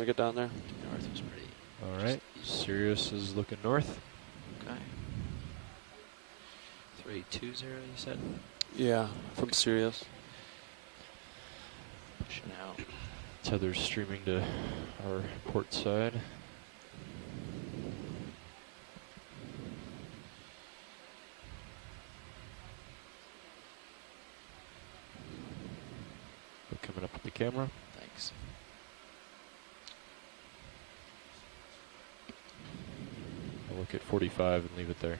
gonna get down there. North was pretty. All right. Sirius is looking north. Okay. 320, you said? Yeah, from Sirius. Pushing out. Tether's streaming to our port side. We're coming up with the camera. Thanks. I'll look at 45 and leave it there.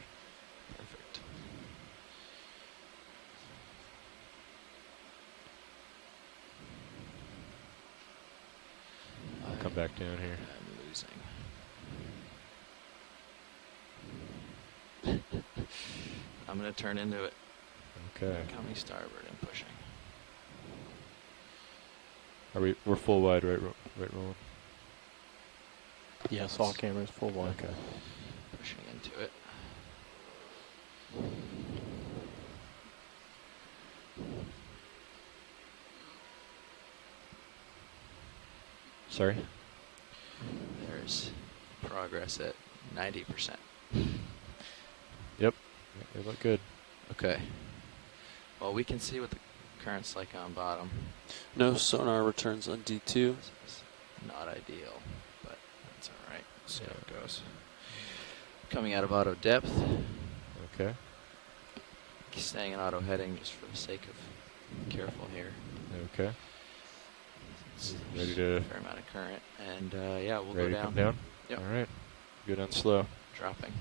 Perfect. I'll come back down here. I'm losing. I'm going to turn into it. Okay. Coming starboard and pushing. We're full wide, right, Roland? Yes, all cameras full wide. Okay. Pushing into it. Sorry? There's progress at 90%. Yep. They look good. Okay. Well, we can see what the current's like on bottom. No sonar returns on D2. This is not ideal, but that's all right. See how it goes. Coming out of auto depth. Okay. Staying in auto heading just for the sake of careful here. Okay. It's Ready to... a fair amount of current, and yeah, we'll Ready go to down. come down? Yep. All right. Go down slow. Dropping. Copy.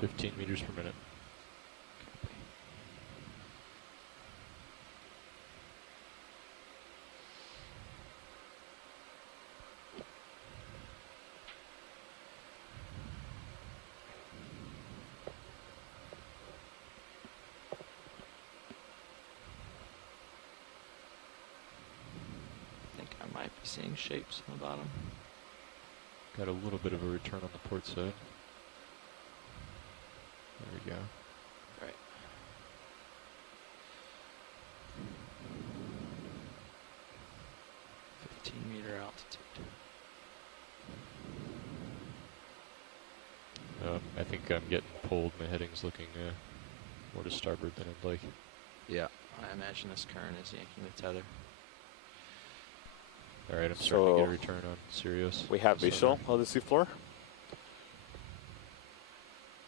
15 meters per minute. Copy. I think I might be seeing shapes on the bottom. Got a little bit of a return on the port side. There we go. Right. .15-meter altitude. I think I'm getting pulled. My heading's looking more to starboard than I'd like. Yeah, I imagine this current is yanking the tether. All right, I'm starting to get a return on Sirius. We have visual of the seafloor.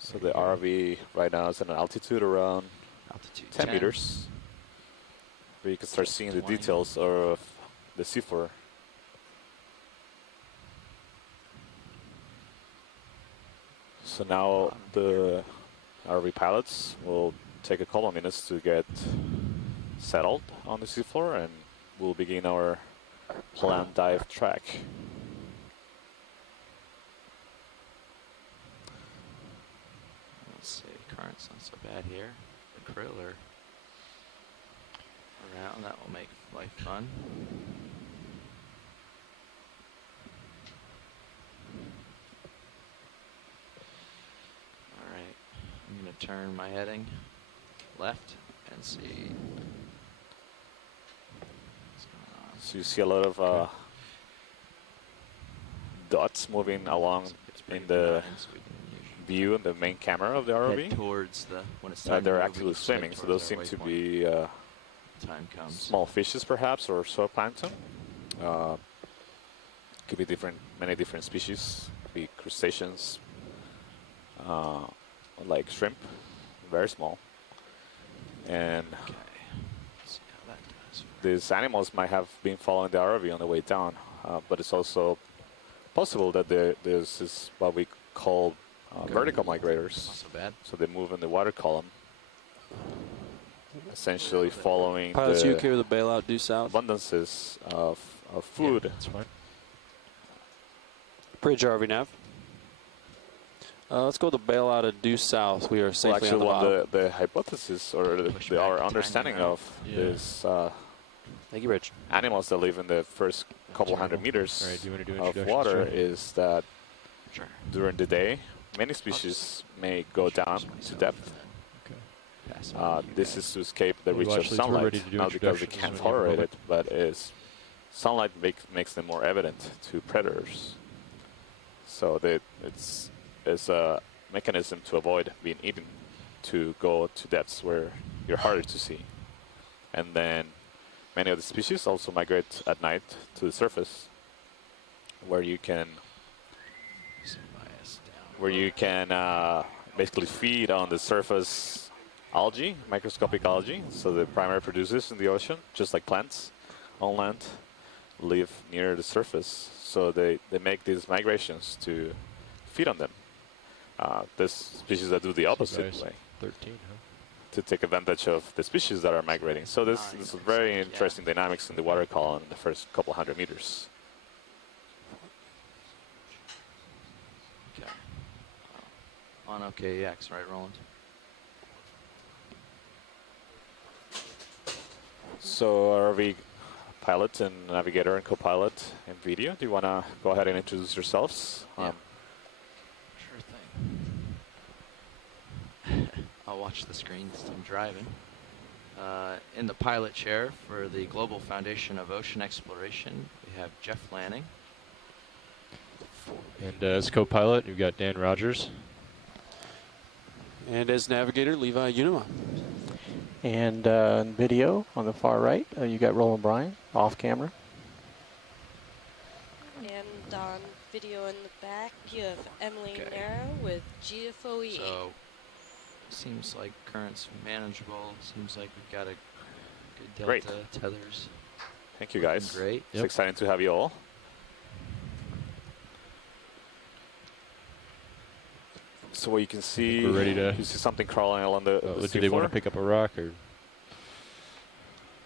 So the RV right now is at an altitude around Altitude 10 meters. Where you can start seeing the 20. details of the seafloor. So now the RV pilots will take a couple of minutes to get settled on the seafloor, and we'll begin our planned dive track. Let's see, current's not so bad here. The krill are around, that will make life fun. Alright, I'm going to turn my heading left and see what's going on. So you see a lot of dots moving along It's in pretty the benign, so we can view in the main camera of the ROV. head towards the, when it's time to They're move, we actively just head swimming, so towards those our seem to waypoint. be Time comes. small fishes perhaps, or zooplankton. Could be many different species. Could be crustaceans, like shrimp, very small. And Okay. Let's see how that does. these animals might have been following the ROV on the way down, but it's also possible that this is what we call vertical migrators. Not so bad. So they move in the water column, essentially following Pilots, you the okay with the bailout due south? abundances of food. Yeah, that's fine. Bridge RV nav. Let's go with the bailout of due south. We are Well, safely actually, on the bottom. what the hypothesis or Push back our the understanding timing of Yeah. is Thank you, Rich. animals that live in the first couple Terrible. hundred meters All right, do you want to do of introductions? water Sure. is that Sure. during the day many species may go down to depth. Okay. This is to escape the Well, reach of actually, we're sunlight, ready to do not because they introductions can't when you have a tolerate moment. it, but is sunlight makes them more evident to predators. So it's a mechanism to avoid being eaten, to go to depths where you're harder to see. And then many of the species also migrate at night to the surface, where you can basically feed on the surface algae, microscopic algae. So the primary producers in the ocean, just like plants on land, live near the surface. So they make these migrations to feed on them. There's species that do the opposite way, 13, huh? to take advantage of the species that are migrating. So this is very interesting dynamics in the water column in the first couple hundred meters. Okay. On OKEX, right, Roland? So RV pilot and navigator and co-pilot in video, do you want to go ahead and introduce yourselves? Yeah. Sure thing. I'll watch the screen since I'm driving. In the pilot chair for the Global Foundation of Ocean Exploration, we have Jeff Lanning. And as co-pilot, you've got Dan Rogers. And as navigator, Levi Unima. And in video on the far right, you got Roland Bryan off camera. And on video in the back, you have Emily Nero with GFOE. So, seems like current's manageable. Seems like we've got a good delta. Great. Tethers. Thank you, guys. Great. It's exciting to have you all. So what you can see, We're ready to. you see something crawling along the Do they want to pick up a rock or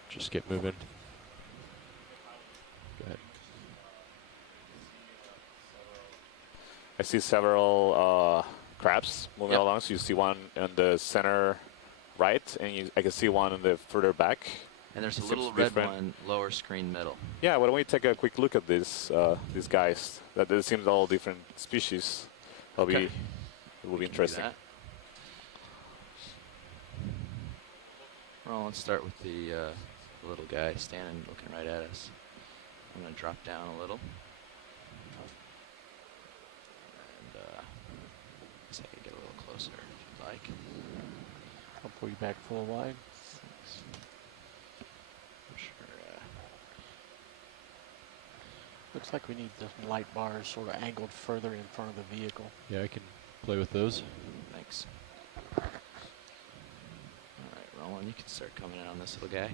just get moving? Go ahead. I see several crabs moving Yep. along. So you see one in the center right, and I can see one in the further back. And there's a Seems little red different. one lower screen middle. Yeah, why don't we take a quick look at these guys? That it seems all different species. It will be interesting. Well, let's start with the little guy standing looking right at us. I'm going to drop down a little. And I guess I can get a little closer if you'd like. I'll pull you back full wide. Thanks. I'm sure. Looks like we need the light bars sort of angled further in front of the vehicle. Yeah, I can play with those. Thanks. All right, Roland, you can start coming in on this little guy.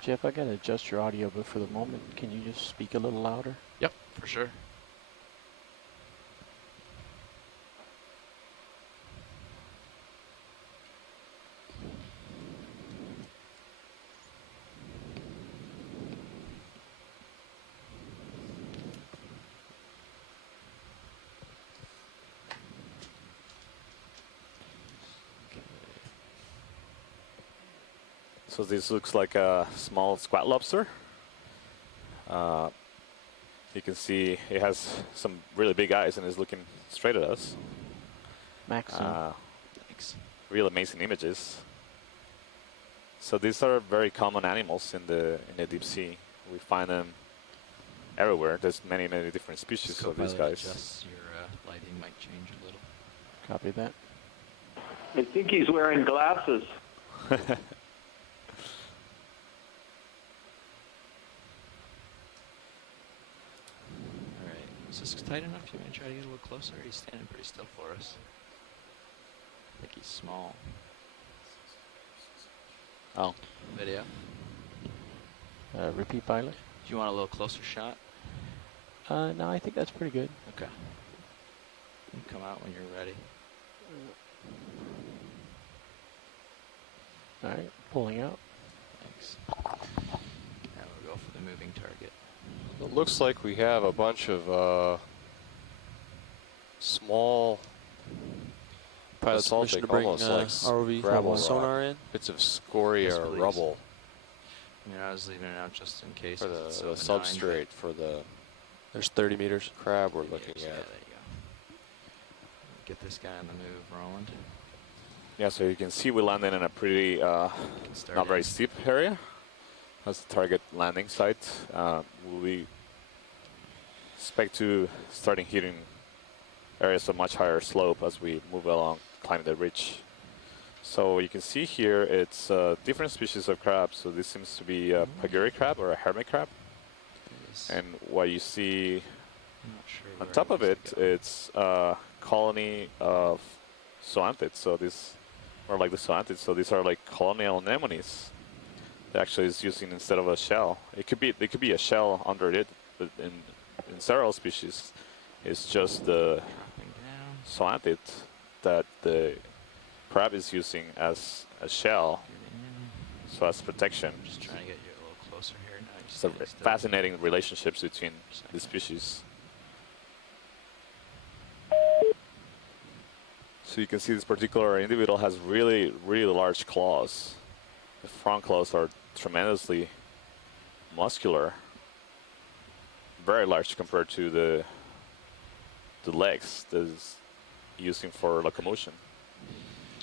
Jeff, I got to adjust your audio, but for the moment, can you just speak a little louder? Yep, for sure. So this looks like a small squat lobster. You can see it has some really big eyes and is looking straight at us. Maxim. Thanks. Real amazing images. So these are very common animals in the deep sea. We find them everywhere. There's many different species of these guys. Adjust your lighting might change a little. Copy that. I think he's wearing glasses. Is this tight enough? You want to try to get a little closer? He's standing pretty still for us. I think he's small. Oh. Video. Repeat pilot. Do you want a little closer shot? No, I think that's pretty good. Okay. You can come out when you're ready. All right, pulling out. Thanks. Now we'll go for the moving target. It looks like we have a bunch of small Pilot's permission basaltic, to bring almost like ROV gravel sonar rock. in. Bits of scoria Yes, or please. rubble I mean, I was leaving it out just in case. for it's the so benign, substrate for the There's 30 meters. Crab we're looking Yeah, there at. you go. Get this guy on the move, Roland. Yeah, so you can see we landed in a pretty Can start not very in. steep area. That's the target landing site. We expect to starting hitting areas of much higher slope as we move along, climbing the ridge. So you can see here it's different species of crabs. So this seems to be a paguri crab or a hermit crab. And what you see I'm not sure on where top of it, wants to go. it's a colony of zoanthids. So this, or like the zoanthids. So these are like colonial anemones. That actually is using instead of a shell. It could be a shell under it, but in several species, it's just the Dropping down. zoanthid that the crab is using as a shell, Getting in. so as protection. Just trying to get you a little closer here. No, you're It's a standing still. fascinating relationships between the species. So you can see this particular individual has really, really large claws. The front claws are tremendously muscular, very large compared to the legs that is using for locomotion.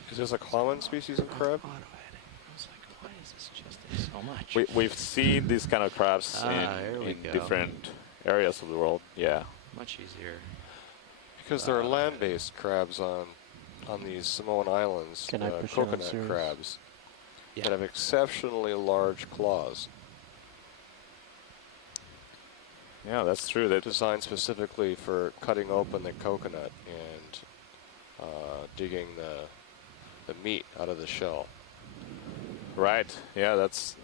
Is this a common species of crab? Auto heading. I was like, why is this adjusting so much? We've seen these kind of crabs here we in go. different areas of the world. Yeah. Much easier. Because there are land-based crabs on these Samoan Islands, Can I push you on coconut serious? crabs, Yeah. that have exceptionally large claws, Yeah, that's true. That designed specifically for cutting open the coconut and digging the meat out of the shell. right. Yeah, that's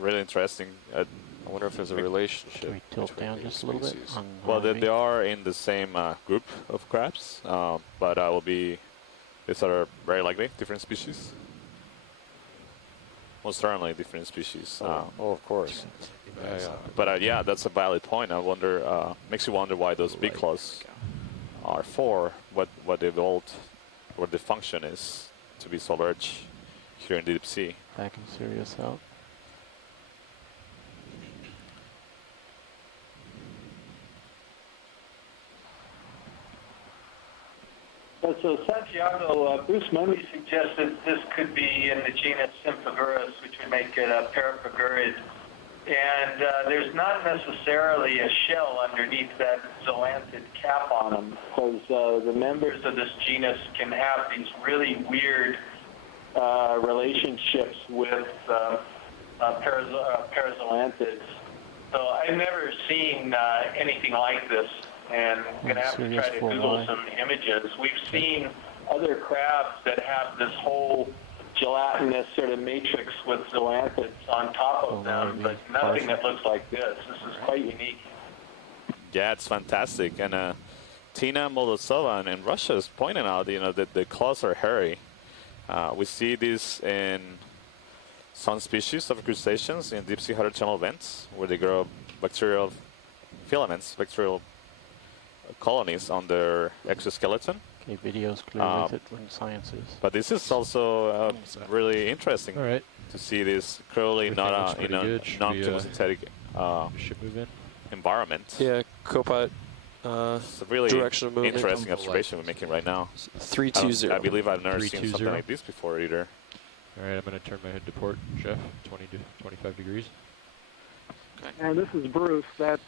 really interesting. I wonder if there's a relationship. Can we tilt between down these just a little bit? species. On Well, RV? they are in the same group of crabs, but these are very likely different species. Most certainly different species. Oh, of course. Yeah, yeah. But yeah, that's a valid point. I wonder, makes you wonder why those big Right. claws are for, what they evolved, what the function is to be so large here in the deep sea. Back in Sirius out. So Santiago, Bruce Money suggested this could be in the genus Symphaguris, which would make it a parapagurid. And there's not necessarily a shell underneath that zoanthid cap on them, because the members of this genus can have these really weird relationships with parazoanthids. So I've never seen anything like this, and I'm going to have to try to Google some images. We've seen other crabs that have this whole gelatinous sort of matrix with zoanthids on top of them, but nothing that looks like this. This is quite unique. Yeah, it's fantastic. And Tina Molodtsova in Russia is pointing out, that the claws are hairy. We see this in some species of crustaceans in deep sea water channel vents, where they grow bacterial filaments, bacterial colonies on their exoskeleton. Okay, video's clear with it when sciences. But this is also really interesting All right. to see this clearly Everything not looks a pretty good. Should we, non-chemosynthetic Should move in. environment. Yeah, Copilot. It's a really Direction of movement. interesting observation we're making right now. 320. I believe I've never seen 320. something like this before either. All right, I'm going to turn my head to port, Jeff, 20 to 25 degrees. And this is Bruce. That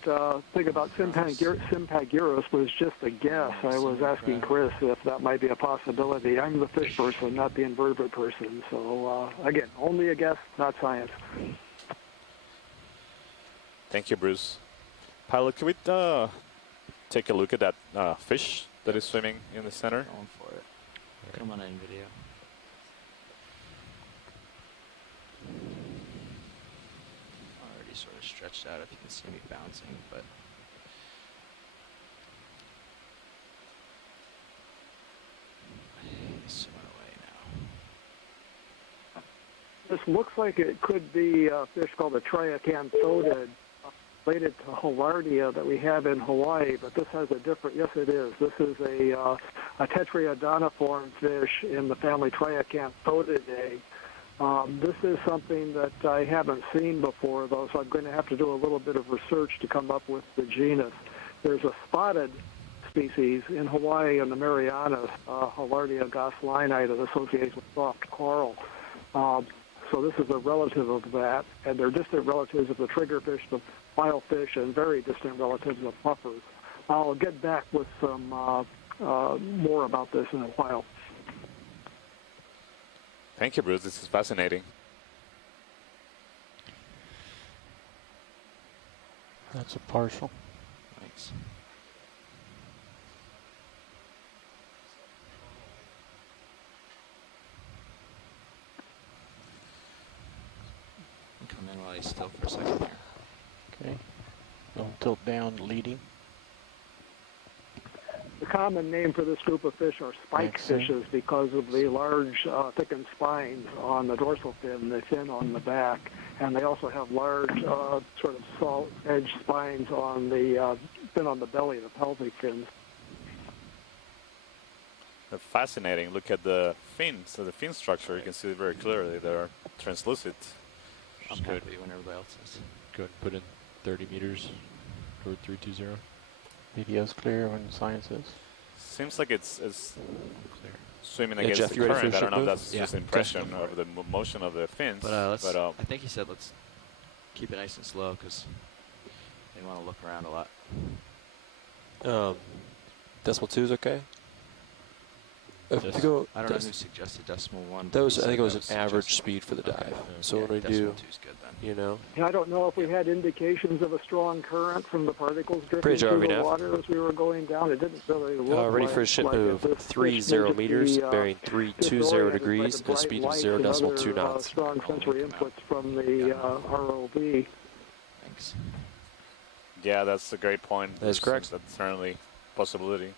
thing about Symphaguris was just a guess. I was asking Chris if that might be a possibility. I'm the fish person, not the invertebrate person. So, again, only a guess, not science. Thank you, Bruce. Pilot, can we take a look at that fish that is swimming in the center? Going for it. Come on in, video. Already sort of stretched out if you can see me bouncing, but he's swimming away now. This looks like it could be a fish called a triacanthodid, related to Holardia that we have in Hawaii, but this has a different, yes it is. This is a tetraodoniform fish in the family Triacanthodidae. This is something that I haven't seen before, though, so I'm going to have to do a little bit of research to come up with the genus. There's a spotted species in Hawaii and the Marianas, Hillardia goslinite, that associates with soft coral. So this is a relative of that, and they're distant relatives of the triggerfish, the filefish, and very distant relatives of puffers. I'll get back with some more about this in a while. Thank you, Bruce. This is fascinating. That's a partial. Thanks. Come in while he's still for a second here. Okay. Don't tilt down, leading. The common name for this group of fish are spike fishes because of the large thickened spines on the dorsal fin, the fin on the back, and they also have large sort of salt-edged spines on the fin on the belly, the pelvic fins. They're fascinating. Look at the fins. So the fin structure, you can see it very clearly. They're translucent. I'm happy when everybody else is. Go ahead and put in 30 meters toward 320. Video's clear when science is. Seems like it's Clear. swimming Yeah, against Jeff, the you ready for current. your I don't know if ship that's move? just Yeah, impression go for of the motion of the fins. But I think he said let's keep it nice and slow because they want to look around a lot. Decimal 2 is okay? If you go, I don't know who suggested decimal 1. that was, He I think said it was that an average suggested. speed for the dive. Okay. So Yeah, when we decimal do, 2 is good then. you know, I don't know if we had indications of a strong current from the particles drifting Bridge through the RVNAV. water as we were going down. It didn't really look ready like, for a ship like move. This 30 fish may just meters, be, bearing 320 disoriented degrees, by the and a speed of bright 0 lights decimal and 2 other, knots. strong sensory inputs from the ROV. Thanks. Yeah, that's a great point. That is correct. That's certainly a possibility.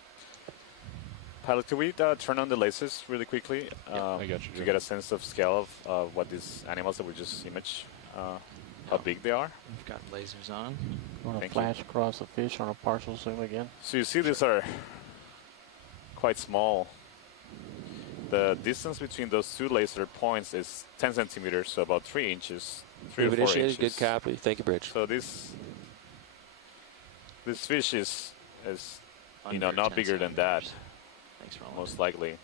Pilot, could we turn on the lasers really quickly I got you, to Joe. get a sense of scale of what these animals that we just imaged, how big they are? We've got lasers on. You want to Thank flash across the fish on a partial zoom again? So you see these are quite small. The distance between those two laser points is 10 centimeters, so about 3 inches, 3 We've or 4 initiated. inches. Good copy. Thank you, Bridge. So this fish is Under not 10 bigger than that, centimeters. Thanks, Roland. most likely.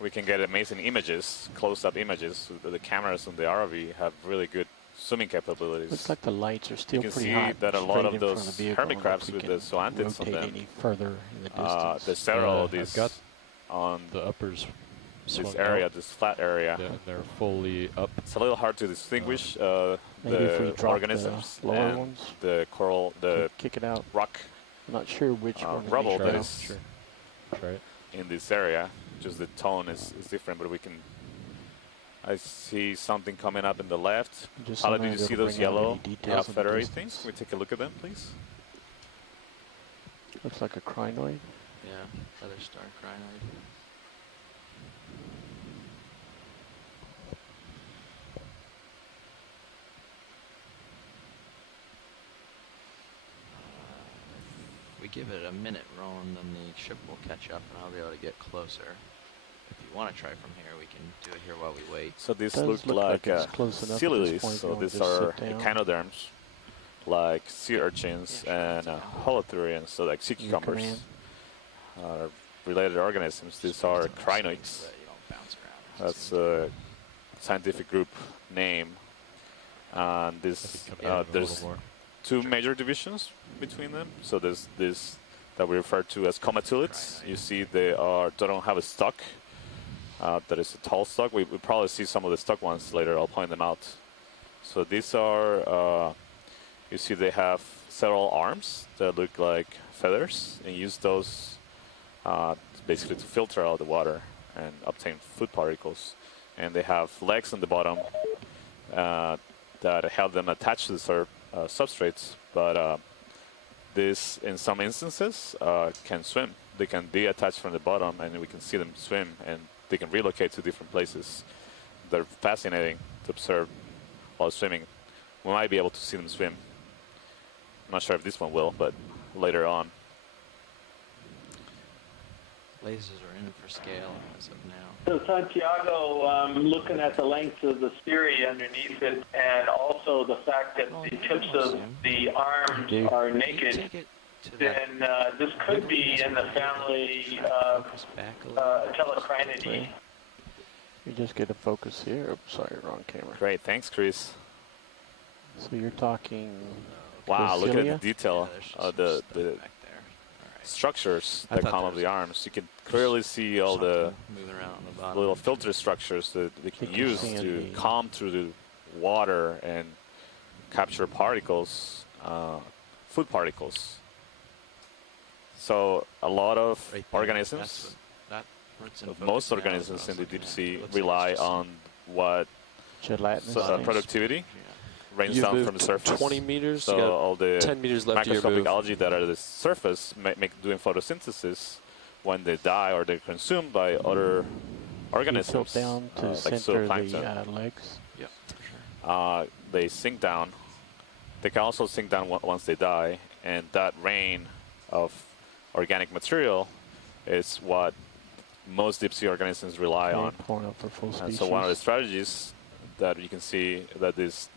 We can get amazing images, close-up images. The cameras on the ROV have really good zooming capabilities. Looks like the lights are still You can pretty see hot. that a lot straight of in front those the vehicle. hermit I wonder if crabs we with can the zoanthid on rotate them, any further in the distance. there's several of I've these got on the uppers this swung area, out. this flat area. Yeah, and they're fully up. It's a little hard to distinguish Maybe if we the drop organisms the lower and ones, the coral, the kick it out. rock I'm not sure which one. rubble we that should is Sure. Try it. in this area. Just the tone is different, but we can. I see something coming up in the left. Just Hala, did you sometimes see it'll those bring out yellow any details in the feathery distance. things? Can we take a look at them, please? Looks like a crinoid. Yeah, feather star crinoid. If we give it a minute, Roland, then the ship will catch up and I'll be able to get closer. If you want to try from here, we can do it here while we wait. So these Does look look like it's close enough sea at this lilies. point if you So wanna these just are sit down. echinoderms, like sea urchins Yeah, and sure. holothurians, so like sea Your cucumbers. command. Related organisms. These are crinoids. So that you don't bounce around. That's a scientific group name. And I this think come down a there's little more. two major divisions between them. So there's this that we refer to as comatullids. You see they don't have a stalk. That is a tall stalk. We probably see some of the stalk ones later. I'll point them out. So these are, you see they have several arms that look like feathers and use those basically to filter out the water and obtain food particles. And they have legs on the bottom that help them attach to the substrates. But this, in some instances, can swim. They can detach from the bottom and we can see them swim, and they can relocate to different places. They're fascinating to observe while swimming. We might be able to see them swim. I'm not sure if this one will, but later on. lasers are in for scale as of now. So Santiago, looking at the length of the Siri underneath it, and also the fact that the tips of the arms are Can you naked, take it to that? then this could be in the family of Focus back a little. telecrinidae. You just get a focus here. Oh, sorry, wrong camera. Great, thanks, Chris. So you're talking. Wow, look at Cilia? the detail Yeah, there's just of some the stuff back there. All right. structures I that thought come there off was the arms. You can clearly see all the something moving around on the bottom. little filter structures that they can You can use see in to the- comb through the water and capture particles, food particles. So a lot of Right there. organisms, That's what, what's in of focus most now is what organisms I in was the looking deep at. sea It looks like it's rely just on what Gelatinous things. productivity Yeah. rains You've down moved from the surface. 20 meters. So You got all the 10 meters left of your microscopic move. algae that are at the surface doing photosynthesis, when they die or they're consumed by other You organisms, tilt down to like center zooplankton, the legs. Yep, for sure. they sink down. They can also sink down once they die, and that rain of organic material is what most deep sea organisms rely Okay, on. pouring out for full And species. so one of the strategies that you can see that this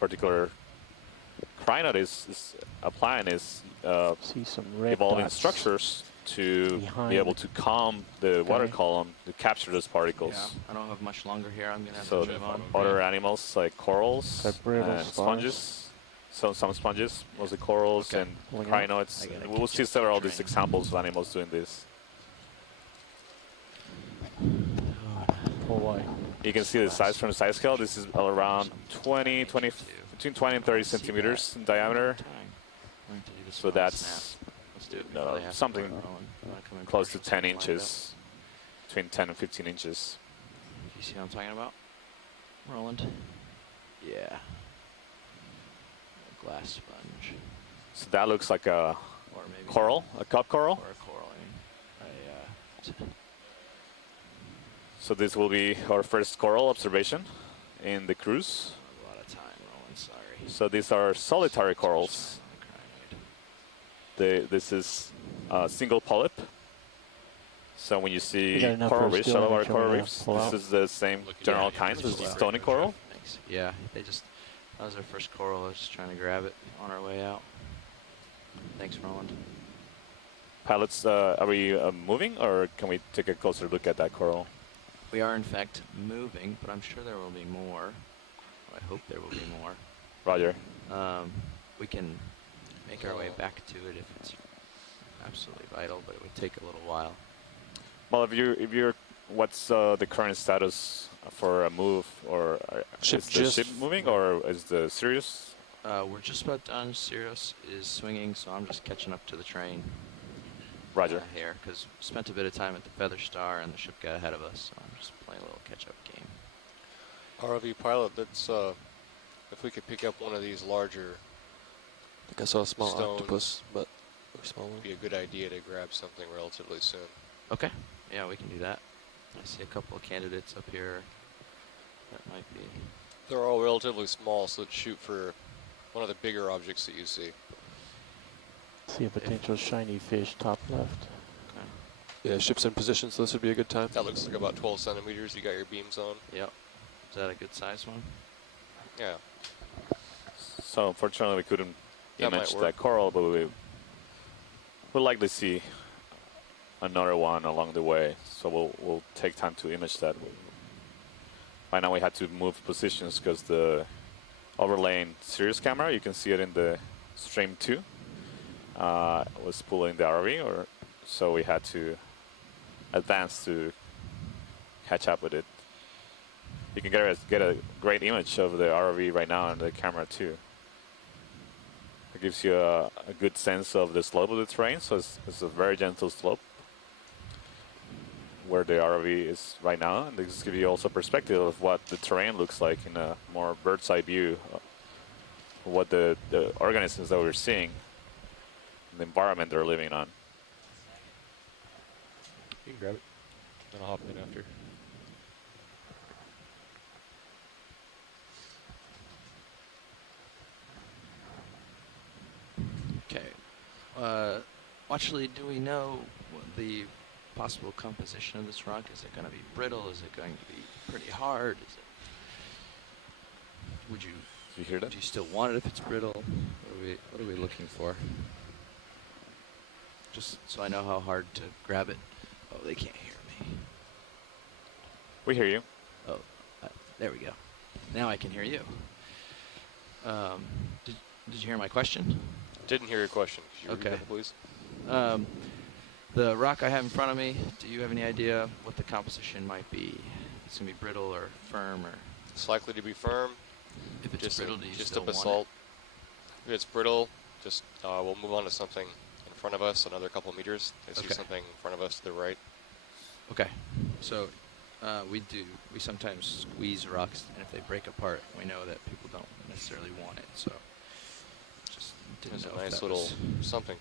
particular crinoid is applying is See some red evolving dots. structures to behind be able to calm the water Okay. column to capture those particles. Yeah, I don't have much longer here. I'm gonna have So to move on. other animals like corals Got brittle and spars. sponges, some sponges, mostly corals Okay. and Pulling out. crinoids. I gotta We'll catch see up to several the of these train. examples of animals doing this. Pull wide. You can see the size from the size scale. This is around 20, between 20 and 30 centimeters in diameter. Going to do this So one on that's snap. Let's do it before they have to something start rolling. Wanna come in close to partial 10 something like that? inches, between 10 and 15 inches. You see what I'm talking about? Roland? Yeah. A glass sponge. So that looks like a Or maybe coral, a cup coral. Or a coral, I mean. So this will be our first coral observation in the cruise. A lot of time, Roland, sorry. So these are solitary corals. This is a single polyp. So when you You see got enough coral for reefs, still shallow water image you coral wanna reefs, pull out? this is the same general kind. This is stony coral. Thanks. Yeah, they just, that was our first coral. I was just trying to grab it on our way out. Thanks, Roland. Pilots, are we moving, or can we take a closer look at that coral? We are, in fact, moving, but I'm sure there will be more. I hope there will be more. Roger. We can make our way back to it if it's absolutely vital, but it would take a little while. Well, if you're, what's the current status for a move, or Ship is the just- ship moving, or is the Sirius? We're just about done. Sirius is swinging, so I'm just catching up to the train. Roger. Here, because spent a bit of time at the Feather Star, and the ship got ahead of us, so I'm just playing a little catch-up game. ROV pilot, that's if we could pick up one of these larger, I think I saw a small Stones. octopus, but a small one. it'd be a good idea to grab something relatively soon. Okay. Yeah, we can do that. I see a couple of candidates up here. That might be. They're all relatively small, so let's shoot for one of the bigger objects that you see. See a potential shiny fish top left. Yeah, ship's in position, so this would be a good time. That looks like about 12 centimeters. You got your beams on. Yep. Is that a good size one? Yeah. So unfortunately, we couldn't That might image work. that coral, but we'll likely see another one along the way. So we'll take time to image that. By now we had to move positions because the overlaying Sirius camera, you can see it in the stream 2, was pulling the ROV, or so we had to advance to catch up with it. You can get a great image of the ROV right now on the camera too. It gives you a good sense of the slope of the terrain, so it's a very gentle slope where the ROV is right now, and this gives you also perspective of what the terrain looks like in a more bird's eye view of what the organisms that we're seeing, the environment they're living on. You can grab it. Then I'll hop in after. Okay. Actually, do we know what the possible composition of this rock? Is it going to be brittle? Is it going to be pretty hard? Is it? Would you? Did you hear that? Do you still want it if it's brittle? What are we looking for? Just so I know how hard to grab it. Oh, they can't hear me. We hear you. Oh, there we go. Now I can hear you. Did you hear my question? Didn't hear your question. Could you repeat Okay. that, please? The rock I have in front of me, do you have any idea what the composition might be? It's going to be brittle or firm, or It's likely to be firm. if it's Just brittle, do you just still a want basalt. If it's brittle, just we'll move on to something in front of us, another couple meters. I see Okay. something in front of us to the right. it? Okay. So we sometimes squeeze rocks, and if they break apart, we know that people don't necessarily want it. So just didn't There's know a if nice that little was- something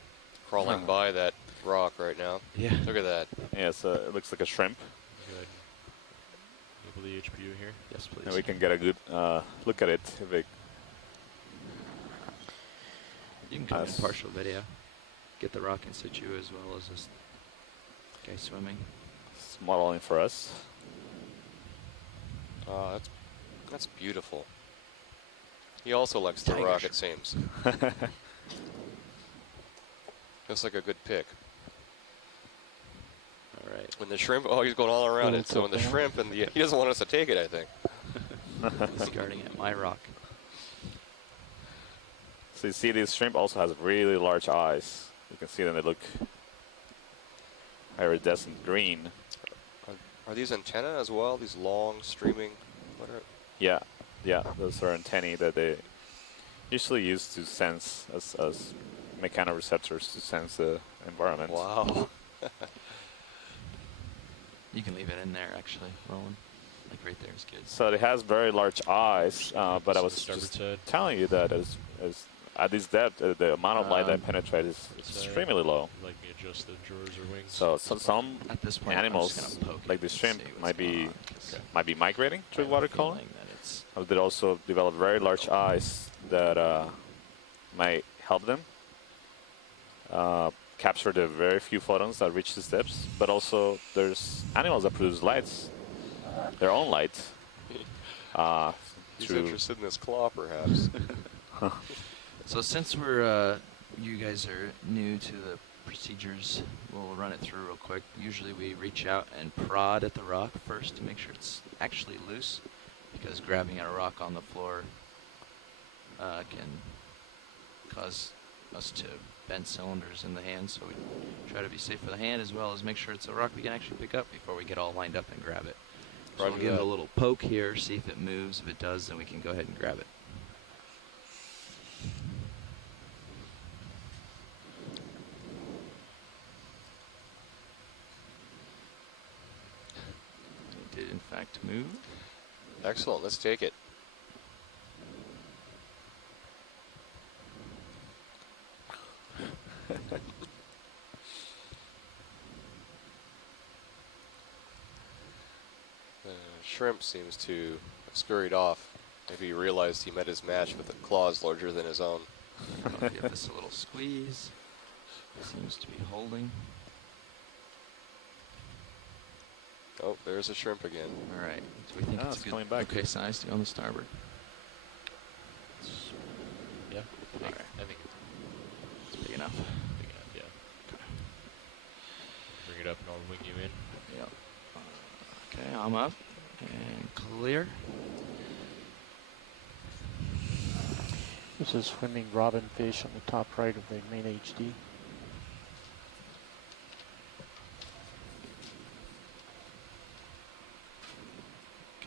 crawling by that rock right now. Yeah. Look at that. Yeah, so it looks like a shrimp. Good. Enable the HPU here. Yes, please. And we can get a good look at it. If it You can come in Us. partial video. Get the rock in situ as well as this guy swimming. it's modeling for us. That's beautiful. He also likes the Tiger rock, shrimp. it seems. Looks like a good pick. All right. When the shrimp, oh, he's going all around it. So when the Tilt down. shrimp and he doesn't want us to take it, I think. He's guarding at my rock. So you see, this shrimp also has really large eyes. You can see them; they look iridescent green. Are these antennae as well? These long streaming. What are? Yeah, those are antennae that they usually use to sense as mechanoreceptors to sense the environment. Wow. You can leave it in there, actually, Roland. Like right there is good. So it has very large eyes, but I So was starboard just side. telling you that as at this depth, the amount of light that penetrates is It's, extremely low. Like me adjust the drawers or wings. So some At this point, animals, I'm just gonna poke like it the and shrimp, see what's might going be on, 'cause might be migrating I through have the water a column. feeling that it's They also develop very large eyes that might help them capture the very few photons that reach these depths. But also, there's animals that produce lights, their own light. He's through interested in this claw, perhaps. So since we're, you guys are new to the procedures, we'll run it through real quick. Usually we reach out and prod at the rock first to make sure it's actually loose, because grabbing at a rock on the floor can cause us to bend cylinders in the hand. So we try to be safe for the hand as well as make sure it's a rock we can actually pick up before we get all lined up and grab it. So we'll Roger give it a that. little poke here, see if it moves. If it does, then we can go ahead and grab it. It did in fact move. Excellent. Let's take it. The shrimp seems to have scurried off. Maybe he realized he met his match with claws larger than his own. I'll give this a little squeeze. Seems to be holding. Oh, there's a shrimp again. All right. Do we think Ah, it's it's a good coming back. okay size to go on the starboard? Yeah. Alright. I think It's big enough. it's big enough, yeah. Bring it up and I'll wing you in. Yep. Okay, I'm up and clear. This is swimming robin fish on the top right of the main HD.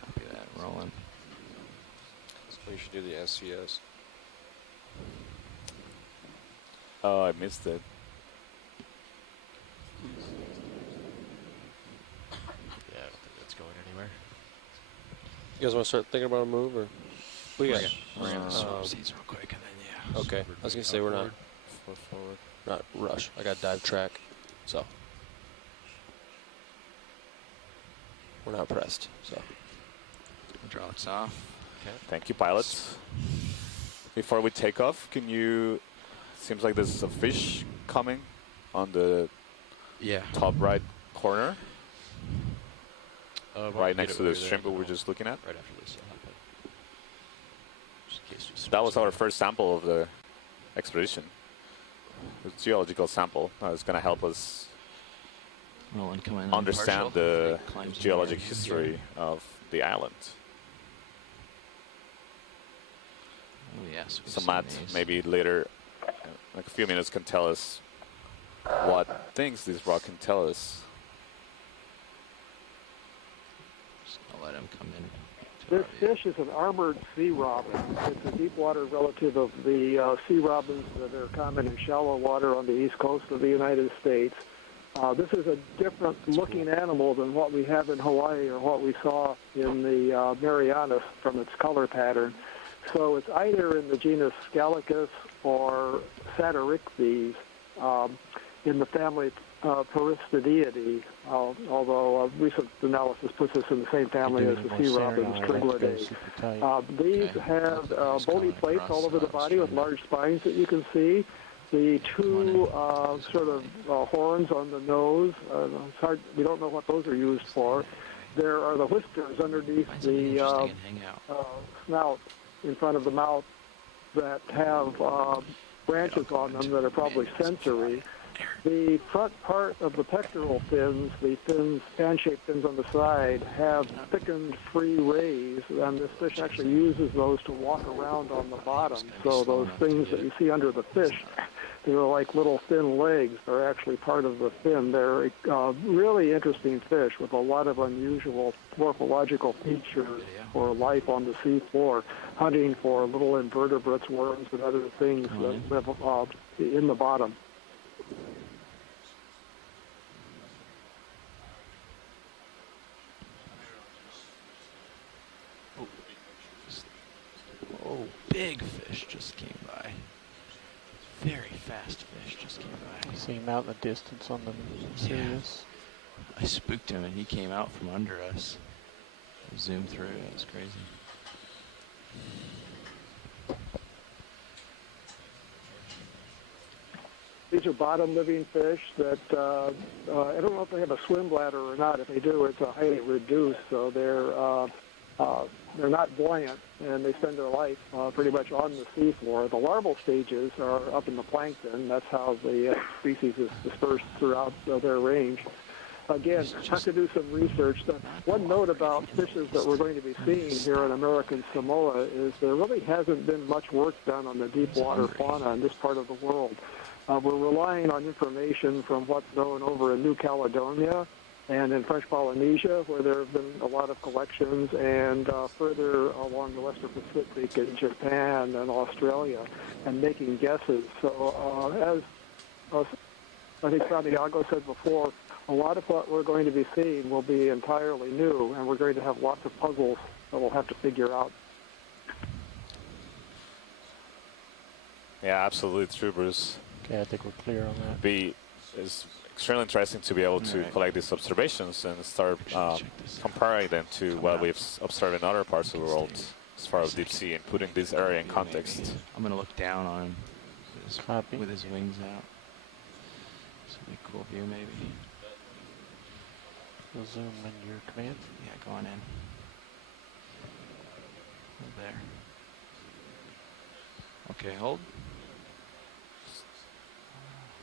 Copy that, rolling. So we should do the SCS. Oh, I missed it. Yeah, I don't think that's going anywhere. You guys want to start thinking about a move, or we got? We're gonna swap Um, seats real quick and then yeah. Okay, Starboard I was gonna wing say we're not upward. forward, not rush. I got dive track, so we're not pressed. So Hydraulics off. Thank you, pilots. Before we take off, can you? Seems like there's a fish coming on the Yeah. top right corner, Why don't right we get next it to while the you're there, shrimp and we were then just looking at. right after this will happen. Just in case we switch That was our over. first sample of the expedition. A geological sample. It's going to help us Roland, come in understand impartial. the He climbs in geologic there. history of the island. Oh yes. we've So seen Matt, these. maybe later, like a few minutes, can tell us what things this rock can tell us. Just gonna let him come in. to This our view. fish is an armored sea robin. It's a deep water relative of the sea robins that are common in shallow water on the east coast of the United States. This is a different looking animal than what we have in Hawaii or what we saw in the Marianas from its color pattern. So it's either in the genus Scalicus or Satyrichthys in the family Peristideidae, although recent analysis puts us in the same family as the sea robins, Triglydidae. These Okay. have Just bony coming plates across, all over the I was body with trying to- large spines that you can see. The two sort of horns on the nose, it's hard, we don't know what those are used for. There are the whiskers underneath Find something the interesting and hang out. snout in front of the mouth that have branches on them that are probably sensory. The front part of the pectoral fins, the fins, fan-shaped fins on the side, have thickened free rays, and this fish actually uses those to walk around on the bottom. So those things that you see under the fish, they're like little thin legs. They're actually part of the fin. They're a really interesting fish with a lot of unusual morphological features for life on the sea floor, hunting for little invertebrates, worms, and other things that live in the bottom. Oh, big fish just came by. Very fast fish just came by. You see him out in the distance on the Sirius. I spooked him and he came out from under us. Zoomed through, it was crazy. These are bottom-living fish that, I don't know if they have a swim bladder or not. If they do, it's a highly reduced, so they're not buoyant, and they spend their life pretty much on the seafloor. The larval stages are up in the plankton. That's how the species is dispersed throughout their range. Again, have to do some research. One note about fishes that we're going to be seeing here in American Samoa is there really hasn't been much work done on the deep water fauna in this part of the world. We're relying on information from what's known over in New Caledonia and in French Polynesia, where there have been a lot of collections, and further along the Western Pacific in Japan and Australia, and making guesses. So as I think Santiago said before, a lot of what we're going to be seeing will be entirely new, and we're going to have lots of puzzles that we'll have to figure out. Yeah, absolutely true, Bruce. Okay, I think we're clear on that. It's extremely interesting to be able to collect these observations and start comparing them to what we've observed in other parts of the world as far as deep sea, and putting this area in context. I'm going to look down on him Copy. with his wings out. This will be a cool view, maybe. We'll zoom in your command. Yeah, go on in. There. Okay, hold.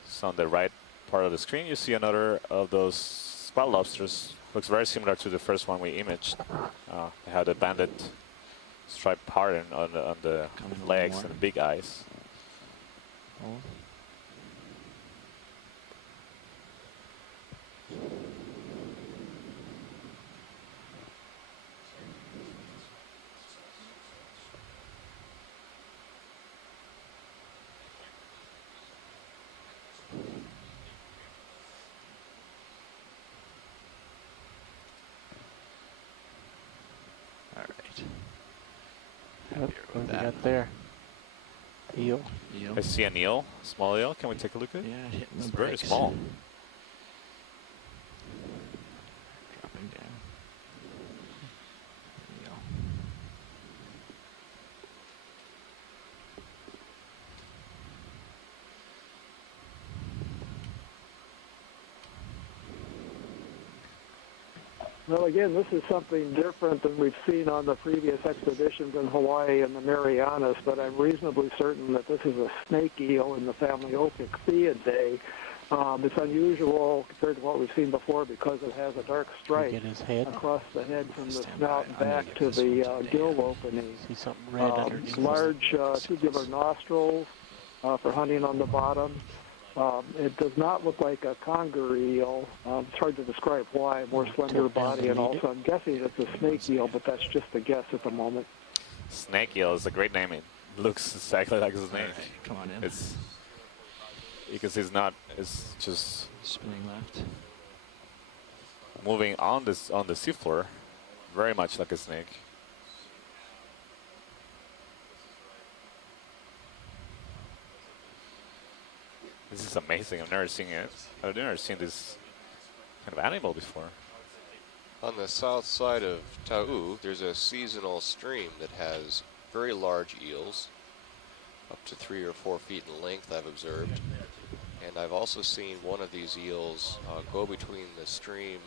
So on the right part of the screen, you see another of those spot lobsters. Looks very similar to the first one we imaged. They had a banded striped pattern on the legs and the big eyes. Hold. What do we got there? Eel. Eel. I see an eel, small eel. Can we take a look at it? Yeah, hitting It's the very brakes. small. Dropping down. Eel. Well, again, this is something different than we've seen on the previous expeditions in Hawaii and the Marianas, but I'm reasonably certain that this is a snake eel in the family Okeanos. It's unusual compared to what we've seen before because it has a dark stripe Get his head. across the head from the Stand snout by. I'm gonna back get to this one the today. gill opening. See something red underneath. Large tubular nostrils for hunting on the bottom. It does not look like a conger eel. It's hard to describe why. More slender Tilt down body, to and read also I'm guessing it's a snake eel, but that's just a guess at the moment. Snake eel is a great name. It looks exactly like a snake. Alright, come on in. It's you can see it's not. It's just Spinning left. moving on the seafloor, very much like a snake. This is amazing. I've never seen it. I've never seen this kind of animal before. On the south side of Tau, there's a seasonal stream that has very large eels, up to 3 or 4 feet in length, I've observed. And I've also seen one of these eels go between the stream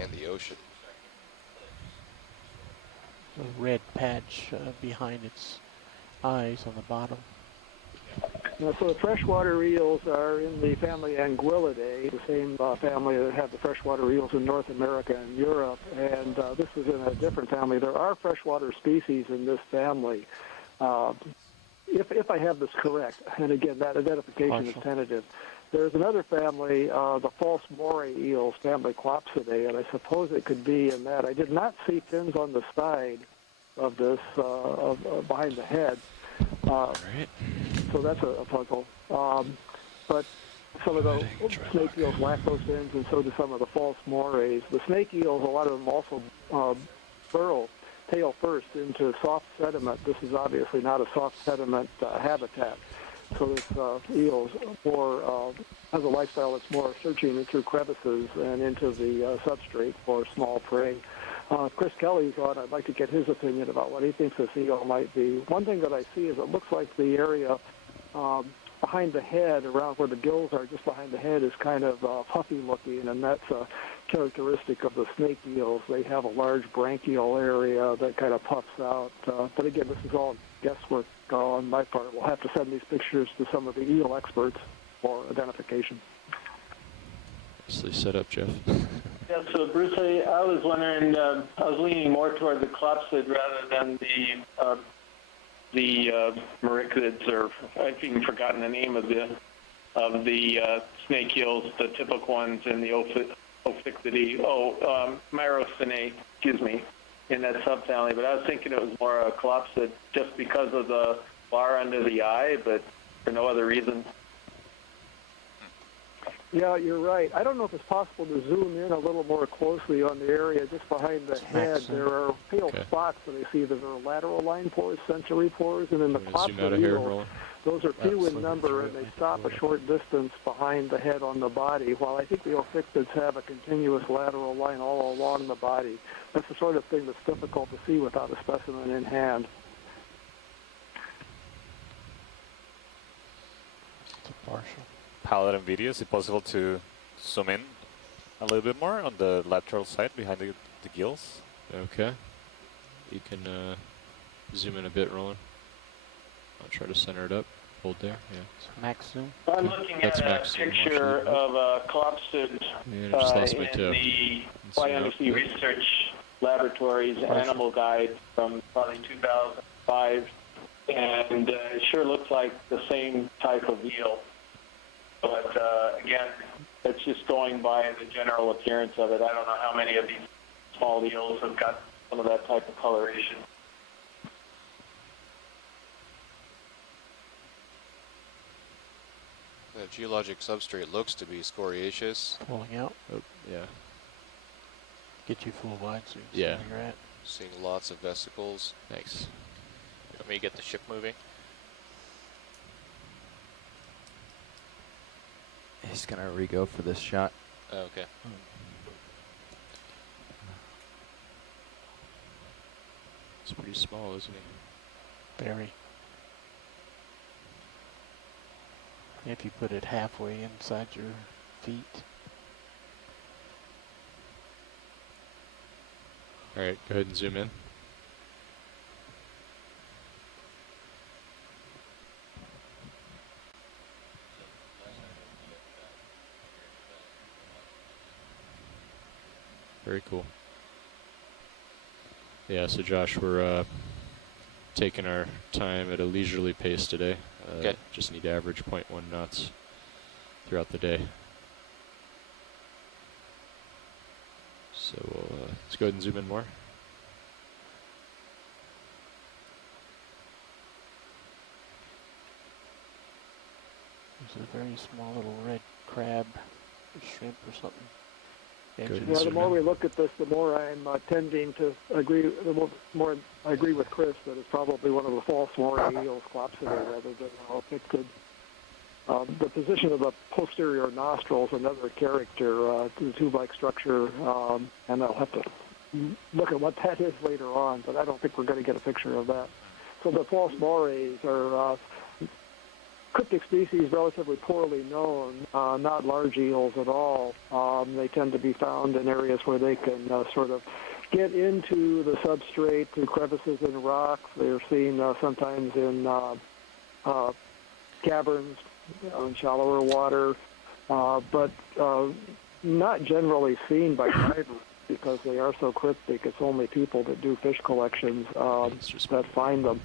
and the ocean. A red patch behind its eyes on the bottom. So the freshwater eels are in the family Anguillidae, the same family that have the freshwater eels in North America and Europe, and this is in a different family. There are freshwater species in this family. If I have this correct, and again, that identification is tentative, there's another family, the false moray eels, family Clopsidae, and I suppose it could be in that. I did not see fins on the side of this, behind the head. Right. So that's a puzzle. But some of the snake eels lack those fins, and so do some of the false morays. The snake eels, a lot of them also burrow tail first into soft sediment. This is obviously not a soft sediment habitat. So this eel has a lifestyle that's more searching through crevices and into the substrate for small prey. Chris Kelly's on. I'd like to get his opinion about what he thinks this eel might be. One thing that I see is it looks like the area behind the head, around where the gills are, just behind the head, is kind of puffy looking, and that's a characteristic of the snake eels. They have a large branchial area that kind of puffs out. But again, this is all guesswork on my part. We'll have to send these pictures to some of the eel experts for identification. Nicely set up, Jeff. Yeah, so Bruce, I was wondering, I was leaning more toward the clopsid rather than the merichids, or I've even forgotten the name of the snake eels, the typical ones in the Ophistidae, Myrocinae, excuse me, in that subfamily. But I was thinking it was more a clopsid just because of the bar under the eye, but for no other reason. Yeah, you're right. I don't know if it's possible to zoom in a little more closely on the area just behind the head. There are pale spots that I see that are lateral line pores, sensory pores, and in the clopsid eels, those are few in number, and they stop a short distance behind the head on the body, while I think the Ophistids have a continuous lateral line all along the body. That's the sort of thing that's difficult to see without a specimen in hand. It's a partial. Palette and video, is it possible to zoom in a little bit more on the lateral side behind the gills? Okay. You can zoom in a bit, Roland. I'll try to center it up. Hold there. Yeah. So max zoom. I'm looking at a picture of a clopsid in the YMC Research Laboratories Animal Guide from probably 2005, and it sure looks like the same type of eel. But again, it's just going by the general appearance of it. I don't know how many of these small eels have got some of that type of coloration. The geologic substrate looks to be scoriaceous. Pulling out. Oh, yeah. Get you full wide so you can see Yeah. where you're at. Seeing lots of vesicles. Thanks. Want me to get the ship moving? He's gonna re-go for this shot. Oh, okay. It's pretty small, isn't he? Very. If you put it halfway inside your feet. All right, go ahead and zoom in. Very cool. Yeah, so Josh, we're taking our time at a leisurely pace today. Okay. Just need to average 0.1 knots throughout the day. So let's go ahead and zoom in more. There's a very small little red crab, or shrimp or something. Good. Yeah, the more we look at this, the more I'm tending to agree. The more I agree with Chris that it's probably one of the false moray eels, Clopsidae, rather than a pictid. The position of the posterior nostril is another character to the tube-like structure, and I'll have to look at what that is later on, but I don't think we're going to get a picture of that. So the false morays are cryptic species, relatively poorly known, not large eels at all. They tend to be found in areas where they can sort of get into the substrate through crevices in rocks. They're seen sometimes in caverns, in shallower water, but not generally seen by divers because they are so cryptic. It's only people that do fish collections that find them.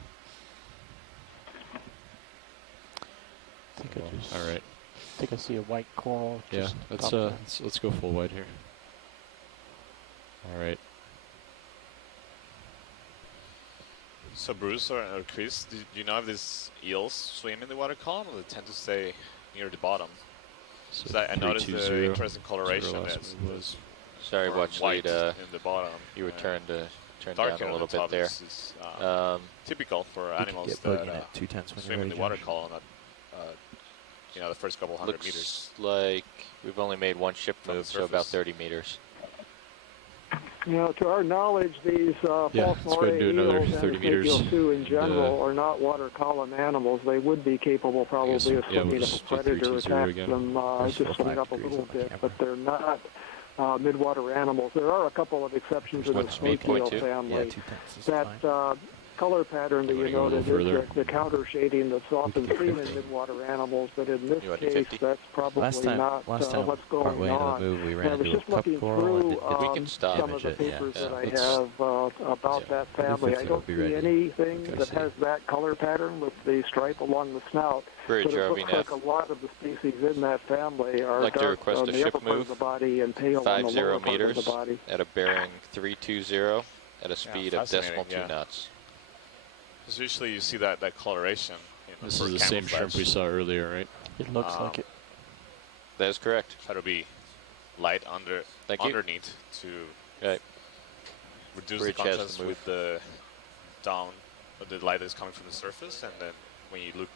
I think I just. All right. I think I see a white coral. Yeah, Just let's go full wide here. All right. So Bruce or Chris, do you know if these eels swim in the water column or they tend to stay near the bottom? So So I noticed the 320 interesting coloration. last It's one was. Sorry, more watch white lead. in the bottom. You were turned down darker a on little the top. bit there. This is typical for You can animals get that boogie at 2 tenths when swim you're in ready, the water Josh. column at the first couple hundred meters. Looks like we've only made one ship From the move, so about surface. 30 meters. You know, to our knowledge, these false Yeah, let's go ahead moray and do another eels 30 and meters. snake eels too in general are not water column animals. They would be capable probably of yeah, we'll swimming if a just do predator 320 attacks again. them, There's just still swim 5 up a degrees little on my bit, camera. but they're not midwater animals. There are a couple of exceptions in the What's speed, snake eel 0.2? Yeah, family. 2 tenths is That fine. color pattern that You you wanna go a noted little is further? the counter shading that's often can go seen in 50. midwater animals, but in this You wanna do case, 50? that's probably Last time, not last time what's partway going into the on. move, we And I ran was into a just cup looking coral through and did We can stop. some of the damage it, papers yeah. that I Let's- have about yeah. that family. I 50 don't will be see ready. anything Okay, that see. has that color pattern with the stripe along the snout. Bridge But it looks RVNF. like a lot of the species in that family are Like to dark request on a the ship upper part move, of the body and pale on the 50 lower part of meters the body. at a bearing 320 at a speed of fascinating, 0.2 yeah. knots. Because usually you see that coloration. This for is the same camouflage. shrimp we saw earlier, right? It looks like it. That is correct. Try to be light Thank you. underneath to Okay. reduce Bridge the has to contrast move. with the down, the light that's coming from the surface, and then when you look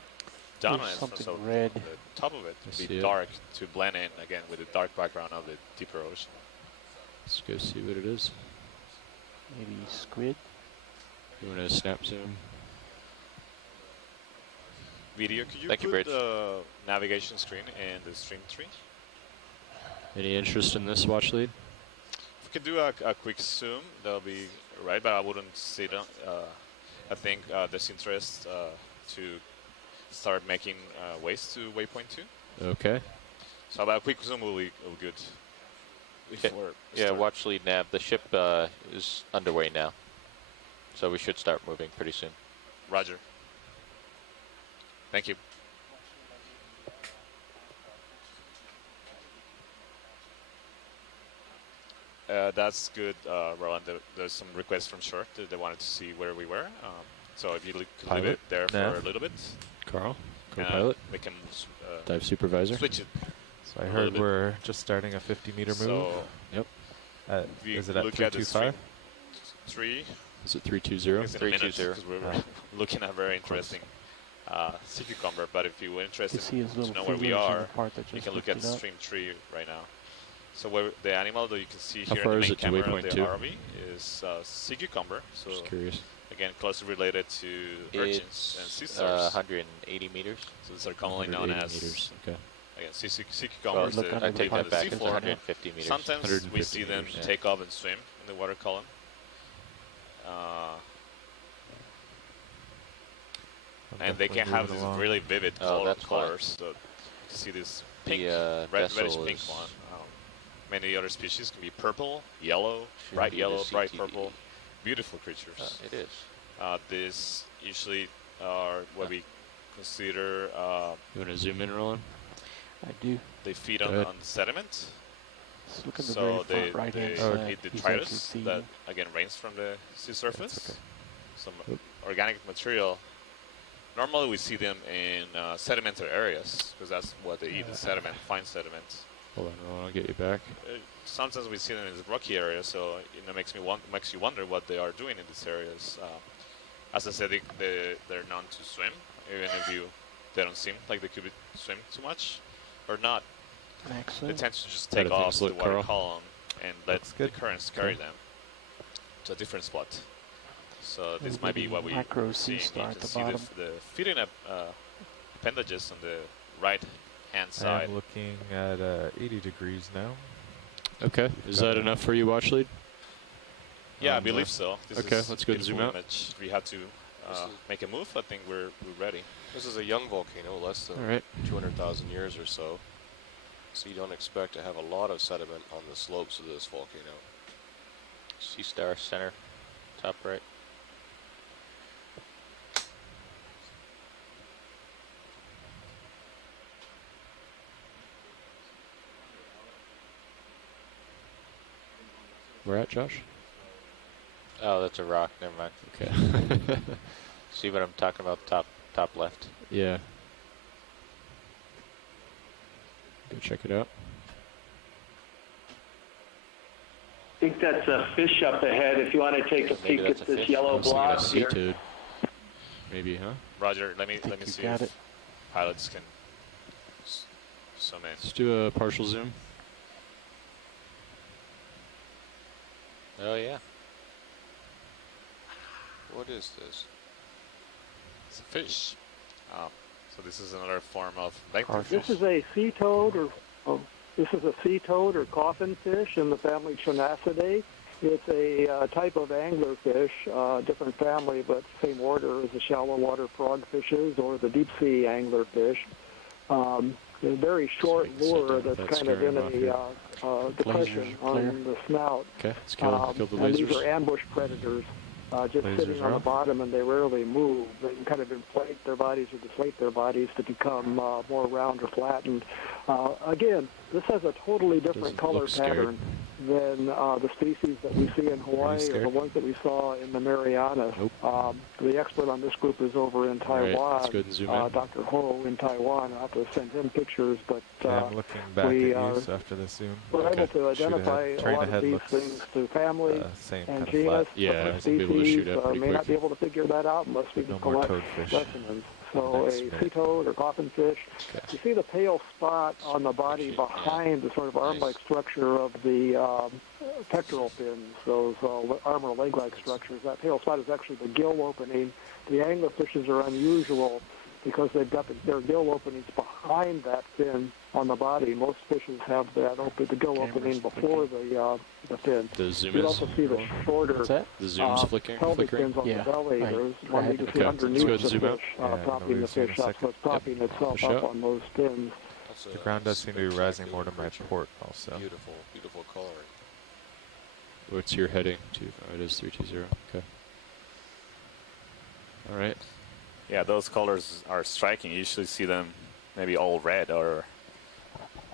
down There's on it, something so red. the top of it I to see be it. dark to blend in again with the dark background of the deeper ocean. Let's go see what it is. Maybe squid. You want to snap zoom? Video, could you Thank you, put Bridge. the navigation screen in the stream tree? Any interest in this watch lead? If we could do a quick zoom, that'll be right, but I wouldn't sit on. I think there's interest to start making ways to waypoint 2. Okay. So about a quick zoom will be good. Okay. Before we Yeah, start. watch lead nav. The ship is underway now, so we should start moving pretty soon. Roger. Thank you. That's good, Roland. There's some requests from Short that they wanted to see where we were. So if you could leave Pilot? it there for Nav? a little bit, Carl, co-pilot, we can dive supervisor. switch it. So I a heard little bit. we're just starting a 50-meter move. Yep. If you Is it at look at the 325? Three. Is it 320? It's in a minute 320. because we're looking at a very interesting sea cucumber. But if you were You interested can see his to little know where fingers we in are, the part that you just can look at the lifted up. stream tree right now. So where the animal that you can see How here far in is the it to main camera waypoint of the 2? ROV is sea cucumber. So Just curious. again, closely related to urchins and sea It's stars. 180 meters. So these are commonly known 180 as meters. Okay. again, sea Well, cucumbers look that under I the take live that at back. the It's seafloor. 150 meters. Sometimes we 150 see them meters, yeah. take off and swim in the water column. and they can have these really vivid colors. So you see this pink, reddish pink one. Many other species can be purple, yellow, bright purple. Beautiful creatures. It is. These usually are what we consider. You want to zoom in, Roland? I do. They feed on sediment. Just look at the So very they front right-hand side. eat He's detritus actually that feeding. again rains from the sea surface. okay. Some organic material. Normally we see them in sedimentary areas because that's what they eat, the sediment, fine sediment. Hold on, Roland, I'll get you back. Sometimes we see them in the rocky area, so makes you wonder what they are doing in these areas. As I said, they're known to swim, even if they don't seem like they could swim too much, or not. Excellent. They tend to just Had take a off the look, water Carl. column and let Looks the good. currents carry them to a different spot. So this might be what we macro see. sea star You at can the see bottom. the feeding appendages on the right-hand I side. am looking at 80 degrees now. Okay, is that enough for you, watch lead? Yeah, I believe so. This Okay, is let's go and zoom beautiful out. image. If we had to make a move, I think we're ready. This is a young volcano, less than All right. 200,000 years or so. So you don't expect to have a lot of sediment on the slopes of this volcano. Sea star center, top right. Where at, Josh? Oh, that's a rock. Never mind. Okay. See what I'm talking about? Top left. Yeah. Go check it out. I think that's a fish up ahead. If you want to take a Maybe peek that's at a this fish. yellow I was thinking blob a sea here. toad. Maybe, huh? Roger, let me think you see got if it. pilots can zoom in. Let's do a partial zoom. Oh yeah. What is this? It's a fish. So this is another form of Carfish. This is a sea toad, or coffin fish in the family Chionacidae. It's a type of anglerfish, different family, but same order as the shallow water frogfishes or the deep sea anglerfish. A very short So you can lure set that's that kind of scaring in off a here. depression Lasers clear. on the snout. Okay, let's kill the And these lasers. are ambush predators, just Lasers sitting on the off. bottom, and they rarely move. They can kind of inflate their bodies or deflate their bodies to become more round or flattened. Again, this has a totally different Doesn't color look scared. pattern than the species that we see in Hawaii or the scared? ones that we saw in the Marianas. Nope. The expert on this group is over in All right, Taiwan, let's go ahead and zoom in. Dr. Ho in Taiwan. I'll have to send him pictures, but I'm looking back we, at you after the zoom. we're Okay. able to Shoot identify ahead. a Train lot of ahead these looks, things to family same and kind of genus, flat. Yeah, different we'll be able to shoot species. that pretty May not quick. be able to figure that out unless we No just more collect toadfish. specimens. So Next a minute. sea toad or coffin fish. Okay. You see the pale spot on the body Actually, yeah. behind the sort of arm-like structure of the pectoral fins, those arm or leg-like structures. That pale spot is actually the gill opening. The anglerfishes are unusual because they've got their gill openings behind that fin on the body. Most fishes have the gill opening before the fin. The zoom You'd is. also see the shorter What's that? The zoom's pelvic flickering. fins on Yeah. the belly. Right. There's Right. one you can Okay, see let's go underneath ahead and the zoom out. fish, Yeah, propping we'll the zoom in fish a up. second. So it's propping itself Push up up. on those fins. That's The ground does seem to be rising more to my spectacular port also. Beautiful, beautiful coloring. What's your heading? Oh, it is 320. Okay. All right. Yeah, those colors are striking. You usually see them maybe all red or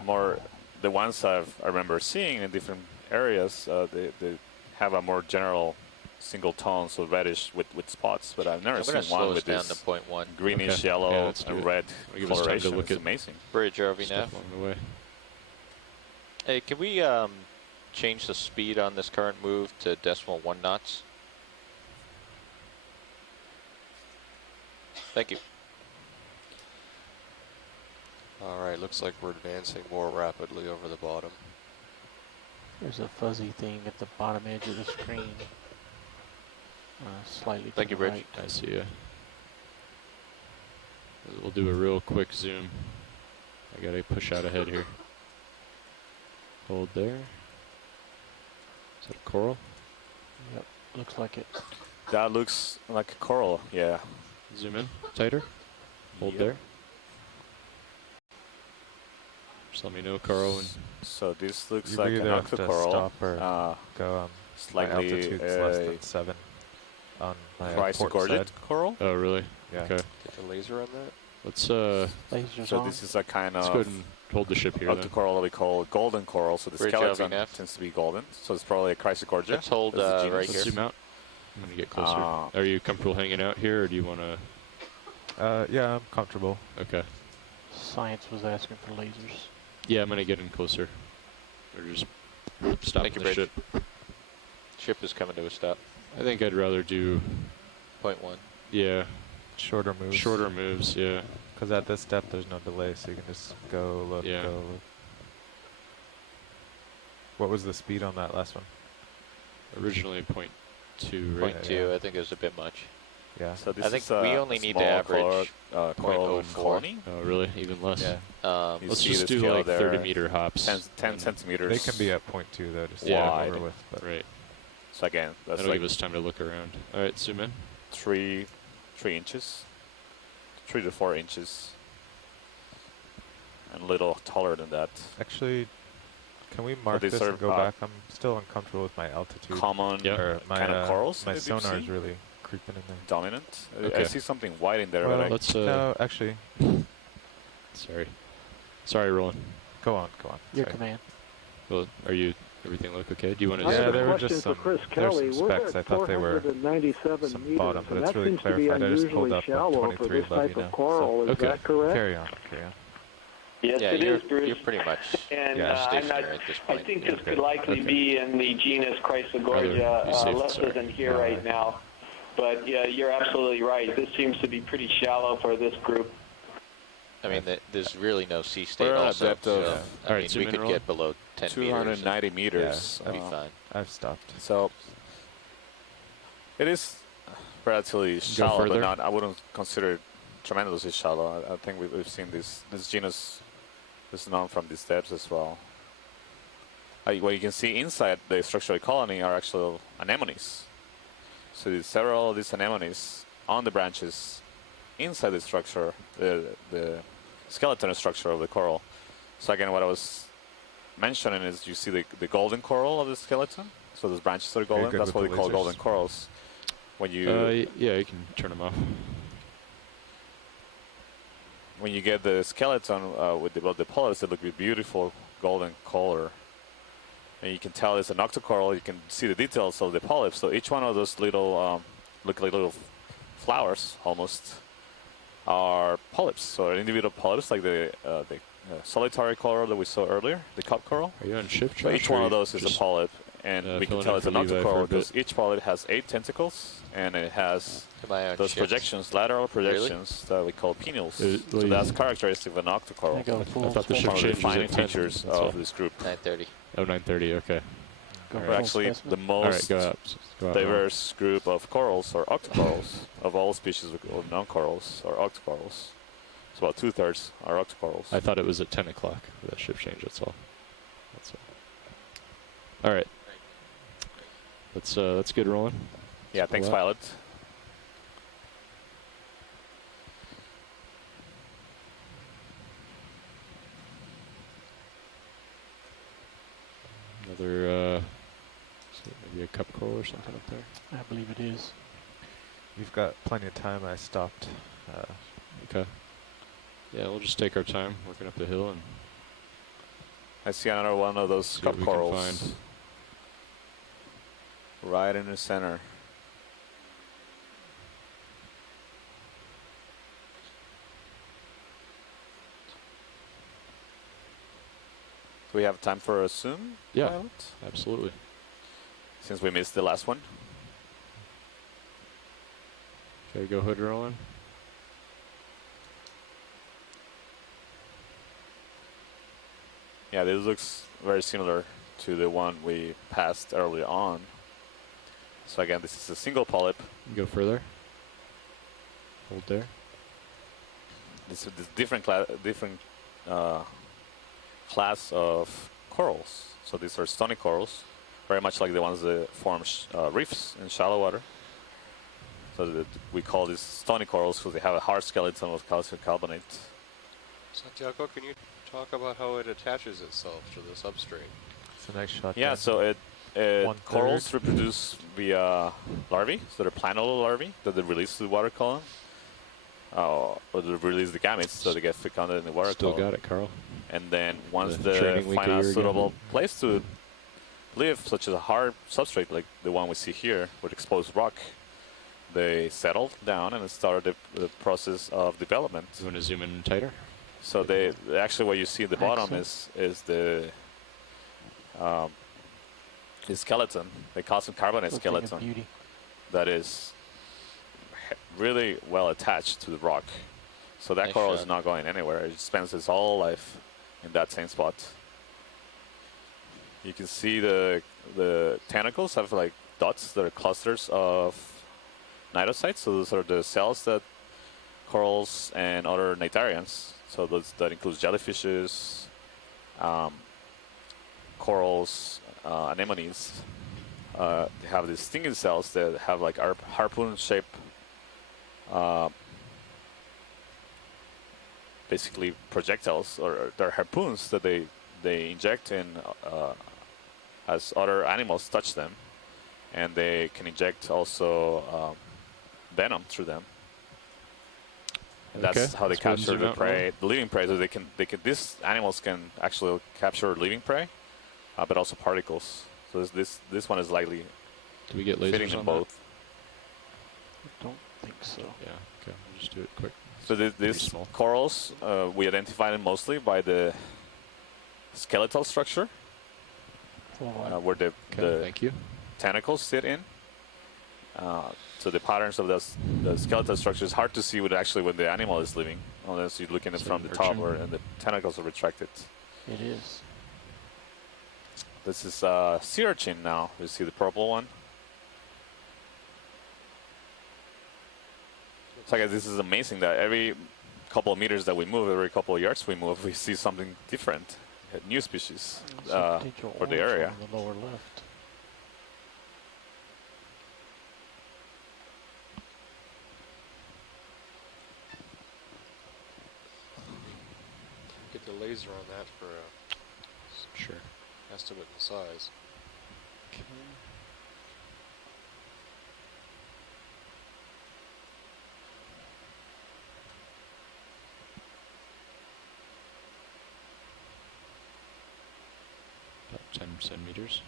more. The ones I remember seeing in different areas, they have a more general single tone, so reddish with spots. But I've never I'm gonna seen slow one us with down this to 0.1. greenish Okay. yellow Yeah, let's do and it. red Give us time to coloration. look It's at amazing. Bridge RV Stuff nav. along the way. Hey, can we change the speed on this current move to .1 knots? Thank you. All right, looks like we're advancing more rapidly over the bottom. There's a fuzzy thing at the bottom edge of the screen. Slightly to Thank you, the Rich. right. I see ya. We'll do a real quick zoom. I gotta push out ahead here. Hold there. Is that a coral? Yep. Looks like it. That looks like a coral, yeah. Zoom in tighter. Hold Yep. there. Just let me know, Carl. And So this looks You like an either have to octocoral. stop or go. My Slightly altitude's less than 7 on my port chrysogorgid side. coral. oh, really? Yeah. Okay. Get the laser on that. Let's Lasers So on. this is a kind let's go of ahead and hold the ship here. Then. octocoral that we call golden coral. So the Bridge skeleton LV nav. tends to be golden. So it's probably a chrysogorgia. Let's hold as the right genus. Let's here. zoom out. I'm gonna get closer. Uh, Are you comfortable hanging out here, or do you want to? Yeah, I'm comfortable. Okay. Science was asking for lasers. Yeah, I'm gonna get in closer. Or just stop Make the a bridge. ship. Ship is coming to a stop. I think I'd rather do, 0.1. yeah, Shorter moves. shorter moves. Yeah. Because at this depth, there's no delay, so you can just go, look, Yeah. go, look. What was the speed on that last one? Originally 0.2, right? 0.2, I think it was a bit much. Yeah. So this I think is we a only need to small average coral 0.04. colony. Oh, really? Even less? Yeah. You Let's see just the do scale like there, 30 meter hops. 10 and- centimeters. They can be at 0.2 though, just to Yeah. get wide. over with. But Right. So again, that's That'll like give us time to look around. All right, zoom in. 3 inches, 3 to 4 inches, and a little taller than that. actually, can we mark these this are, and go back? I'm still uncomfortable with my altitude. Common Yeah. Or my kind of corals my in the deep sonar is sea? really creeping in there. Dominant. I Okay. see something white in there, Well, but I, Let's. No, actually, Sorry, Roland. go on. Your Sorry. command. Well, are you? Everything look okay? Do you want to? I Yeah, have there a were question just for some- Chris there's Kelly. some We're specs. I at thought they were 497 some meters, bottom, but and it's that really seems to be clarified. I just unusually pulled up shallow for 23 this above type you now, of so- coral. Is Okay. that correct? Carry on. Yes, Yeah, it is, Bruce. you're pretty much And Yeah, I'm not, stationary at this I point. think this Okay. could likely Okay. be in the genus Rather Chrysogorgia. be safe, Les sorry. isn't here right now. But yeah, you're absolutely right. This seems to be pretty shallow for this group. I mean, there's really no sea state We're at a also. depth of so, All I right, mean, zoom we in, could Roland. get below 10 290 meters. meters. Be fine. I've stopped. So it is relatively shallow, but further. not. I wouldn't consider it tremendously shallow. I think we've seen this genus is known from these depths as well. What you can see inside the structural colony are actual anemones. So there's several of these anemones on the branches inside the structure, the skeleton structure of the coral. So again, what I was mentioning is you see the golden coral of the skeleton. So those branches are golden. good That's with what we the call lasers? golden corals. When you Yeah, you can turn them off. when you get the skeleton with the polyps, they look beautiful golden color. And you can tell it's an octocoral. You can see the details of the polyps. So each one of those little look like little flowers almost are polyps. So individual polyps, like the solitary coral that we saw earlier, the cup coral. Are you on shift? So Josh, each or one you of those is a just- polyp, and we can filling tell in it's for an Levi for a octocoral bit. because each polyp has 8 tentacles, and it has Am I on those shift? projections, lateral projections that we call pinnacles. Well, So you- that's characteristic of an I octocoral. go full thought the ship One of the changes at defining 10. features That's all. of this group. 9:30. Oh, 9:30. Okay. Go We're full actually specimen. the All right, most go out. Go out. diverse group of corals or octocorals of all species of non-corals or octocorals. So about 2/3 are octocorals. I thought it was at 10 o'clock for that shift change. That's all. That's all. All right. Let's get rolling. Yeah, Let's thanks, pull out. pilot. Another, maybe a cup coral or something up there. I believe it is. You've got plenty of time. I stopped. Okay. Yeah, we'll just take our time working up the hill and I see another one of those See cup what we can corals. find. Right in the center. Do we have time for a zoom? Yeah. pilot? absolutely. Since we missed the last one. Okay, go hood rolling. Yeah, this looks very similar to the one we passed earlier on. So again, this is a single polyp. Go further. Hold there. This is this different class of corals. So these are stony corals very much like the ones that form reefs in shallow water. So that we call these stony corals because they have a hard skeleton of calcium carbonate. Santiago, can you talk about how it attaches itself to the substrate? It's a nice shot. Yeah, Dan. so One corals third. reproduce via larvae, so they're planular larvae that they release to the water column. Or they release the gametes, so they get fecunded in the water Still column. got it, Carl. And then once The they training week find a a year suitable ago. place to live, such as a hard substrate like the one we see here with exposed rock, they settle down and start the process of development. You want to zoom in tighter? So they actually what you see at the bottom is the skeleton, the calcium carbonate Looking at skeleton beauty. that is really well attached to the rock. So that Nice coral is shot. not going anywhere. It spends its whole life in that same spot. You can see the tentacles have like dots that are clusters of cnidocytes. So those are the cells that corals and other cnidarians, so that includes jellyfishes, corals, anemones, they have these stinging cells that have like harpoon-shaped basically projectiles, or they're harpoons that they inject in as other animals touch them, and they can inject also venom through them. And Okay, that's how they let's go ahead and capture zoom the out, prey, the living prey. So these animals can actually capture living prey, but also particles. So this one is likely Do we get fitting lasers them on both. I don't think so. that? Yeah. Okay. I'll just do it quick. So Pretty these small. corals, we identify them mostly by the skeletal structure, Full on. where Okay. the Thank you. tentacles sit in. So the patterns of the skeletal structure is hard to see when the animal is living, unless you're looking at it So from the an top, urchin. and the tentacles are retracted. It is. This is sea urchin now. You see the purple one. So I guess this is amazing that every couple of meters that we move, every couple of yards we move, we see something different, a new species Potential for the orange area. on the lower left. Get the laser on that for a Sure. estimate in size. Okay. About 10 centimeters.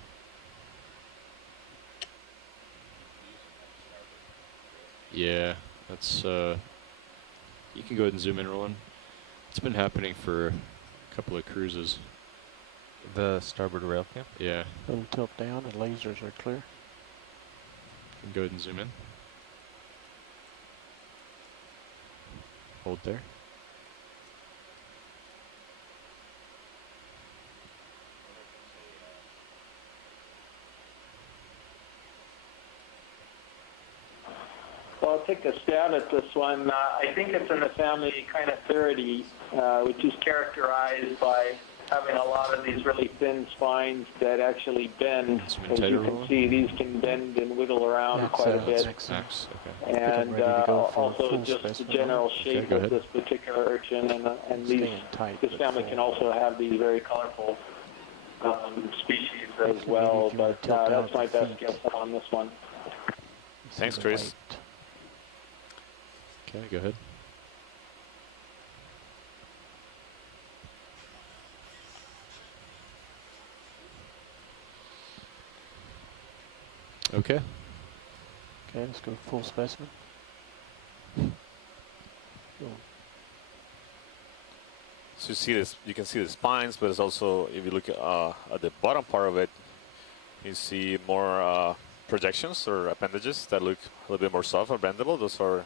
Yeah, that's you can go ahead and zoom in, Roland. It's been happening for a couple of cruises. The starboard rail cam. Yeah, A little tilt down and lasers are clear. you can go ahead and zoom in. Hold there. Well, I'll take a stab at this one. I think it's in the family Kinopteridae, which is characterized by having a lot of these really thin spines that actually bend. Zoom in As tighter, you can Roland. see, these can bend and wiggle around That's, quite a bit. Max. Max, okay. And ready to go for a also full just the specimen. general Okay, shape go of ahead. this particular urchin, and these, Staying tight, this but family full. can also have these very colorful species as Maybe well, if you wanna but tilt down that's my at the best feet. guess on this one. See Thanks, the Chris. light. Okay, go ahead. Okay. Okay, let's go full specimen. Cool. So you see this, you can see the spines, but it's also, if you look at the bottom part of it, you see more projections or appendages that look a little bit more soft or bendable. Those are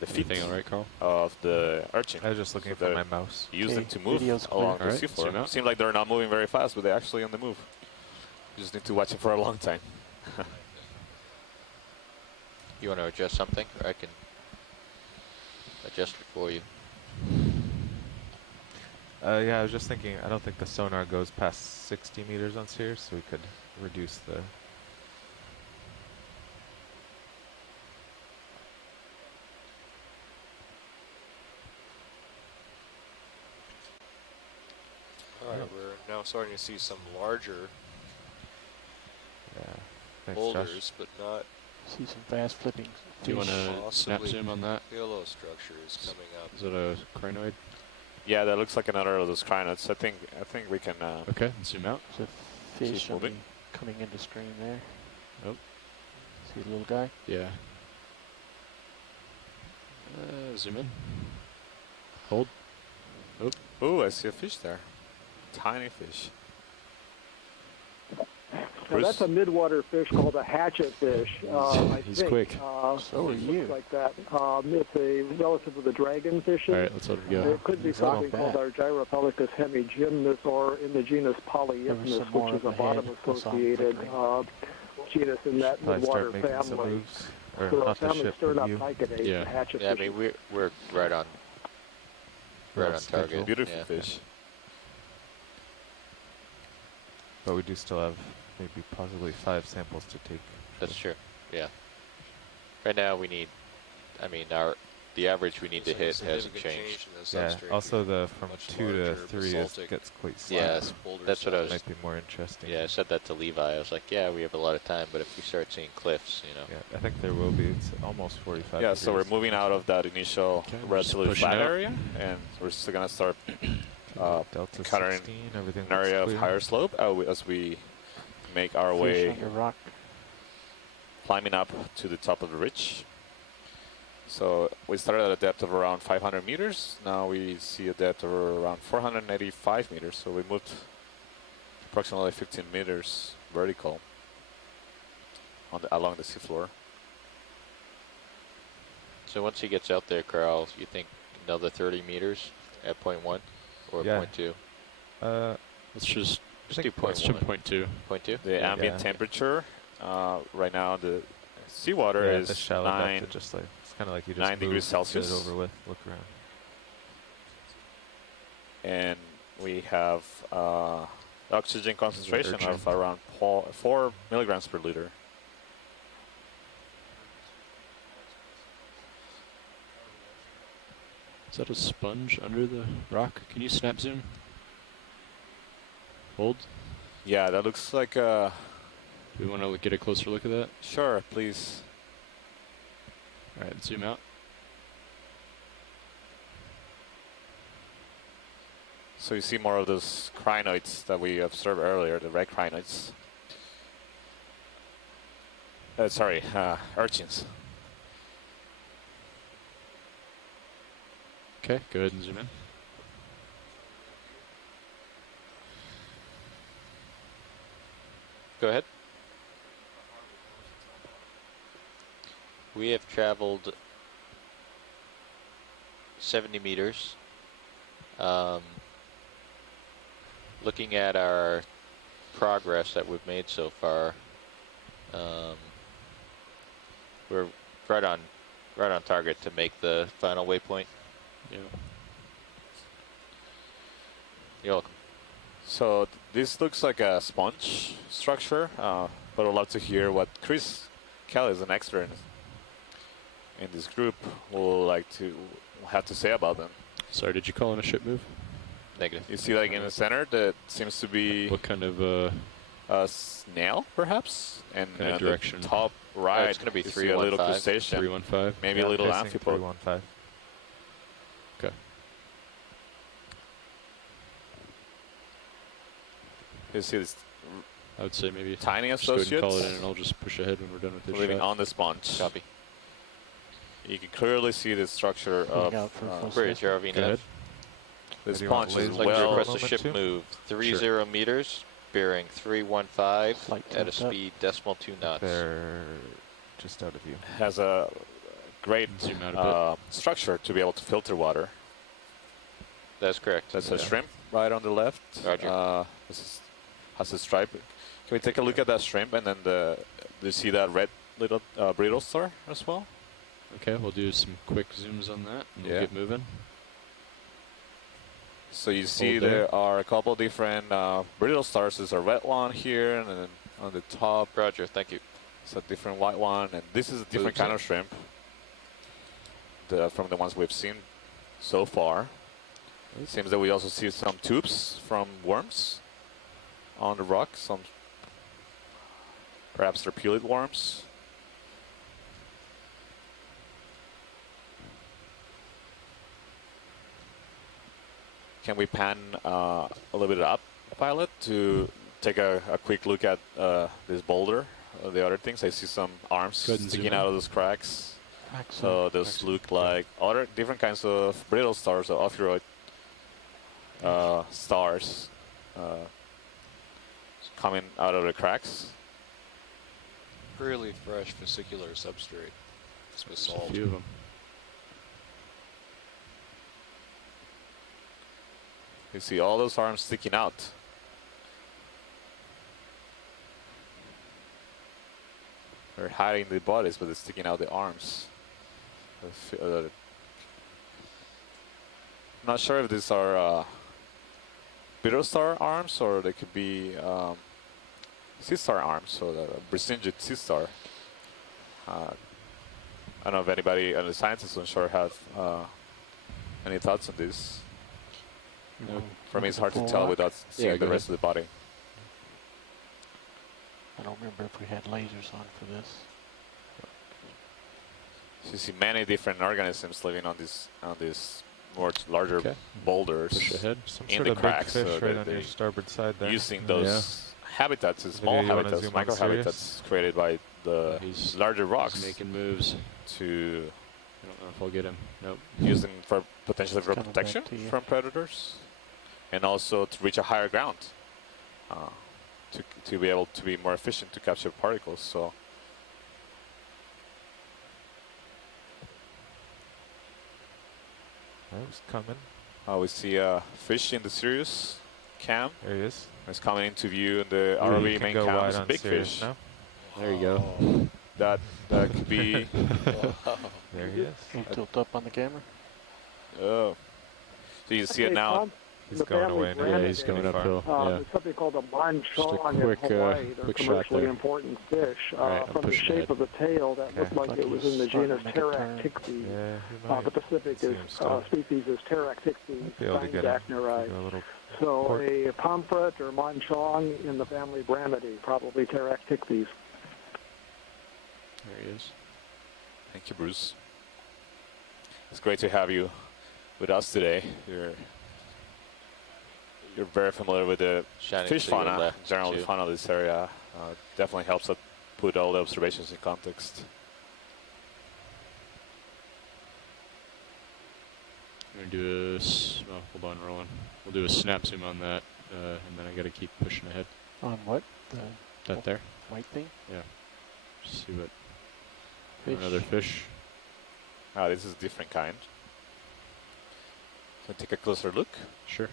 the feet Everything all right, Carl? of the urchin. I was just looking So for they're- my mouse. You use them Okay, to move video's clear. along the Alright, seafloor. zoom out. Seem like they're not moving very fast, but they're actually on the move. You just need to watch it for a long time. You want to adjust something, or I can adjust it for you? Yeah, I was just thinking, I don't think the sonar goes past 60 meters on Sears, so we could reduce the. All right, we're now starting to see some larger Yeah. Thanks, boulders, Josh. but not See some fast flipping Do you want fish. to snap possibly zoom on that? pillow structures coming up. Is it a crinoid? Yeah, that looks like another of those crinoids. I think we can. Okay, zoom out. There's a fish Keep on the, moving. coming into stream there. Oh. See the little guy? Yeah. Zoom in. Hold. Ooh, I see a fish there. Tiny fish. Now, that's a midwater fish called a hatchet fish. I He's think. quick. So are it you. looks like that. It's a relative of the dragon fishes. All right, let's let him go. It could be He's not something called bad. Argyropellicus hemigymnus, or in the genus Polyipnus, some more which is a up ahead. I saw him bottom-associated flickering. genus in that Probably midwater start making some family. moves. Or So a not the family ship, stirred but up you. picadae, Yeah. the hatchet Yeah, I fishes. mean we're right on We're on target. schedule. Beautiful Yeah. fish. But we do still have maybe possibly 5 samples to take. That's true. Yeah. Right now we need. I mean the average we need to There's a hit hasn't significant changed. change in the Yeah. substrate Also, here. the from Much 2 to larger 3 basaltic gets quite slack. Yeah, boulder that's what I size. was. Might be more interesting. Yeah, I said that to Levi. I was like, yeah, we have a lot of time, but if we start seeing cliffs, you know. Yeah, I think there will be. It's almost 45. Yeah, so we're degrees. moving out of that initial Okay, we're just relatively pushing flat out. area, and we're still gonna start Delta encountering 16. Everything an area looks of clear. higher slope as we make our Fish way under rock. climbing up to the top of the ridge. So we started at a depth of around 500 meters. Now we see a depth of around 485 meters. So we moved approximately 15 meters vertical along the seafloor. So once he gets out there, Carl, you think another 30 meters at point 1 or Yeah. point 2? Let's just Just do let's point do 1. point 2. Point 2? The ambient Yeah. temperature right now, the seawater Yeah, is the shallow 9. depth, just like it's kind of like you just 9 degrees move, Celsius. Get it over with, look around. And we have oxygen concentration urchin. of around 4 milligrams per liter. Is that a sponge under the rock? Can you snap zoom? Hold. Yeah, that looks like Do we want to get a closer look at that? sure, please. All right, zoom out. So you see more of those crinoids that we observed earlier, the red crinoids. Sorry, urchins. Okay, go ahead and zoom in. Go ahead. We have traveled 70 meters. Looking at our progress that we've made so far, we're right on target to make the final waypoint. Yeah. You're welcome. So this looks like a sponge structure, but I'd love to hear what Chris Kelly is an expert in this group will have to say about them. Sorry, did you call in a ship move? Negative. You see, like in the center, that seems to be What kind of a snail, perhaps, and Kind of the direction? top right, it's gonna be you see a little 315. crustacean, 315? maybe Yeah, a little facing amphipod. 315. Okay. You see this I would say maybe tiny just go ahead and call it in, associates and I'll just push ahead when we're done with this living shot. on the sponge. Copy. You can clearly see the structure Pulling of out for full Bridge, session. RV Go nav. ahead. the Do you want sponge. Is laser Like to Well- request a moment ship too? move 30 meters, bearing 315 Flight at a tilt up. speed decimal 2 knots. They're just out of view. has a great Zoom out a structure to be able to filter water. That's correct. That's a shrimp right on the left. Roger. Has a stripe. Can we take a look at that shrimp and then do you see that red little brittle star as well? Okay, we'll do some quick zooms on that, and we'll Yeah. get moving. So you see there. there are a couple different brittle stars. There's a red one here, and then On the top, Roger, thank you. it's a different white one, and this is a different Moves kind in. of shrimp from the ones we've seen so far. It seems that we also see some tubes from worms on the rock, some perhaps they're pellet worms. Can we pan a little bit up, Pilot, to take a quick look at this boulder? The other things, I see some arms sticking out of those cracks. So those look like other different kinds of brittle stars or ophiuroid stars coming out of the cracks. Really fresh vesicular substrate. It's There's a basalt. few of them. You see all those arms sticking out. They're hiding the bodies, but they're sticking out the arms. Not sure if these are Bitostar arms or they could be sea star arms, so the Brisingid sea star. I don't know if anybody, the scientists on shore have any thoughts on this. For me, it's hard to tell without seeing the rest of the body. I don't remember if we had lasers on for this. So you see many different organisms living on these more larger boulders Push ahead. Some in sort the of cracks. big fish So right that on your they starboard side there. using those habitats, small Video, you wanna habitats, zoom on micro Sirius? habitats created by the He's larger rocks He's making moves. to I don't know if I'll get him. Nope. using for potentially for coming back protection to you. from predators, and also to reach a higher ground, to be able to be more efficient to capture particles. So It's coming. we see a fish in the Sirius cam. There he is. It's coming into view in the You ROV can main go cam. wide It's a on big Sirius fish. now. There you go. That could be. There he is. Can you tilt up on the camera? Oh, so you see it now. He's going away now. Yeah, he's going uphill. Yeah. There's something called a Just a manchong quick, in Hawaii. They're quick shot commercially there. important fish. Alright, I'm From the pushing shape ahead. of the tail, that looked like Like it was in the he's starting genus to make a turn. Pterotictis. Yeah, he might. The Pacific See is, him still. species is Pterotictis Be able to get him. steinbachnerite. Go a little So port. a pomfret or manchong in the family Bramidae, probably Pterotictis. There he is. Thank you, Bruce. It's great to have you with us today. You're very familiar with the Shining fish to your fauna, left, general too. fauna of this area. Definitely helps us put all the observations in context. I'm gonna do a. Oh, hold on, Roland. We'll do a snap zoom on that, and then I gotta keep pushing ahead. On what? The That there. white thing? Yeah. Just see what. Fish. Another fish. This is a different kind. So take a closer look. Sure.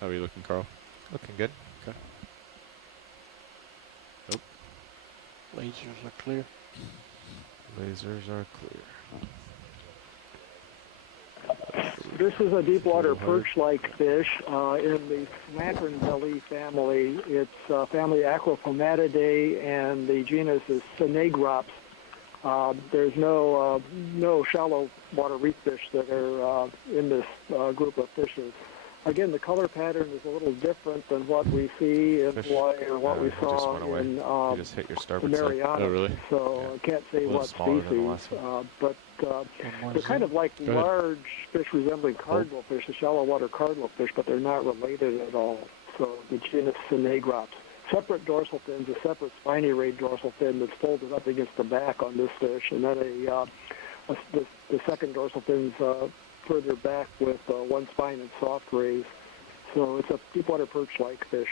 How are you looking, Carl? Looking good. Okay. Lasers are clear. Lasers are clear. This is a deep water perch-like fish in the lantern belly family. It's family Acrophomatidae, and the genus is Synagrops. There's no shallow water reef fish that are in this group of fishes. Again, the color pattern is a little different than what we see in Fish. Hawaii or what we Just saw went away. in You just hit your the starboard side. Marianas. Oh, really? So Yeah. I can't say A little what smaller than the last species, one. but One more they're kind zoom. of like Go ahead. large fish resembling cardinal fish, the shallow water cardinal fish, but they're not related at all. So the genus Synagrops. Separate dorsal fins, a separate spiny rayed dorsal fin that's folded up against the back on this fish, and then the second dorsal fin's further back with one spine and soft rays. So it's a deep water perch-like fish.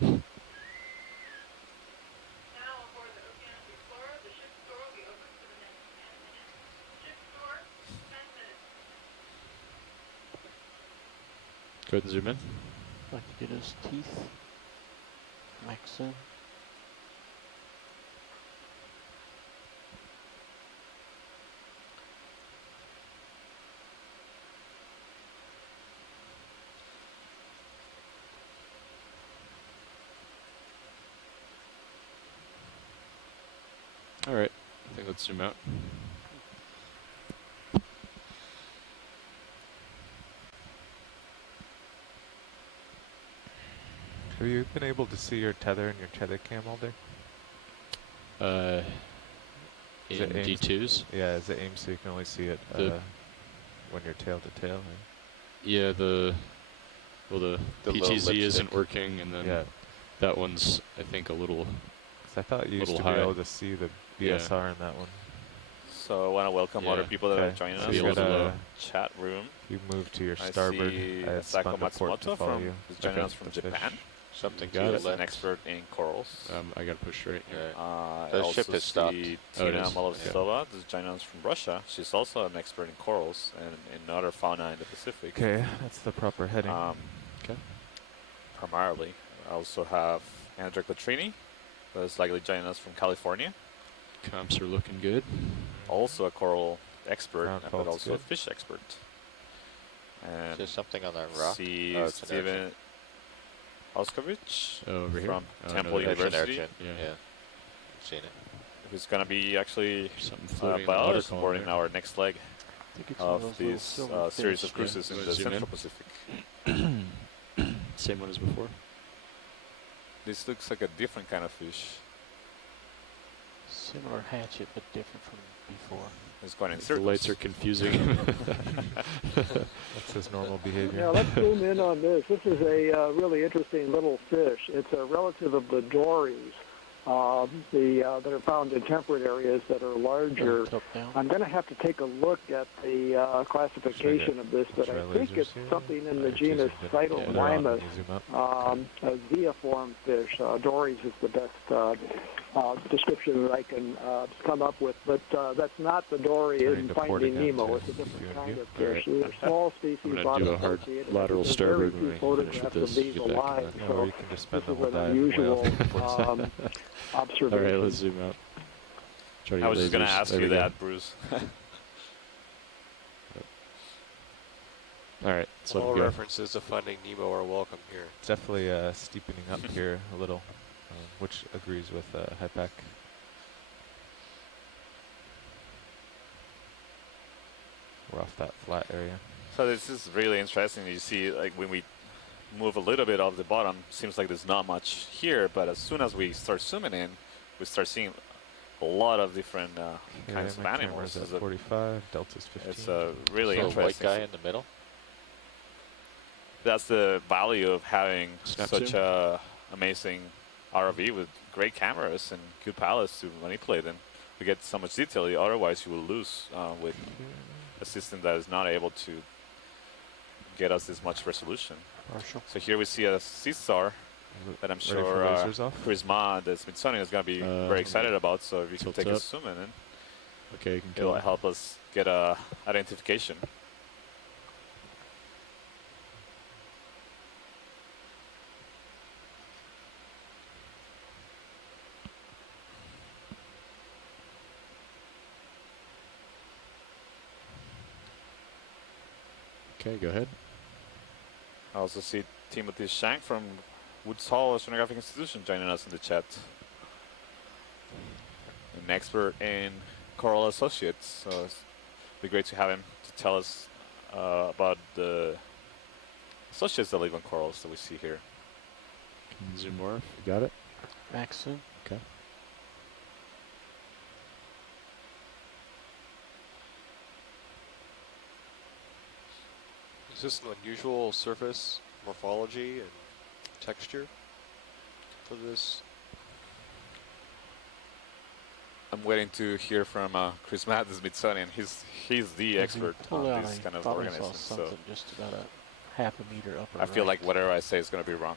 Now aboard the Okeanos Explorer, the ship's door will be open for the next 10 minutes. Ship's door, 10 minutes. Go ahead and zoom in. Like to get his teeth. Max in. All right. I think let's zoom out. Have you been able to see your tether and your tether cam all day? Is In it aimed- D2s? Yeah, is it aimed so you can only see it when you're tail to tail? Yeah, the The little PTZ isn't lipstick. working, and then Yeah, that one's, I think, a little. 'cause I thought you used Little to be high. able to see the Yeah. BSR in that one. So I want to welcome other Yeah. people that are Okay. joining So us you in gotta- the chat room. You move to your I starboard. see I had Asako spun the port to Matsumoto follow you. is joining Okay. us from The fish. Japan. Something Got to it. the He's an left. expert in corals. I gotta push right here. Yeah. I The also ship has stopped. see Oh, it Tina is? Malovsova is joining us from Russia. She's also an expert in corals and in other fauna in the Pacific. Okay, that's the proper heading. Okay. Primarily. I also have Andrea Cotrini, who is likely joining us from California. Comps are looking good. Also a coral expert, Ground but fault's also good. a fish expert. And There's something on that rock. see Oh, it's an Steven urchin. Oskovich Oh, over here? from Oh, Temple no, It's an University, urchin. Yeah. Yeah. I've seen it. who's going to be actually There's something floating in the by water us column boarding there. our next leg I think it's one of those little this silver series fish. of cruises You in wanna the zoom in? Central Pacific. Same one as before. This looks like a different kind of fish. Similar hatchet, but different from before. It's going in The circles. lights are confusing. That's his normal behavior. Now let's zoom in on this. This is a really interesting little fish. It's a relative of the dories, that are found in temperate areas that are larger. Tilt down. I'm going to have to take a look at the classification of this, but Try I think lasers it's here. something in the Just genus zoom in. Yeah, they're on when Cytomymus, you zoom up. a zeaform fish. Dories is the best description that I can come up with, but that's not the dory Turning in to port Finding again Nemo. to It's a different view and kind view. of fish. Alright. These are small species. I'm gonna often do a hard associated. lateral There's starboard very few when we finish with photographs of this. these Get back alive, in No, so or you can just spend this the is whole an dive way unusual off the port side. observation. Alright, let's zoom out. Try to I get was just going to lasers. ask There you we go. that, Bruce. Alright, let's let All him go. references to Finding Nemo are welcome here. It's definitely steepening up here a little, which agrees with HIPAC. We're off that flat area. So this is really interesting. You see, like when we move a little bit off the bottom, seems like there's not much here, but as soon as we start zooming in, we start seeing a lot of different kinds of my animals. camera's at 45, delta's 15. It's a really So a interesting. white guy in the middle. That's the value of having Snap such zoom. a amazing ROV with great cameras and good pilots to manipulate them. We get so much detail. Otherwise, you will lose with a system that is not able to get us this much resolution. Partial. So here we see a sea star that I'm Ready for sure lasers off? Chris Ma, the Smithsonian, is going to be very excited about. So if you can tilt take a up. zoom in, and Okay, you can it'll kill. help us get a identification. Okay, go ahead. I also see Timothy Shank from Woods Hole Oceanographic Institution joining us in the chat. An expert in coral associates, so it's be great to have him to tell us about the associates that live on corals that we see here. Can you zoom more if you got it? Back soon. Okay. Is this an unusual surface morphology and texture for this? I'm waiting to hear from Chris Matt, the Smithsonian. He's the expert Pull on out, these I kind of thought I saw organisms. So something just about a half a meter up. I feel like whatever I say is going to be wrong.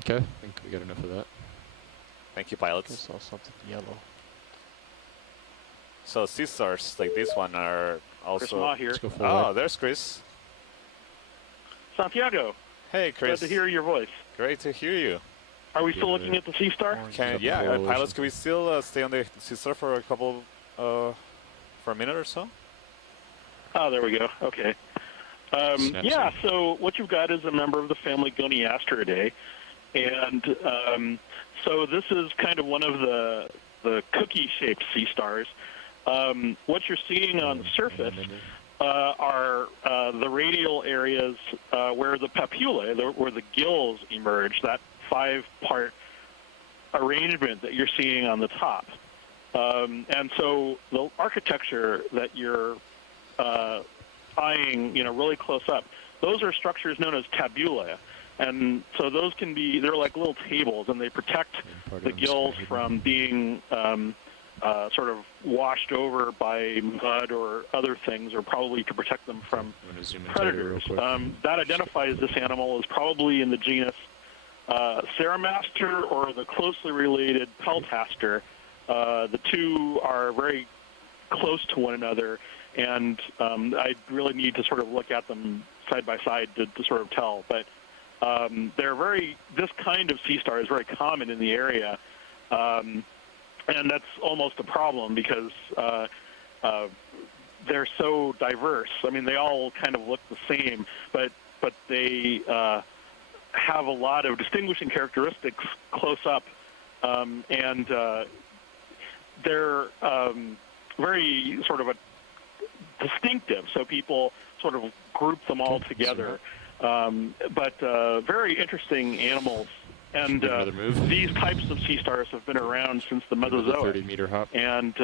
Okay, I think we got enough of that. Thank you, I pilots. saw something yellow. So sea stars like this one are also. Chris Ma here. Let's go full Oh, light. there's Chris. Santiago, Hey, Chris. glad to hear your voice. Great to hear you. Are we still looking at the Sea Star? Orange. Can, Up yeah, the whole pilots, ocean. can we still stay on the sea star for a couple, for a minute or so? Oh, there we go. Okay. Snaps Yeah, in. so what you've got is a member of the family Goniastridae. And so this is kind of one of the cookie-shaped sea stars. What you're seeing on the surface are the radial areas where the papillae, where the gills emerge, that 5-part arrangement that you're seeing on the top. And so the architecture that you're eyeing, really close up, those are structures known as tabulae. And so those can be, they're like little tables, and they protect the gills from being sort of washed over by mud or other things, or probably to protect them from predators. That identifies this animal as probably in the genus Ceramaster or the closely related Peltaster. The two are very close to one another, and I really need to sort of look at them side by side to sort of tell. But this kind of sea star is very common in the area, and that's almost a problem because they're so diverse. I mean, they all kind of look the same, but they have a lot of distinguishing characteristics close up, and they're very sort of distinctive, so people sort of group them all together. But very interesting animals. And these types of sea stars have been around since the Mesozoic. 30-meter hop. And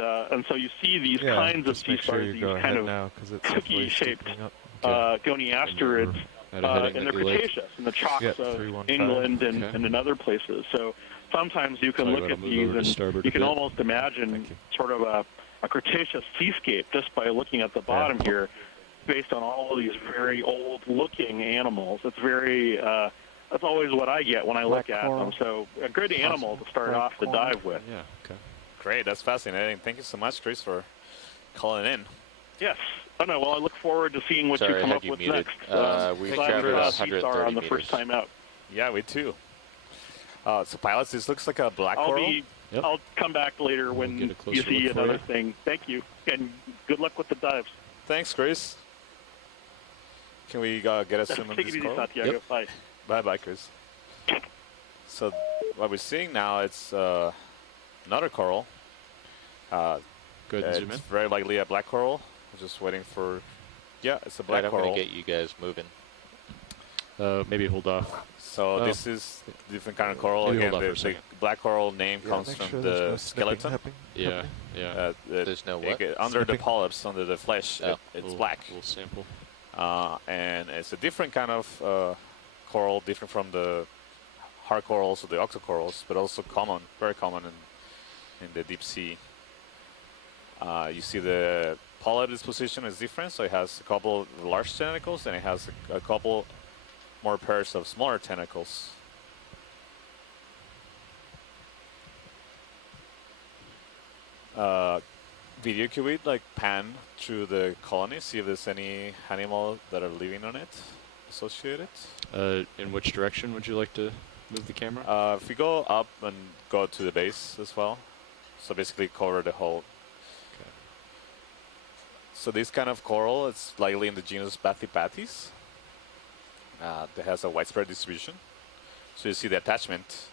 so you see these kinds of sea stars, these kind of cookie-shaped goniasterids in the Cretaceous, in the chalks of England and in other places. So sometimes you can look at these and you can almost imagine sort of a Cretaceous seascape just by looking at the bottom here, based on all of these very old-looking animals. It's very, that's always what I get when I look at them. So a good animal to start off the dive with. Yeah, okay. Great, that's fascinating. Thank you so much, Chris, for calling in. Yes. Oh, no, well, I look forward to seeing what you come up with next. We covered 130 on the first time out. Yeah, we too. So pilots, this looks like a black coral. I'll come back later when you see another thing. Thank you, and good luck with the dives. Thanks, Chris. Can we get a zoom on Take this it easy, coral? Santiago. Bye. Bye-bye, Chris. So what we're seeing now, it's another coral. Good, zoom in. It's very likely a black coral. We're just waiting for... Yeah, it's a black I'm coral. going to get you guys moving. Maybe hold off. So this is a different kind of coral. Again, the black coral name comes from the skeleton. Yeah. There's no what? Under the polyps, under the flesh, it's black. We'll sample. And it's a different kind of coral, different from the hard corals or the octocorals, but also common, very common in the deep sea. You see the polyp disposition is different, so it has a couple of large tentacles and it has a couple more pairs of smaller tentacles. Video, can we pan through the colony, see if there's any animal that are living on it associated? In which direction would you like to move the camera? If we go up and go to the base as well, so basically cover the whole. Okay. So this kind of coral, it's likely in the genus Bathypathes. That has a widespread distribution. So you see the attachment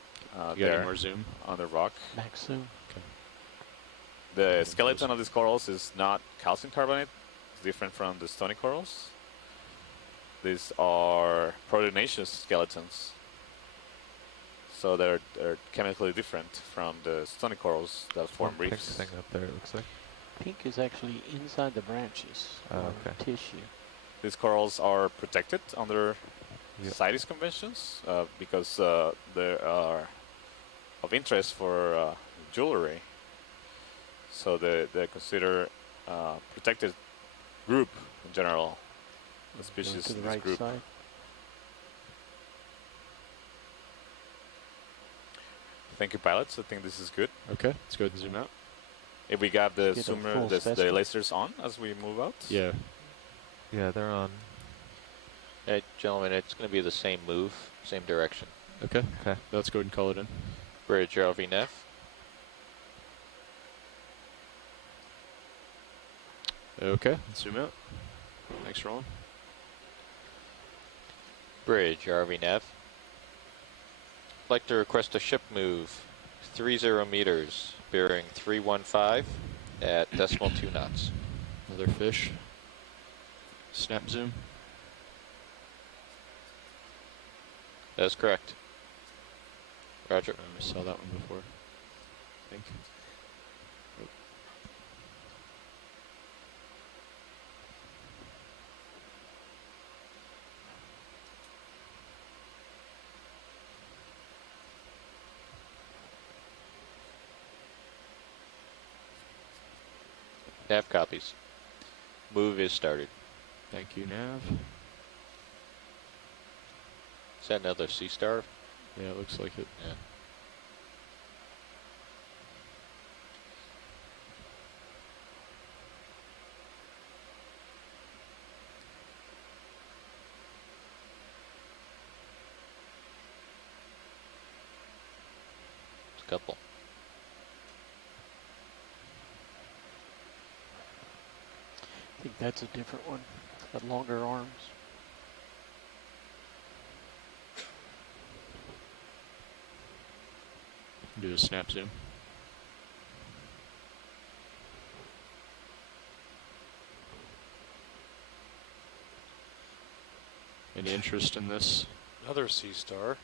there any more zoom on the rock. Max zoom. Okay. The skeleton of these corals is not calcium carbonate. It's different from the stony corals. These are proteinaceous skeletons. So they're chemically different from the stony corals that form reefs. Thing up there, it looks like. Pink is actually inside the branches. Tissue. These corals are protected under CITES conventions because they are of interest for jewelry. So they're considered protected group in general. The species to the in this right group. side. Thank you, pilots. I think this is good. Okay, let's go ahead and zoom out. If we got the Get a zoomer, full the specimen. lasers on as we move out. Yeah. Yeah, they're on. Hey, gentlemen, it's going to be the same move, same direction. Okay. Let's go ahead and call it in. Bridge RVNF. Okay, let's zoom out. Thanks, Roland. Bridge, RV nav. I'd like to request a ship move 30 meters, bearing 315 at decimal 2 knots. Another fish. Snap zoom. That's correct. Roger. I saw that one before, I think. Nav copies. Move is started. Thank you, Nav. Is that another Sea Star? Yeah, it looks like it. Yeah. It's a couple. I think that's a different one. Got longer arms. Do a snap zoom. Any interest in this? Another Sea Star.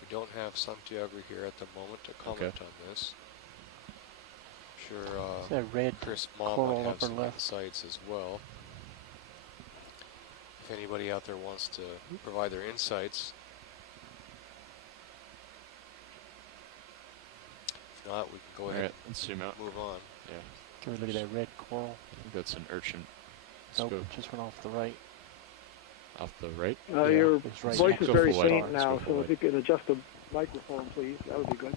We don't have Sanctuar here at the moment to comment on this. I'm sure that red Chris Mom coral would have upper some left. insights as well. If anybody out there wants to provide their insights. If not, we can go ahead and zoom out. Move on. Yeah. Can we look at that red coral? I think that's an urchin. Nope, just went off the right. Off the right? Your right voice is very faint Let's now, go so full if you can adjust the microphone, please, that would be good.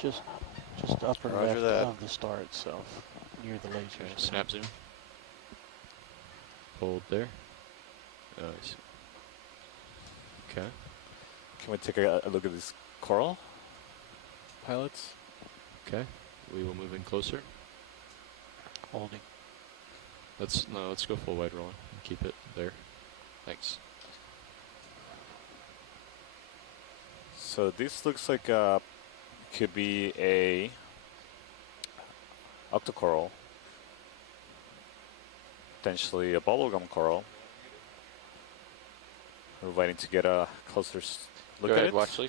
Just upper Roger left that. of the star itself, near the laser. Okay, snap zoom. Hold there. Oh, I see. Okay. Can we take a look at this coral, pilots? Okay. We will move in closer. Holding. Let's go full wide rolling and keep it there. Thanks. So this looks like could be a octocoral, potentially a bubblegum coral. We're waiting to get a closer look Go at ahead, it. Watchley.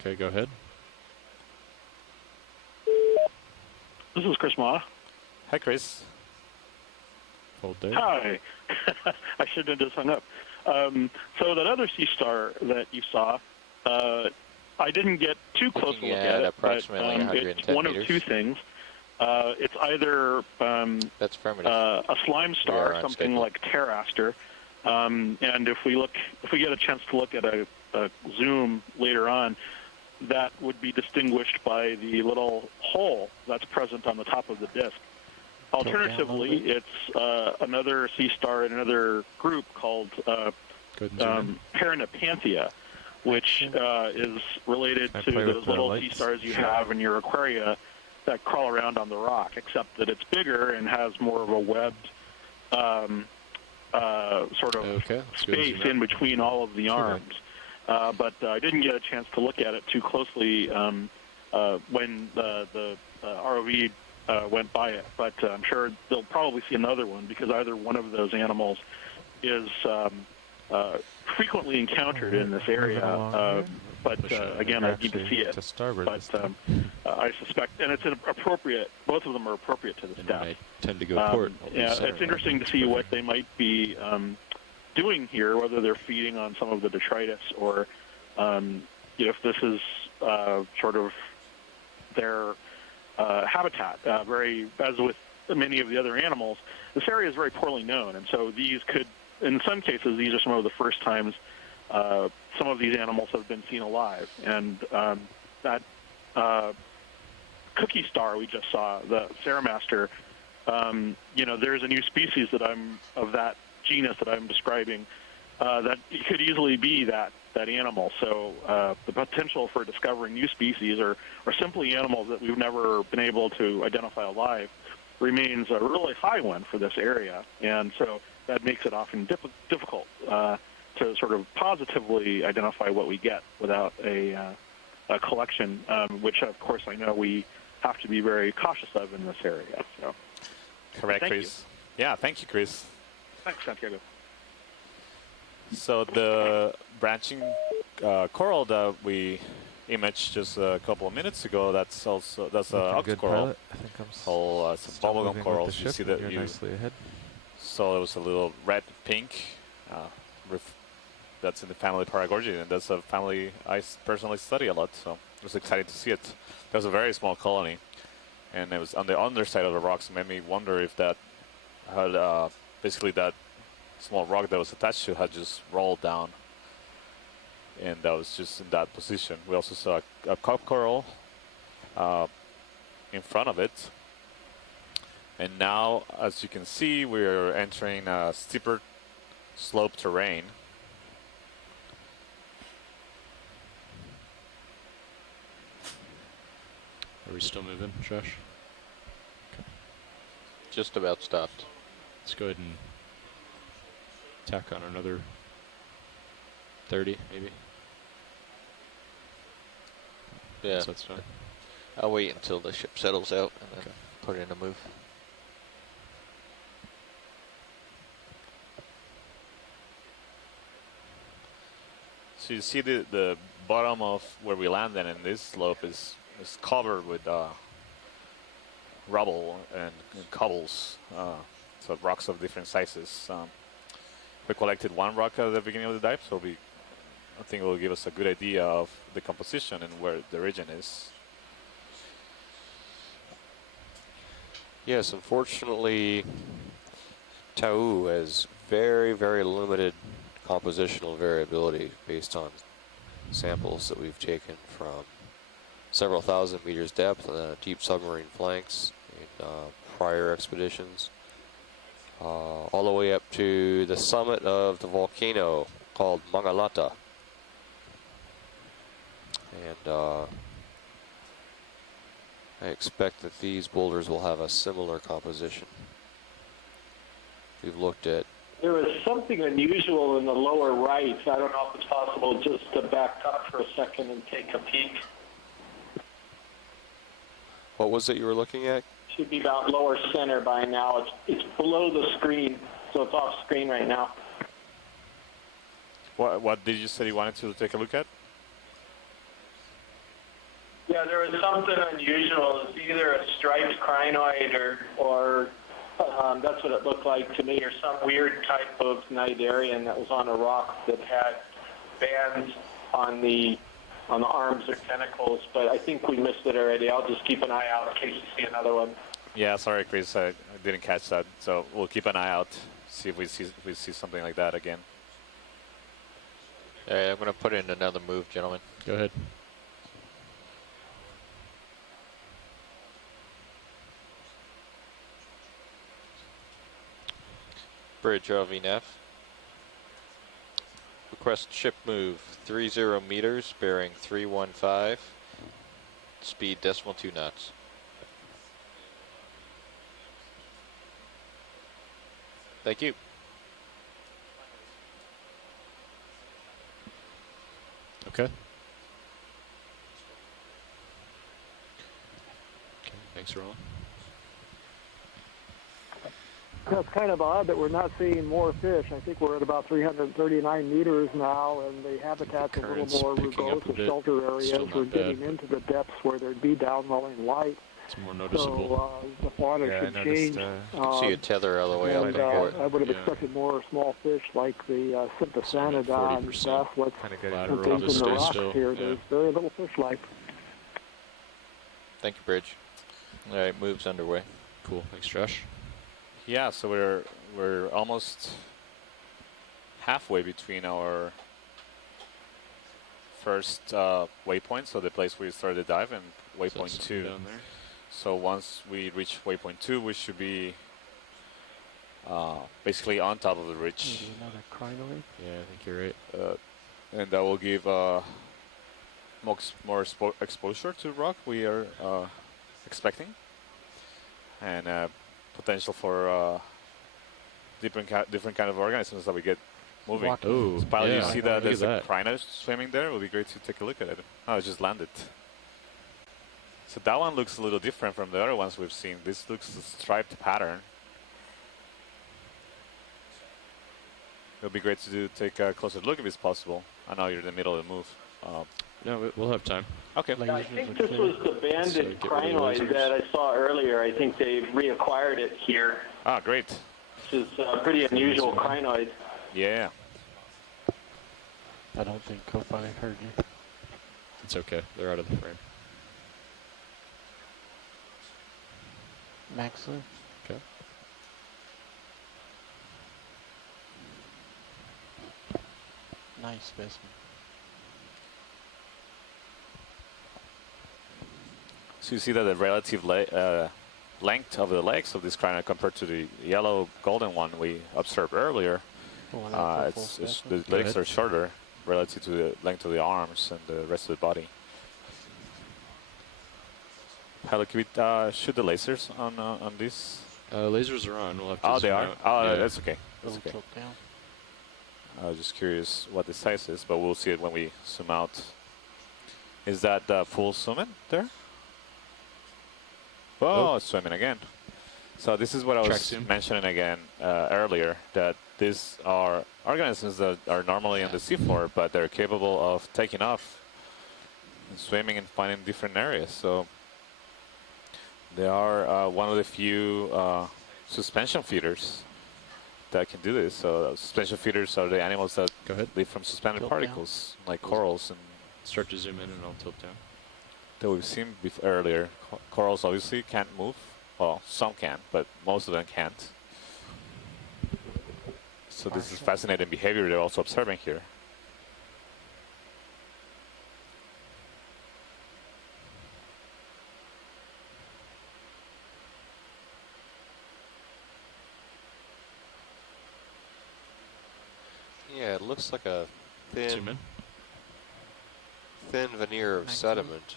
Okay, go ahead. This is Chris Ma. Hi, Chris. Hold there. Hi. I should have just hung up. So that other Sea Star that you saw, I didn't get too close to look at it, but approximately 110 it's one meters. of two things. It's either That's affirmative. a slime star, on something schedule. like Pteraster, and if we get a chance to look at a zoom later on, that would be distinguished by the little hole that's present on the top of the disk. Alternatively, it's another Sea Star in another group called Paranapanthea, which is related to those little sea stars you have in your aquaria that crawl around on the rock, except that it's bigger and has more of a webbed sort of space in between all of the arms. But I didn't get a chance to look at it too closely when the ROV went by it, but I'm sure they'll probably see another one because either one of those animals is frequently encountered in this area. But again, I need to see it. But I suspect, and it's appropriate. Both of them are appropriate to the staff. I tend to go port. Yeah, it's interesting to see what they might be doing here, whether they're feeding on some of the detritus or if this is sort of their habitat. As with many of the other animals, this area is very poorly known, and so these could, in some cases, these are some of the first times some of these animals have been seen alive. And that cookie star we just saw, the Ceramaster, there's a new species of that genus that I'm describing that could easily be that animal. So the potential for discovering new species or simply animals that we've never been able to identify alive remains a really high one for this area. And so that makes it often difficult to sort of positively identify what we get without a collection, which of course I know we have to be very cautious of in this area. So, correct, Chris. Yeah, thank you, Chris. Thanks, Santiago. So the branching coral that we imaged just a couple of minutes ago, that's an ox coral. I think I'm called some bubblegum corals. You see that you're nicely ahead. So it was a little red-pink. That's in the family Paragorgia, and that's a family I personally study a lot. So it was exciting to see it. That was a very small colony, and it was on the underside of the rocks. It made me wonder if that had basically that small rock that was attached to had just rolled down, and that was just in that position. We also saw a cup coral in front of it, and now, as you can see, we're entering a steeper slope terrain. Are we still moving, Josh? Okay. Just about stopped. Let's go ahead and tack on another 30, maybe. Yeah. So that's fine. I'll wait until the ship settles out and then put in a move. So you see the bottom of where we landed, and this slope is covered with rubble and cobbles, so rocks of different sizes. We collected one rock at the beginning of the dive, so I think it will give us a good idea of the composition and where the region is. Yes, unfortunately, Tau has very, very limited compositional variability based on samples that we've taken from several thousand meters depth and deep submarine flanks in prior expeditions, all the way up to the summit of the volcano called Mangalata. And I expect that these boulders will have a similar composition. We've looked at. There was something unusual in the lower right. I don't know if it's possible just to back up for a second and take a peek. What was it you were looking at? Should be about lower center by now. It's below the screen, so it's off screen right now. What did you say you wanted to take a look at? Yeah, there was something unusual. It's either a striped crinoid or that's what it looked like to me, or some weird type of cnidarian that was on a rock that had bands on the arms or tentacles. But I think we missed it already. I'll just keep an eye out in case you see another one. Yeah, sorry, Chris, I didn't catch that. So we'll keep an eye out, see if we see something like that again. All right, I'm going to put in another move, gentlemen. Go ahead. Bridge RVNAV. Request ship move 30 meters, bearing 315, speed .2 knots. Thank you. Okay. Thanks, Roland. It's kind of odd that we're not seeing more fish. I think we're at about 339 meters now, and the habitat's a little more rugose, the shelter areas. We're getting into the depths where there'd be downwelling light. It's more noticeable. So the fauna should change. See a tether all the way up. I would have expected more small fish like the Symphosanodon, basswood, and things in the rocks here. There's very little fish life. Thank you, Bridge. All right, move's underway. Cool. Thanks, Josh. Yeah, so we're almost halfway between our first waypoint, so the place we started the dive, and waypoint 2. Down there. So once we reach waypoint 2, we should be basically on top of the ridge. Maybe another crinoid? Yeah, I think you're right. And that will give more exposure to rock we are expecting, and potential for different kind of organisms that we get moving. Walking. Oh, So Pilot, yeah. you see Look that at there's a that. crino swimming there? It would be great to take a look at it. Oh, it just landed. So that one looks a little different from the other ones we've seen. This looks a striped pattern. It would be great to take a closer look if it's possible. I know you're in the middle of the move. No, we'll have time. Okay. I think this was the banded crinoid that I saw earlier. I think they reacquired it here. Ah, great. Which is a pretty unusual crinoid. Yeah. I don't think co-pilot heard you. It's okay. They're out of the frame. Maxley. Okay. Nice specimen. So you see that the relative length of the legs of this crinoid compared to the yellow golden one we observed earlier, the legs are shorter relative to the length of the arms and the rest of the body. Pilot, can we shoot the lasers on this? Lasers are on. We'll have to Oh, they zoom are? out. Oh, Yeah. that's okay. That's okay. I was just curious what the size is, but we'll see it when we zoom out. Is that full zoom in there? Oh, it's swimming again. So this is what I was mentioning again earlier, that these are organisms that are normally on the seafloor, but they're capable of taking off and swimming and finding different areas. So they are one of the few suspension feeders that can do this. So suspension feeders are the animals that live from suspended particles, like corals. And start to zoom in and I'll tilt down. That we've seen earlier. Corals obviously can't move. Well, some can, but most of them can't. So this is fascinating behavior they're also observing here. Yeah, it looks like a thin veneer of sediment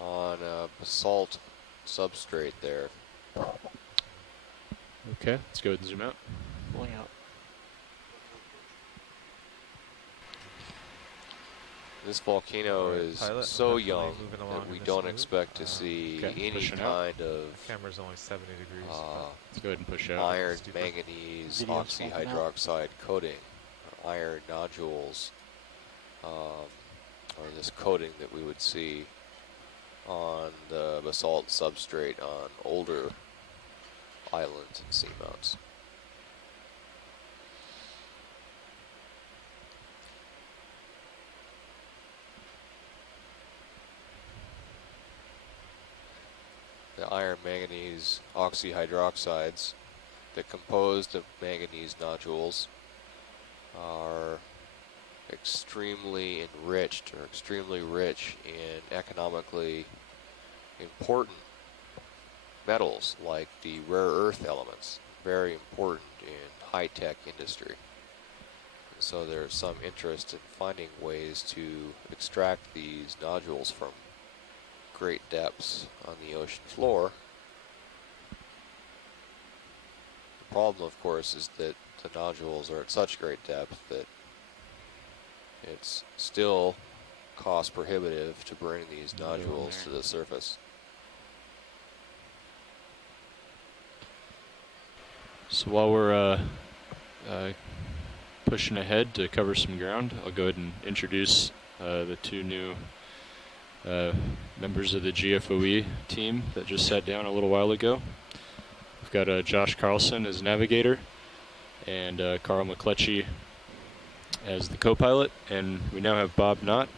on a basalt substrate there. Okay, let's go ahead and zoom out. Pulling out. This volcano is so young that we don't expect to see any kind of camera's only 70 degrees. Let's go ahead and push out. Iron manganese oxyhydroxide coating, or iron nodules, or this coating that we would see on the basalt substrate on older islands and seamounts. The iron manganese oxyhydroxides that compose the manganese nodules are extremely enriched or extremely rich in economically important metals like the rare earth elements, very important in high-tech industry. And so there's some interest in finding ways to extract these nodules from great depths on the ocean floor. The problem, of course, is that the nodules are at such great depth that it's still cost prohibitive to bring these nodules to the surface. So while we're pushing ahead to cover some ground, I'll go ahead and introduce the two new members of the GFOE team that just sat down a little while ago. We've got Josh Carlson as navigator and Carl McCletchy as the co-pilot, and we now have Bob Knott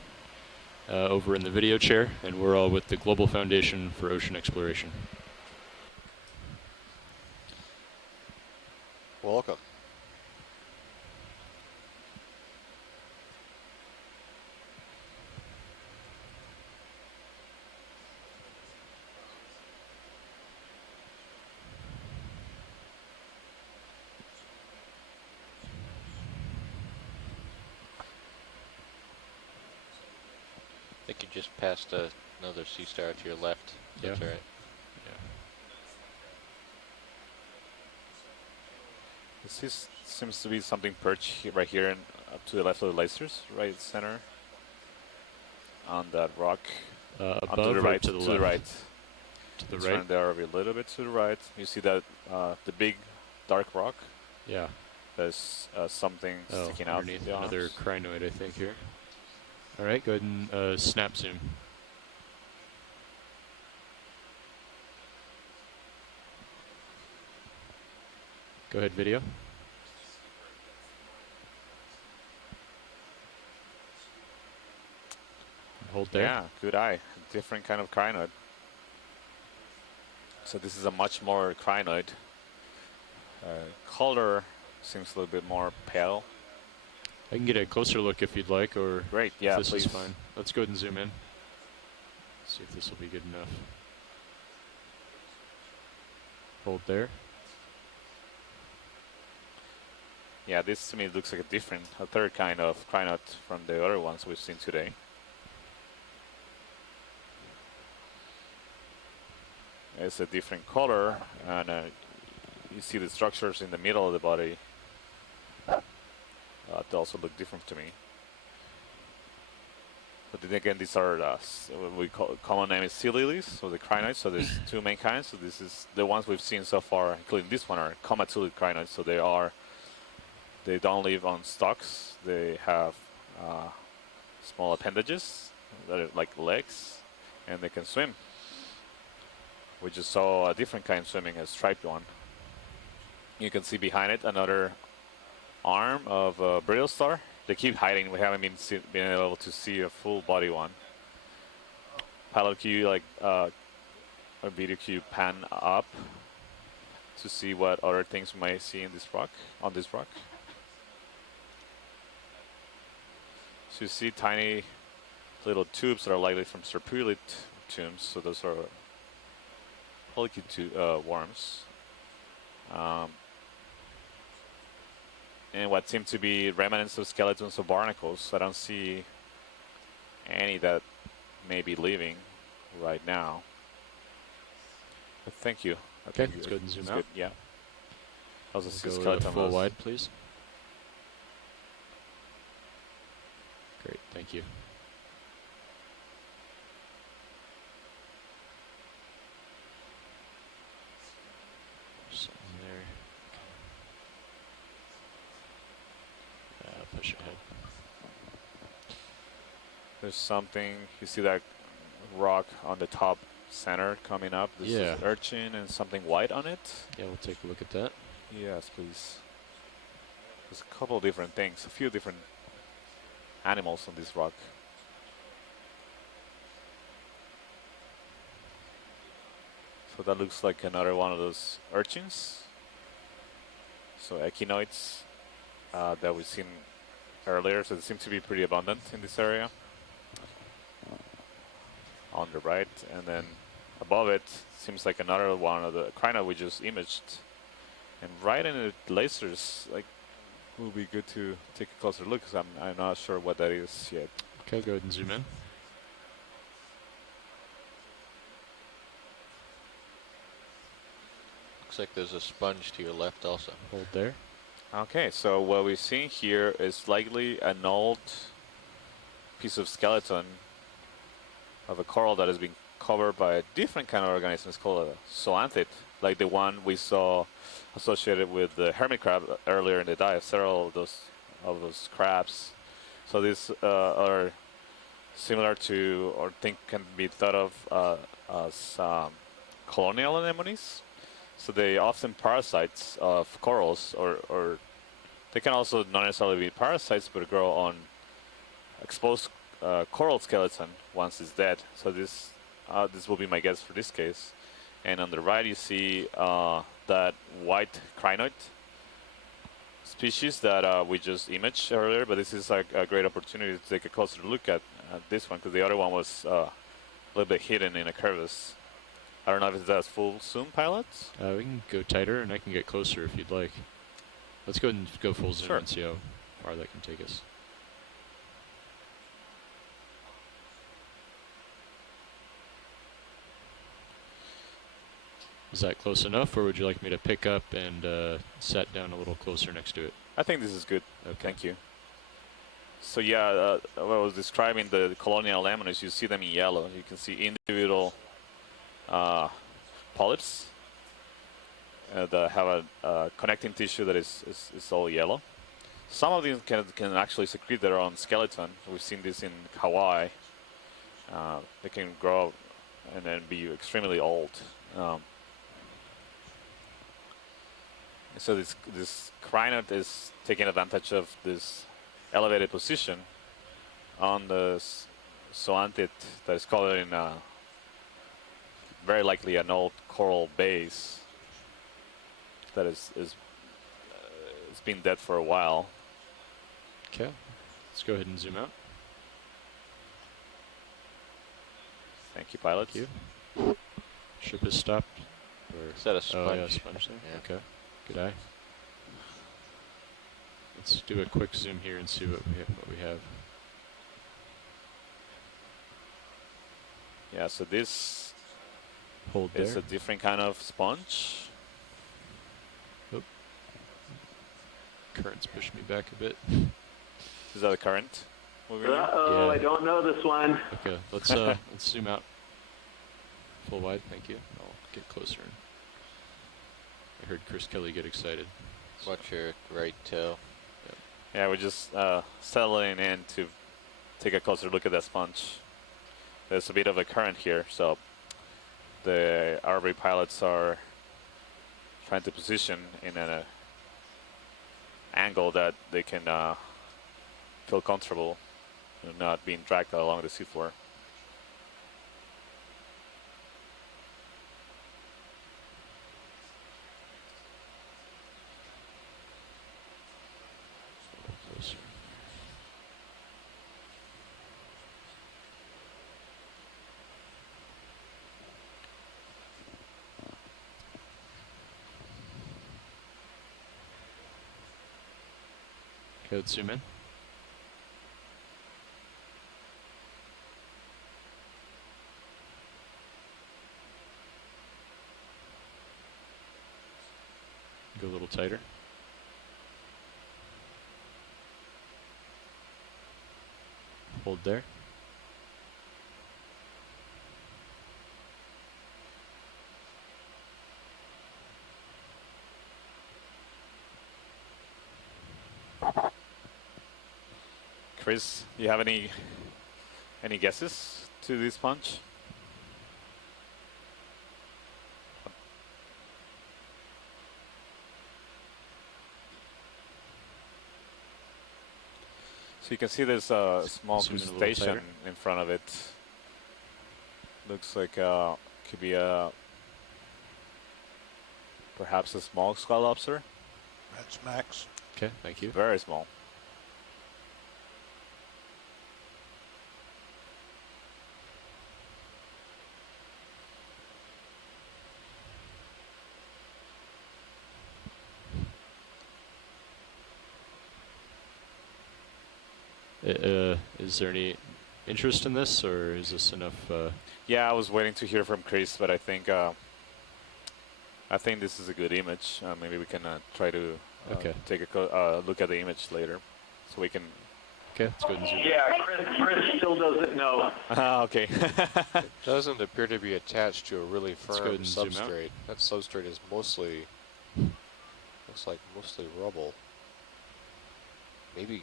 over in the video chair, and we're all with the Global Foundation for Ocean Exploration. Welcome. I think you just passed another sea star to your left. That's right. This seems to be something perched right here and up to the left of the lasers, right center. On that rock. Above the or right, to the left? To the right. To the Turn right? the RV a little bit to the right. You see that the big dark rock? Yeah. There's something sticking out. Underneath another crinoid, I think, here. All right, go ahead and snap zoom. Go ahead, video. Hold there. Yeah, good eye. Different kind of crinoid. So this is a much more crinoid. Color seems a little bit more pale. I can get a closer look if you'd like, or great, yeah, if this please. is fine. Let's go ahead and zoom in. See if this will be good enough. Hold there. Yeah, this to me looks like a third kind of crinoid from the other ones we've seen today. It's a different color, and you see the structures in the middle of the body. They also look different to me. But then again, these are what we call common name is sea lilies, so the crinoids. So there's two main kinds. So this is the ones we've seen so far, including this one, are comatulid crinoids. So they don't live on stalks. They have small appendages that are like legs, and they can swim. We just saw a different kind swimming, a striped one. You can see behind it another arm of a brittle star. They keep hiding. We haven't been able to see a full body one. Pilot, can you or video, can you pan up to see what other things we might see in this rock, on this rock? So you see tiny little tubes that are likely from serpulid tombs. So those are polychaete worms. And what seem to be remnants of skeletons of barnacles. I don't see any that may be living right now. But thank you. Okay, let's go ahead and zoom out. Good. Yeah. Also We'll see go skeleton full wide, please. Great, thank you. Something there. Push ahead. There's something, you see that rock on the top center coming up? This is urchin and something white on it. Yeah, we'll take a look at that. Yes, please. There's a couple of different things, a few different animals on this rock. So that looks like another one of those urchins. So echinoids that we've seen earlier, so they seem to be pretty abundant in this area. On the right, and then above it seems like another one of the crinoid we just imaged. And right in the lasers, like, will be good to take a closer look, because I'm not sure what that is yet. Okay, go ahead and zoom in. Looks like there's a sponge to your left also. Hold there. Okay, so what we're seeing here is likely an old piece of skeleton of a coral that has been covered by a different kind of organism. It's called a zoanthid, like the one we saw associated with the hermit crab earlier in the dive. Several of those crabs. So these are similar to, or can be thought of as colonial anemones. So they often parasites of corals, or they can also not necessarily be parasites, but grow on exposed coral skeleton once it's dead. So this will be my guess for this case. And on the right you see that white crinoid species that we just imaged earlier, but this is a great opportunity to take a closer look at this one, because the other one was a little bit hidden in a crevice. I don't know if it does full zoom, pilot? We can go tighter, and I can get closer if you'd like. Let's go ahead and go full zoom and see how far that can take us. Is that close enough, or would you like me to pick up and set down a little closer next to it? I think this is good. Okay. Thank you. So yeah, what I was describing the colonial lemons, you see them in yellow. You can see individual polyps that have a connecting tissue that is all yellow. Some of these can actually secrete their own skeleton. We've seen this in Hawaii. They can grow and then be extremely old. So this crinoid is taking advantage of this elevated position on the zoanthid that is colored in very likely an old coral base that it's been dead for a while. Okay, let's go ahead and zoom out. Thank you, pilot. Thank you. Ship is stopped. Is that a sponge? Oh, yeah, sponge there. Yeah. Okay, good eye. Let's do a quick zoom here and see what we have. Yeah, so this Hold is there. a different kind of sponge. Oop. Current's pushed me back a bit. Is that a current? Uh-oh, Yeah. I don't know this one. Okay, let's zoom out. Full wide, thank you. I'll get closer. I heard Chris Kelly get excited. Watch your right toe. Yeah, we're just settling in to take a closer look at that sponge. There's a bit of a current here, so the RV pilots are trying to position in an angle that they can feel comfortable and not being dragged along the seafloor. Closer. Okay, let's zoom in. Go a little tighter. Hold there. Chris, you have any guesses to this sponge? So you can see there's a small Zoom in a little crustacean tighter. in front of it. Looks like could be a perhaps a small skull lobster. That's Max. Okay, thank you. Very small. Is there any interest in this, or is this enough? Yeah, I was waiting to hear from Chris, but I think this is a good image. Maybe we can try to take a look at the image later, so we can. Okay, let's go ahead and zoom. Yeah, Chris still doesn't know. Okay. It doesn't appear to be attached to a really Let's go firm ahead and zoom out. substrate. That substrate is mostly, looks like mostly rubble. Maybe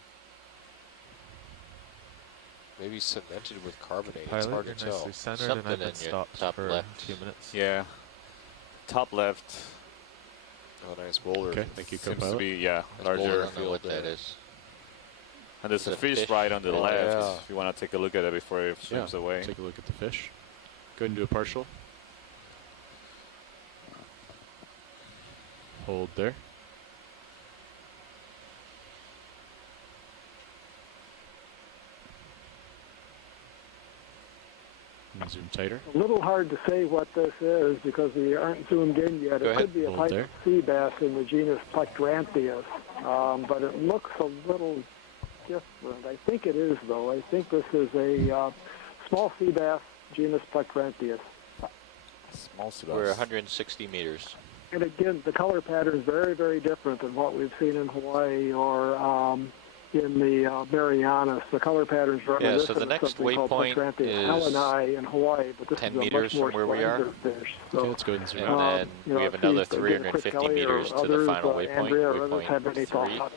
cemented with carbonate. It's hard to tell. Nicely centered, Something and I've been in your stopped top for left. a few minutes. Yeah. Top left Oh, nice boulder. Okay, thank you, seems to co-pilot. be I larger. don't know what that is. And there's a Is it fish fish? right on the Oh, left. yeah. If you want to take a look at it before it Yeah, swims away. take a look at the fish. Go ahead and do a partial. Hold there. And zoom tighter. A little hard to say what this is because we aren't zoomed in yet. Go It ahead, could be a hold type there. of sea bass in the genus Plectrantheus, but it looks a little different. I think it is, though. I think this is a small sea bass, genus Plectrantheus. Small sea We're bass. 160 meters. And again, the color pattern is very, very different than what we've seen in Hawaii or in the Marianas. The color patterns are Yeah, this so the is next something called waypoint Pachyranthe is heleni in Hawaii, but this 10 is a meters much more from where we are. slender fish. So, Okay, let's go ahead and zoom And out. then you know, we have if another you- again, Chris 350 Kelly or meters to the others, final waypoint, Andrea or others waypoint have any thoughts 3. on it?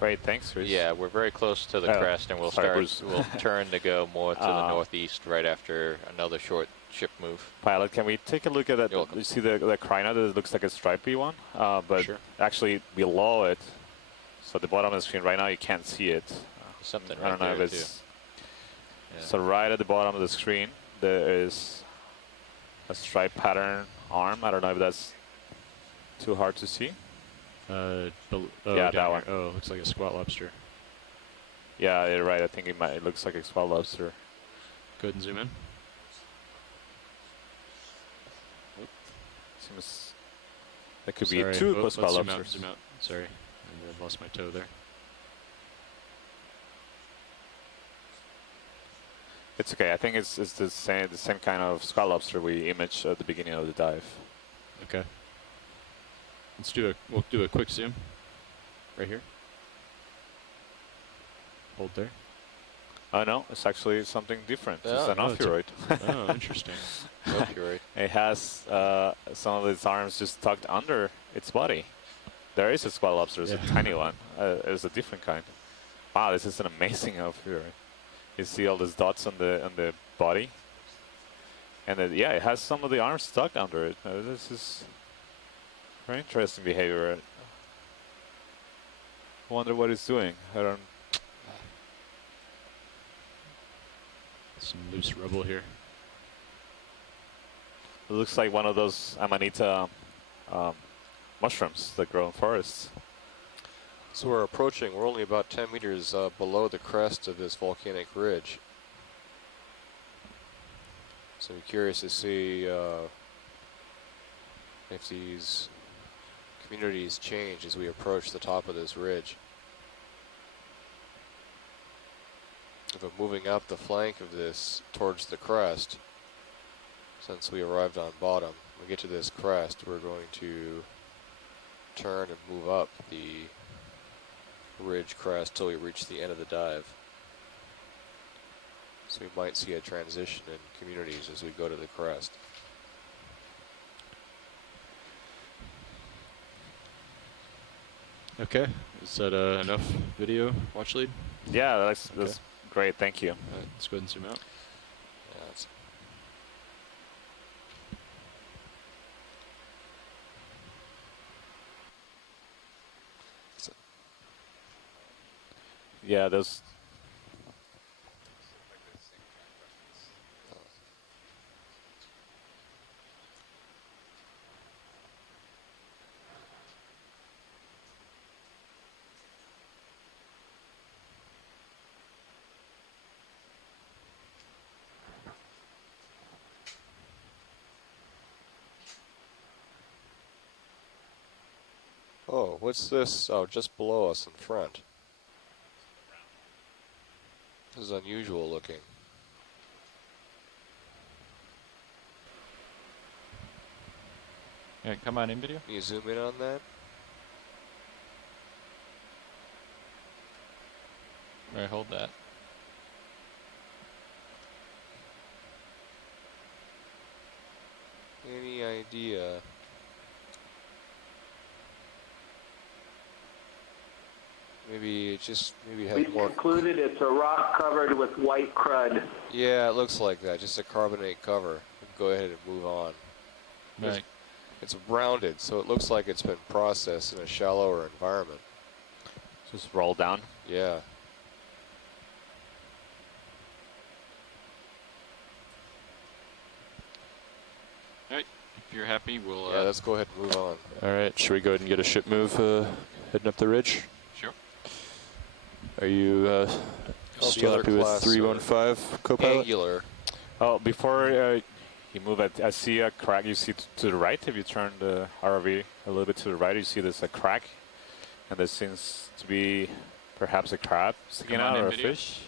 Great, thanks, Chris. Yeah, we're very close to the crest, and we'll we'll turn to go more to the northeast right after another short ship move. Pilot, can we take a look at that? You see the crina that looks like a stripy one, but actually below it, so the bottom of the screen right now you can't see it. Something I don't know if it's so right at the bottom of the screen there is a stripe pattern arm. I don't know if that's too hard to see. Yeah, that one. Oh, looks like a squat lobster. Yeah, you're right. I think it looks like a squat lobster. Go ahead and zoom in. Seems that could be two squat lobsters. Zoom out. Sorry, I lost my toe there. It's okay. I think it's the same kind of squat lobster we imaged at the beginning of the dive. Okay. We'll do a quick zoom. Right here. Hold there. Oh no, it's actually something different. Yeah. It's an ophiuroid. Oh, interesting. Ophiuroid. It has some of its arms just tucked under its body. There is a squat lobster, it's a tiny one. It's a different kind. Wow, this is an amazing ophiuroid. You see all these dots on the body, and yeah, it has some of the arms stuck under it. This is very interesting behavior. I wonder what it's doing. I don't. Some loose rubble here. It looks like one of those amanita mushrooms that grow in forests. So we're approaching, we're only about 10 meters below the crest of this volcanic ridge. So I'm curious to see if these communities change as we approach the top of this ridge. If I'm moving up the flank of this towards the crest, since we arrived on bottom, when we get to this crest, we're going to turn and move up the ridge crest till we reach the end of the dive. So we might see a transition in communities as we go to the crest. Okay, is that enough video watch lead? Yeah, that's great, thank you. All right, let's go ahead and zoom out. Yeah, those. Oh, what's this? Oh, just below us in front. This is unusual looking. Yeah, come on in video. Can you zoom in on that? All right, hold that. Any idea? Maybe it has We've more. concluded it's a rock covered with white crud. Yeah, it looks like that. Just a carbonate cover. Go ahead and move on. Right. It's rounded, so it looks like it's been processed in a shallower environment. Just roll down. Yeah. All right, if you're happy, we'll. Yeah, let's go ahead and move on. All right, should we go ahead and get a ship move heading up the ridge? Sure. Are you still happy with 315 co-pilot? Angular. Oh, before you move, I see a crack. You see to the right. If you turn the ROV a little bit to the right, you see there's a crack, and there seems to be perhaps a crab sticking out or a fish.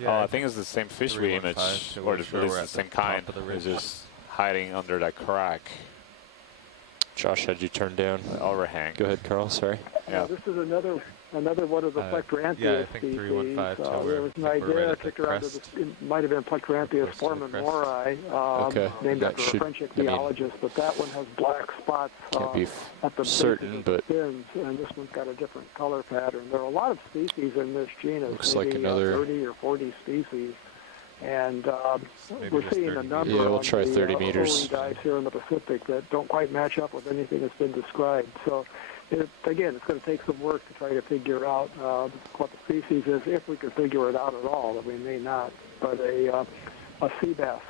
Yeah, I think it's the same fish we imaged, or at least the same kind. It's just hiding under that crack. Josh had you turned down. The overhang. Go ahead, Carl. Sorry. Yeah, this is another one of the Plectrantheus species. There was an idea kicked around that it might have been Plectrantheus formimori, named after a French ichthyologist, but that one has black spots at the certain, but fins, and this one's got a different color pattern. There are a lot of species in this genus, looks maybe like another 30 or 40 species. And we're seeing a number we'll try 30 of meters. dives here in the Pacific that don't quite match up with anything that's been described. So, again, it's going to take some work to try to figure out what the species is, if we could figure it out at all, that we may not. But a sea bass,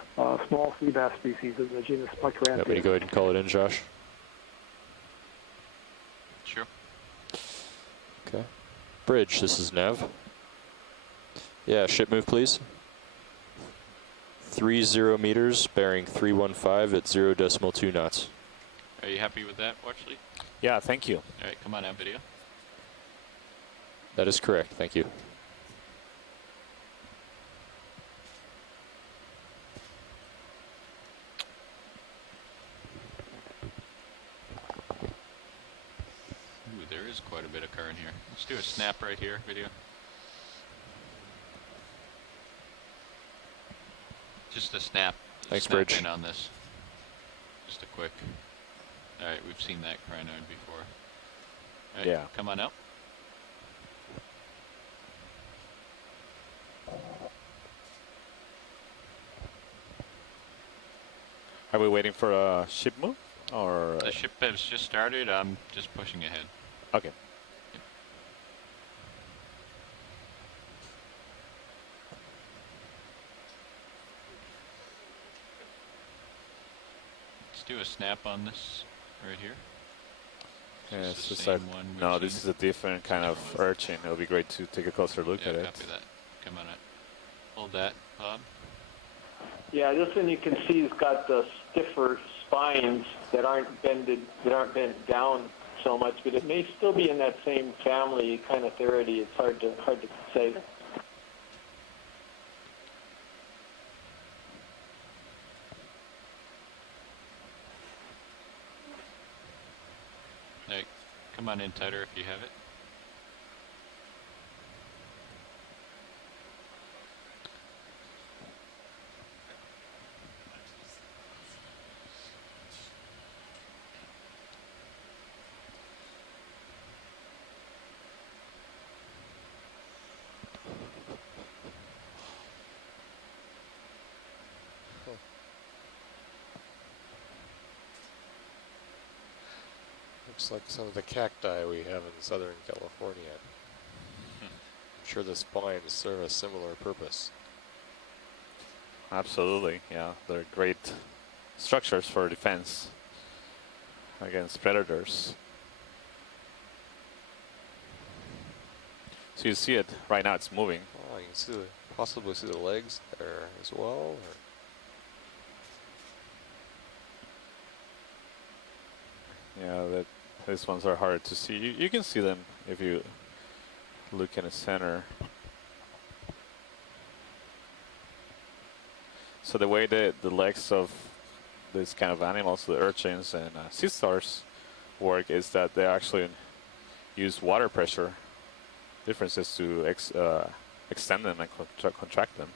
small sea bass species in the genus Plectrantheus. Want me to go ahead and call it in, Josh? Sure. Okay. Bridge, this is Nav. Yeah, ship move, please. 30 meters, bearing 315 at 0.2 knots. Are you happy with that, Watchley? Yeah, thank you. All right, come on out, video. That is correct, thank you. Ooh, there is quite a bit of current here. Let's do a snap right here, video. Just a snap. Thanks, snap Bridge. in on this. Just a quick. All right, we've seen that crinoid before. All right, yeah. Come on out. Are we waiting for a ship move, or? The ship has just started. I'm just pushing ahead. Okay. Do a snap on this right here. Yeah, it's just like, no, this is a different kind of urchin. It'll be great to take a closer look at it. Copy that. Come on it. Hold that, Bob. Yeah, this one you can see has got the stiffer spines that aren't bent down so much, but it may still be in that same family kind of theory. It's hard to say. Hey, come on in tighter if you have it. Looks like some of the cacti we have in Southern California. I'm sure the spines serve a similar purpose. Absolutely, yeah. They're great structures for defense against predators. So you see it right now, it's moving. Oh, you can see possibly see the legs there as well. Or yeah, these ones are hard to see. You can see them if you look in the center. So the way the legs of these kind of animals, the urchins and sea stars, work is that they actually use water pressure differences to extend them and contract them.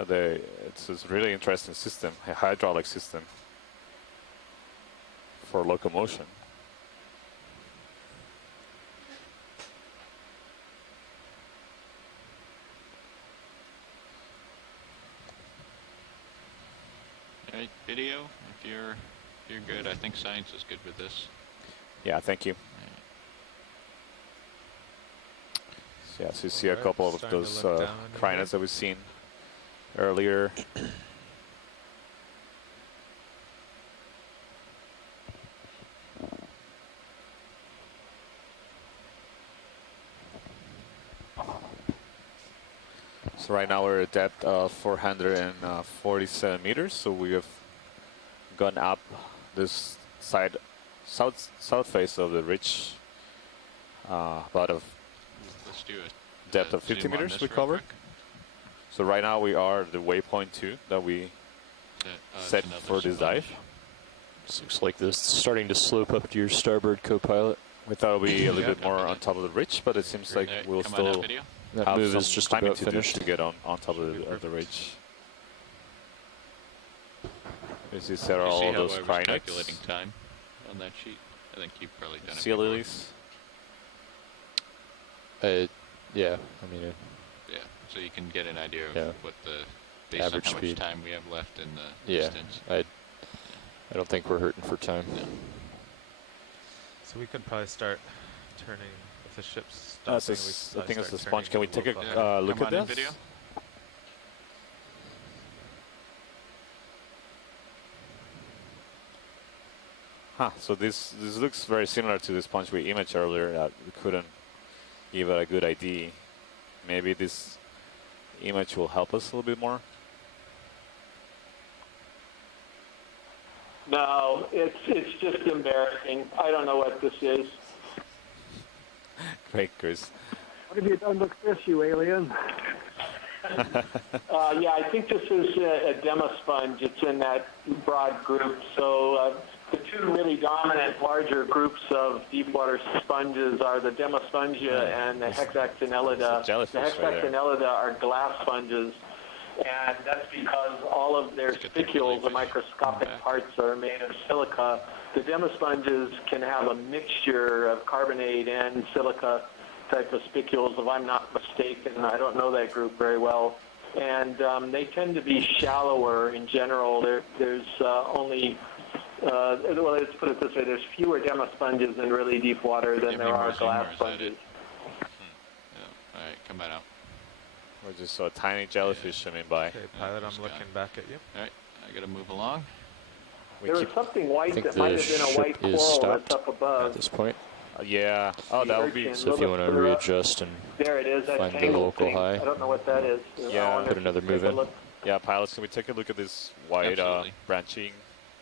It's a really interesting system, a hydraulic system for locomotion. Alright, video, if you're good. I think science is good with this. Yeah, thank you. So, yeah, so you see a couple of those crinoids that we've seen earlier. So right now we're at a depth of 447 meters. So we have gone up this south face of the ridge, about a Let's do it. depth of 50 meters we covered. So right now we are at the waypoint 2 that we set for this dive. This looks like this starting to slope up to your starboard co-pilot. We thought it would be a little bit more on top of the ridge, but it seems like we'll still that have move some is just climbing about to do finished to get on top of the ridge. This is all those crinoids. Calculating time on that sheet. I think you've probably done it. Sea lilies. Yeah, I mean. Yeah, so you can get an idea of what the based average on how speed. much time we have left in the Yeah, distance. I don't think we're hurting for time. No. So we could probably start turning if the ship's I stopping. think it's the sponge. Can we take a look at this? Video? Huh, so this looks very similar to the sponge we imaged earlier that we couldn't give it a good ID. Maybe this image will help us a little bit more. No, it's just embarrassing. I don't know what this is. Great, Chris. What have you done with this, you alien? Yeah, I think this is a demo sponge. It's in that broad group. So the two really dominant larger groups of deep water sponges are the Demospongia and the Hexaxonellida. The Hexaxonellida are glass sponges, and that's because all of their spicules, the microscopic parts, are made of silica. The Demosponges can have a mixture of carbonate and silica type of spicules, if I'm not mistaken. I don't know that group very well. And they tend to be shallower in general. There's only... well, let's put it this way, there's fewer Demosponges in really deep water than there are glass sponges. All right, come on out. We just saw a tiny jellyfish swimming by. Okay, pilot, I'm looking back at you. All right, I got to move along. There was something white that might have been a white coral that's up above. At this point. Yeah. Oh, that would be... So if you want to readjust and there it is, that find the tangled local thing. high. I don't know what that is. Yeah. Put another move in. Yeah, pilots, can we take a look at this white branching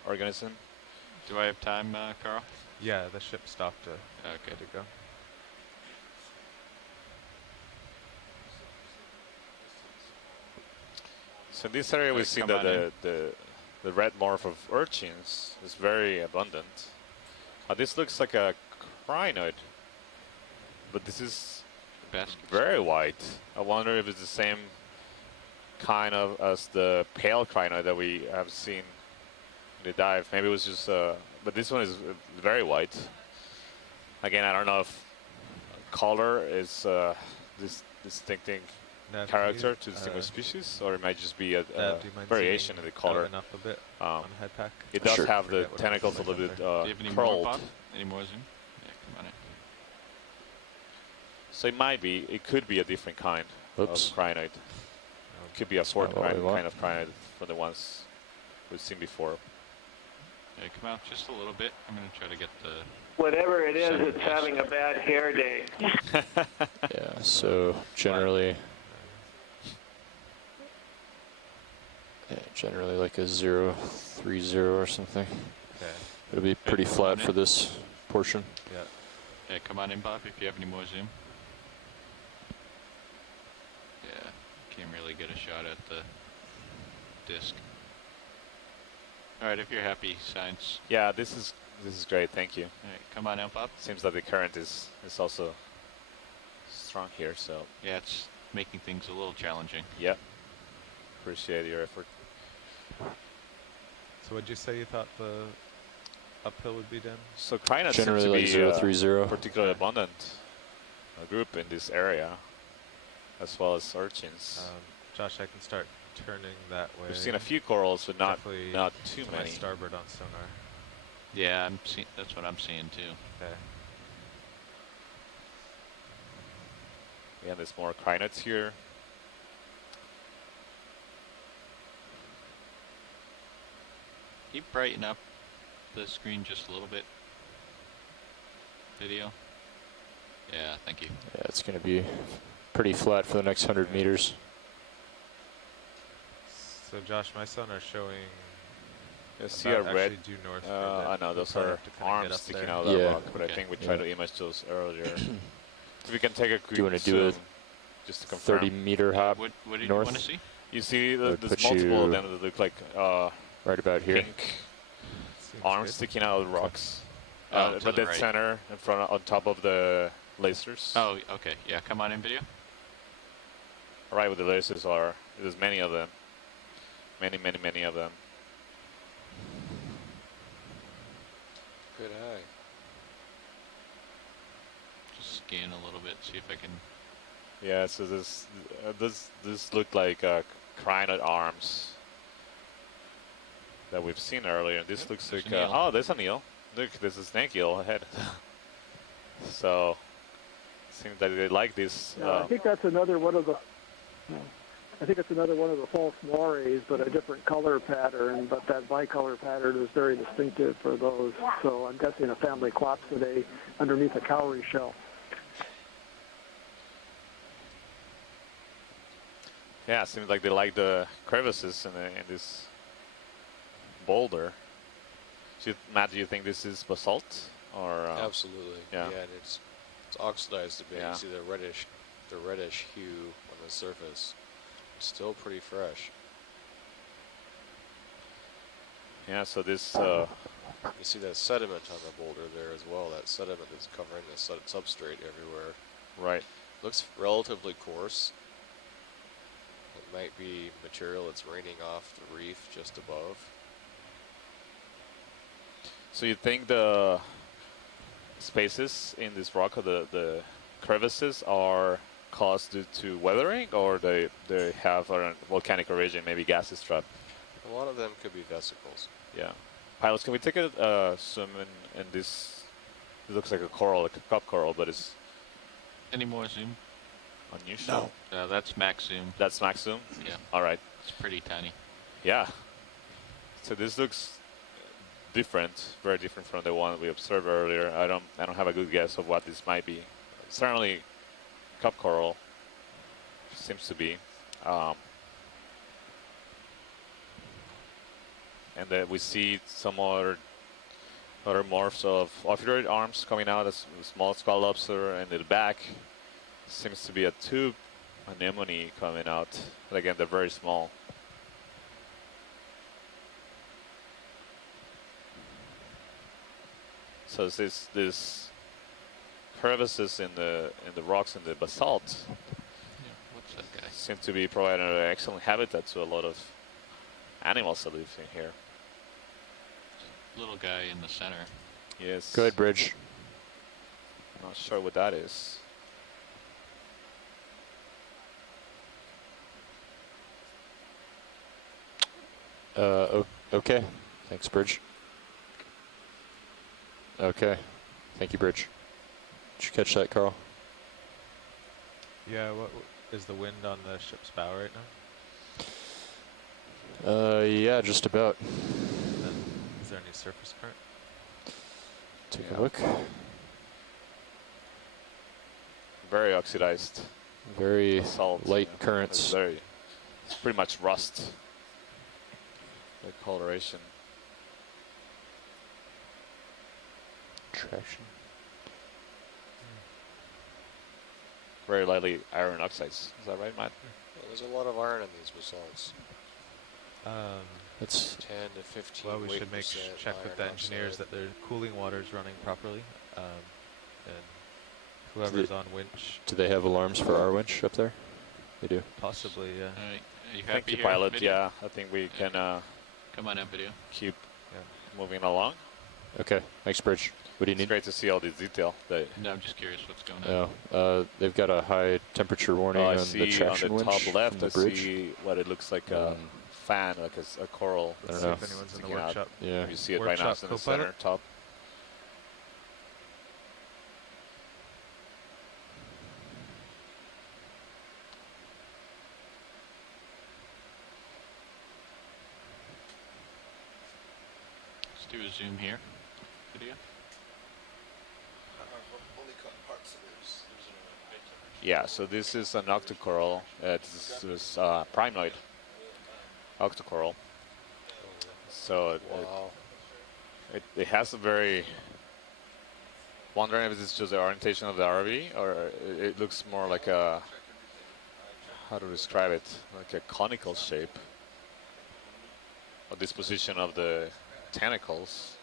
organism? Do I have time, Carl? Yeah, the ship stopped. Okay. Good to go. So in this area, we've seen that the red morph of urchins is very abundant. This looks like a crinoid, but this is very white. I wonder if it's the same kind of as the pale crinoid that we have seen in the dive. Maybe it was just, but this one is very white. Again, I don't know if color is this distincting character to distinguish species, or it might just be a variation in the color. Up a bit on the head pack. It does have the tentacles a little bit Do you have any curled. more, Bob? Any more zoom? Yeah, come on in. So it might be, it could be a different kind of crinoid. It could be a fourth kind of crinoid from the ones we've seen before. Yeah, come out just a little bit. I'm going to try to get the... Whatever it is, it's having a bad hair day. Yeah, so generally... Yeah, generally like a 0.30 or something. Okay. It'll be pretty flat for this portion. Yeah. Yeah, come on in, Bob, if you have any more zoom. Yeah, can't really get a shot at the disc. All right, if you're happy, science. Yeah, this is great. Thank you. All right, come on out, Bob. Seems that the current is also strong here, so. Yeah, it's making things a little challenging. Yep. Appreciate your effort. So what'd you say you thought the uphill would be, Dan? So crinoids generally seem to like be 0.30. particularly abundant group in this area, as well as urchins. Josh, I can start turning that way. We've seen a few corals, but not too to many. my starboard on sonar. Yeah, that's what I'm seeing too. Okay. Yeah, there's more crinoids here. Can you brighten up the screen just a little bit? Video? Yeah, thank you. Yeah, it's going to be pretty flat for the next 100 meters. So Josh, my sonar's showing... See a red? Due north I know, those are arms sticking out of that rock, but I think we tried to image those earlier. If we can take a quick Do you want to do a just to confirm. 30-meter hop What did you north. want to see? You see, Would there's put multiple of you them that look like right about here. pink arms sticking out of the rocks. To but the dead right. center, in front, on top of the lasers. Oh, okay. Yeah, come on in video. Right where the lasers are. There's many of them. Many, many, many of them. Good eye. Just scan a little bit, see if I can. Yeah, so this looked like crinoid arms that we've seen earlier. This looks like oh, there's an eel. Look, there's a snake eel ahead. So seems that they like this. I think that's another one of the. I think it's another one of the false moires, but a different color pattern. But that bicolor pattern is very distinctive for those. So I'm guessing a family Quopsidae underneath a cowrie shell. Yeah, it seems like they like the crevices in this boulder. Matt, do you think this is basalt or? Absolutely. Yeah, and it's oxidized a bit. Yeah. You see the reddish hue on the surface. It's still pretty fresh. Yeah. So this. You see that sediment on the boulder there as well. That sediment that's covering the substrate everywhere. Right. Looks relatively coarse. It might be material that's raining off the reef just above. So you think the spaces in this rock, or the crevices, are caused due to weathering, or they have a volcanic origin, maybe gases trapped? A lot of them could be vesicles. Yeah. Pilots, can we take a swim in this? It looks like a coral, like a cup coral, but it's Any more zoom? unusual. No. That's max zoom. That's max zoom? Yeah. All right. It's pretty tiny. Yeah. So this looks different, very different from the one we observed earlier. I don't have a good guess of what this might be. Certainly, cup coral seems to be. And then we see some other morphs of ophidroid arms coming out as a small skull lobster, and in the back seems to be a tube anemone coming out. But again, they're very small. So this crevices in the rocks and the basalt What's that guy? seem to be providing an excellent habitat to a lot of animals that live in here. Little guy in the center. Yes. Go ahead, Bridge. Not sure what that is. Okay. Thanks, Bridge. Okay. Thank you, Bridge. Did you catch that, Carl? Yeah, what is the wind on the ship's bow right now? Yeah, just about. Is there any surface current? Take a look. Very oxidized. Very Basalt, light yeah. currents. It's pretty much rust. The coloration. Traction. Very lightly iron oxides. Is that right, Matt? Well, there's a lot of iron in these basalts. That's 10 to 15. Well, we should check with iron the engineers oxide. that their cooling water is running properly, and whoever's on winch. Do they have alarms for our winch up there? They do. Possibly, yeah. All right. Are you happy Thank you, here, pilot. video? Yeah, I think we can Come on up, video. keep moving along. Okay. Thanks, Bridge. What do you It's need? great to see all this detail. No, I'm just curious what's going on. Oh, they've got a high temperature warning I on see the traction on the winch top left, from I the bridge. see what it looks like a fan, like a coral. I don't See know. if anyone's in the sticking out. workshop. Yeah. You see it right now. It's in the Workshop center top. Let's do a zoom here. Video. Yeah, so this is an octocoral. This is primenoid octocoral. So Wow. it has a very. Wondering if it's just the orientation of the RV, or it looks more like a how to describe it, like a conical shape, or disposition of the tentacles.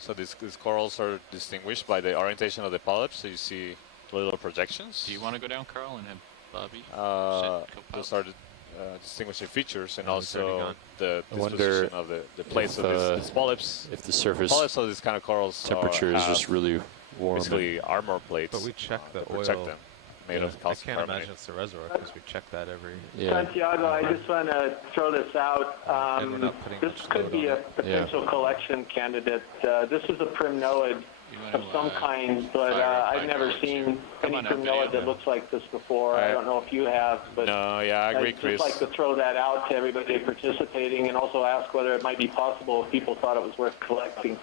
So these corals are distinguished by the orientation of the polyps. So you see little projections. Do you want to go down, Carl, and have Bobby those are the distinguishing features, and also the disposition of the plates of these polyps. If the surface polyps of these kind of corals temperature is just really warm. Basically armor plates. But we check the oil. Protect them. Made of I calcium can't carbonate. imagine it's the reservoir because we check that every. Santiago, I just want to throw this out. And we're not putting This much could load be on a it. potential collection candidate. This is a primnoid of some kind, but I've never seen any primnoid that looks like this before. I don't know if you have, but no, yeah, I agree, I'd Chris. just like to throw that out to everybody participating, and also ask whether it might be possible if people thought it was worth collecting.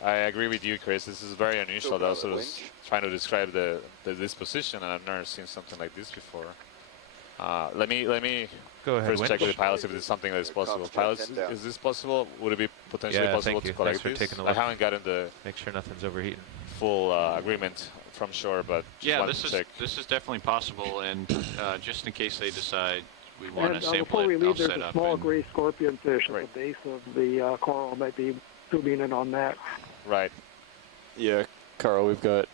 I agree with you, Chris. This is very unusual. I was sort of trying to describe the disposition, and I've never seen something like this before. Let me Go ahead, first check Winch. with the pilots if it's something that is possible. Pilots, is this possible? Would it be potentially possible to collect Thanks for this? taking a I look. haven't gotten the Make sure nothing's overheating. full agreement from shore, but just Yeah, wanted this to is check. this is definitely possible, and just in case they decide we want to And sample before we it, I'll leave, there's set a up. small and- gray scorpionfish at the base of the coral. Might be zooming in on that. Right. Yeah, Carl, we've got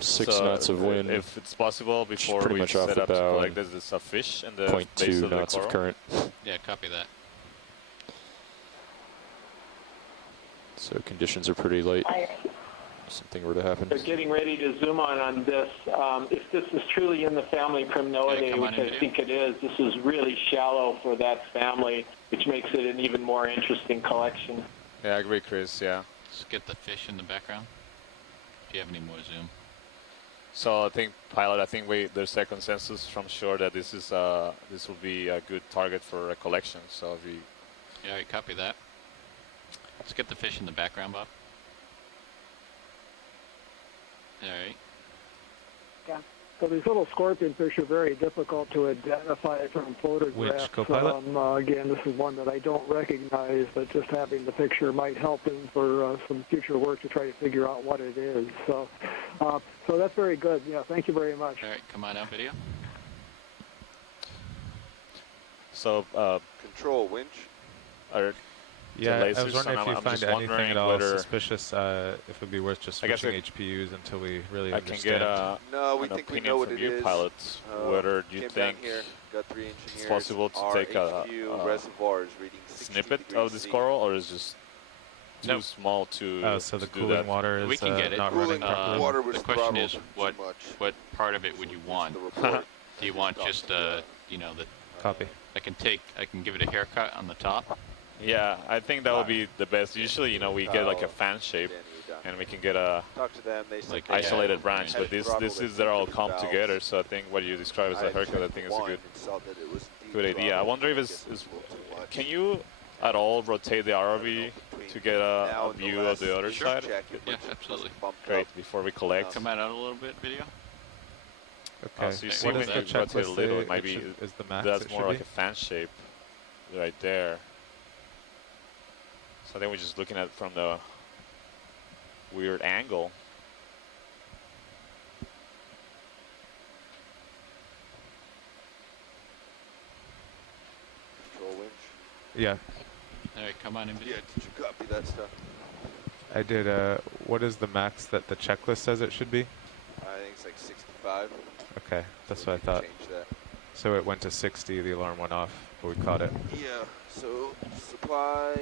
6 knots of wind. If it's possible, before pretty we much off set the up to bow collect and this, a fish in the 0.2 base of the knots of coral. current. Yeah, copy that. So conditions are pretty light. Something were to happen. They're getting ready to zoom on this. If this is truly in the family Primnoidae, which I think it is, this is really shallow for that family, which makes it an even more interesting collection. Yeah, I agree, Chris. Yeah. Let's get the fish in the background. If you have any more zoom. So I think, pilot, there's a consensus from shore that this will be a good target for a collection. So if we Yeah, all right, copy that. Let's get the fish in the background, Bob. All right. Yeah. So these little scorpionfish are very difficult to identify from photographs. Which co-pilot? Again, this is one that I don't recognize, but just having the picture might help in for some future work to try to figure out what it is. So, so that's very good. Yeah, thank you very much. All right, come on out, video. So control winch. Yeah, I was lasers, wondering if you I'm find just anything wondering at all whether suspicious, if it would be worth just I guess switching HPUs until we really I can understand. get No, we an think we opinion know what from it you, is. pilots, whether you Came think down here, got 3 engineers. it's possible to Our take a reservoir is reading 60 snippet of degrees this C. coral, or is it just too Nope. small to Oh, so the to do cooling that? water is We can get it. not Cooling running properly. water was The question is, throttled too what part of it would you want? The report. Do you want just you know, the Copy. I can give it a haircut on the top. Yeah, I think that would be the best. Usually, you know, we get like a fan shape, and we can get a Talk to them. They said Like they isolated had branch. But this is they're all come together. So I think what you describe as a haircut, I think is a good idea. I wonder if it's can you at all rotate the ROV to get a view of the other side? Yeah, absolutely. Great. Before we collect. Come out a little bit, video. Okay. So you see What when is you the rotate a checklist? little, it might be Is the max that's it more should like be? a fan shape right there. So I think we're just looking at it from the weird angle. Control winch. Yeah, All right, come on in, video. Yeah, did you copy that stuff? I did. What is the max that the checklist says it should be? I think it's like 65. Okay, that's what I thought. Change that. So it went to 60, the alarm went off, but we caught it. Yeah, so supply.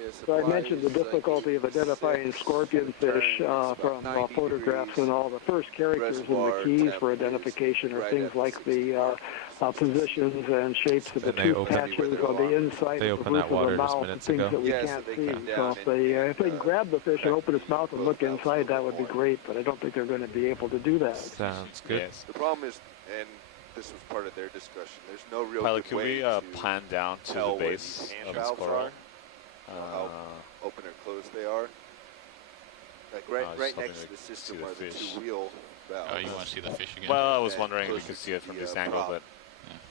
Yeah, So I supply mentioned the is like difficulty of identifying 86, scorpionfish turn is from about 90 photographs, degrees. and all the first characters and the Reservoir keys temp for is identification are right things at like the positions and shapes of the And they tooth open- patches on the inside They of the opened that roof of water the just mouth, and minutes things ago. that we Yeah, so can't they see. come So down if they can grab the fish and open its mouth and look inside, that would be great, but I don't think they're going to be able to do that. Sounds good. Yes. The problem is, and this was part of their discussion, there's no real Pilot, good could way we to pan down to the tell where base these hand of this valves coral? how open or closed they are. Like right, I was right hoping next to we the could see system the are the fish. 2-wheel valves. Oh, you want to see the fish again? Well, I was And wondering if we closest could see it to from the, this angle, prop. but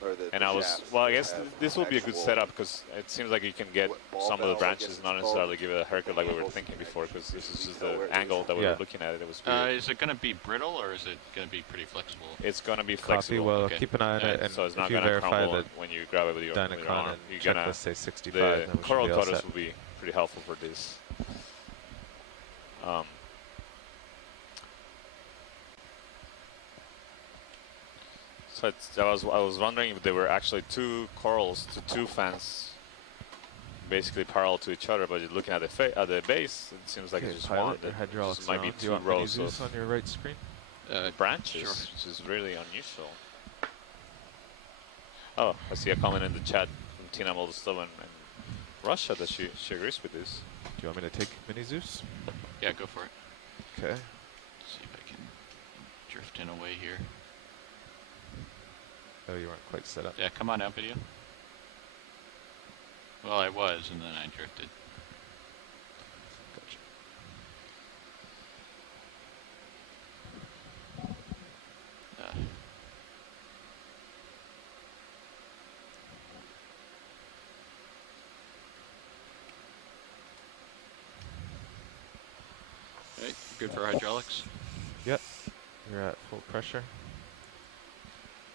Or the And I was, shafts well, I that guess have this will be a good actual setup because it seems like you can get ball some of the valve, I guess branches, it's not called. necessarily give it a haircut like we were Handles, thinking and I before can because this is visually just tell the where it angle is. that we were looking at it. It was weird. Is it going to be brittle or is it going to be pretty flexible? It's going to be Copy. flexible. Well, Okay. keep an eye on it, and so it's not if you going to verify crumble that when you grab it with your arm. Dynacon and You're gonna, checklist say 65, the then we should coral be all cutters set. will be pretty helpful for this. So I was wondering if there were actually two corals to two fans, basically parallel to each other. But you're looking at the base, it seems like it's just one. Their hydraulics just might be on. Do two you want rows Mini-Zeus of on your right screen? branches, sure. which is really unusual. Oh, I see a comment in the chat from Tina Moldstov and Russia that she agrees with this. Do you want me to take Mini-Zeus? Yeah, go for it. Okay. See if I can drift in away here. Oh, you weren't quite set up. Yeah, come on out, video. Well, I was, and then I drifted. Gotcha. Right, good for hydraulics? Yep. You're at full pressure.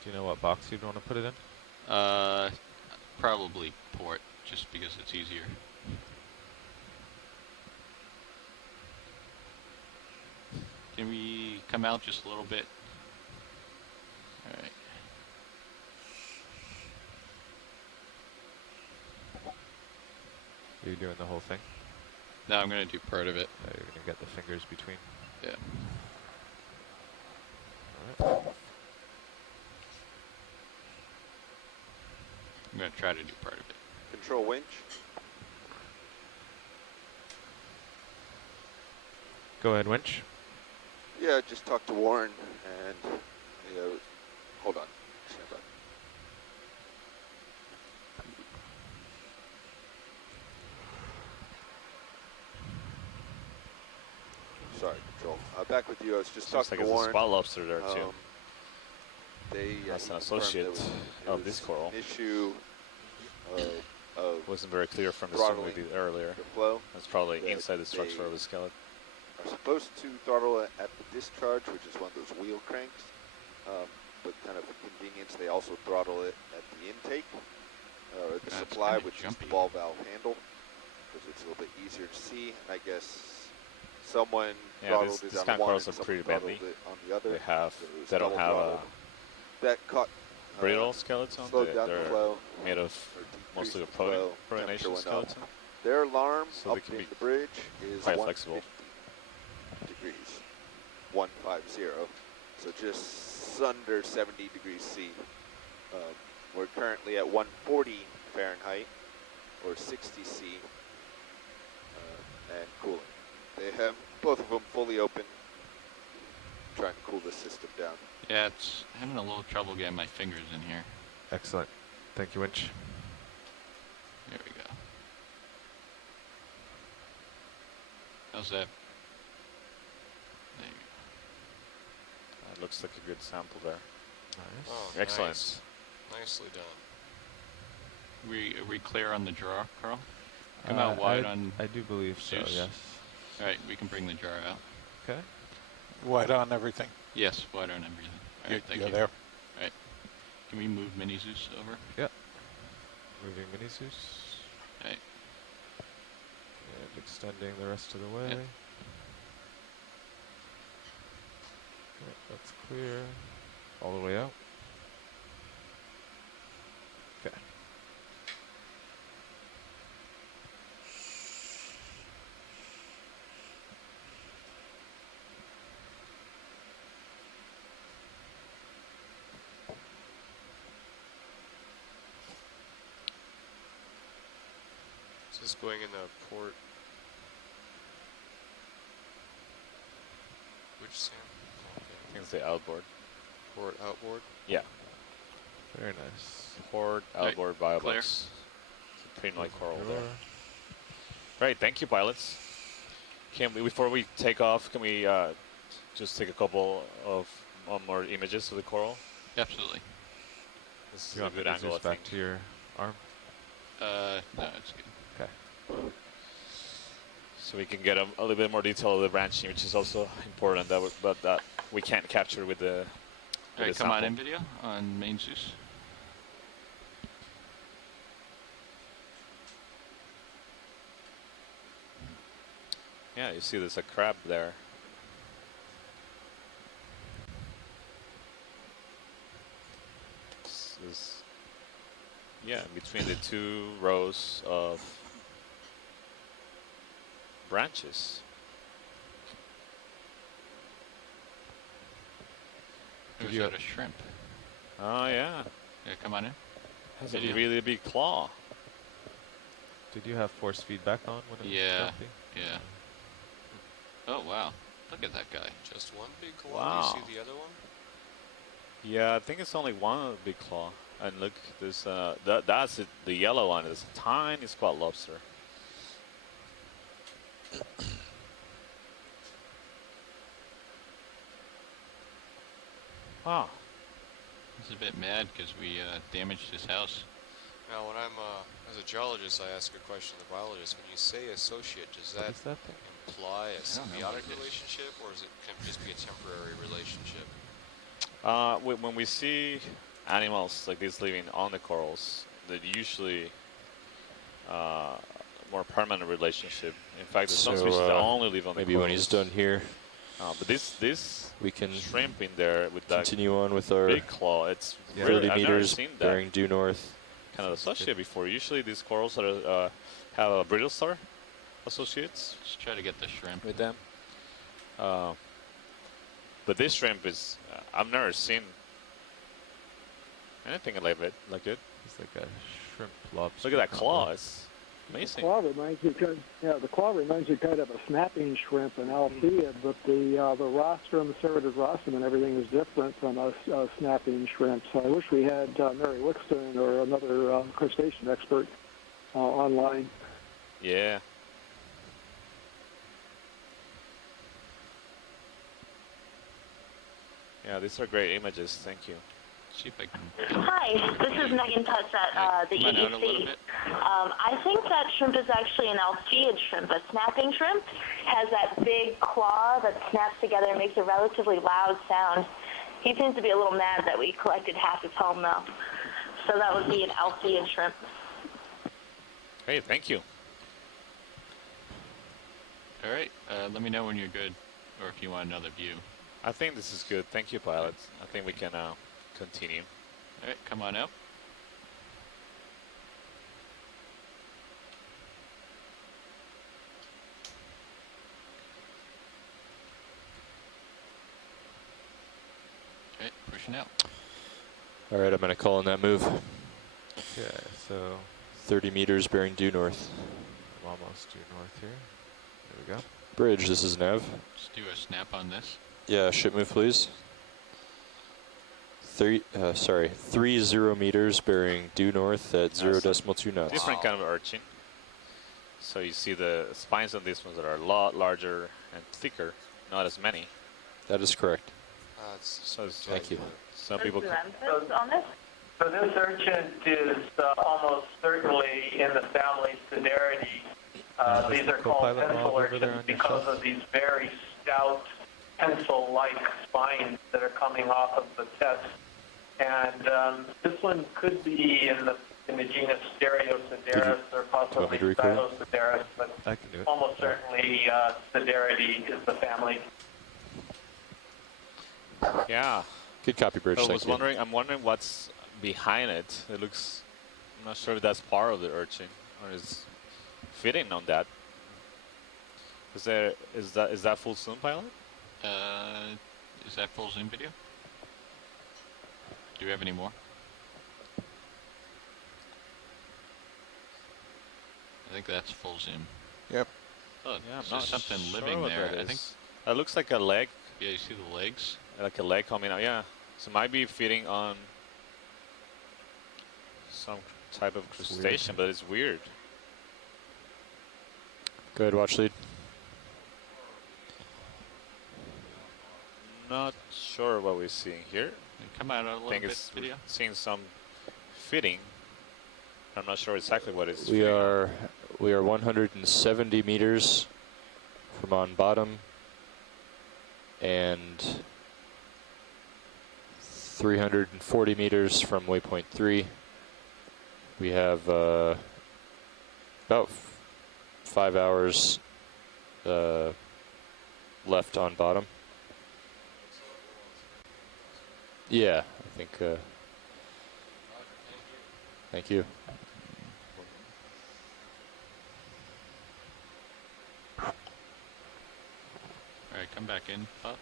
Do you know what box you'd want to put it in? Probably port, just because it's easier. Can we come out just a little bit? Alright. Are you doing the whole thing? No, I'm going to do part of it. You're going to get the fingers between. Yeah. Alright. I'm going to try to do part of it. Control winch. Go ahead, winch. Yeah, just talk to Warren and, hold on. Stand by. Sorry, Control. Back with you. I was just talking to Warren. There's a spot lobster there too. That's an confirmed associate there of this coral. An issue of Wasn't very clear from the swim we did earlier. the flow. That's probably that inside the structure they of the skeleton. are supposed to throttle it at the discharge, which is one of those wheel cranks. But kind of for convenience, they also throttle it at the intake, or the supply, which is the ball valve handle, because it's a little bit easier to see. And I guess someone throttled it this on kind of one, corals and are someone pretty throttled badly. it on the other. They don't have a that caught brittle skeleton. slowed down the They're flow, made of mostly a protonation skeleton. Their alarm So they up can in be the bridge is quite flexible. 150 degrees, 150. So just under 70 degrees C. We're currently at 140 Fahrenheit or 60 C and cooling. They have both of them fully open, trying to cool the system down. Yeah, it's having a little trouble getting my fingers in here. Excellent. Thank you, winch. There we go. How's that? There you go. That looks like a good sample there. Nice. Oh, Excellent. Nice. Nicely done. Are we clear on the jar, Carl? Come out wide on I do believe so, Zeus? yes. Alright, we can bring the jar out. Okay. Wide on everything. Yes, wide on everything. Alright, thank You're you. there. Alright. Can we move Mini Zeus over? Yep. Moving Mini-Zeus. Alright. And extending the rest of the way. Yep. Okay, that's clear. All the way out. Okay. Is this going in the port? Which Sam? Okay. I think it's the outboard. Port outboard? Yeah. Very nice. Port outboard clear. biobox. It's a pretty nice coral there. Great, thank you, pilots. Can we, before we take off, can we just take a couple of more images of the coral? Absolutely. This Do is you a want me good to angle, I Zeus back think. to your arm? No, it's good. Okay. So we can get a little bit more detail of the branching, which is also important, but that we can't capture with the All right, come on in video on main Zeus. Yeah, you see there's a crab there. This is, yeah, between the two rows of branches. Who's that, a shrimp? Oh, yeah. Yeah, come on in. Has a really big claw. Did you have force feedback on when it was jumping? Yeah. Oh, wow. Look at that guy. Just one big claw. Wow. Do you see the other one? Yeah, I think it's only one big claw. And look, there's that's it, the yellow one. It's a tiny spot lobster. Wow. He's a bit mad because we damaged his house. Now, when I'm as a geologist, I ask a question to the biologist. When you say associate, does that imply a symbiotic relationship, or is it can it just be a temporary relationship? When we see animals like this living on the corals, they're usually more permanent relationship. In fact, there's some species that only live on the corals. Maybe when he's done here, but this we can shrimp in there with that continue on with our big claw. It's 30 I've meters never seen that bearing due north. kind of associate before. Usually these corals are, have a brittle star associates. Just try to get the shrimp with them. But this shrimp is I've never seen anything like it. It's like a shrimp lobster. Look at that claw. It's amazing. The claw reminds you kind of a snapping shrimp and alpheid, but the rostrum, serrated rostrum, and everything is different from a snapping shrimp. So I wish we had Mary Wixton or another crustacean expert online. Yeah. Yeah, these are great images. Thank you. See if I can. Hi, this is Megan Putz at the EDC. I think that shrimp is actually an alpheid shrimp. A snapping shrimp has that big claw that snaps together and makes a relatively loud sound. He seems to be a little mad that we collected half his home, though. So that would be an alpheid shrimp. Hey, thank you. All right, let me know when you're good, or if you want another view. I think this is good. Thank you, pilots. I think we can continue. All right, come on out. Okay, pushing out. All right, I'm going to call on that move. Okay, so 30 meters bearing due north. I'm almost due north here. There we go. Bridge, this is Nav. Just do a snap on this. Yeah, ship move, please. 30 meters bearing due north at 0.2 knots. Different kind of urchin. So you see the spines on these ones that are a lot larger and thicker, not as many. That is correct. Thank you. Some people. So this urchin is almost certainly in the family Cedaridae. These are called pencil urchins because of these very stout pencil-like spines that are coming off of the test. And this one could be in the genus Stereocedaris or possibly Stylocedaris, but almost certainly Cedaridae is the family. Yeah. Good copy, Bridge. I'm wondering what's behind it. It looks. I'm not sure if that's part of the urchin or is fitting on that. Is that full zoom, pilot? Is that full zoom video? Do we have any more? I think that's full zoom. Yep. Oh, yeah, there's something living there. I think that looks like a leg. Yeah, you see the legs? Like a leg coming out. Yeah. So it might be feeding on some type of crustacean, but it's weird. Go ahead, watch lead. Not sure what we're seeing here. Come out a little bit, video. Seeing some feeding. I'm not sure exactly what it's We feeding are 170 meters from on bottom and 340 meters from waypoint 3. We have about 5 hours left on bottom. Yeah, I think. Thank you. All right, come back in, Pop.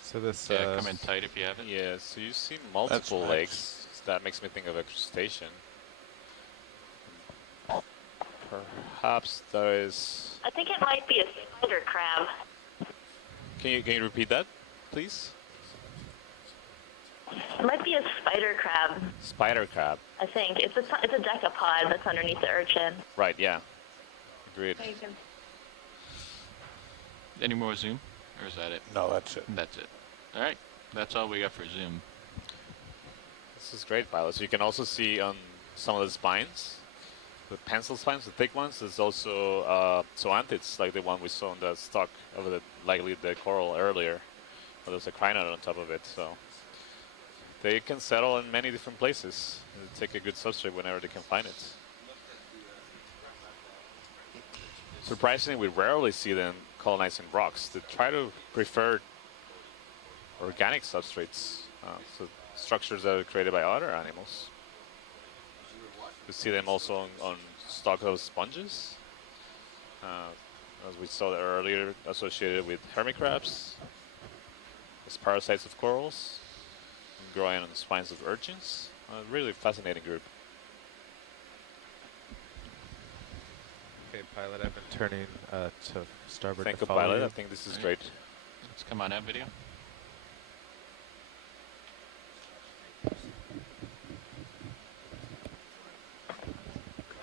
So this. Yeah, come in tight if you haven't. Yeah, so you've seen multiple lakes. So that makes me think of a crustacean. Perhaps there is. I think it might be a spider crab. Can you repeat that, please? It might be a spider crab. Spider crab. I think it's a decapod that's underneath the urchin. Right. Yeah. Agreed. Any more zoom, or is that it? No, that's it. That's it. All right, that's all we got for zoom. This is great, pilots. You can also see on some of the spines, the pencil spines, the thick ones. There's also zoanthids, like the one we saw on the stock of the likely the coral earlier. Well, there's a crinoid on top of it, so they can settle in many different places. They take a good substrate whenever they can find it. Surprisingly, we rarely see them colonizing rocks. They try to prefer organic substrates, so structures that are created by other animals. We see them also on stalk of sponges, as we saw earlier, associated with hermit crabs, as parasites of corals, and growing on the spines of urchins. A really fascinating group. Okay, pilot, I've been turning to starboard. Thank to you, follow pilot. you. I think this is great. Let's come on out video.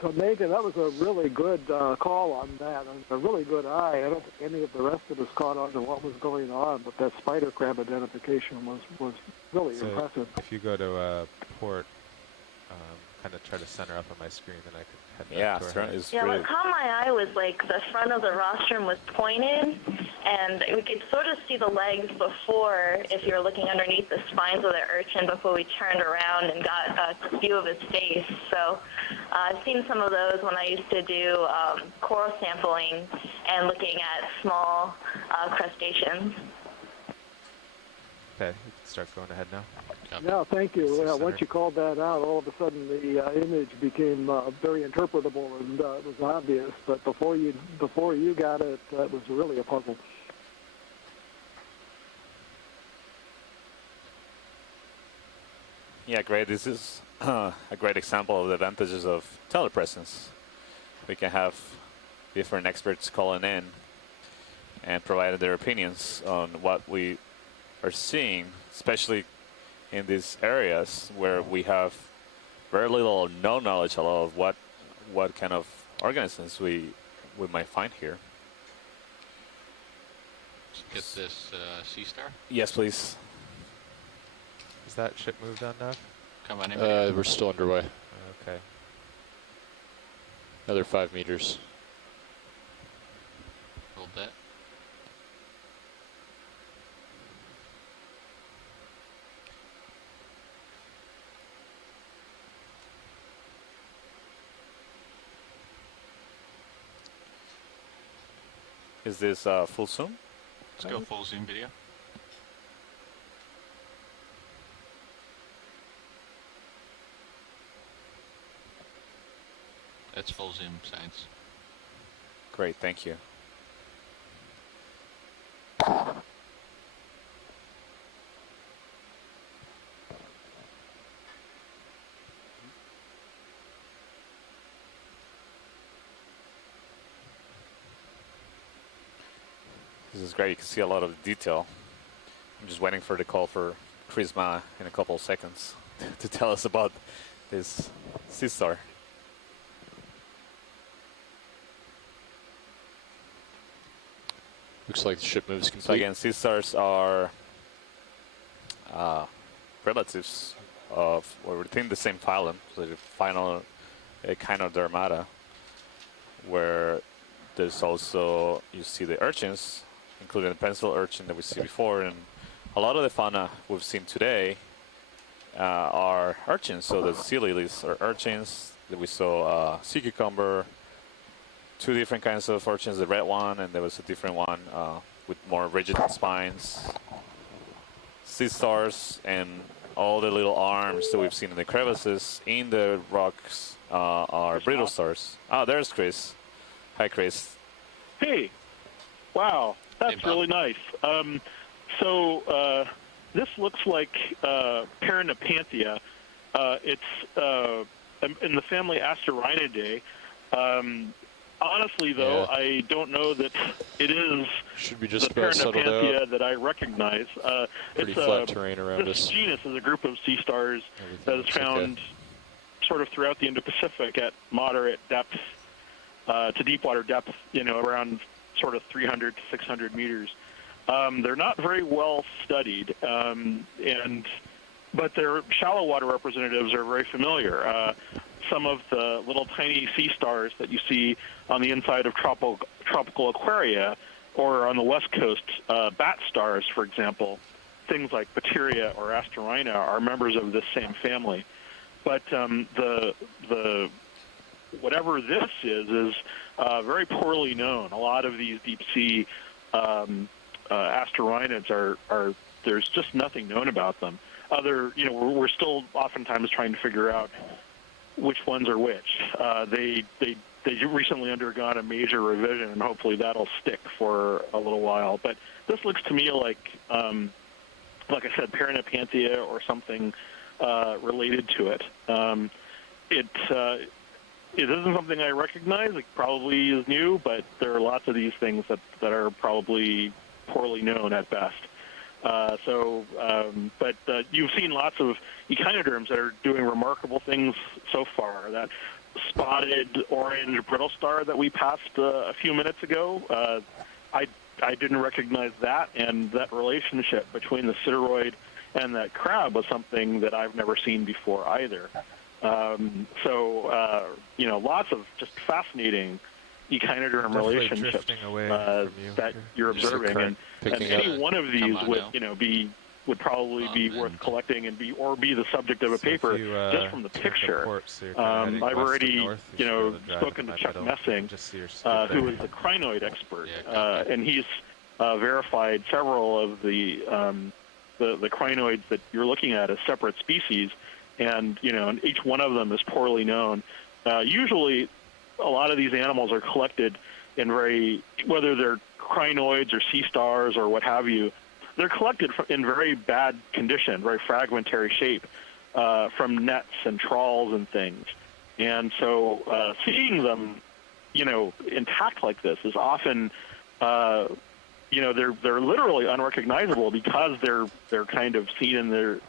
So Megan, that was a really good call on that. A really good eye. I don't think any of the rest of us caught on to what was going on, but that spider crab identification was really impressive. If you go to port, kind of try to center up on my screen, then I can head back to our head. Yeah, what caught my eye was like the front of the rostrum was pointed, and we could sort of see the legs before if you were looking underneath the spines of the urchin before we turned around and got a view of his face. So I've seen some of those when I used to do coral sampling and looking at small crustaceans. Okay, you can start going ahead now. Yeah, thank you. Once you called that out, all of a sudden the image became very interpretable and it was obvious. But before you got it, it was really a puzzle. Yeah, great. This is a great example of the advantages of telepresence. We can have different experts calling in and providing their opinions on what we are seeing, especially in these areas where we have very little or no knowledge at all of what kind of organisms we might find here. Let's get this sea star. Yes, please. Is that ship moved on now? Come on in. We're still underway. Okay. Another 5 meters. Hold that. Is this full zoom? Let's go full zoom video. That's full zoom, Science. Great, thank you. This is great. You can see a lot of detail. I'm just waiting for the call for Charisma in a couple of seconds to tell us about this sea star. Looks like the ship moves complete. So again, sea stars are relatives of, or within the same phylum, so the final Echinodermata, where there's also, you see the urchins, including the pencil urchin that we see before, and a lot of the fauna we've seen today are urchins. So the sea lilies are urchins. That we saw sea cucumber, two different kinds of urchins, the red one, and there was a different one with more rigid spines. Sea stars and all the little arms that we've seen in the crevices in the rocks are brittle stars. Oh, there's Chris. Hi, Chris. Hey. Wow, that's really nice. So this looks like Paranapanthia. It's in the family Asterinidae. Honestly, though, I don't know that it is Should be just the about settled out. Paranapanthia that I recognize. Pretty It's flat terrain around this us. genus is a group of sea stars that is found sort of throughout the Indo-Pacific at moderate depth to deep water depth, around sort of 300 to 600 meters. They're not very well studied, but their shallow water representatives are very familiar. Some of the little tiny sea stars that you see on the inside of tropical aquaria, or on the west coast, bat stars, for example, things like Bateria or Asterina are members of this same family. But the whatever this is very poorly known. A lot of these deep sea asterinids are there's just nothing known about them. We're still oftentimes trying to figure out which ones are which. They recently undergone a major revision, and hopefully that'll stick for a little while. But this looks to me like I said, Paranapanthia or something related to it. It isn't something I recognize. It probably is new, but there are lots of these things that are probably poorly known at best. But you've seen lots of echinoderms that are doing remarkable things so far. That spotted orange brittle star that we passed a few minutes ago, I didn't recognize that, and that relationship between the sideroid and that crab was something that I've never seen before either. Lots of just fascinating echinoderm relationships that you're observing, and any one of these would probably be worth collecting and be the subject of a paper just from the picture. I've already spoken to Chuck Messing, who is the crinoid expert, and he's verified several of the crinoids that you're looking at as separate species, and each one of them is poorly known. Usually, a lot of these animals are collected in whether they're crinoids or sea stars or what have you, they're collected in very bad condition, very fragmentary shape, from nets and trawls and things. And so seeing them, intact like this is often, they're literally unrecognizable because they're kind of seen in their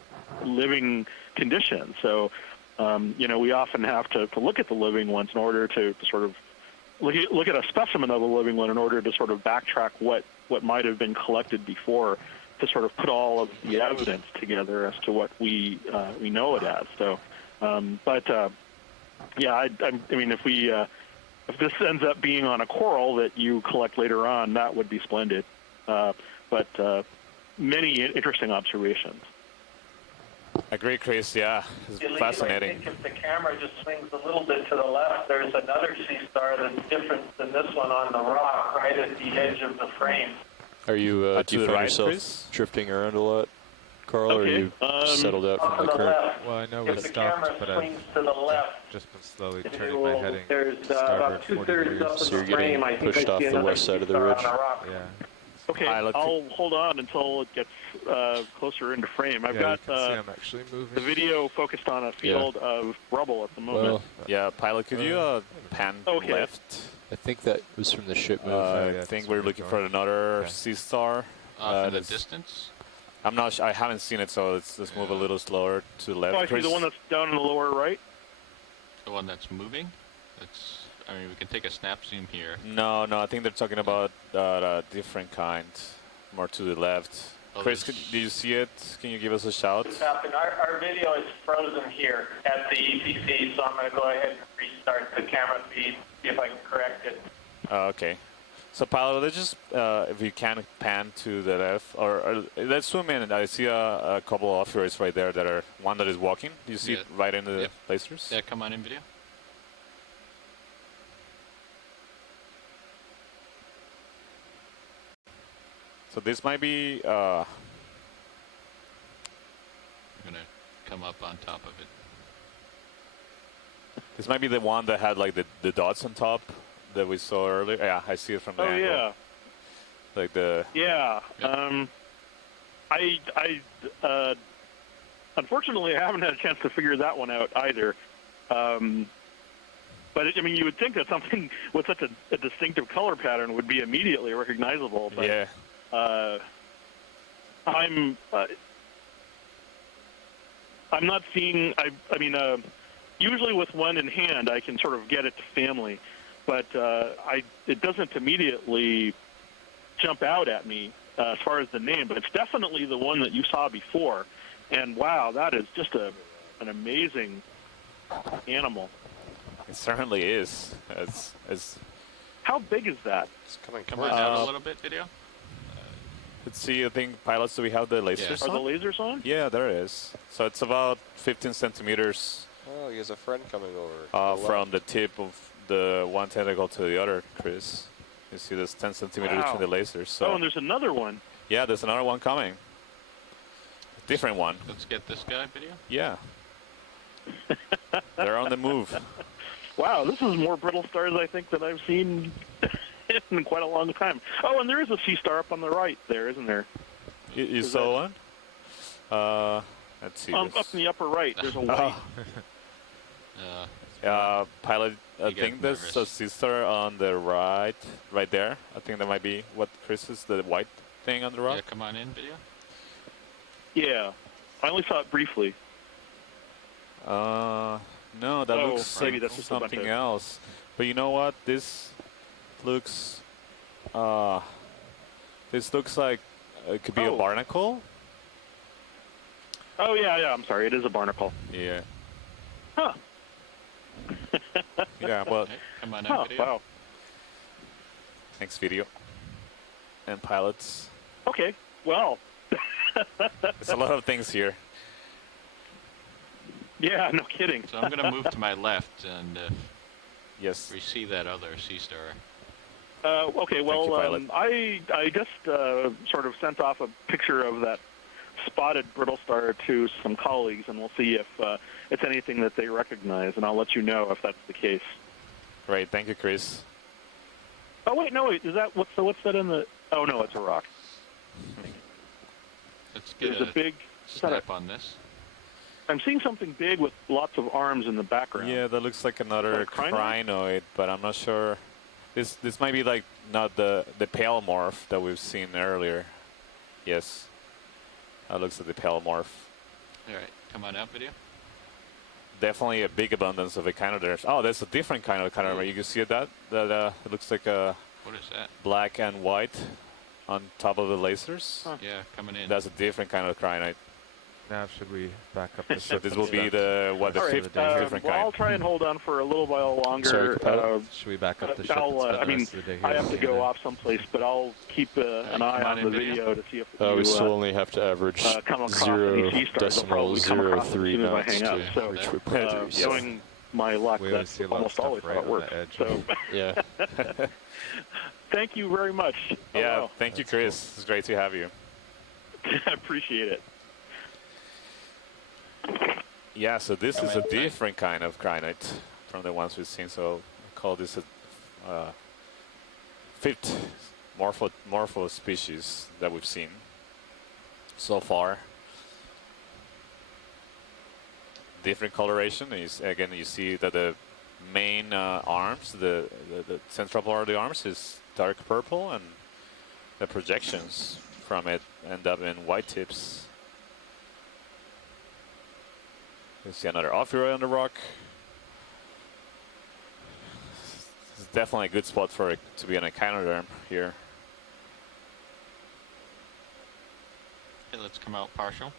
living condition. So, we often have to look at the living ones in order to sort of look at a specimen of a living one in order to sort of backtrack what might have been collected before, to sort of put all of the evidence together as to what we know it as. So, I mean, if this ends up being on a coral that you collect later on, that would be splendid. But many interesting observations. Agree, Chris. Yeah, it's fascinating. I think if the camera just swings a little bit to the left, there's another sea star that's different than this one on the rock, right at the edge of the frame. Are you, do you find yourself Chris? drifting around a lot, Carl, or are you settled out from the current? Well, I know we stopped, but I've to the left, just been slowly turning my heading there's starboard about 40 2/3 degrees. up So you're getting pushed off the west side of the ridge? Yeah. Okay, I'll hold on until it gets closer into frame. I've got I'm actually moving. the video focused on a field of rubble at the moment. Well, yeah, pilot, could you pan left? I think that was from the ship move. I think we're looking for another sea star. In the distance? I'm not sure. I haven't seen it, so let's move a little slower to the left. Oh, I see Chris? the one that's down in the lower right? The one that's moving? I mean, we can take a snap zoom here. No, I think they're talking about a different kind, more to the left. Chris, do you see it? Can you give us a shout? Our video is frozen here at the ECC, so I'm going to go ahead and restart the camera feed, see if I can correct it. Okay. So, Paolo, let's just, if you can, pan to the left, or let's zoom in. And I see a couple of off-roads right there that are, one that is walking. Do you see it right in the lasers? Yeah, come on in video. So this might be, I'm going to come up on top of it. This might be the one that had like the dots on top that we saw earlier. Yeah, I see it from the angle. Yeah. Like the... Yeah. Unfortunately, I haven't had a chance to figure that one out either. But, I mean, you would think that something with such a distinctive color pattern would be immediately recognizable. But, yeah. I'm not seeing... I mean, usually with one in hand, I can sort of get it to family. But it doesn't immediately jump out at me as far as the name. But it's definitely the one that you saw before. And, wow, that is just an amazing animal. It certainly is. It's How big is that? It's come on down a little bit, video. Let's see, I think, pilots, do we have the lasers Are on? the lasers on? Yeah, there it is. So it's about 15 centimeters Oh, he has a friend coming over. from the tip of the one tentacle to the other, Chris. You see there's 10 centimeters Wow. between the lasers. So. Oh, and there's another one. Yeah, there's another one coming. Different one. Let's get this guy, video. Yeah. They're on the move. Wow, this is more brittle stars, I think, than I've seen in quite a long time. Oh, and there is a sea star up on the right there, isn't there? You saw one? Let's see. Up in the upper right, there's a white. Pilot, I think there's a sea star on the right there. I think that might be what Chris is, the white thing on the rock. Yeah, come on in, video. Yeah, I only saw it briefly. No, that looks maybe like that's just a bunch something of- else. But you know what? This looks like it could be a barnacle. Oh, yeah, I'm sorry, it is a barnacle. Yeah. Huh. Yeah, well, come on in, Huh, video. wow. next video. And pilots. Okay, well. There's a lot of things here. Yeah, no kidding. So I'm going to move to my left, and yes, we see that other sea star. Okay, well, I just sort of sent off a picture of that spotted brittle star to some colleagues, and we'll see if it's anything that they recognize, and I'll let you know if that's the case. Right, thank you, Chris. Oh, wait, no, wait, is that, what's that in the, oh, no, it's a rock. Let's get There's a big snap on this. I'm seeing something big with lots of arms in the background. Yeah, that looks like another crinoid, but I'm not sure. This might be like not the pale morph that we've seen earlier. Yes, that looks like the pale morph. All right, come on out, video. Definitely a big abundance of echinoderms. Oh, that's a different kind of echinoderm. You can see that? That it looks like a What is that? black and white on top of the lasers. Huh. Yeah, coming in. That's a different kind of crinoid. Now, should we back up the So this will be the fifth different well, kind. I'll try and hold on for a little while longer. Sorry, should we back up the ship? I mean, I have to go off someplace, but I'll keep an eye on the video to see if we still only have to average come across any sea stars. I'll probably come across them as 0.03 soon as I knots hang up. So, which we plan to. knowing my luck, We that's see a lot of almost stuff always right how it on works. the edge. So, Yeah. thank you very much. Yeah, wow. thank you, Chris. It's great to have you. I appreciate it. Yeah, so this is a different kind of crinoid from the ones we've seen. So I call this a fifth morpho species that we've seen so far. Different coloration is, again, you see that the main arms, the central part of the arms is dark purple, and the projections from it end up in white tips. You see another off-road on the rock. It's definitely a good spot for it to be an echinoderm here. Okay, let's come out partial.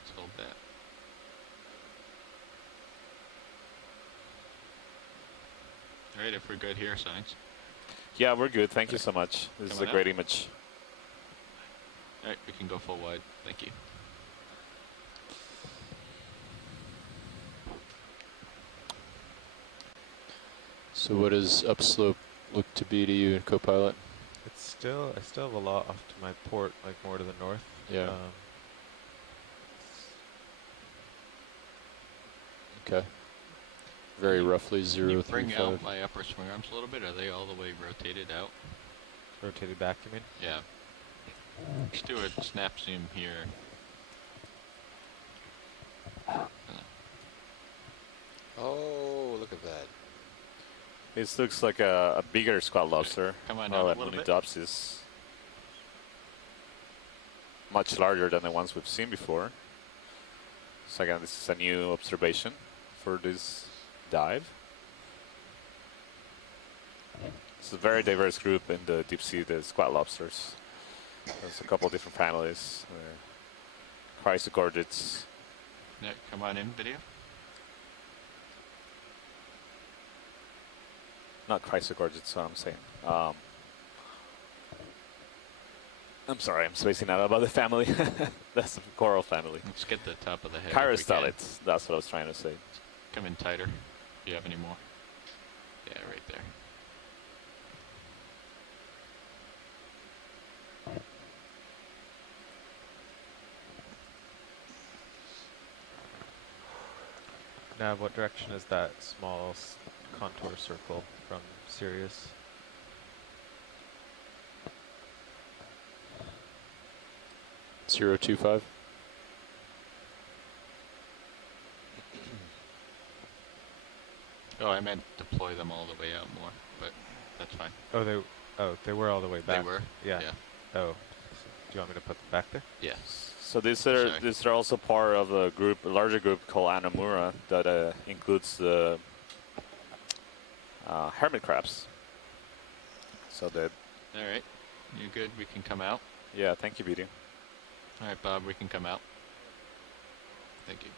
Let's hold that. All right, if we're good here, thanks. Yeah, we're good. Thank you so much. This is a great image. All right, we can go full wide. Thank you. So what does upslope look to be to you in Copilot? It's still, I still have a lot off to my port, like more to the north. Yeah. Okay. Very roughly 0, Can you 3, bring 5. out my upper swing arms a little bit? Are they all the way rotated out? Rotated back, you mean? Yeah. Let's do a snap zoom here. Oh, look at that. This looks like a bigger squat lobster. Come on down a little bit. Moonidopsis is much larger than the ones we've seen before. So again, this is a new observation for this dive. It's a very diverse group in the deep sea, the squat lobsters. There's a couple of different families. Chrysogorgids. Yeah, come on in, video. Not chrysogorgids, what I'm saying. I'm sorry, I'm spacing out about the family. That's the coral family. Let's get the top of the head. Chirostelids, that's what I was trying to say. Come in tighter. Do you have any more? Yeah, right there. Nav, what direction is that small contour circle from Sirius? Zero 2 5. Oh, I meant deploy them all the way out more, but that's fine. Oh, they were all the way back. They were? Yeah. Yeah. Oh, do you want me to put them back there? Yes. So these are also part of a group, a larger group called Anamura that includes the hermit crabs. So that. All right. You good? We can come out. Yeah. Thank you, BD. All right, Bob. We can come out. Thank you.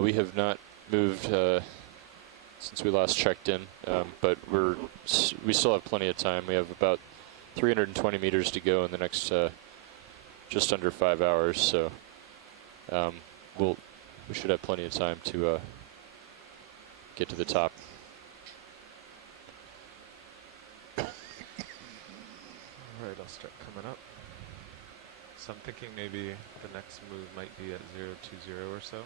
We have not moved since we last checked in, but we still have plenty of time. We have about 320 meters to go in the next just under 5 hours, so we should have plenty of time to get to the top. All right, I'll start coming up. So I'm thinking maybe the next move might be at 020 or so.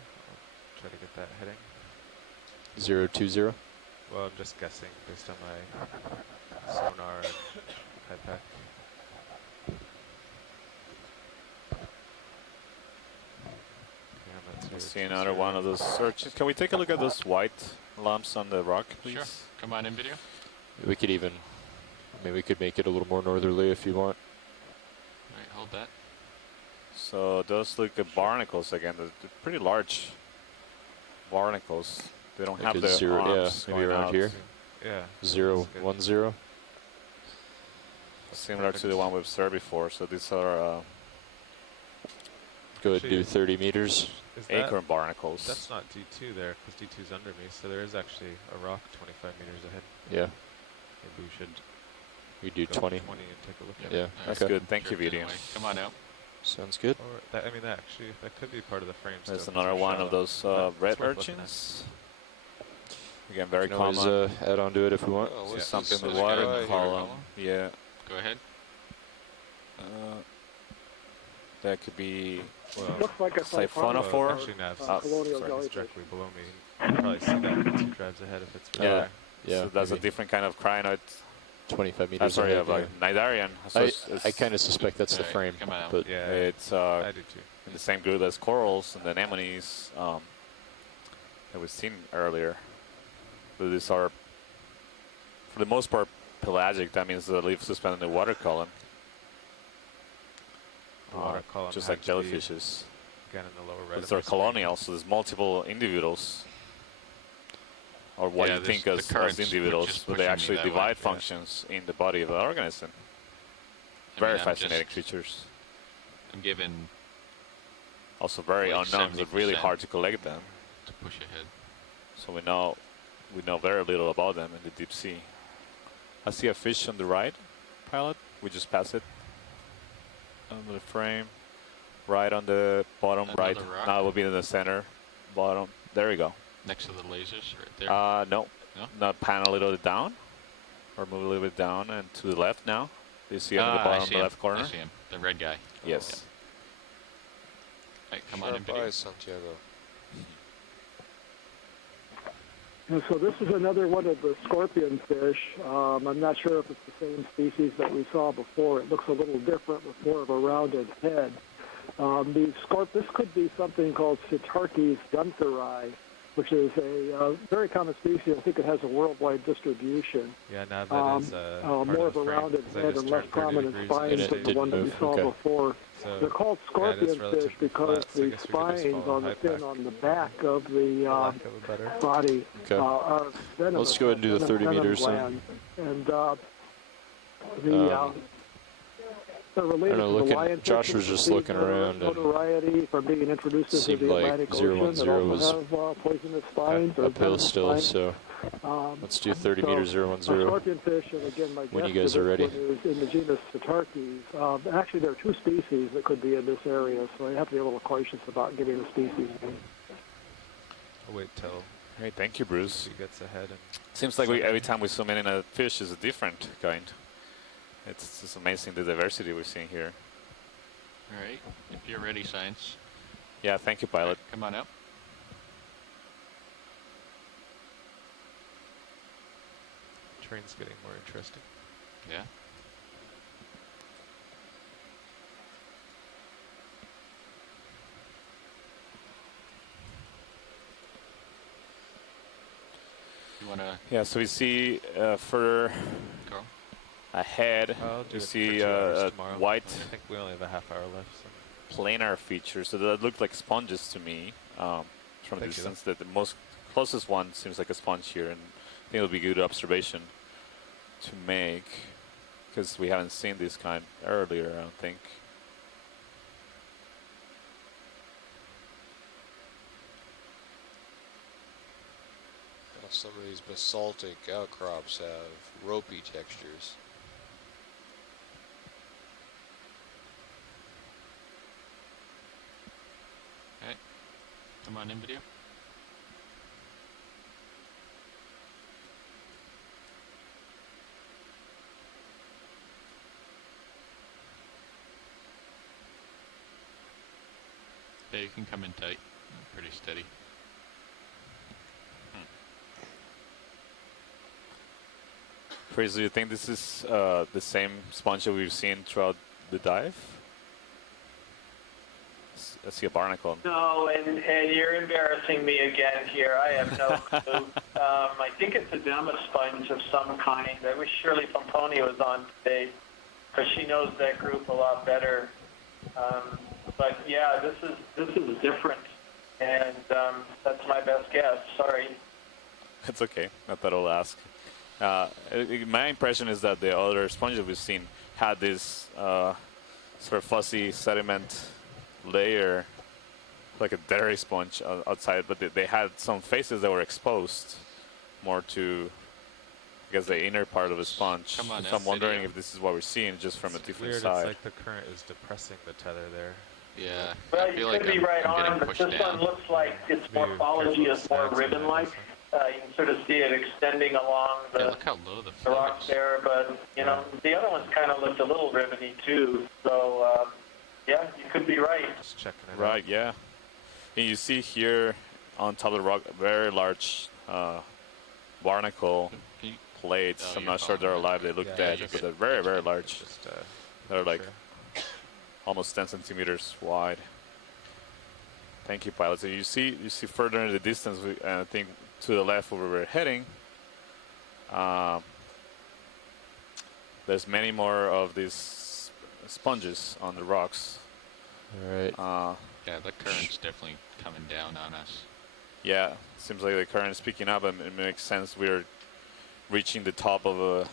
Try to get that heading. 020? Well, I'm just guessing based on my sonar and HIPAC. I see another one of those searches. Can we take a look at those white lumps on the rock, please? Sure. Come on in, video. We could even, we could make it a little more northerly if you want. All right, hold that. So those look like barnacles again. They're pretty large barnacles. They don't like have the zero, arms maybe around out. here. Yeah. 010. Similar to the one we've observed before. So these are go ahead and do 30 meters. acorn barnacles. That's not D2 there, because D2's under me, so there is actually a rock 25 meters ahead. Yeah. Maybe we should do 20. 20 and take a look at Yeah, it. That's good. Thank you, video. Come on out. Sounds good. Or that, I mean, that actually, that could be part of the frame. There's still, another one of those red urchins. Again, very can common. always add on to it if we want. Oh, what's Something this in the guy water here? column. Yeah. Go ahead. That could be Looks like a siphonophore. Actually, Nav, colonial sorry, jellyfish. it's directly below me. You can probably see that 2 drives ahead if it's really Yeah. there. Yeah. So that's a maybe different kind of crinoid. 25 meters Sorry, ahead, like Nidarian. So I kind of suspect that's the frame, come on. but Yeah, it's I do too. in the same group as corals and anemones that we've seen earlier. But these are, for the most part, pelagic. That means they live suspended in the water column. The water column Just had like to be jellyfishes. Again, in the lower right. They're colonial, so there's multiple individuals. Or what you think as individuals, but they actually divide functions in the body of the organism. Very fascinating creatures. I'm given. Also very like unknown, it's really hard to collect them. To push ahead. So we know very little about them in the deep sea. I see a fish on the right, pilot. We just passed it. Under the frame. Right on the bottom, right. Rock? Now it will be in the center, bottom. There you go. Next to the lasers, right there. No. No? Not pan a little bit down, or move a little bit down and to the left now. Do you see him at the bottom, the left corner? I see him. The red guy. Yes. Yeah. Right, come on in, video. Santiago. And so this is another one of the scorpion fish. I'm not sure if it's the same species that we saw before. It looks a little different with more of a rounded head. This could be something called Sitartes guntheri, which is a very common species. I think it has a worldwide distribution. Yeah, now that is more of a rounded head and less prominent spines than the one that we saw before. So they're called scorpion fish because the spines on the fin on the back of the body are venomous. Let's go ahead and do the 30 meters then. And they're related to the lion Josh was just looking around and notoriety from being introduced into seemed the like Atlantic 010 Ocean. was have poisonous spines or uphill still, spines. so let's do 30 meters 010 scorpionfish, and again, my when guess you guys are ready. is in the genus Sitartes. Actually, there are two species that could be in this area, so I have to be a little cautious about giving a species name. I'll wait till. Hey, thank you, Bruce. He gets ahead. And seems like every time we zoom in a fish is a different kind. It's just amazing the diversity we're seeing here. All right, if you're ready, Science. Yeah, thank you, pilot. Right, come on up. Train's getting more interesting. Yeah. You wanna? Yeah, so we see further ahead, you see white. I think we only have a half hour left. So. Planar features, so that look like sponges to me from a distance. That the most closest one seems like a sponge here, and I think it would be good observation to make because we haven't seen this kind earlier, I don't think. Some of these basaltic outcrops have ropey textures. Okay, come on in, video. Yeah, you can come in tight. Pretty steady. Fraser, do you think this is the same sponge that we've seen throughout the dive? I see a barnacle. No, and you're embarrassing me again here. I have no clue. I think it's a dema sponge of some kind. I wish Shirley Pomponi was on today, because she knows that group a lot better. But yeah, this is different, and that's my best guess. Sorry. That's okay. I thought I'll ask. My impression is that the other sponges we've seen had this sort of fuzzy sediment layer, like a dairy sponge outside, but they had some faces that were exposed more to, I guess, the inner part of the sponge. Come on, so I'm wondering if this is what we're seeing just from a different weird. side. It's like the current is depressing the tether there. Yeah. Well, you could be right on, but this one looks like its morphology is more ribbon-like. You can sort of see it extending along the rocks there, but you know the other ones kind of looked a little ribbony too. So yeah, you could be right. Just checking it out. Right, yeah. And you see here on top of the rock, very large barnacle plates. I'm not sure they're alive. They look dead, but they're very, very large. They're like almost 10 centimeters wide. Thank you, pilot. So you see further in the distance, I think to the left where we're heading, there's many more of these sponges on the rocks. All right. Yeah, the current's definitely coming down on us. Yeah, seems like the current is picking up, and it makes sense. We're reaching the top of a.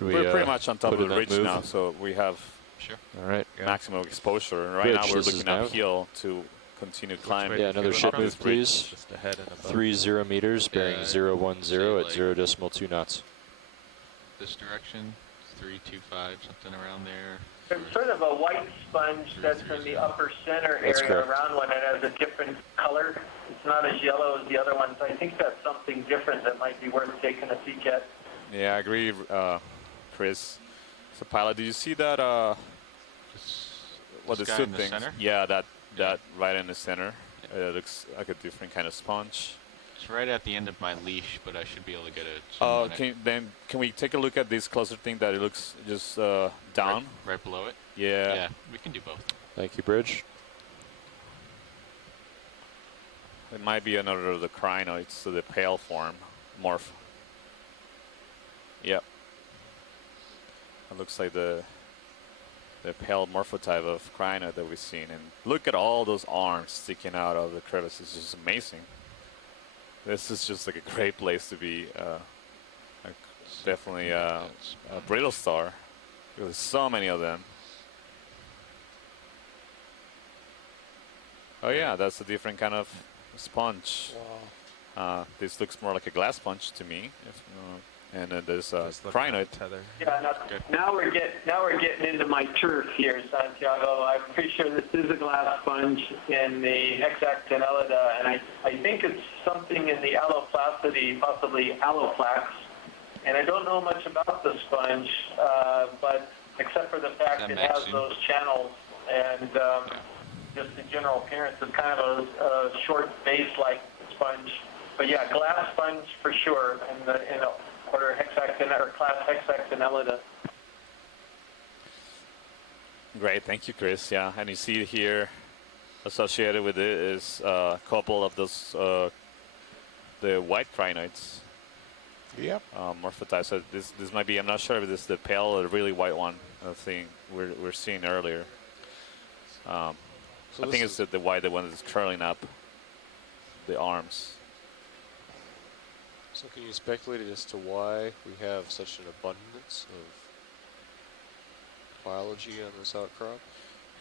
We're pretty much on top of the ridge now, so we have all right maximum exposure. And right now we're looking uphill to continue climbing. Yeah, another ship move, please. Just ahead and above. 30 meters, bearing 010 at 0.2 knots. This direction, 325, something around there. There's sort of a white sponge that's in the upper center area around one. It has a different color. It's not as yellow as the other ones. I think that's something different that might be worth taking a peek at. Yeah, I agree, Chris. So, pilot, do you see that? What the guy suit in the thing? center? Yeah, that right in the center. It looks like a different kind of sponge. It's right at the end of my leash, but I should be able to get a zoom on it. Then can we take a look at this closer thing that it looks just down? Right below it? Yeah. Yeah, we can do both. Thank you, Bridge. It might be another of the crinoids, so the pale form, morph. Yep. It looks like the pale morphotype of crinoid that we've seen. And look at all those arms sticking out of the crevice. It's just amazing. This is just like a great place to be. Definitely a brittle star. There's so many of them. Oh yeah, that's a different kind of sponge. Wow. This looks more like a glass sponge to me. And then there's a crinoid. Yeah, now we're getting into my turf here, Santiago. I'm pretty sure this is a glass sponge in the Hexactinellida, and I think it's something in the alloplacity, possibly alloplax. And I don't know much about the sponge, but except for the fact it has those channels and just the general appearance is kind of a short base-like sponge. But yeah, glass sponge for sure in order or class Hexactinellida. Great, thank you, Chris. Yeah, and you see here, associated with it is a couple of those the white crinoids. Yep. Morphotypes. So this might be. I'm not sure if this is the pale or the really white one. Thing we're seeing earlier. I think it's the white, the one that's curling up the arms. So can you speculate as to why we have such an abundance of biology on this outcrop?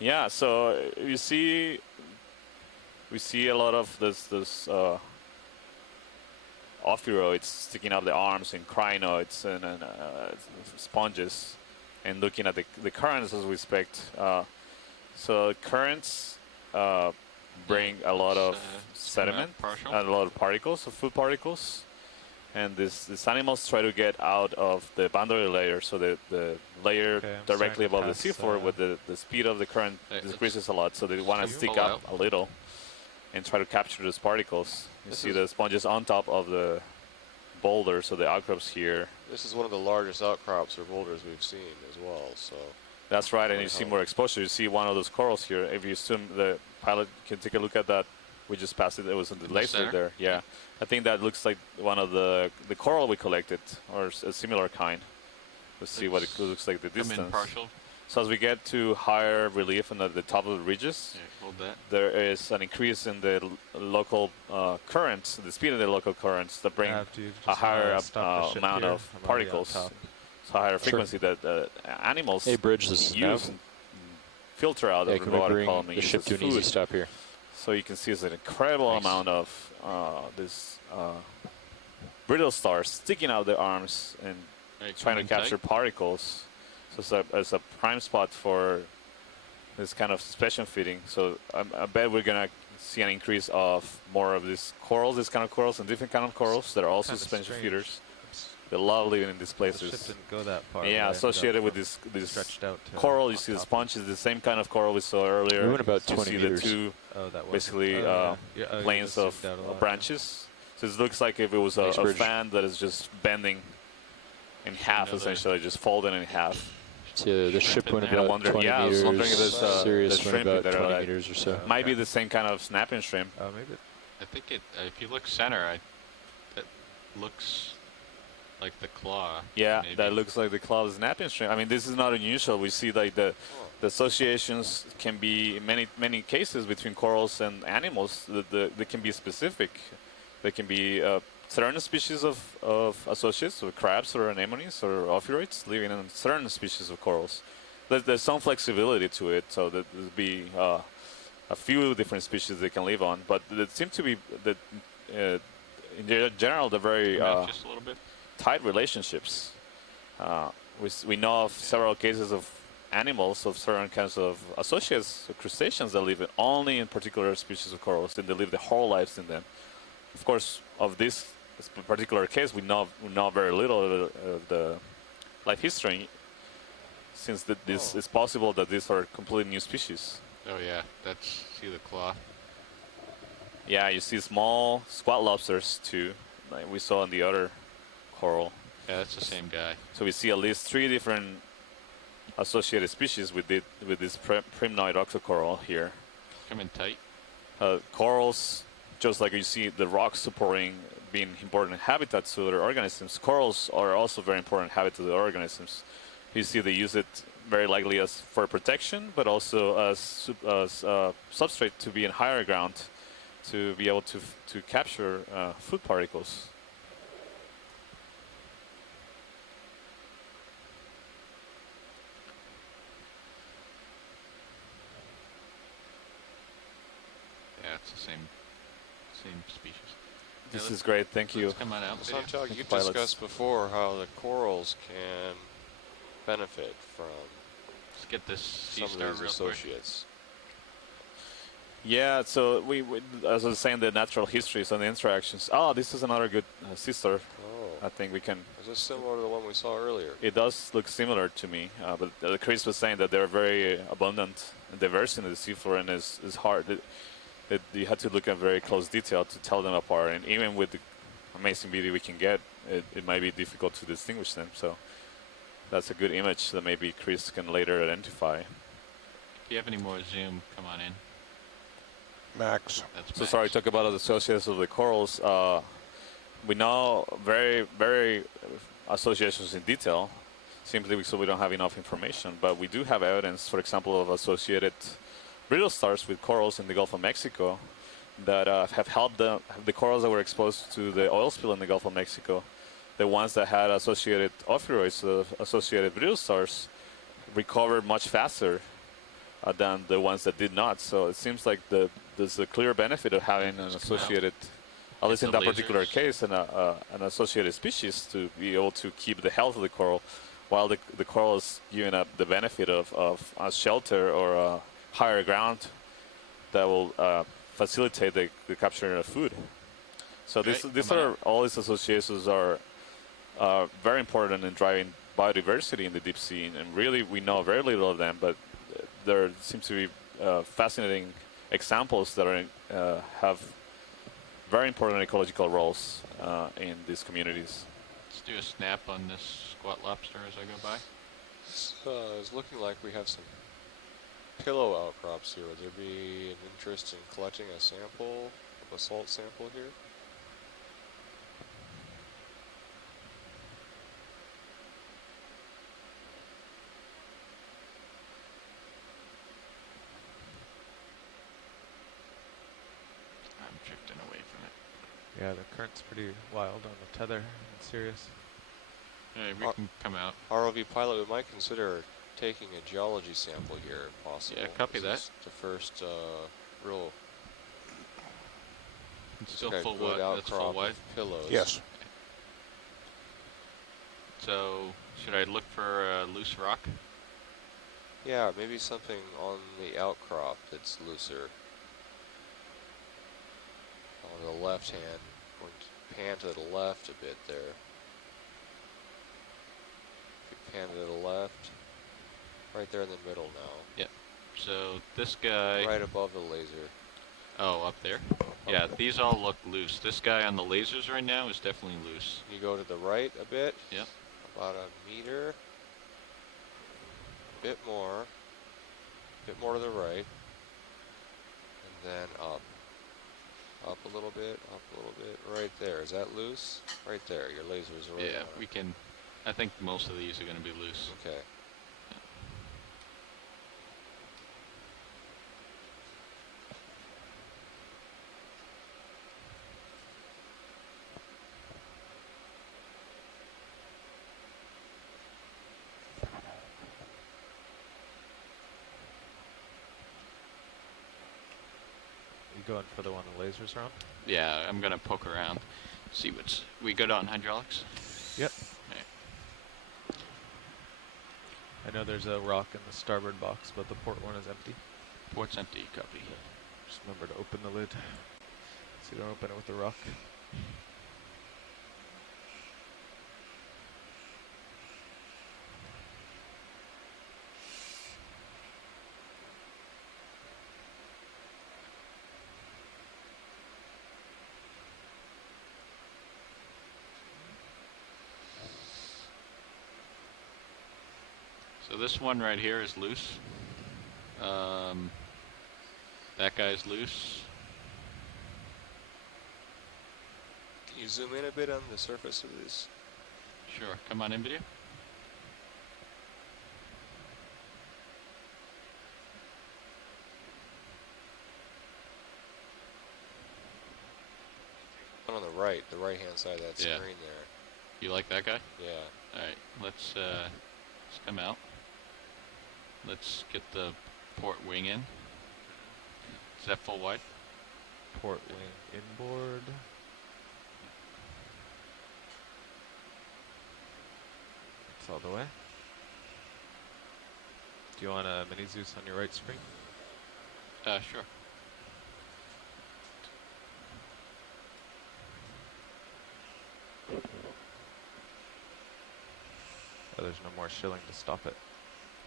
Yeah, so you see, we see a lot of this ophiuroids sticking out the arms and crinoids and sponges, and looking at the currents as we expect. So currents bring a lot of sediment, and a lot of particles, of food particles. And these animals try to get out of the boundary layer, so the layer directly above the seafloor with the speed of the current decreases a lot, so they want to stick up a little and try to capture those particles. You see the sponges on top of the boulders, so the outcrops here. This is one of the largest outcrops or boulders we've seen as well, so. That's right, and you see more exposure. You see one of those corals here. If you assume the pilot can take a look at that, we just passed it. It was in the laser there. Yeah, I think that looks like one of the coral we collected, or a similar kind. Let's see what it looks like the distance. So as we get to higher relief on the top of the ridges, there is an increase in the local currents, the speed of the local currents that bring a higher amount of particles, so higher frequency that animals use and filter out of the water column. The ship to an easy stop here. So you can see it's an incredible amount of this brittle stars sticking out their arms and trying to capture particles. So it's a prime spot for this kind of suspension feeding. So I bet we're going to see an increase of more of these corals, this kind of corals, and different kind of corals that are also suspension feeders. They love living in these places. The ship didn't go that far. Yeah, associated with this coral, you see the sponge is the same kind of coral we saw earlier. We went about 20 meters. You see the two, basically, planes of branches. So it looks like if it was a fan that is just bending in half, essentially, just folding in half. So the ship went about 20 meters. I was wondering if this Sirius went about 20 like, meters or so. Might be the same kind of snapping shrimp. Maybe. I think if you look center, that looks like the claw. Yeah, maybe. that looks like the claw snapping shrimp. I mean, this is not unusual. We see like the associations can be in many cases between corals and animals. They can be specific. They can be certain species of associates, or crabs or anemones or ophiuroids living in certain species of corals. There's some flexibility to it, so that there'll be a few different species they can live on. But it seems to be that in general they're very just a little bit. tight relationships. We know of several cases of animals of certain kinds of associates, crustaceans that live only in particular species of corals, and they live their whole lives in them. Of course, of this particular case, we know very little of the life history, since this is possible that these are completely new species. Oh yeah, see the claw. Yeah, you see small squat lobsters too, like we saw in the other coral. Yeah, that's the same guy. So we see at least 3 different associated species with this primnoid octocoral here. Come in tight. Corals, just like you see the rocks supporting being important habitats to other organisms, corals are also very important habitats to the organisms. You see they use it very likely as for protection, but also as substrate to be in higher ground, to be able to capture food particles. Yeah, it's the same species. This is great. Thank you. Come on out. Santiago, you discussed before how the corals can benefit from Let's get this sea some star of these real associates. Yeah, so we as I was saying, the natural histories and the interactions. Oh, this is another good sister. Oh. I think we can. Is this similar to the one we saw earlier? It does look similar to me, but Chris was saying that they're very abundant and diverse in the seafloor, and it's hard. You had to look at very close detail to tell them apart, and even with the amazing beauty we can get, it might be difficult to distinguish them. So that's a good image that maybe Chris can later identify. If you have any more zoom, come on in. Max. So sorry, talk about the associations of the corals. We know very associations in detail, simply because we don't have enough information. But we do have evidence, for example, of associated brittle stars with corals in the Gulf of Mexico that have helped the corals that were exposed to the oil spill in the Gulf of Mexico. The ones that had associated ophiuroids, associated brittle stars, recovered much faster than the ones that did not. So it seems like there's a clear benefit of having an associated, at least in that particular case, an associated species to be able to keep the health of the coral, while the coral is giving up the benefit of a shelter or a higher ground that will facilitate the capture of food. So all these associations are very important in driving biodiversity in the deep sea, and really we know very little of them, but there seems to be fascinating examples that have very important ecological roles in these communities. Let's do a snap on this squat lobster as I go by. It's looking like we have some pillow outcrops here. Would there be an interest in collecting a sample, a salt sample here? I'm drifting away from it. Yeah, the current's pretty wild on the tether in Sirius. Hey, we can come out. ROV pilot, we might consider taking a geology sample here, if possible. Yeah, copy that. Is the first real. It's still full wide. That's full wide. Pillows. Yes. So, should I look for a loose rock? Yeah, maybe something on the outcrop that's looser. On the left hand, going to pan to the left a bit there. If you pan to the left, right there in the middle now. Yep. So this guy. Right above the laser. Oh, up there? Yeah, these all look loose. This guy on the lasers right now is definitely loose. You go to the right a bit. Yep. About a meter. Bit more to the right, and then up. Up a little bit, up a little bit. Right there. Is that loose? Right there. Your laser's right Yeah, on we it. can. I think most of these are going to be loose. Okay. You going for the one the lasers around? Yeah, I'm going to poke around. See what's. We good on hydraulics? Yep. Okay. I know there's a rock in the starboard box, but the port one is empty. Port's empty, copy. Just remember to open the lid, so you don't open it with the rock. So this one right here is loose. That guy's loose. Can you zoom in a bit on the surface of this? Sure. Come on in, video. One on the right-hand side of that screen there. You like that guy? Yeah. All right. Let's come out. Let's get the port wing in. Is that full wide? Port wing inboard. It's all the way. Do you want a mini Zeus on your right screen? Sure. Oh, there's no more shilling to stop it.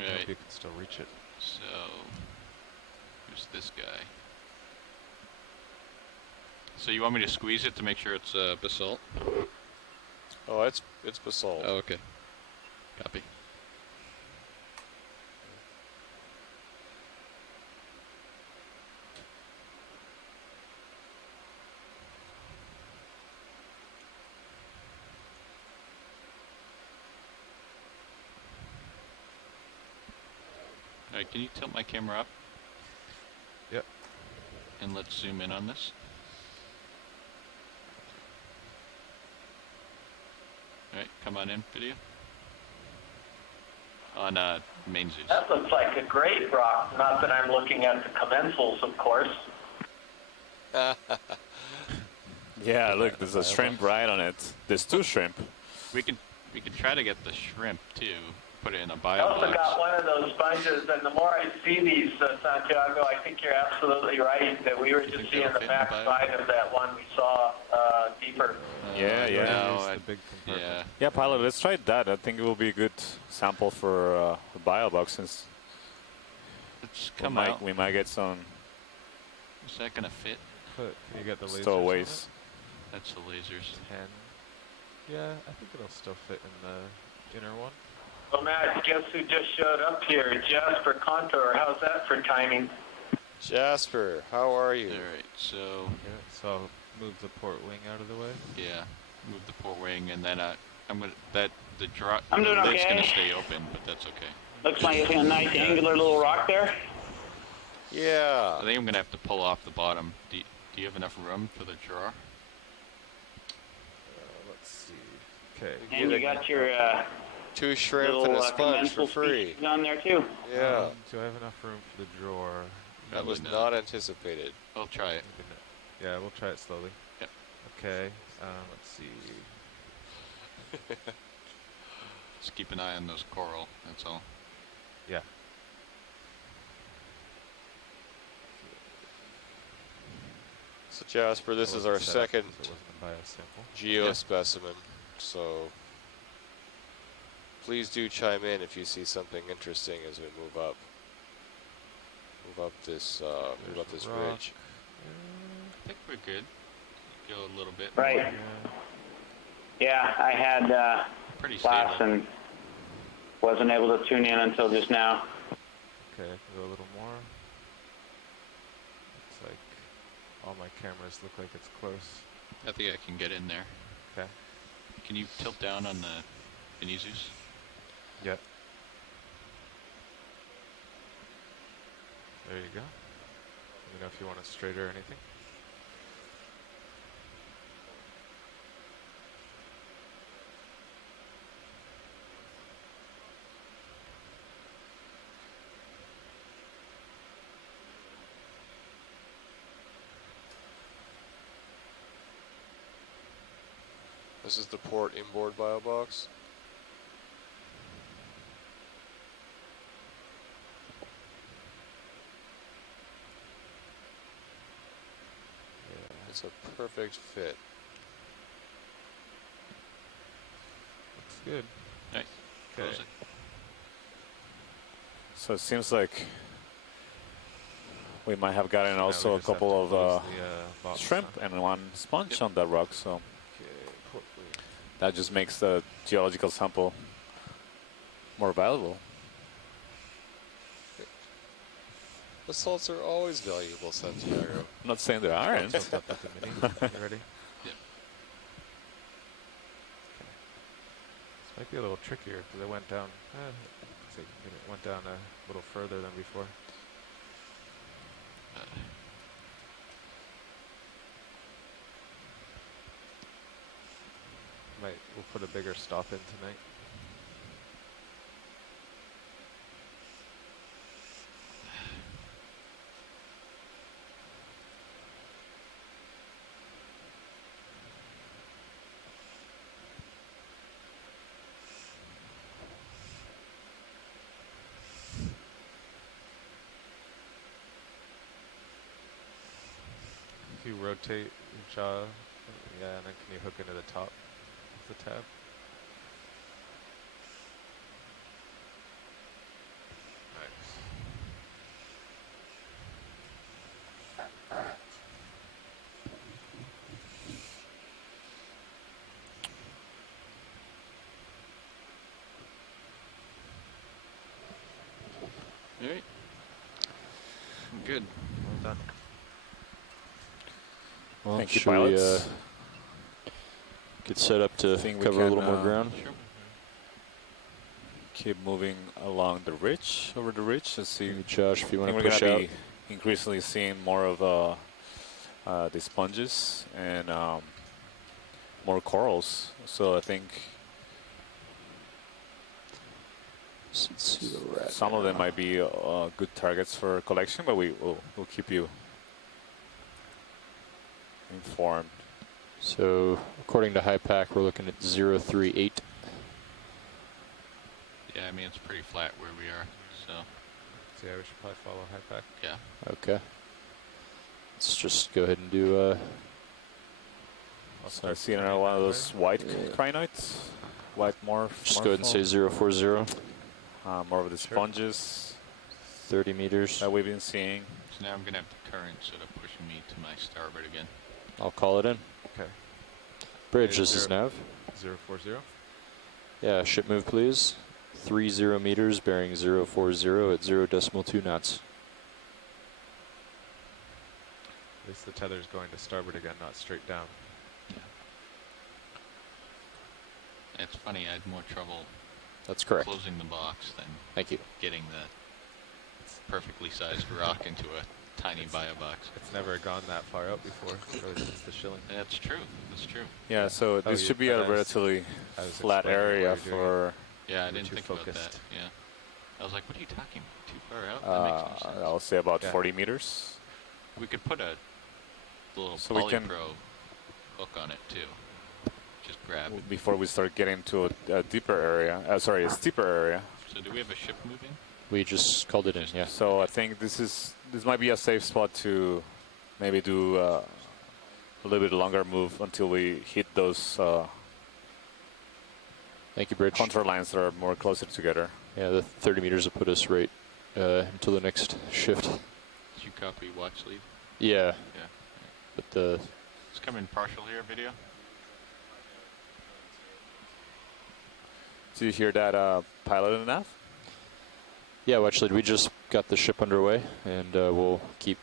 I Right. hope you can still reach it. So, who's this guy? So you want me to squeeze it to make sure it's basalt? Oh, it's basalt. Oh, okay. Copy. Alright, can you tilt my camera up? Yep. And let's zoom in on this. Alright, come on in, video. On main Zeus. That looks like a great rock. Not that I'm looking at the commensals, of course. Yeah, look, there's a shrimp right on it. There's two shrimp. We could try to get the shrimp too. Put it in a I bio also box. got one of those sponges, and the more I see these, Santiago, I think you're absolutely right that we were just seeing the back side of that one we saw deeper. Yeah, pilot, let's try that. I think it will be a good sample for a bio box since we might get some. Is that gonna fit? Can you get the lasers? Stowaways. That's the lasers. 10. Yeah, I think it'll still fit in the inner one. Well, Matt, guess who just showed up here? Jasper Contour. How's that for timing? Jasper, how are you? Alright, so... Yeah, so I'll move the port wing out of the way. Yeah, move the port wing, and then I'm gonna... the I'm doing lid's okay. gonna stay open, but that's okay. Looks like a nice angular little rock there. Yeah. I think I'm gonna have to pull off the bottom. Do you have enough room for the drawer? Let's see. Okay. And you got your... two shrimp little, and a sponge for commensal free. species on there too. Yeah. Do I have enough room for the drawer? That was not anticipated. I'll try it. Yeah, we'll try it slowly. Yep. Okay. Let's see. Just keep an eye on those coral, that's all. Yeah. So Jasper, this is our second geo specimen. So please do chime in if you see something interesting as we move up. Move up this ridge. I think we're good. Go a little bit. Right. more. Yeah, I had Pretty class stable. and wasn't able to tune in until just now. Okay, go a little more. Looks like all my cameras look like it's close. I think I can get in there. Okay. Can you tilt down on the Benizus? Yep. There you go. Let me know if you want it straight or anything. This is the port inboard bio box. It's a perfect fit. Looks good. Nice. Okay. Close it. So it seems like we might have gotten So now also we a just have couple to of close the, box, shrimp huh? and one sponge on that rock. So Okay, port wing. that just makes the geological sample more valuable. The salts are always valuable, Santiago. I'm not saying they aren't. Tilt up at the mini. You ready? Yep. This might be a little trickier because I went down. It went down a little further than before. We'll put a bigger stop in tonight. If you rotate your jaw, yeah, and then can you hook into the top of the tab? All right. Good. Well done. Well, Thank you, should we pilots. get set up to Think we cover a can, little more ground? Sure. Keep moving along the ridge, over the ridge, and see. Maybe Josh, if you I want think to we're push gonna out. be increasingly seeing more of the sponges and more corals. So I think Let's see where we're at some of them now. might be good targets for collection, but we'll keep you informed. So according to HiPAC, we're looking at 038. Yeah, I mean, it's pretty flat where we are, so. So yeah, we should probably follow HiPAC. Yeah. Okay. Let's just go ahead and do I'll So I start see another turning one of that those way. white crinoids, white morph. just go ahead and say 040, more of the Sure. sponges 30 meters. that we've been seeing. So now I'm going to have the current sort of pushing me to my starboard again. I'll call it in. Okay. Bridge, Okay, this is Nav. 040. Yeah, ship move please. 30 meters, bearing 040 at 0.2 knots. At least the tether's going to starboard again, not straight down. It's funny, I had more trouble That's correct. closing the box than Thank you. getting the perfectly sized rock into a tiny bio box. It's never gone that far out before, really, since the shilling. That's true. That's true. Yeah, so this should be a relatively flat area for. Yeah, I You were didn't too think about focused. that. Yeah. I was like, what are you talking? Too far out? That makes no sense. I'll say about Yeah. 40 meters. We could put a little So we can- polypro hook on it too. Just grab it. Before we start getting to a deeper area, sorry, a steeper area. So do we have a ship moving? We just called it in, yeah. So I think this might be a safe spot to maybe do a little bit longer move until we hit those Thank you, Bridge. contour lines that are more closer together. Yeah, the 30 meters will put us right until the next shift. Did you copy watch lead? Yeah, Yeah. but the It's coming partial here, video. Do you hear that pilot enough? yeah, watch lead. We just got the ship underway, and we'll keep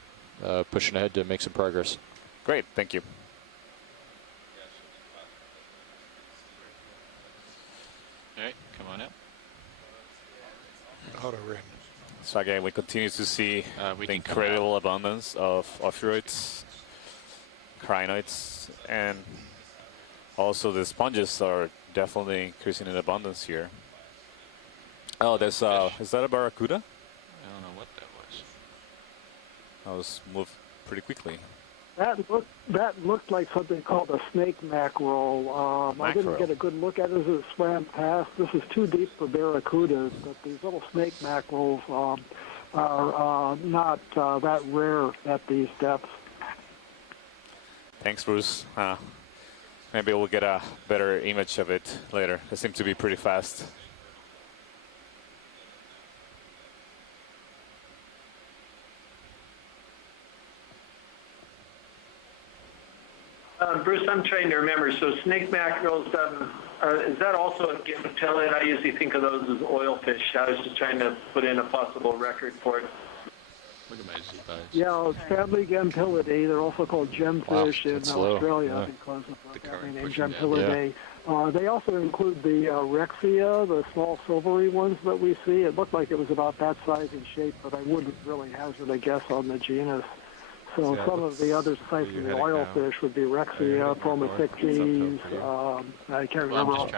pushing ahead to make some progress. Great, thank you. All right, come on up. Auto rin. So again, we continue to see We the can come incredible abundance of ophiuroids, crinoids, and also the sponges are definitely increasing in abundance here. Oh, there's is that a barracuda? I don't know what that was. That was moved pretty quickly. That looked like something called a snake mackerel. I didn't get a good look at it as it swam past. This is too deep for barracudas, but these little snake mackerels are not that rare at these depths. Thanks, Bruce. Maybe we'll get a better image of it later. They seem to be pretty fast. Bruce, I'm trying to remember. So snake mackerels, is that also a gimpillid? I usually think of those as oil fish. I was just trying to put in a possible record for it. Look at my Z-Buys. Yeah, it's family Gempillidae. They're also called gemfish in Australia because of the the current name pushing down. Gempillidae. They also include the Rexia, the small silvery ones that we see. It looked like it was about that size and shape, but I wouldn't really hazard a guess on the genus. So some of the other types of the oil fish would be Rexia, Promethictes. I can't remember what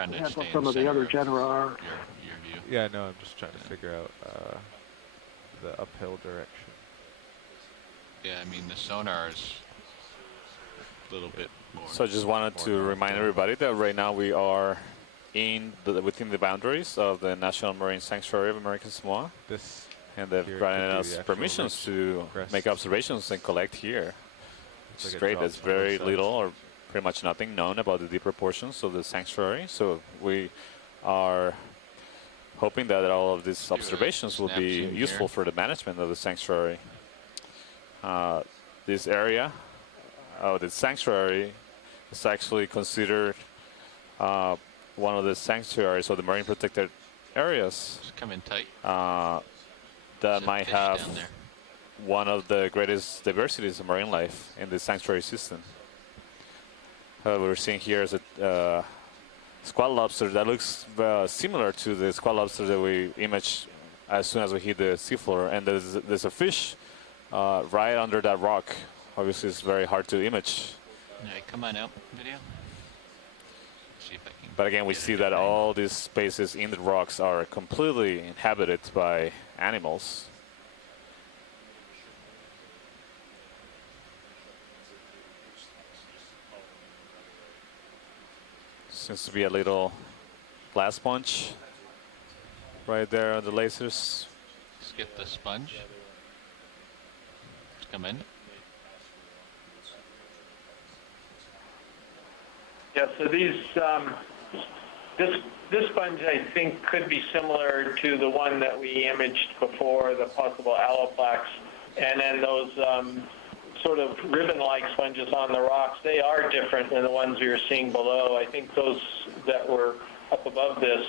some of the other genera are. Your view. Yeah, no, I'm just trying to figure out the uphill direction. Yeah, I mean the sonar is a little bit more. So I just wanted to remind everybody that right now we are within the boundaries of the National Marine Sanctuary of American Samoa. And they've granted us permissions to make observations and collect here. Which is great. There's very little or pretty much nothing known about the deeper portions of the sanctuary. So we are hoping that all of these observations will be useful for the management of the sanctuary. This area of the sanctuary is actually considered one of the sanctuaries or the marine protected areas. Just come in tight. That might have one of the greatest diversities of marine life in the sanctuary system. What we're seeing here is a squat lobster that looks similar to the squat lobster that we imaged as soon as we hit the seafloor. And there's a fish right under that rock. Obviously, it's very hard to image. All right, come on out, video. See if I can. But again, we see that all these spaces in the rocks are completely inhabited by animals. Seems to be a little glass sponge right there on the lasers. Let's get the sponge. Let's come in. Yeah, so these, this sponge I think could be similar to the one that we imaged before, the possible alloplax, and then those sort of ribbon-like sponges on the rocks, they are different than the ones we were seeing below. I think those that were up above this,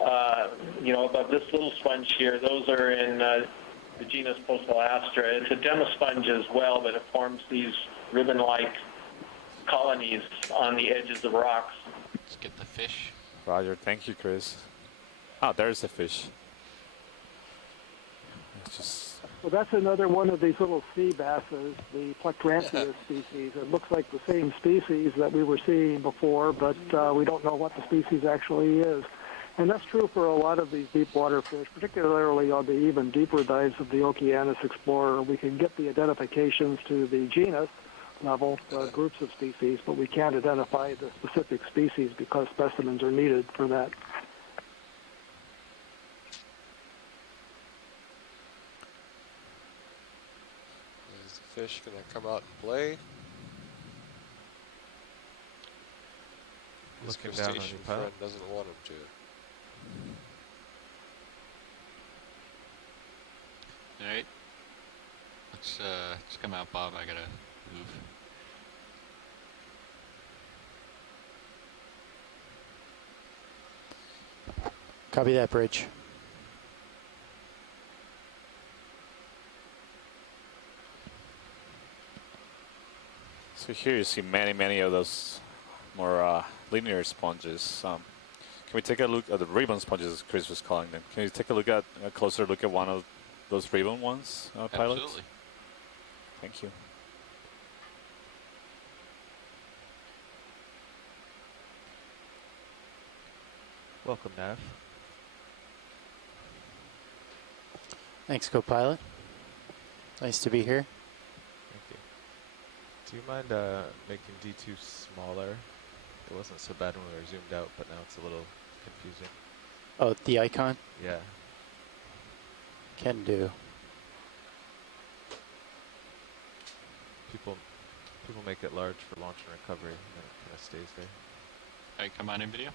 above this little sponge here, those are in the genus Postolastra. It's a demosponge as well, but it forms these ribbon-like colonies on the edges of rocks. Let's get the fish. Roger, thank you, Chris. Oh, there's a fish. Well, that's another one of these little sea basses, the Plectranthia species. It looks like the same species that we were seeing before, but we don't know what the species actually is. And that's true for a lot of these deep water fish, particularly on the even deeper dives of the Okeanos Explorer. We can get the identifications to the genus level, groups of species, but we can't identify the specific species because specimens are needed for that. Is the fish going to come out and play? His crustacean friend doesn't want him to. All right. Let's come out, Bob. I gotta move. Copy that, Bridge. So here you see many of those more linear sponges. Can we take a look at the ribbon sponges, as Chris was calling them? Can you take a closer look at one of those ribbon ones, pilot? Absolutely. Thank you. Welcome, Nav. Thanks, co-pilot. Nice to be here. Thank you. Do you mind making D2 smaller? It wasn't so bad when we were zoomed out, but now it's a little confusing. Oh, the icon? Yeah. Can do. People make it large for launch and recovery, and then it kind of stays there. All right, come on in video.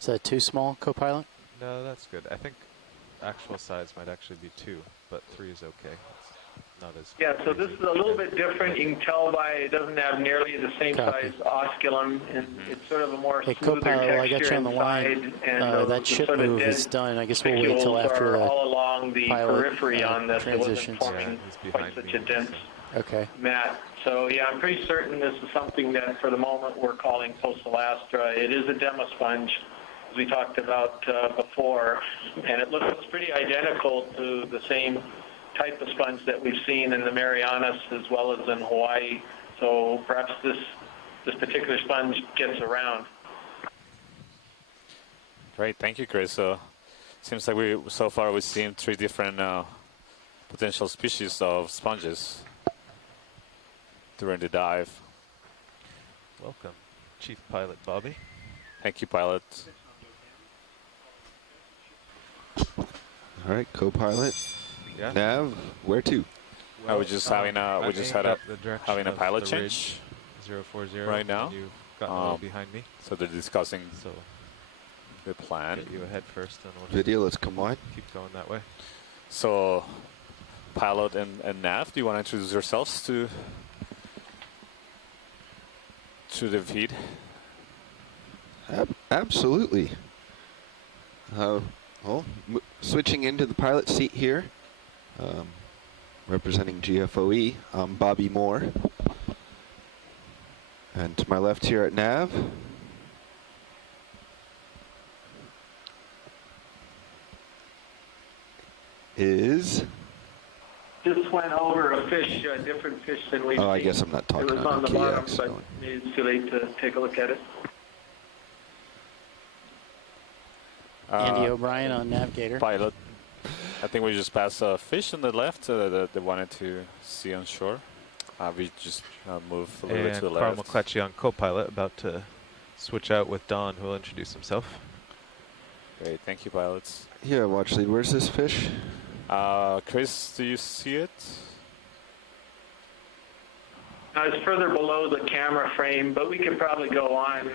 Is that too small, co-pilot? No, that's good. I think actual size might actually be 2, but 3 is okay. It's not as Yeah, so this is a little bit different. You can tell by it doesn't have nearly the same size osculum, and it's sort of a more Hey, smoother co-pilot, while I got texture you on the line, inside, and that ship sort of move dead is done. I guess we'll wait till spicules after are the all along the pilot, periphery on this. It wasn't transitions. forming quite such a dense Okay. mat. So yeah, I'm pretty certain this is something that for the moment we're calling Coastal Astra. It is a demo sponge, as we talked about before, and it looks pretty identical to the same type of sponge that we've seen in the Marianas as well as in Hawaii. So perhaps this particular sponge gets around. Great, thank you, Chris. So seems like so far we've seen 3 different potential species of sponges during the dive. Welcome, Chief Pilot Bobby. Thank you, pilot. All right, co-pilot. Yeah. Nav, where to? We're just having a pilot change 040 right now. You've got a little behind me. So they're discussing the plan. Get you ahead first, and we'll Video, let's come wide. Keep going that way. So, pilot and Nav, do you want to introduce yourselves to the feed? Absolutely. Switching into the pilot seat here, representing GFOE, I'm Bobby Moore. And to my left here at Nav, is... Just went over a fish, a different fish than we've seen. I guess I'm not talking It was on the bottom, EX, but it's too late to take a look at it. Andy O'Brien on Navigator. Pilot. I think we just passed a fish on the left that they wanted to see on shore. We just moved a little bit to the Carl left. McCletchy on co-pilot, about to switch out with Don, who will introduce himself. Great, thank you, pilots. Yeah, watch lead. Where's this fish? Chris, do you see it? It's further below the camera frame, but we could probably go on.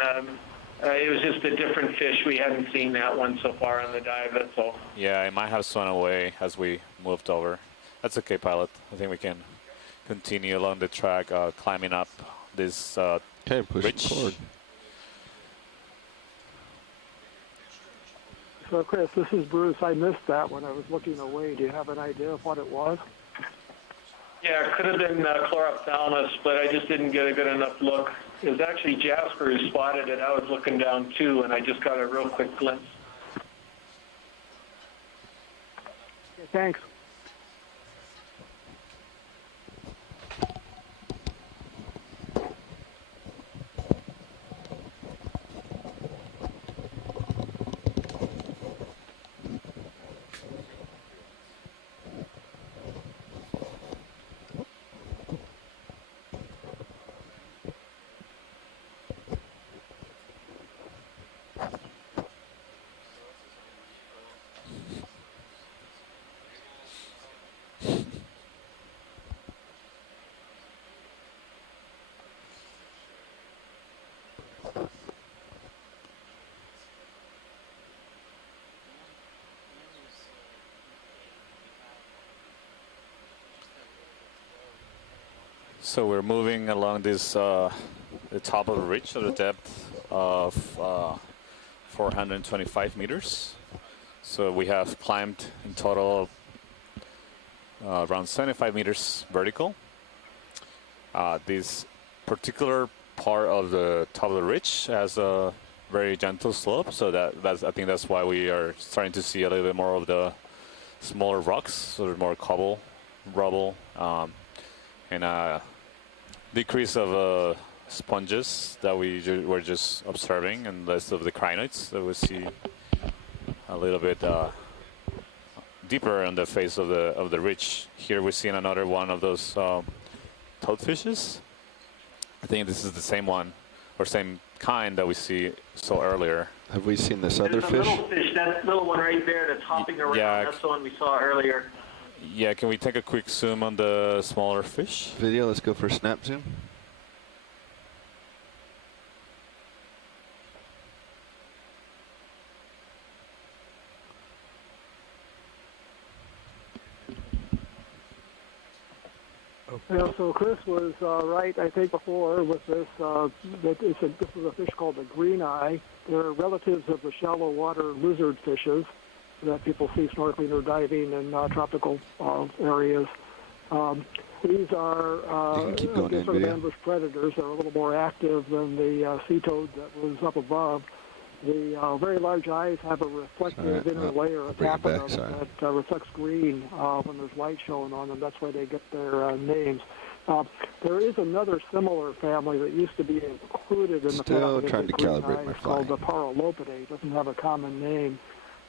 It was just a different fish. We hadn't seen that one so far on the dive, that's all. Yeah, it might have swum away as we moved over. That's okay, pilot. I think we can continue along the track, climbing up this ridge. Forward. So, Chris, this is Bruce. I missed that when I was looking away. Do you have an idea of what it was? Yeah, it could have been chlorophthalmus, but I just didn't get a good enough look. It was actually Jasper who spotted it. I was looking down too, and I just got a real quick glimpse. Okay, thanks. So we're moving along this the top of the ridge at a depth of 425 meters. So we have climbed in total around 75 meters vertical. This particular part of the top of the ridge has a very gentle slope, so I think that's why we are starting to see a little bit more of the smaller rocks, sort of more cobble, rubble, and a decrease of sponges that we were just observing, and less of the crinoids that we see a little bit deeper on the face of the ridge. Here we're seeing another one of those toadfishes. I think this is the same one, or same kind that we saw earlier. Have we seen this other fish? Little fish, that little one right there that's hopping around, yeah, that's the one we saw earlier. Yeah, can we take a quick zoom on the smaller fish? Video, let's go for a snap zoom. Yeah, so Chris was right, I think, before with this. This is a fish called the green eye. They're relatives of the shallow water lizard fishes that people see snorkeling or diving in tropical areas. These are sort of ambush predators. They're a little more active than the sea toad that was up above. The very large eyes have a reflective inner layer of tapetum that reflects green when there's light showing on them. That's why they get their names. There is another similar family that used to be included in the family trying to calibrate my called the Paralopidae. It doesn't have a common name.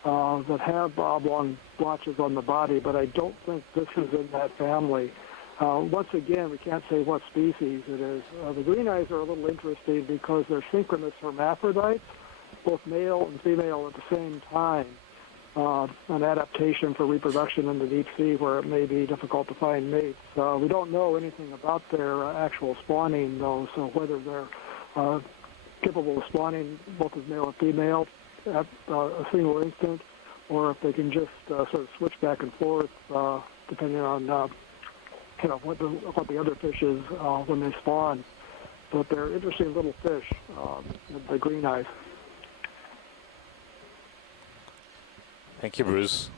That have oblong blotches on the body, but I don't think this is in that family. Once again, we can't say what species it is. The green eyes are a little interesting because they're synchronous hermaphrodites, both male and female at the same time, an adaptation for reproduction in the deep sea where it may be difficult to find mates. We don't know anything about their actual spawning, though, so whether they're capable of spawning both as male and female at a single instant, or if they can just sort of switch back and forth depending on what the other fish is when they spawn. But they're interesting little fish, the green eyes. Thank you, Bruce.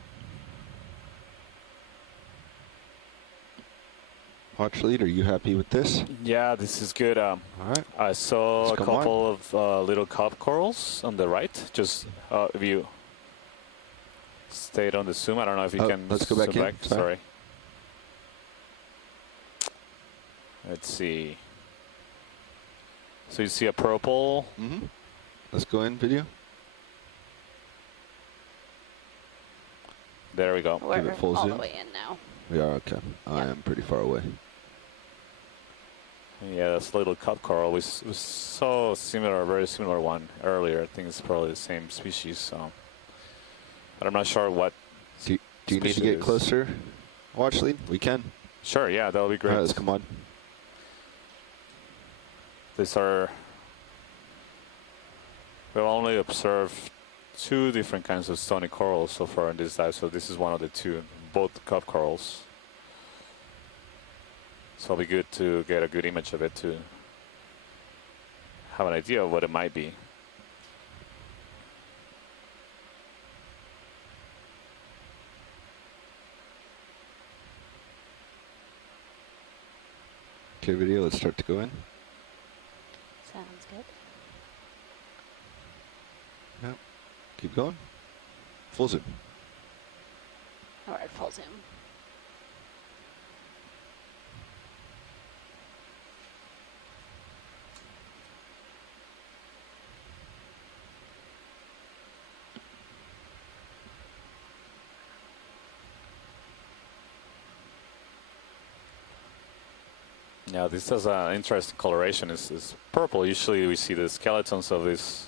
Watch lead, are you happy with this? Yeah, this is good. All right. I saw a couple of little cup corals on the right. Just if you stayed on the zoom, I don't know if you can. Let's go back zoom in. Sorry. Let's see. So you see a purple. Mm-hmm. Let's go in, video. There we go. We're Give it full all zoom. the way in now. We are, okay. I am pretty far away. Yeah, that's a little cup coral. We saw a very similar one earlier. I think it's probably the same species. So, but I'm not sure what. Do you need to get closer? Watch lead. We can. Sure. Yeah, that'll be great. All right, let's come on. These are. We've only observed 2 different kinds of stony corals so far in this dive. So this is one of the 2, both cup corals. So it'll be good to get a good image of it to have an idea of what it might be. Okay, video, let's start to go in. Sounds good. Yep. Keep going. Full zoom. All right, full zoom. Yeah, this has an interesting coloration. It's purple. Usually we see the skeletons of these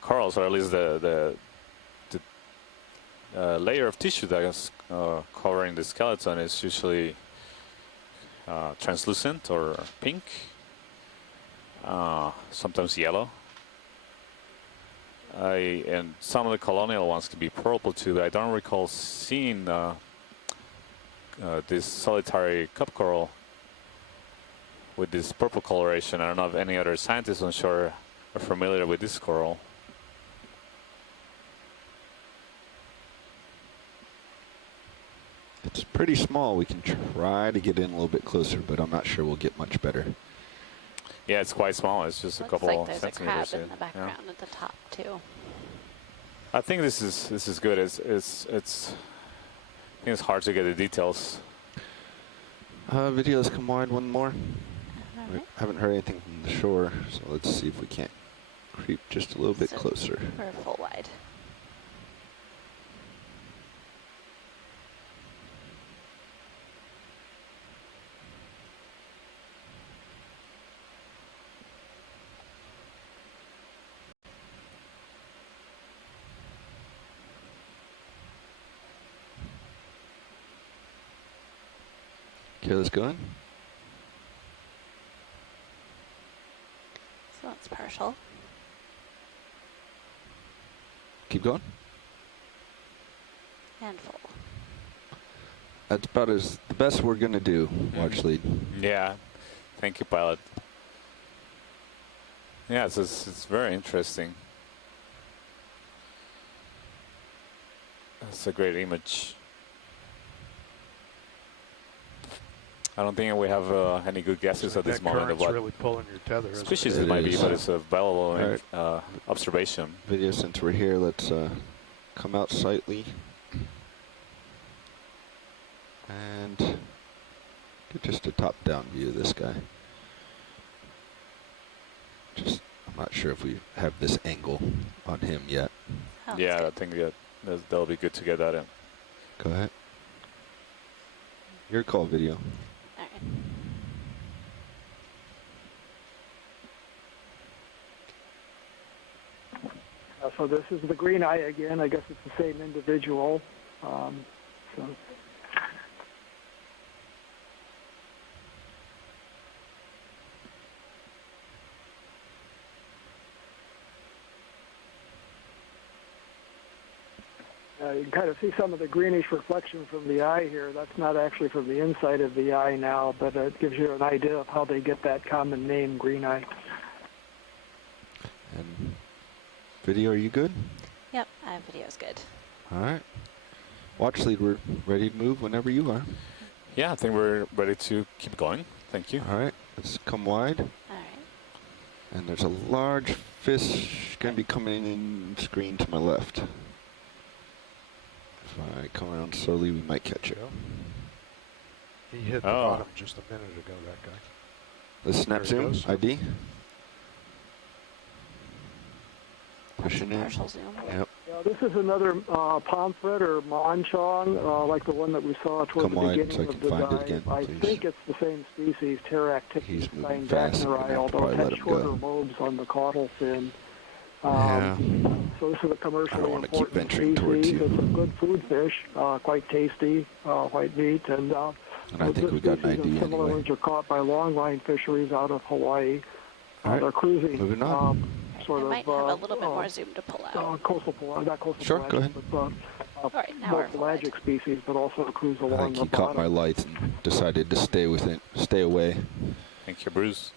corals, or at least the layer of tissue that is covering the skeleton is usually translucent or pink, sometimes yellow. And some of the colonial ones can be purple too, but I don't recall seeing this solitary cup coral with this purple coloration. I don't know if any other scientists on shore are familiar with this coral. It's pretty small. We can try to get in a little bit closer, but I'm not sure we'll get much better. Yeah, it's quite small. It's just a couple Looks like there's a centimeters. crab in the background at the top too. I think this is good. I think it's hard to get the details. Videos come wide one more. All We right. haven't heard anything from the shore, so let's see if we can't creep just a little bit closer. We're full wide. Okay, let's go in. So it's partial. Keep going. And full. That's about the best we're gonna do. Watch lead. Yeah, thank you, pilot. Yeah, it's very interesting. That's a great image. I don't think we have any good guesses at this moment of what really pulling your tether. species it? it might It be, is. but it's a valuable All observation. Video, since we're here, let's come out slightly and get just a top-down view of this guy. I'm not sure if we have this angle on him yet. Yeah, I think that'll be good to get that in. Go ahead. Your call, video. All right. So this is the green eye again. I guess it's the same individual. So you can kind of see some of the greenish reflection from the eye here. That's not actually from the inside of the eye now, but it gives you an idea of how they get that common name, green eye. And video, are you good? Yep, video's good. All right. Watch lead, we're ready to move whenever you are. Yeah, I think we're ready to keep going. Thank you. All right, let's come wide. All right. And there's a large fish going to be coming in screen to my left. If I come around slowly, we might catch it. He hit the bottom just a minute ago, that guy. Let's snap There he zoom, goes. ID. Pushing in. Partial zoom. Yep. Yeah, this is another pomfret or monchong, like the one that we saw toward Come the wide beginning so I of can the find it dive. again, I please. think it's the same species, He's moving Pterodactyl fast. I'm gonna have to although probably it let has him shorter go. lobes on the caudal fin. Yeah. So this is a I don't commercially want to keep important venturing towards species. you. It's a good food fish, quite tasty, white meat, and I think we got an species and ID similar anyway. ones are caught by longline fisheries out of Hawaii. All right, they're cruising. moving on. Sort I of, might have a little bit more zoom to pull out. coastal, not coastal Sure, go ahead. but All right, now we're full wide. pelagic species, but also cruise I along think the he caught my bottom. lights and decided to stay away. Thank you, Bruce.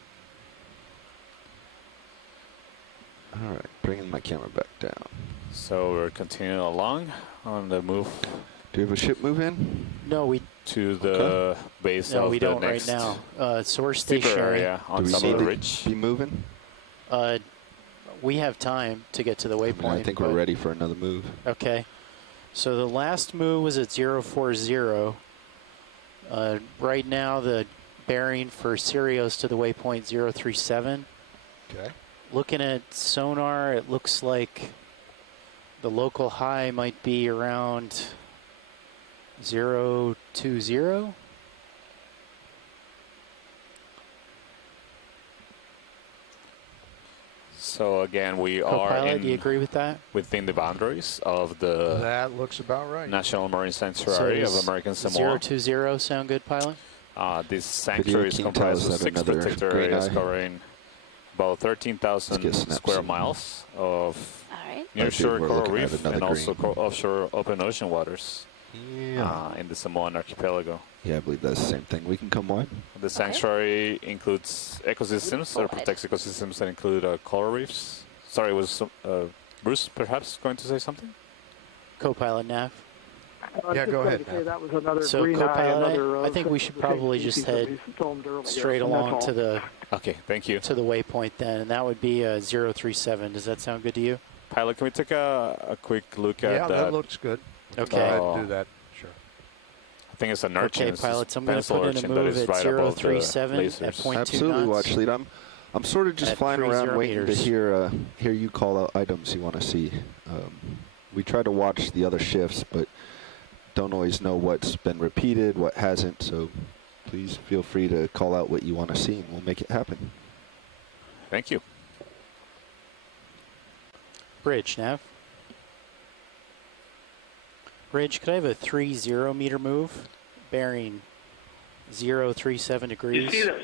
All right, bringing my camera back down. So we're continuing along on the move. Do you have a ship move in? No, we to the base no, of we the don't right next now. So we're steeper stationary. area on Do we top need of the to ridge. be moving? We have time to get to the waypoint. I think we're ready for another move. Okay. So the last move was at 040. Right now, the bearing for Sirius to the waypoint 037. Okay. Looking at sonar, it looks like the local high might be around 020. So again, we Co-pilot, are do you agree with that? within the boundaries of the That looks about right. National Marine Sanctuary of American Samoa. 020 sound good, pilot? This sanctuary is Video, can you tell comprised us of that 6 another protected green areas eye? covering about 13,000 snap square zoom. miles of All right. nearshore we're coral looking at reef another and also green. offshore open ocean waters. in the Samoan archipelago. Yeah, I believe that's the same thing. We can come wide. The sanctuary includes ecosystems or protects ecosystems that include coral reefs. Sorry, was Bruce perhaps going to say something? Co-pilot Nav. Yeah, go ahead. That was another So green eye, co-pilot, another, I think we should probably just head straight along to the thank you. to the waypoint then, and that would be 037. Does that sound good to you? Pilot, can we take a quick look at that? Yeah, that looks good. Okay. Go ahead and do that. Sure. I think it's an urchin. Okay, pilots, I'm going to put in a move at 037 at 0.2 Absolutely, knots. watch lead. I'm sort of just At flying 30 around waiting meters. to hear you call out items you want to see. We try to watch the other shifts, but don't always know what's been repeated, what hasn't. So please feel free to call out what you want to see, and we'll make it happen. Thank you. Bridge, Nav. Bridge, could I have a 30 meter move, bearing 037 degrees? You see that?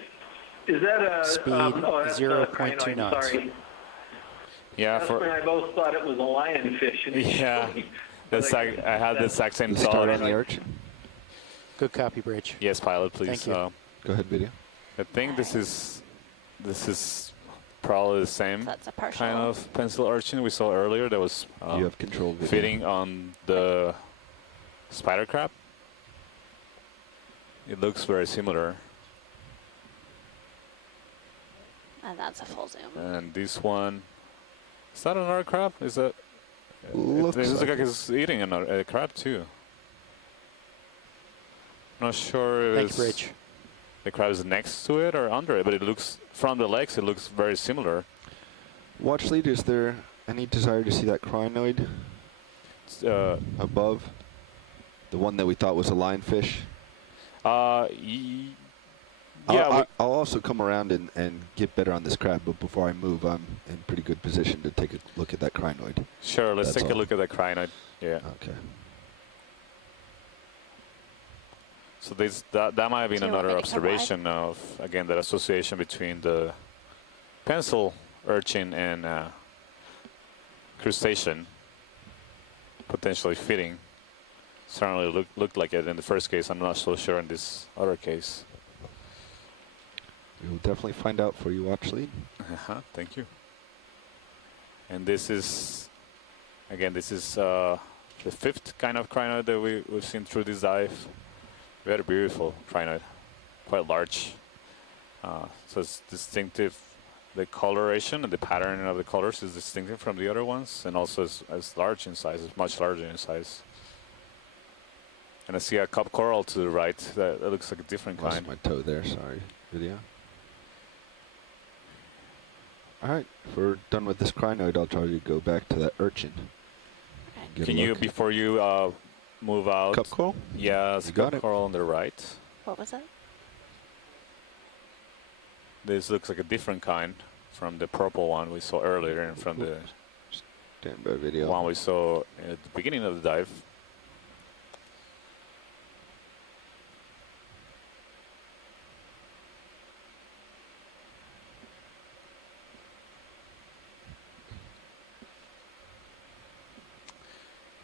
Is that a speed that's 0.2 knots? Sorry. Yeah, That's when I both thought it was a lionfish. Yeah, I had the exact same thought. On the urchin. Good copy, Bridge. Yes, pilot, please. Thank you. Go ahead, video. I think this is probably the same That's a partial. kind of pencil urchin we saw earlier that was You have control video. feeding on the spider crab. It looks very similar. And that's a full zoom. And this one, is that another crab? Is that? Looks it looks like like it's eating a crab too. Not sure if Thanks, Rich. the crab is next to it or under it, but it looks from the legs. It looks very similar. Watch lead, is there any desire to see that crinoid above? The one that we thought was a lionfish? Yeah, I'll also come around and get better on this crab, but before I move, I'm in pretty good position to take a look at that crinoid. Sure, let's That's take a all. look at the crinoid. Yeah. Okay. So that might have been Do you want another me to come wide? observation of, again, that association between the pencil urchin and crustacean potentially feeding. Certainly looked like it in the first case. I'm not so sure in this other case. We will definitely find out for you, watch lead. Thank you. And this is, again, this is the fifth kind of crinoid that we've seen through this dive. Very beautiful crinoid, quite large. So it's distinctive. The coloration and the pattern of the colors is distinctive from the other ones, and also is large in size. It's much larger in size. And I see a cup coral to the right. That looks like a different Lost kind. my toe there, sorry, video. All right, if we're done with this crinoid, I'll try to go back to that urchin. Get a Can you, look. before you move out? Cup coral? Yeah, it's You got cup it. coral on the right. What was that? This looks like a different kind from the purple one we saw earlier and from the Stand by video. one we saw at the beginning of the dive.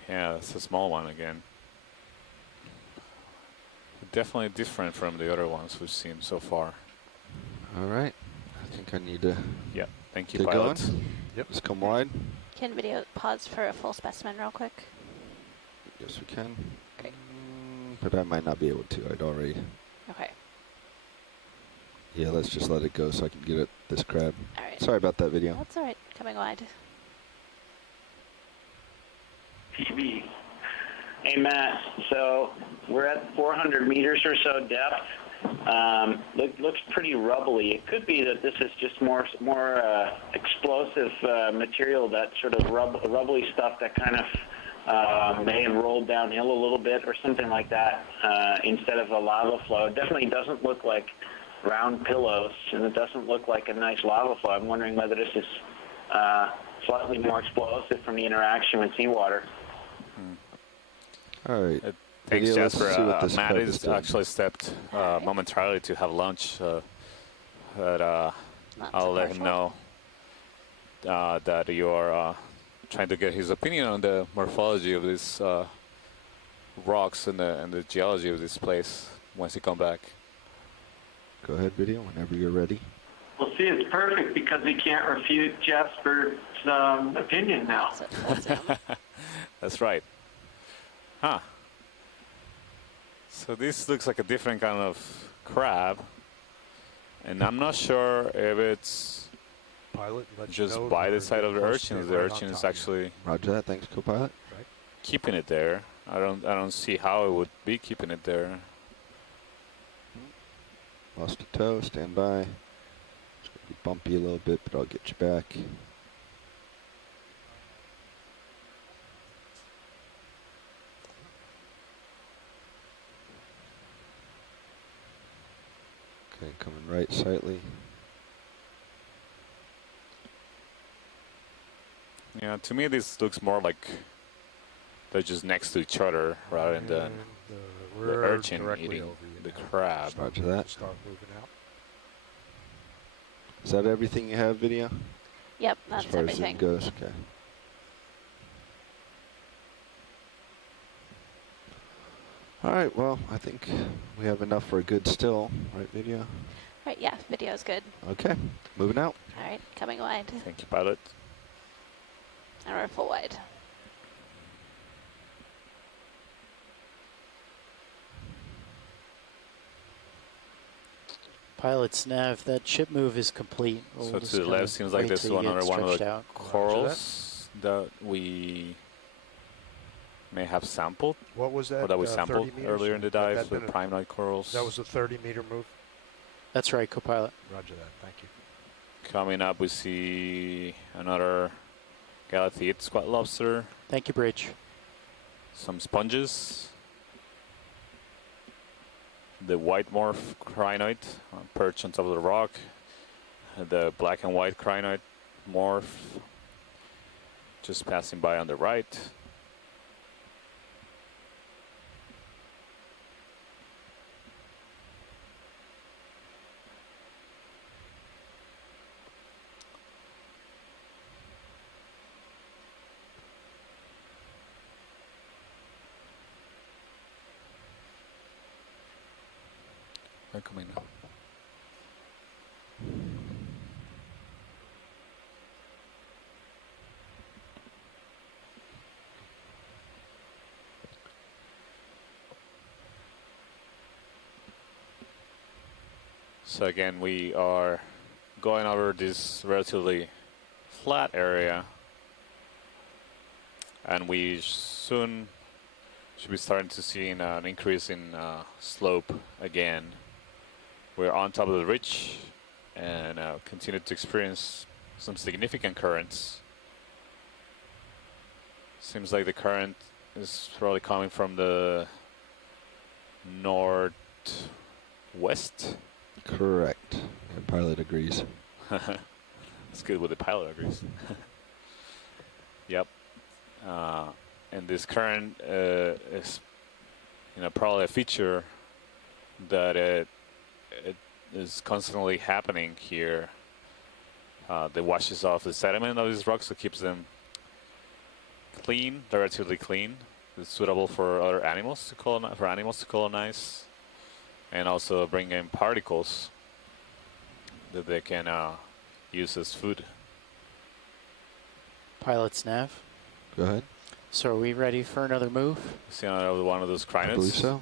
Yeah, it's a small one again. Definitely different from the other ones we've seen so far. All right, I think I need to Yeah, thank you, get pilot. going. Yep. Just come wide. Can video pause for a full specimen real quick? Yes, we can. Great. But I might not be able to. I'd already. Okay. Yeah, let's just let it go so I can get at this crab. All right. Sorry about that video. That's all right. Coming wide. TV. Hey, Matt. So we're at 400 meters or so depth. Looks pretty rubbly. It could be that this is just more explosive material, that sort of rubbly stuff that kind of may have rolled downhill a little bit or something like that instead of a lava flow. It definitely doesn't look like round pillows, and it doesn't look like a nice lava flow. I'm wondering whether this is slightly more explosive from the interaction with seawater. All right. Thanks, Video, let's Jasper. see what this Matt crab is is doing. actually stepped momentarily to have lunch, but I'll let him know that you are trying to get his opinion on the morphology of this rocks and the geology of this place once you come back. Go ahead, video, whenever you're ready. Well, see, it's perfect because we can't refute Jasper's opinion now. That's right. Huh. So this looks like a different kind of crab. And I'm not sure if it's Pilot, just by the side of the urchins. The urchin is actually Roger that. Thanks, co-pilot. Right. keeping it there. I don't see how it would be keeping it there. Lost a toe. Stand by. It's going to be bumpy a little bit, but I'll get you back. Okay, coming right slightly. Yeah, to me this looks more like they're just next to each other rather than the urchin eating the crab. Roger that. Start moving out. Is that everything you have, video? Yep, that's as far everything. As it goes, okay. All right, well, I think we have enough for a good still, right, video? Right, yeah, video's good. Okay, moving out. All right, coming wide. Thank you, pilot. And we're full wide. Pilot's nav, that ship move is complete. So to the left seems like there's another one of the corals that we may have sampled. What was that? Oh, Or that we sampled 30 meters? earlier in the dive, the primate corals. That was a 30-meter move? That's right, co-pilot. Roger that. Thank you. Coming up, we see another Galathete squat lobster. Thank you, Bridge. Some sponges. The white morph crinoid perched on top of the rock. The black and white crinoid morph just passing by on the right. They're coming now. So again, we are going over this relatively flat area, and we soon should be starting to see an increase in slope again. We're on top of the ridge and continue to experience some significant currents. Seems like the current is probably coming from the northwest. Correct. The pilot agrees. It's good with the pilot agrees. Yep. And this current is, probably a feature that it is constantly happening here. That washes off the sediment of these rocks, so keeps them clean, relatively clean. It's suitable for other animals to colonize, and also bring in particles that they can use as food. Pilot's nav. Go ahead. So are we ready for another move? See another one of those crinoids? I believe so.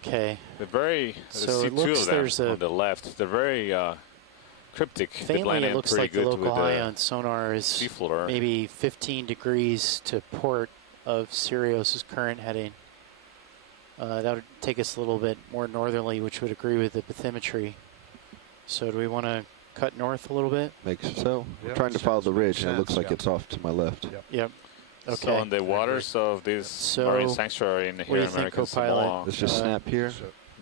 Okay. They're very. So see it looks two of them there's a on the left. They're very cryptic. They faintly blend it in looks pretty like the good local with high on sonar is seafloor. maybe 15 degrees to port of Sirius's current heading. That would take us a little bit more northerly, which would agree with the bathymetry. So do we want to cut north a little bit? Makes so. Yep, I'm trying to follow the ridge, and it sense, looks like yeah. it's off to my left. Yep. Okay. So on the waters of this marine sanctuary in what here do in you think, American co-pilot? Samoa, Let's just snap here.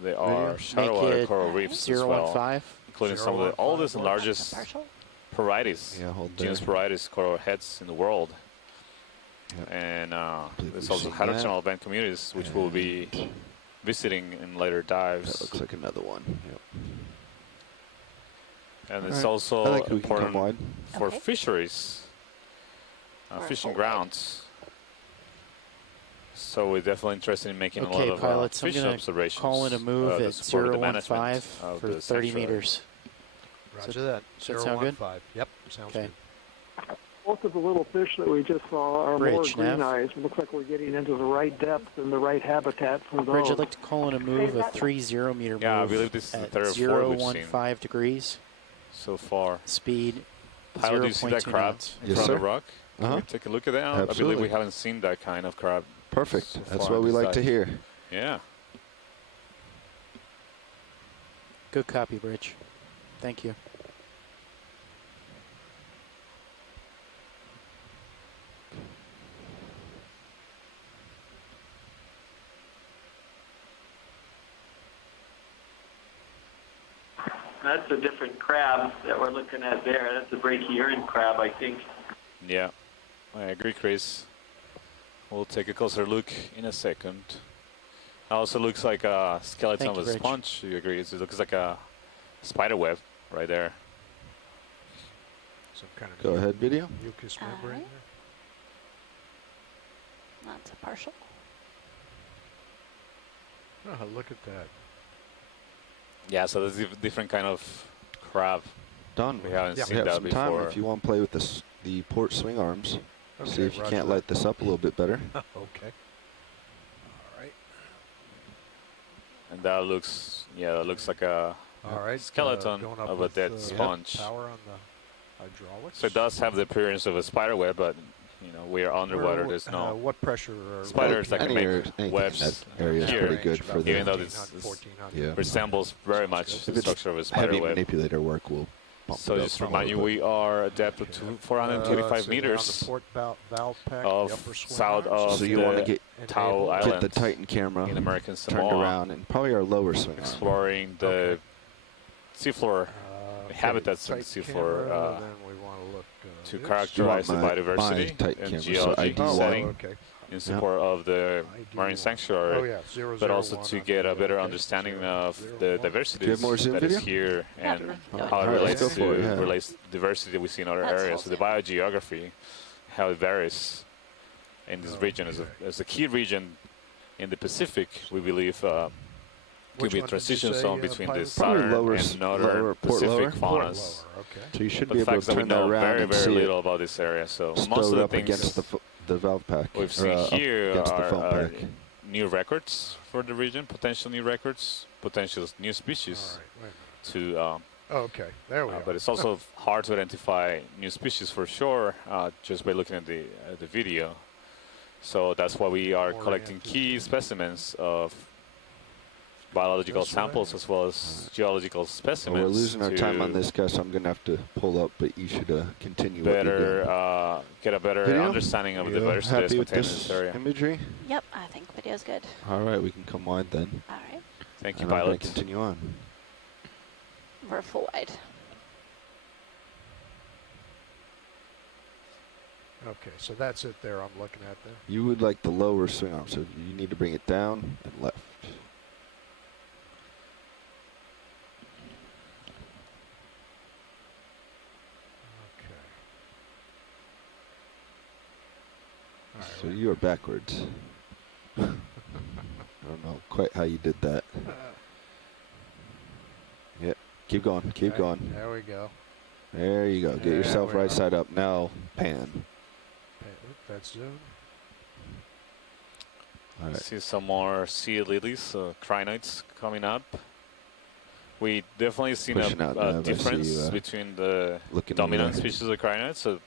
they are shallow water coral reefs as well, 015. including some of the oldest and largest Parietis, Yeah, hold genus there. Parietis coral heads in the world. Yep. And Believe there's we've also seen that. hydrothermal event communities, which we'll be visiting in later dives. That looks like another one. Yep. And All it's right. also I think we can come important wide. for Okay. fisheries, fishing grounds. So we're definitely interested in making a lot Okay, of pilots, I'm fish going observations. to call in a move to at support the 015 management of for the 30 sanctuary. meters. Roger that. Does that sound good? 015. Yep, sounds Okay. good. Most of the little fish that we just saw are more Bridge, green Nav. eyes. It looks like we're getting into the right depth and the right habitat for Bridge, those. I'd like to call in a move, a 30 meter move. Yeah, I believe this is the at third or fourth we've seen 015 degrees. so far. Speed Pilot, do you see that 0.2 crab knots. in Yes, front sir. of the rock? Can we take a look at that? I Absolutely. believe we haven't seen that kind of crab. Perfect. so That's far what in we this like to dive. hear. Yeah. Good copy, Bridge. Thank you. That's a different crab that we're looking at there. That's a brachyurin crab, I think. Yeah, I agree, Chris. We'll take a closer look in a second. Also looks like a skeleton Thank of you, a Rich. sponge. It looks like a spider web right there. Some kind of Go ahead, video. mucus membrane there. That's a partial. Oh, look at that. Yeah, so there's a different kind of crab. Done. We haven't We seen have that some before. time if you want to play with the port swing arms. See Okay, if you roger can't that. light this up a little bit better. Okay. All right. And that looks like a All right. skeleton going up of a with, dead sponge. Power on the hydraulics. So it does have the appearance of a spider web, but you know we are underwater. There's no what pressure? spiders that can make anything in webs that area is here. pretty good for the. Even though this Yeah. resembles very much the If it's structure of a spider heavy web. manipulator work, we'll bump So it just up to a remind you, little we are a depth of 425 so meters on the port valve pack, of the upper swing south arms. of So you the want to get Tau Get Island the Titan camera in American turned Samoa, around and probably our lower swing arm. exploring the seafloor habitats in the Tight seafloor camera, then we want to look to this. characterize the You want my biodiversity Titan and camera, so geology ID1. setting Okay. in support of the marine sanctuary, Oh, yeah. but also 001 to on get a the, better okay. understanding of 001. the diversity Do you have more Zoom that is video? here and how it Alright, let's relates go to for it, yeah. relates diversity we see in other That's areas. So the biogeography, how it varies in this region as a key region in the Pacific, we believe could Which be a one did you transition say, zone between the pilot? Probably southern lower, and northern lower, port Pacific lower. faunas. Okay. So you should But be the able fact to that we turn that know around very, and very see little it about this area. So most of stowed the up things against the valve pack. we've or, seen up here against the foam are pack. new records for the region, potential new records, potential new species All right. to Okay. There we go. but it's also hard to identify new species for sure just by looking at the video. So that's why we are collecting key specimens of biological This way? samples as well as geological Well, specimens. we're losing our time to on this, guys. So I'm going to have to pull up, but you should continue what you're better doing. get a better Video? understanding of the You diversity that's happy with contained in this this area. imagery? Yep, I think video's good. All right, we can come wide then. All right, Thank you, And I'm going pilot. to continue on. we're full wide. Okay, so that's it there I'm looking at there. You would like the lower swing arm, so you need to bring it down and left. Okay. So you are backwards. I don't know quite how you did that. Yep. Keep going. Keep Okay, going. There we go. There you go. Get There yourself we right are. side up. Now pan. Okay, that's zoom. All right. See some more sea lilies, crinoids coming up. We definitely seen Pushing out, Nev. I see difference you, between the looking dominant over. species of crinoids. So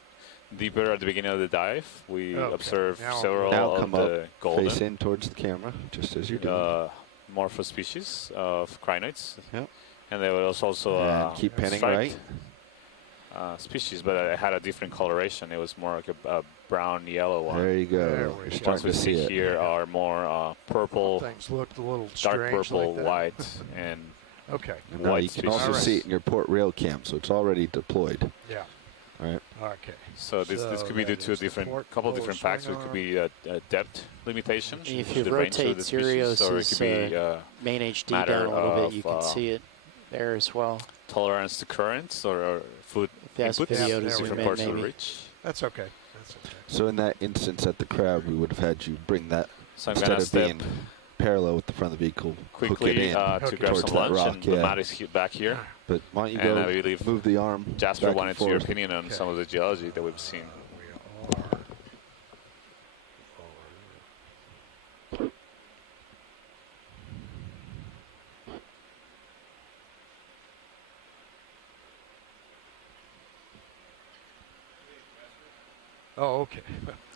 deeper at the beginning of the dive, we Okay, observed now- several Now of come the up, golden face in towards the camera, just as you're doing. morpho species of crinoids. Yep. And there was also And keep panning striped, right. species, but it had a different coloration. It was more like a brown yellow one. There you There go. we You're go. Ones starting we to see see it. here are more purple, Things looked a little dark strange purple, like that. white, and Okay. And now white you can also species. see it in your port rail cam, so it's already deployed. Yeah. All right. Okay. So this So could be due that to a is the different port couple lower different swing factors. It could arm. be a depth limitation, If to you the range of rotate the species, or it Sirius's could be main HD matter down a little bit, of, you can see it there as well. tolerance to currents or food If that's inputs video to in zoom different in, parts of the maybe. reach. That's okay. That's okay. So in that instance at the crab, we would have had you bring that So I'm instead gonna of step being parallel with the front of the vehicle, hook it quickly in to grab towards some that lunch, rock. and the mat is back here. But why don't you And go I believe move the arm Jasper back and wanted your forth. opinion on some of the geology that we've seen. Oh, okay.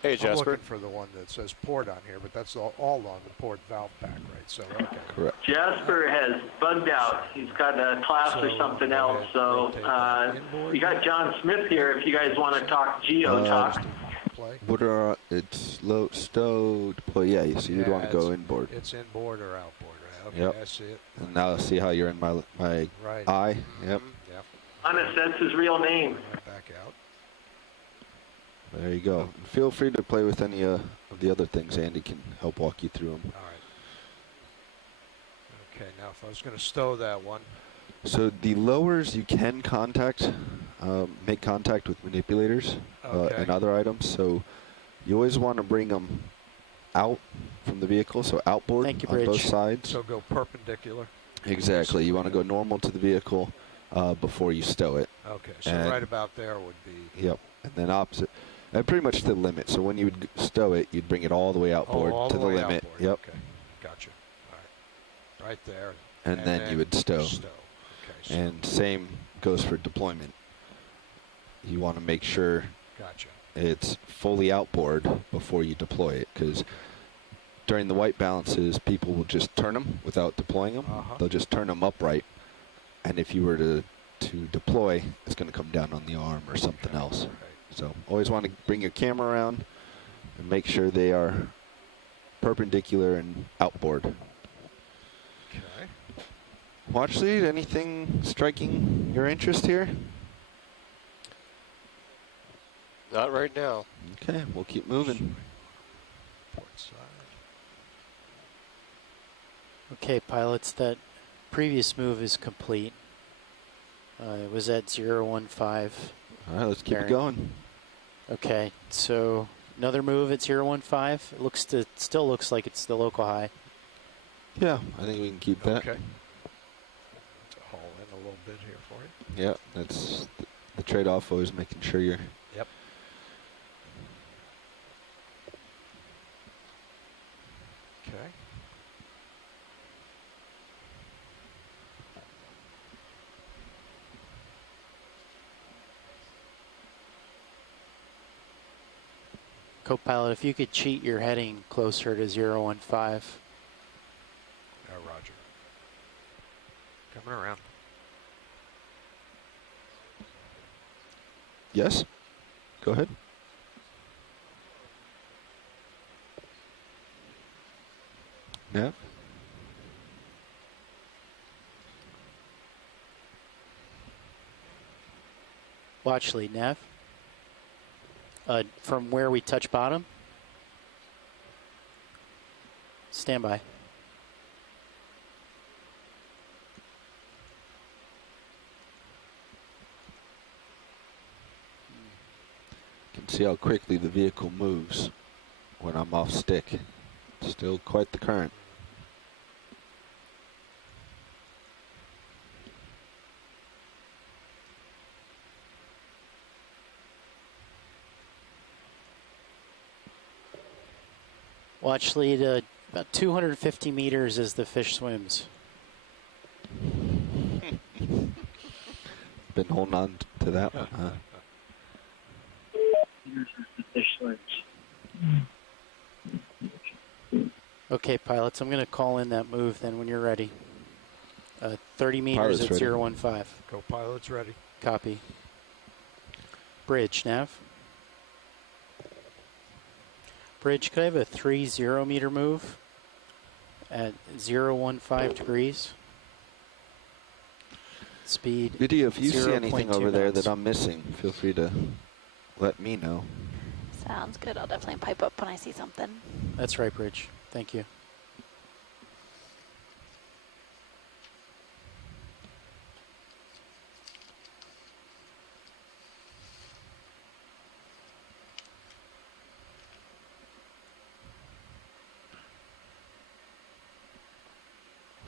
Hey, I'm Jasper. looking for the one that says port on here, but that's all on the port valve pack, right? So, okay. Correct. Jasper has bugged out. He's got a class or something else. So you got John Smith here if you guys want to talk geo talk. It's low stow deploy. Yeah, so you'd want to go inboard. It's inboard or outboard, right? Okay, Yep. I see it. And now see how you're in my Right. eye. Yep. Yep. Honest, that's his real name. Back out. There you go. And feel free to play with any of the other things. Andy can help walk you through them. All right. Okay, now if I was going to stow that one. So the lowers you can make contact with manipulators and other items. So you always want to bring them out from the vehicle, so outboard on both sides. So go perpendicular. Exactly. You want to go normal to the vehicle before you stow it. Okay, so and right about there would be. Yep, and then opposite. And pretty much the limit. So when you would stow it, you'd bring it all the way outboard to the limit. Outboard. Yep. Okay, gotcha. All right, right there. And then you would stow. Okay, so and same goes for deployment. You want to make sure it's fully outboard before you deploy it, because during the white balances, people will just turn them without deploying them. They'll just turn them upright, and if you were to deploy, it's going to come down on the arm or something else. So always want to bring your camera around and make sure they are perpendicular and outboard. Okay. Watch lead, anything striking your interest here? Not right now. Okay, we'll keep moving. Port side. Okay, pilots, that previous move is complete. It was at 015. All right, let's keep it going. Okay, so another move at 015. It still looks like it's the local high. Yeah, I think we can keep that. Okay. To haul in a little bit here for you. Yeah, that's the trade-off, always making sure you're... Yep. Okay. Co-pilot, if you could cheat your heading closer to 015. Roger. Coming around. Yes? Go ahead. Yeah. Watch lead, nav. From where we touch bottom. Stand by. You can see how quickly the vehicle moves when I'm off stick. Still quite the current. Watch lead, about 250 meters as the fish swims. Been holding on to that one, huh? Okay, pilots, I'm going to call in that move then when you're ready. 30 meters Pilot's at ready. 015. Go pilots ready. Copy. Bridge, nav. Bridge, could I have a 30 meter move at 015 degrees? Speed. Video, if you see anything 0.2 over there knots. that I'm missing, feel free to let me know. Sounds good. I'll definitely pipe up when I see something. That's right, Bridge. Thank you.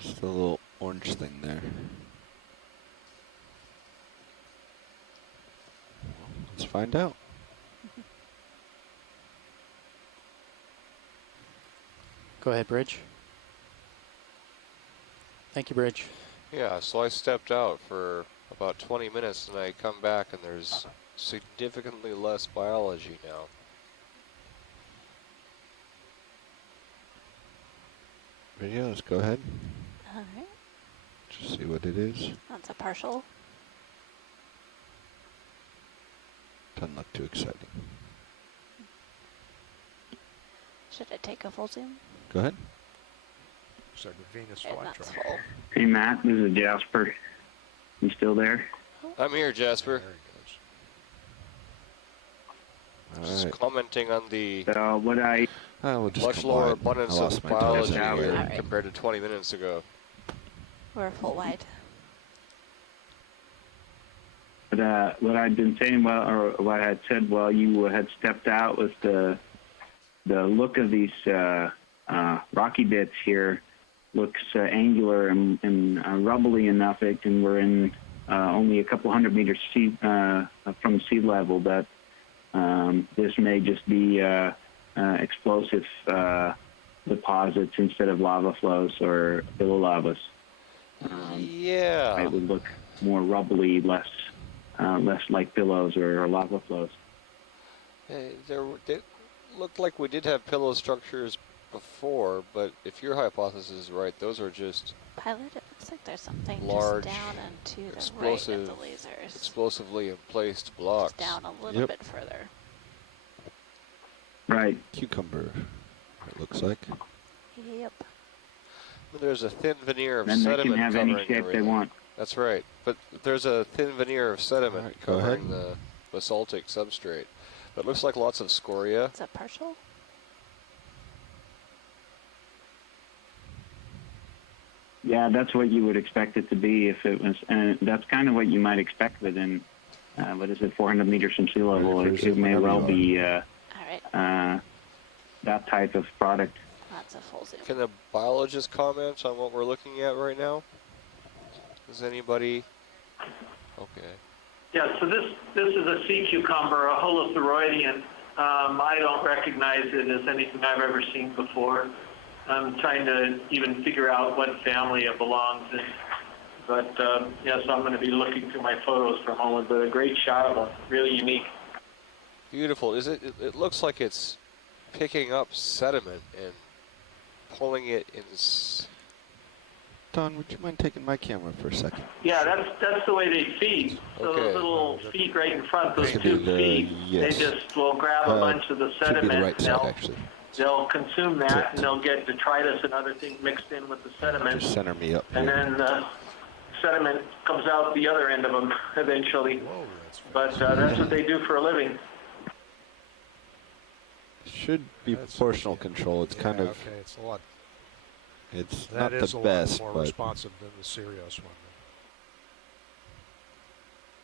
Just a little orange thing there. Let's find out. Go ahead, Bridge. Thank you, Bridge. Yeah, so I stepped out for about 20 minutes and I come back and there's significantly less biology now. Video, let's go ahead. All right. Just see what it is. That's a partial. Doesn't look too exciting. Should I take a full zoom? Go ahead. Looks like a Venus And that's flytrap. full. Hey, Matt, this is Jasper. You still there? I'm here, Jasper. Just Alright. commenting on the What I we'll just much come lower wide. abundance I lost of my biology times here anyway. compared to 20 minutes ago. We're full wide. But what I'd been saying, or what I had said while you had stepped out, was the look of these rocky bits here looks angular and rubbly enough, and we're in only a couple hundred meters from sea level, that this may just be explosive deposits instead of lava flows or pillow lavas. Yeah. It would look more rubbly, less like pillows or lava flows. They looked like we did have pillow structures before, but if your hypothesis is right, those are just Pilot, it looks like there's something large, just down and to the right of the lasers. explosively placed blocks. Just down a little bit further. Right. Cucumber, it looks like. Yep. There's a thin veneer of Then they sediment can have any covering shape they everything. want. That's right, but there's a thin veneer of sediment go covering ahead. the basaltic substrate. But it looks like lots of scoria. Is that partial? Yeah, that's what you would expect it to be if it was, and that's kind of what you might expect within, 400 meters from sea level. It may well be that type of product. That's a full zoom. Can the biologist comment on what we're looking at right now? Does anybody? Okay. Yeah, so this is a sea cucumber, a holothuroidean. I don't recognize it as anything I've ever seen before. I'm trying to even figure out what family it belongs in. But yeah, so I'm going to be looking through my photos for a moment. But a great shot of one, really unique. Beautiful. Is it? It looks like it's picking up sediment and pulling it in. Don, would you mind taking my camera for a second? Yeah, that's the way they feed. So Okay. those little feet right in front, those Should two be the- feet, yes. they just will grab a bunch of the Should be sediment. the right side, they'll, actually. they'll consume that, and they'll get detritus and other things mixed in with the sediment. Just center me up And here. then the sediment comes out the other end of them eventually. But that's what they do for a living. Should be proportional control. It's kind of, Okay, it's a lot. it's That not is the a best, lot more but responsive than the Sirius one.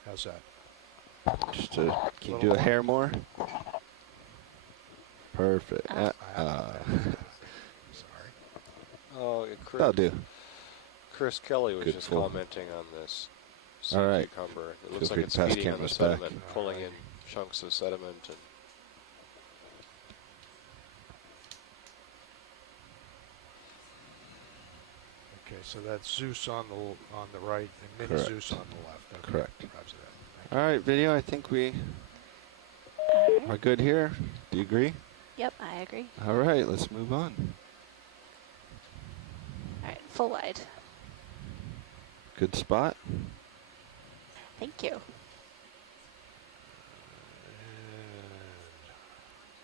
How's that? just to, can you do a hair more? Perfect. Oh, Chris, That'll do. Chris Kelly was Good just pull. commenting on this sea All right. cucumber. It Feel looks free like to it's pass feeding on the cameras back. sediment, pulling in chunks of sediment. And Okay, so that's Zeus on the right and Mini Correct. Zeus on the left. Okay. Correct. Roger that. All right, video, I think we are good here. Do you agree? Yep, I agree. All right, let's move on. All right, full wide. Good spot. Thank you.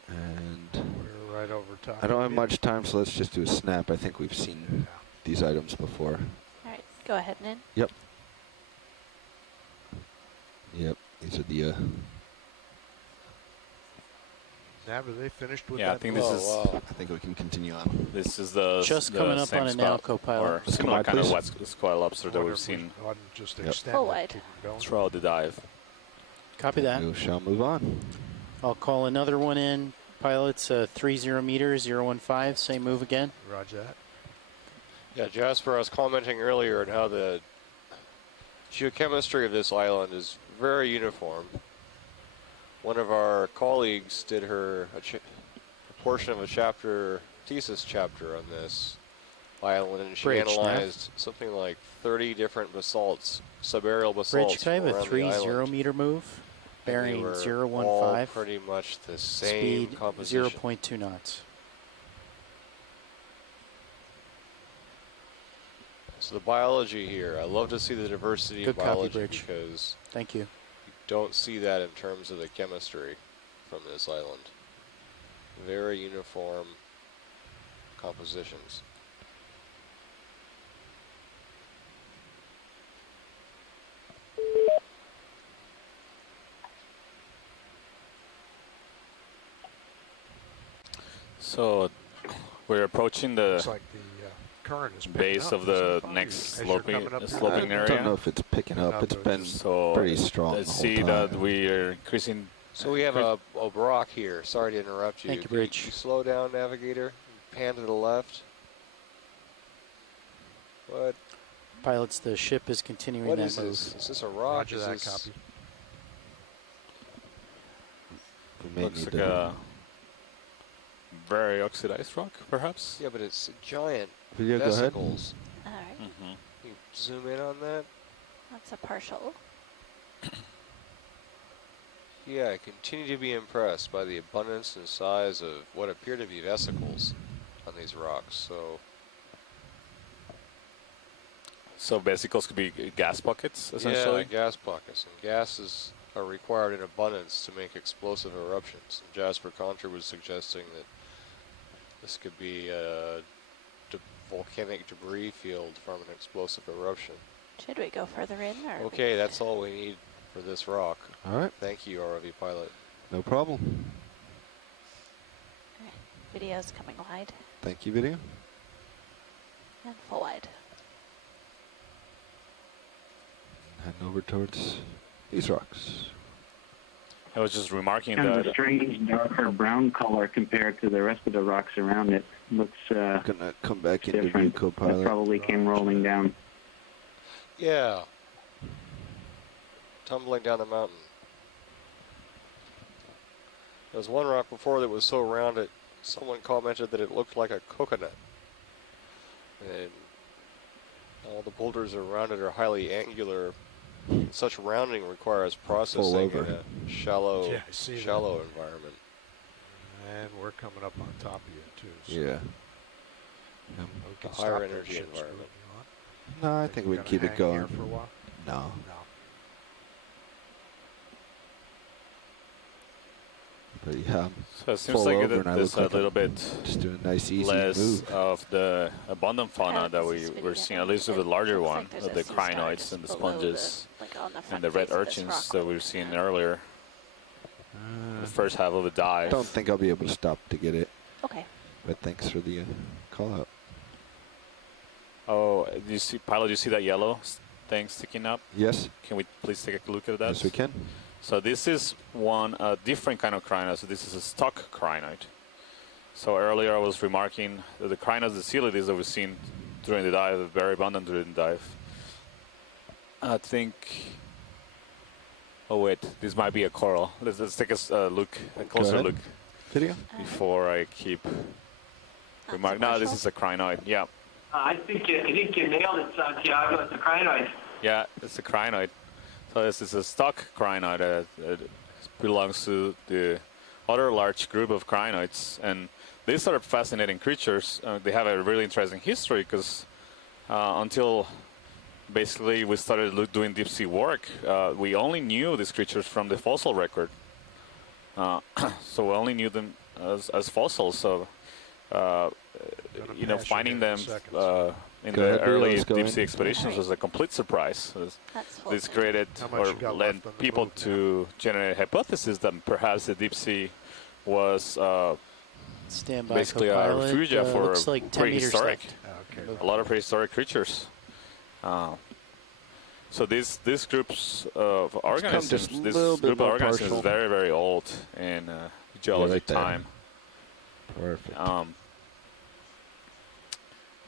And We're right over top. I don't have much time, so let's just do a snap. I think we've seen these items before. All right, go ahead and in. Yep. Yep, these are the Nav, are they finished with Yeah, that? I think this is. I think we can continue on. This is the Just the coming up same on a spot, now co-pilot. or Just come similar on, kind of please. what's square lobster that we've seen Just Yep. extend Full it, wide. keep it going. throughout the dive. Copy that. We shall move on. I'll call another one in. Pilots 30 meters, 015. Same move again. Roger that. Yeah, Jasper, I was commenting earlier on how the geochemistry of this island is very uniform. One of our colleagues did a portion of a thesis chapter on this island, and she analyzed something like 30 different basalts, subaerial basalts. Bridge, can I have a 30 meter move? Bearing 015. All pretty much the same speed composition. 0.2 knots. So the biology here, I love to see the diversity of biology because thank you. You don't see that in terms of the chemistry from this island. Very uniform compositions. So we're approaching the Looks like the current is base of the next sloping area. I don't know if it's picking up. It's been pretty strong. Let's see that we are increasing. So we have a rock here. Sorry to interrupt you. Thank you, Bridge. Can you slow down, Navigator? Pan to the left. What? Pilots, the ship is continuing What that is move. this? Is this a rock? Roger that, copy. Looks like a very oxidized rock, perhaps. Yeah, but it's giant Video, vesicles. All right. Can you zoom in on that? That's a partial. Yeah, I continue to be impressed by the abundance and size of what appear to be vesicles on these rocks. So vesicles could be gas pockets, essentially? Yeah, gas pockets. And gases are required in abundance to make explosive eruptions. And Jasper Contra was suggesting that this could be a volcanic debris field from an explosive eruption. Should we go further in? Or Okay, that's all we need for this rock. All right. Thank you, ROV pilot. No problem. Okay. Video's coming wide Thank you, video. and full wide. Heading over towards these rocks. I was just remarking kind that. of a strange darker brown color compared to the rest of the rocks around it. Looks gonna come back into different. co-pilot. That probably came rolling down. Yeah. Tumbling down the mountain. There was one rock before that was so round that someone commented that it looked like a coconut. And all the boulders around it are highly angular. Such rounding requires processing in a shallow environment. And we're coming up on top of you, too. So Yeah. A higher energy environment. No, I think we can keep it going. Here for a while? No. But yeah, So it seems like there's a little bit just doing a nice, easy less move. of the abundant fauna that we're seeing, at least with the larger one, of the crinoids and the sponges and the red urchins that we were seeing earlier. The first half of the dive. I don't think I'll be able to stop to get it. Okay. But thanks for the call out. Oh, do you see, pilot? Do you see that yellow thing sticking up? Yes. Can we please take a look at that? Yes, we can. So this is one different kind of crinoid. So this is a stock crinoid. So earlier I was remarking that the crinoids, the coelides that we've seen during the dive, are very abundant during the dive. I think. Oh wait, this might be a coral. Let's take a closer look. Video. Before I keep remarking. No, this is a crinoid. Yeah. I think you nailed it, Santiago. It's a crinoid. Yeah, it's a crinoid. So this is a stock crinoid. It belongs to the other large group of crinoids, and these are fascinating creatures. They have a really interesting history because until basically we started doing deep sea work, we only knew these creatures from the fossil record. So we only knew them as fossils. So finding them in the early deep sea expeditions was a complete surprise. This created or led people to generate a hypothesis that perhaps the deep sea was basically a refuge for like prehistoric, a lot of prehistoric creatures. So these groups of organisms, this group of organisms is very, very old in geologic time. Perfect.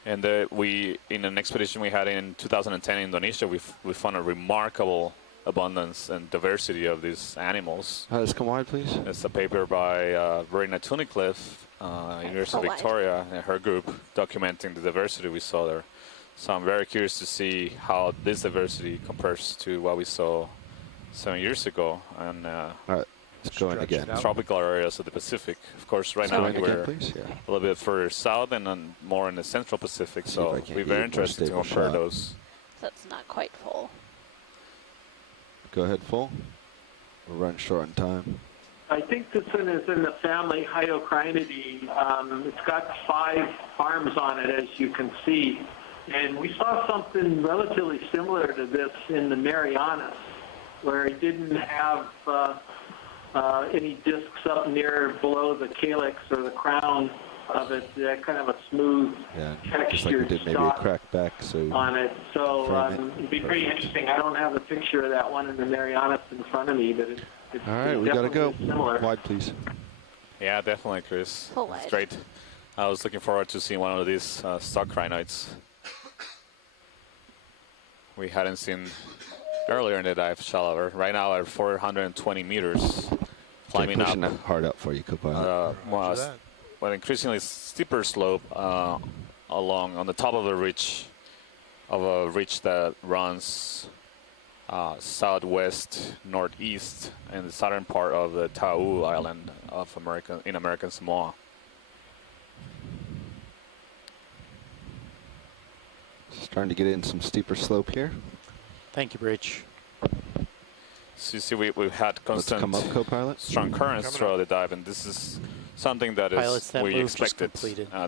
And in an expedition we had in 2010 in Indonesia, we found a remarkable abundance and diversity of these animals. Let's come wide, please. It's a paper by Verena Tunnicliffe, University of Victoria, and her group, documenting the diversity we saw there. So I'm very curious to see how this diversity compares to what we saw 7 years ago. And let's go in again. Tropical areas of the Pacific. Of course, right now we're a little bit further south and more in the central Pacific. So we're very interested to compare those. So it's not quite full. Go ahead, full. We're running short on time. I think this one is in the family Hyocrinidae. It's got 5 arms on it, as you can see. And we saw something relatively similar to this in the Marianas, where it didn't have any discs up near below the calyx or the crown of it, kind of a smooth texture just like we did maybe a crack back on it. So it'd be pretty interesting. I don't have a picture of that one in the Marianas in front of me, but it's all right, we gotta go. Similar. Wide, please. Yeah, definitely, Chris. Full wide. It's great. I was looking forward to seeing one of these stock crinoids. We hadn't seen earlier in the dive, shallower. Right now at 420 meters, climbing up. Pushing hard up for you, co-pilot. Well, increasingly steeper slope along on the top of a ridge that runs southwest northeast in the southern part of the Tau Island of American Samoa. Starting to get in some steeper slope here. Thank you, Bridge. So you see, we've had constant come up, co-pilot. strong currents throughout the dive, and this is something that we expected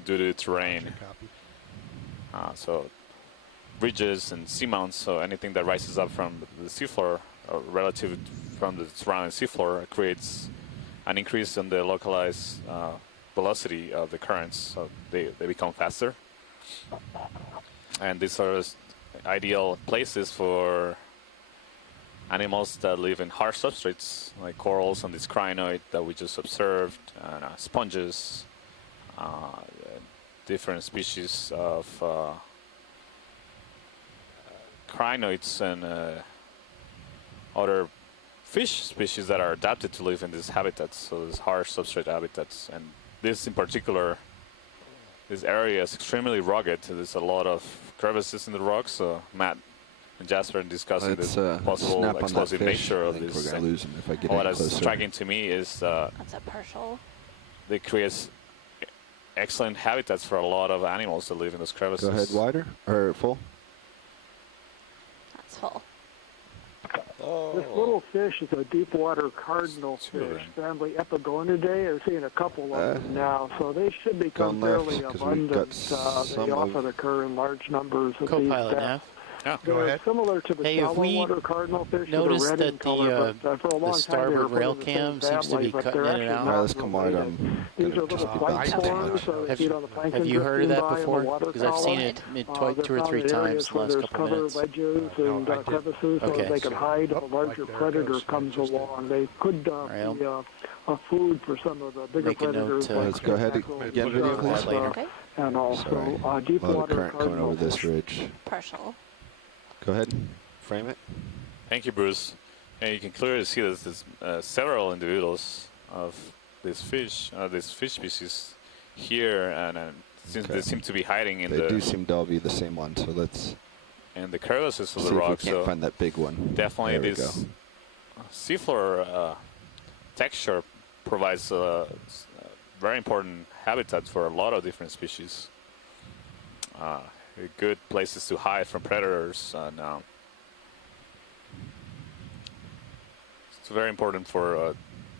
due to the terrain. So ridges and seamounts, so anything that rises up from the seafloor or relative from the surrounding seafloor creates an increase in the localized velocity of the currents, so they become faster. And these are ideal places for animals that live in harsh substrates, like corals and this crinoid that we just observed, and sponges, different species of crinoids and other fish species that are adapted to live in these habitats, so these harsh substrate habitats. And this in particular, this area is extremely rugged. There's a lot of crevices in the rocks, so Matt and Jasper discussing the possible explosive nature of this. We're gonna lose him if I get what any is closer. striking to me is That's a partial. they create excellent habitats for a lot of animals that live in those crevices. Go ahead, wider or full. That's full. This little fish is a deep water cardinal fish, family Epigonidae. I've seen a couple of them now, so they should become fairly abundant. They often occur in large numbers of these depths. They're similar to the shallow water cardinal fish. Noticed red in color, but for a long the time they were starboard put rail in the cam same seems to be family, but cutting they're in and actually out. not Let's come wide. related. These are little flight forms, so they feed on the plankton Have you heard of that drifting by in the before? water Because I've seen column. it 2 or 3 times in the last couple of minutes. There's cover ledges and crevices so that they can hide if a larger predator comes along. They could be a food for some of the bigger predators. Let's go ahead again, video, please. Okay. And also deep A lot of water current coming over this ridge. Partial. Go ahead, frame it. Thank you, Bruce. And you can clearly see that there's several individuals of this fish species here, and since they seem to be hiding in They do seem to all be the same one, so let's. in the crevices of see the if rock. we can't So find that big one. definitely There we this go. seafloor texture provides very important habitats for a lot of different species. Good places to hide from predators, and it's very important for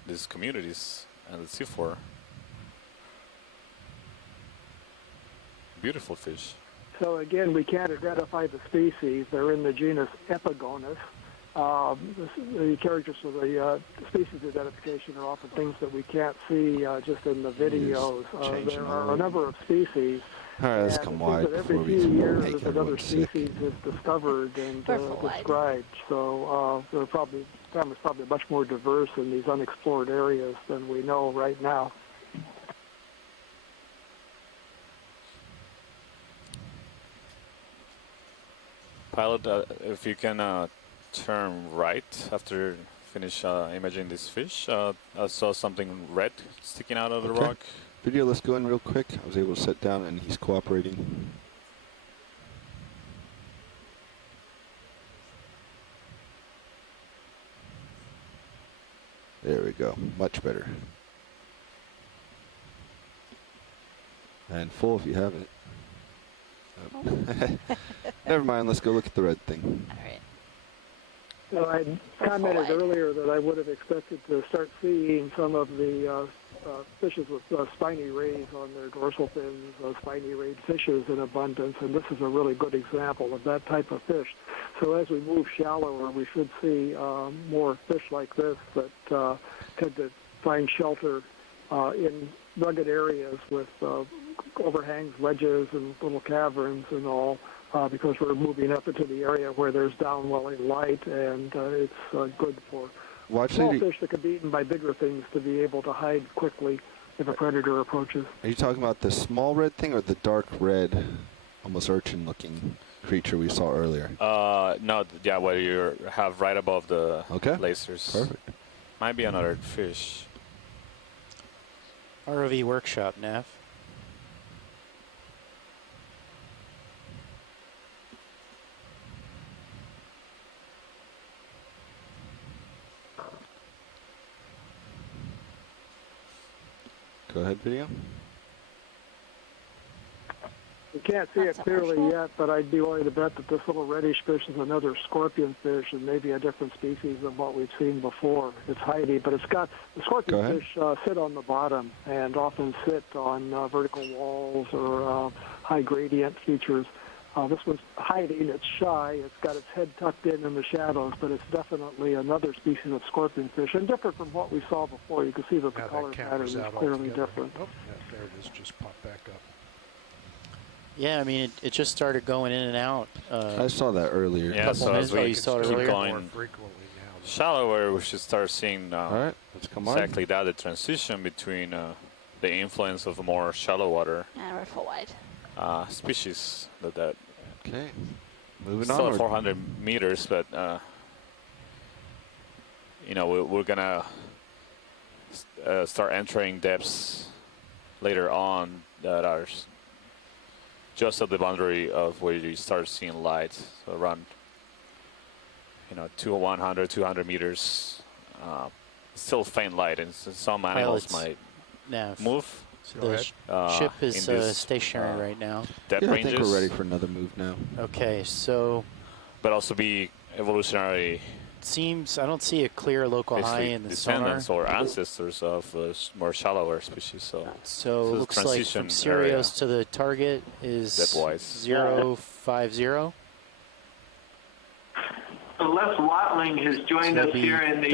these communities and the seafloor. Beautiful fish. So again, we can't identify the species. They're in the genus Epigonus. The characters for the species identification are often things that we can't see just in the videos. There are a number of species. All right, let's come wide Every before we few years, make another everyone sick. species is discovered and described. So the family's probably much more diverse in these unexplored areas than we know right now. pilot, if you can turn right after finish imaging this fish. I saw something red sticking out of the rock. Video, let's go in real quick. I was able to sit down and he's cooperating. There we go, much better. And full if you have it. Oh. Never mind, let's go look at the red thing. All right. So I commented earlier that I would have expected to start seeing some of the fishes with spiny rays on their dorsal fins, spiny rayed fishes in abundance, and this is a really good example of that type of fish. So as we move shallower, we should see more fish like this that tend to find shelter in rugged areas with overhangs, ledges, and little caverns and all, because we're moving up into the area where there's downwelling light, and it's good for small fish that could be eaten by bigger things to be able to hide quickly if a predator approaches. Are you talking about the small red thing or the dark red, almost urchin-looking creature we saw earlier? No, yeah, what you have right above the lasers. Perfect. Might be another fish. ROV workshop, Nav. Go ahead, video. We can't see it clearly yet, but I'd be willing to bet that this little reddish fish is another scorpion fish and maybe a different species than what we've seen before. It's hidey, but it's got the scorpion fish sit on the bottom and often sit on vertical walls or high gradient features. This one's hiding, it's shy, it's got its head tucked in the shadows, but it's definitely another species of scorpion fish, and different from what we saw before. You can see that the color pattern is clearly different. Oh, yeah, there it is, just popped back up. Yeah, I mean, it just started going in and out. I saw that earlier. Yeah, so as we you saw it keep earlier? going More frequently now. shallower, we should start seeing let's come exactly that, the transition between the influence of more shallow water And we're full wide. species. That Okay, moving still on. 400 meters, but you know, we're gonna start entering depths later on that are just at the boundary of where you start seeing light. So around, you know, 200 meters, still faint light, and some animals might move. So the ship is stationary right now. I think we're ready for another move now. Okay, so... But also be evolutionary... Seems, I don't see a clear local high in the sonar. Descendants or ancestors of more shallower species. So it looks like from Sirius to the target is 050. Les Watling has joined us here in the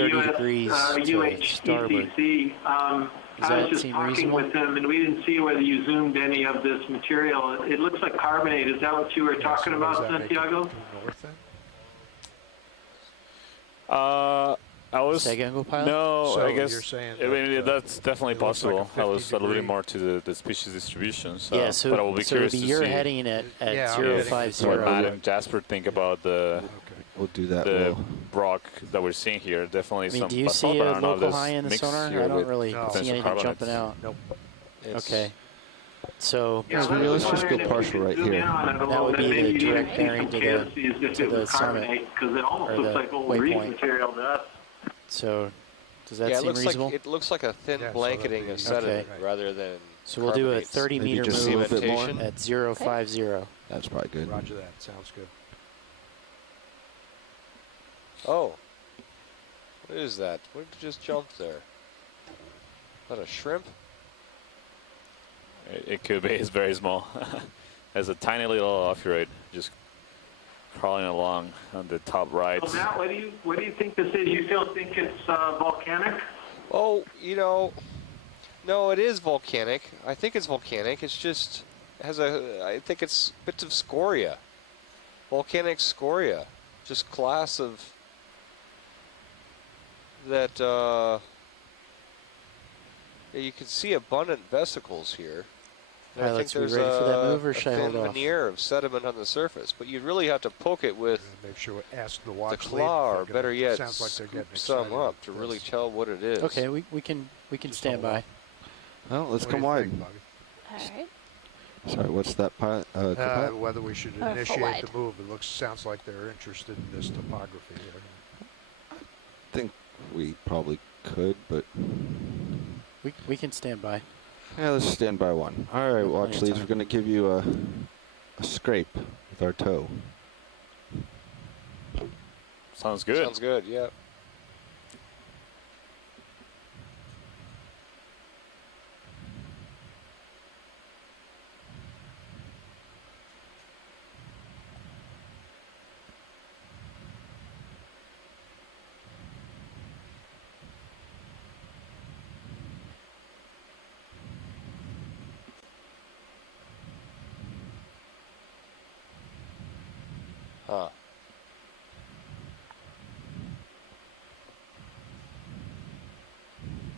UHCCC. I was just talking with him, and we didn't see whether you zoomed any of this material. It looks like carbonate. Is that what you were talking about, Santiago? I was pilot? no. So I guess you're saying I mean, that's definitely possible. Like I was alluding more to the species distribution. So, yeah, so, but I will be curious to see. You're heading at 050. What Matt and Jasper think about the we'll do that. The rock that we're seeing here. Definitely some. Do you see a local high in the sonar? I don't really see anything jumping out. Nope. Okay. So let's just go partial right here. That would be the direct bearing to the summit, because it almost or looks the like old reef waypoint. material to us. So does that it seem looks reasonable? like it looks like a thin blanketing of sediment rather than. So we'll do a 30-meter move cementation at 050. That's probably good. Roger that. Sounds good. Oh, what is that? What just jumped there? Is that a shrimp? It could be. It's very small. Has a tiny little ophiuroid just crawling along on the top right. So Matt, what do you think this is? You still think it's volcanic? Oh, you know, no, it is volcanic. I think it's volcanic. It's just has I think it's bits of scoria, volcanic scoria, just class of that. You can see abundant vesicles here. And I think there's ready for that move, or a should I thin hold off? veneer of sediment on the surface, but you'd really have to poke it with Make sure we ask the the watch claw, or lead. better yet, Sounds like they're scoop getting some excited up to with really this. tell what it is. Okay, we can stand by. Well, let's What come do you wide. think, Bobby? All right. Sorry, what's that pilot? co-pilot? Whether we should full initiate wide. the move. It sounds like they're interested in this topography here. I think we probably could, but We can stand by. yeah, let's stand by one. All right, With watch plenty of leads. time. We're going to give you a scrape with our toe. Sounds good. Sounds good, yeah. Huh.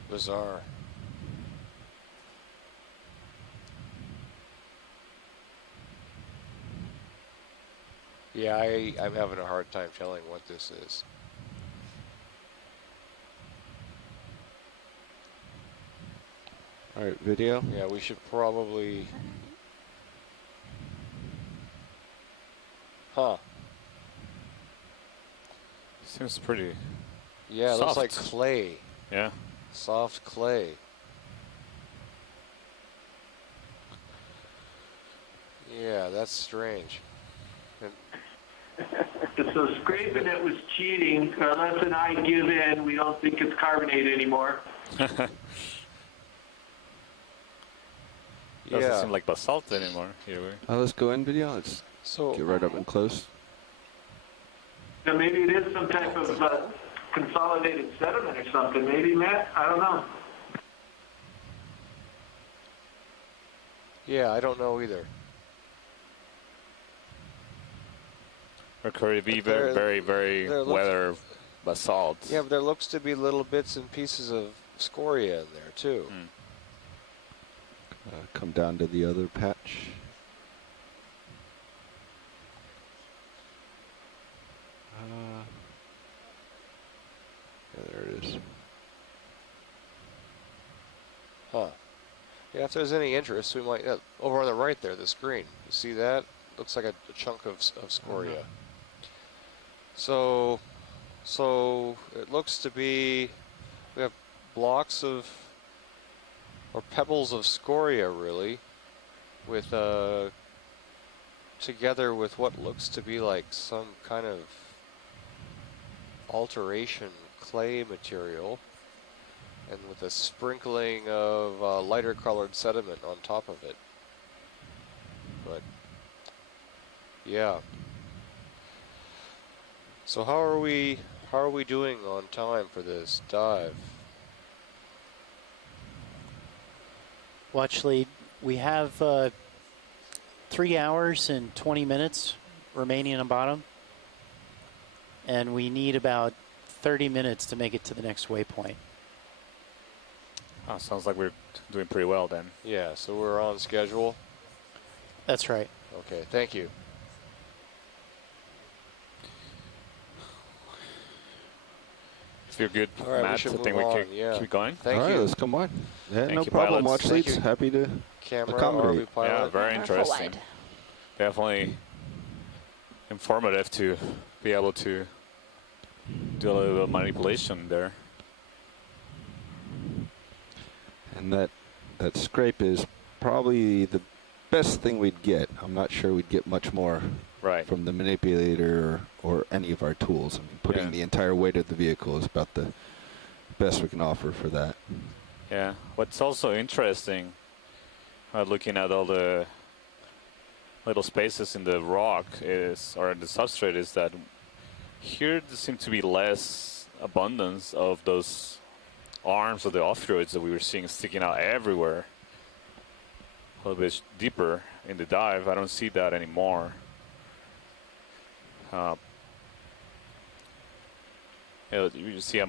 Bizarre. Yeah, I'm having a hard time telling what this is. All right, video. Yeah, we should probably... Huh. Seems pretty. Yeah, it looks soft. like clay. Yeah. Soft clay. Yeah, that's strange. So scraping it was cheating. Les and I give in. We don't think it's carbonate anymore. Doesn't seem like basalt anymore. Here we. Let's go in video. Let's get right up and close. So maybe it is some type of consolidated sediment or something. Maybe, Matt? I don't know. Yeah, I don't know either. Or could it be very weather basalt? Yeah, but there looks to be little bits and pieces of scoria in there, too. Come down to the other patch. Yeah, there it is. Huh. Yeah, if there's any interest, we might... over on the right there, the screen. You see that? Looks like a chunk of scoria. So it looks to be... We have blocks of... or pebbles of scoria, really, with together with what looks to be like some kind of alteration clay material, and with a sprinkling of lighter colored sediment on top of it. But yeah. So how are we doing on time for this dive? Watch lead. We have 3 hours and 20 minutes remaining on bottom, and we need about 30 minutes to make it to the next waypoint. Oh, sounds like we're doing pretty well then. Yeah, so we're on schedule. That's right. Okay, thank you. If you're good, All right, Matt, we should I think move we on, can yeah. keep going. Thank All you. right, let's come on. Yeah, Thank no you, problem. pilots. Watch Thank leads. you. Happy to Camera, accommodate. RV pilot. Yeah, very Full interesting. wide. Definitely informative to be able to do a little bit of manipulation there. And that scrape is probably the best thing we'd get. I'm not sure we'd get much more from the manipulator or any of our tools. I mean, putting the entire weight of the vehicle is about the best we can offer for that. Yeah. What's also interesting, looking at all the little spaces in the rock or in the substrate, is that here there seems to be less abundance of those arms of the off-roads that we were seeing sticking out everywhere. A little bit deeper in the dive, I don't see that anymore. Yeah, you see a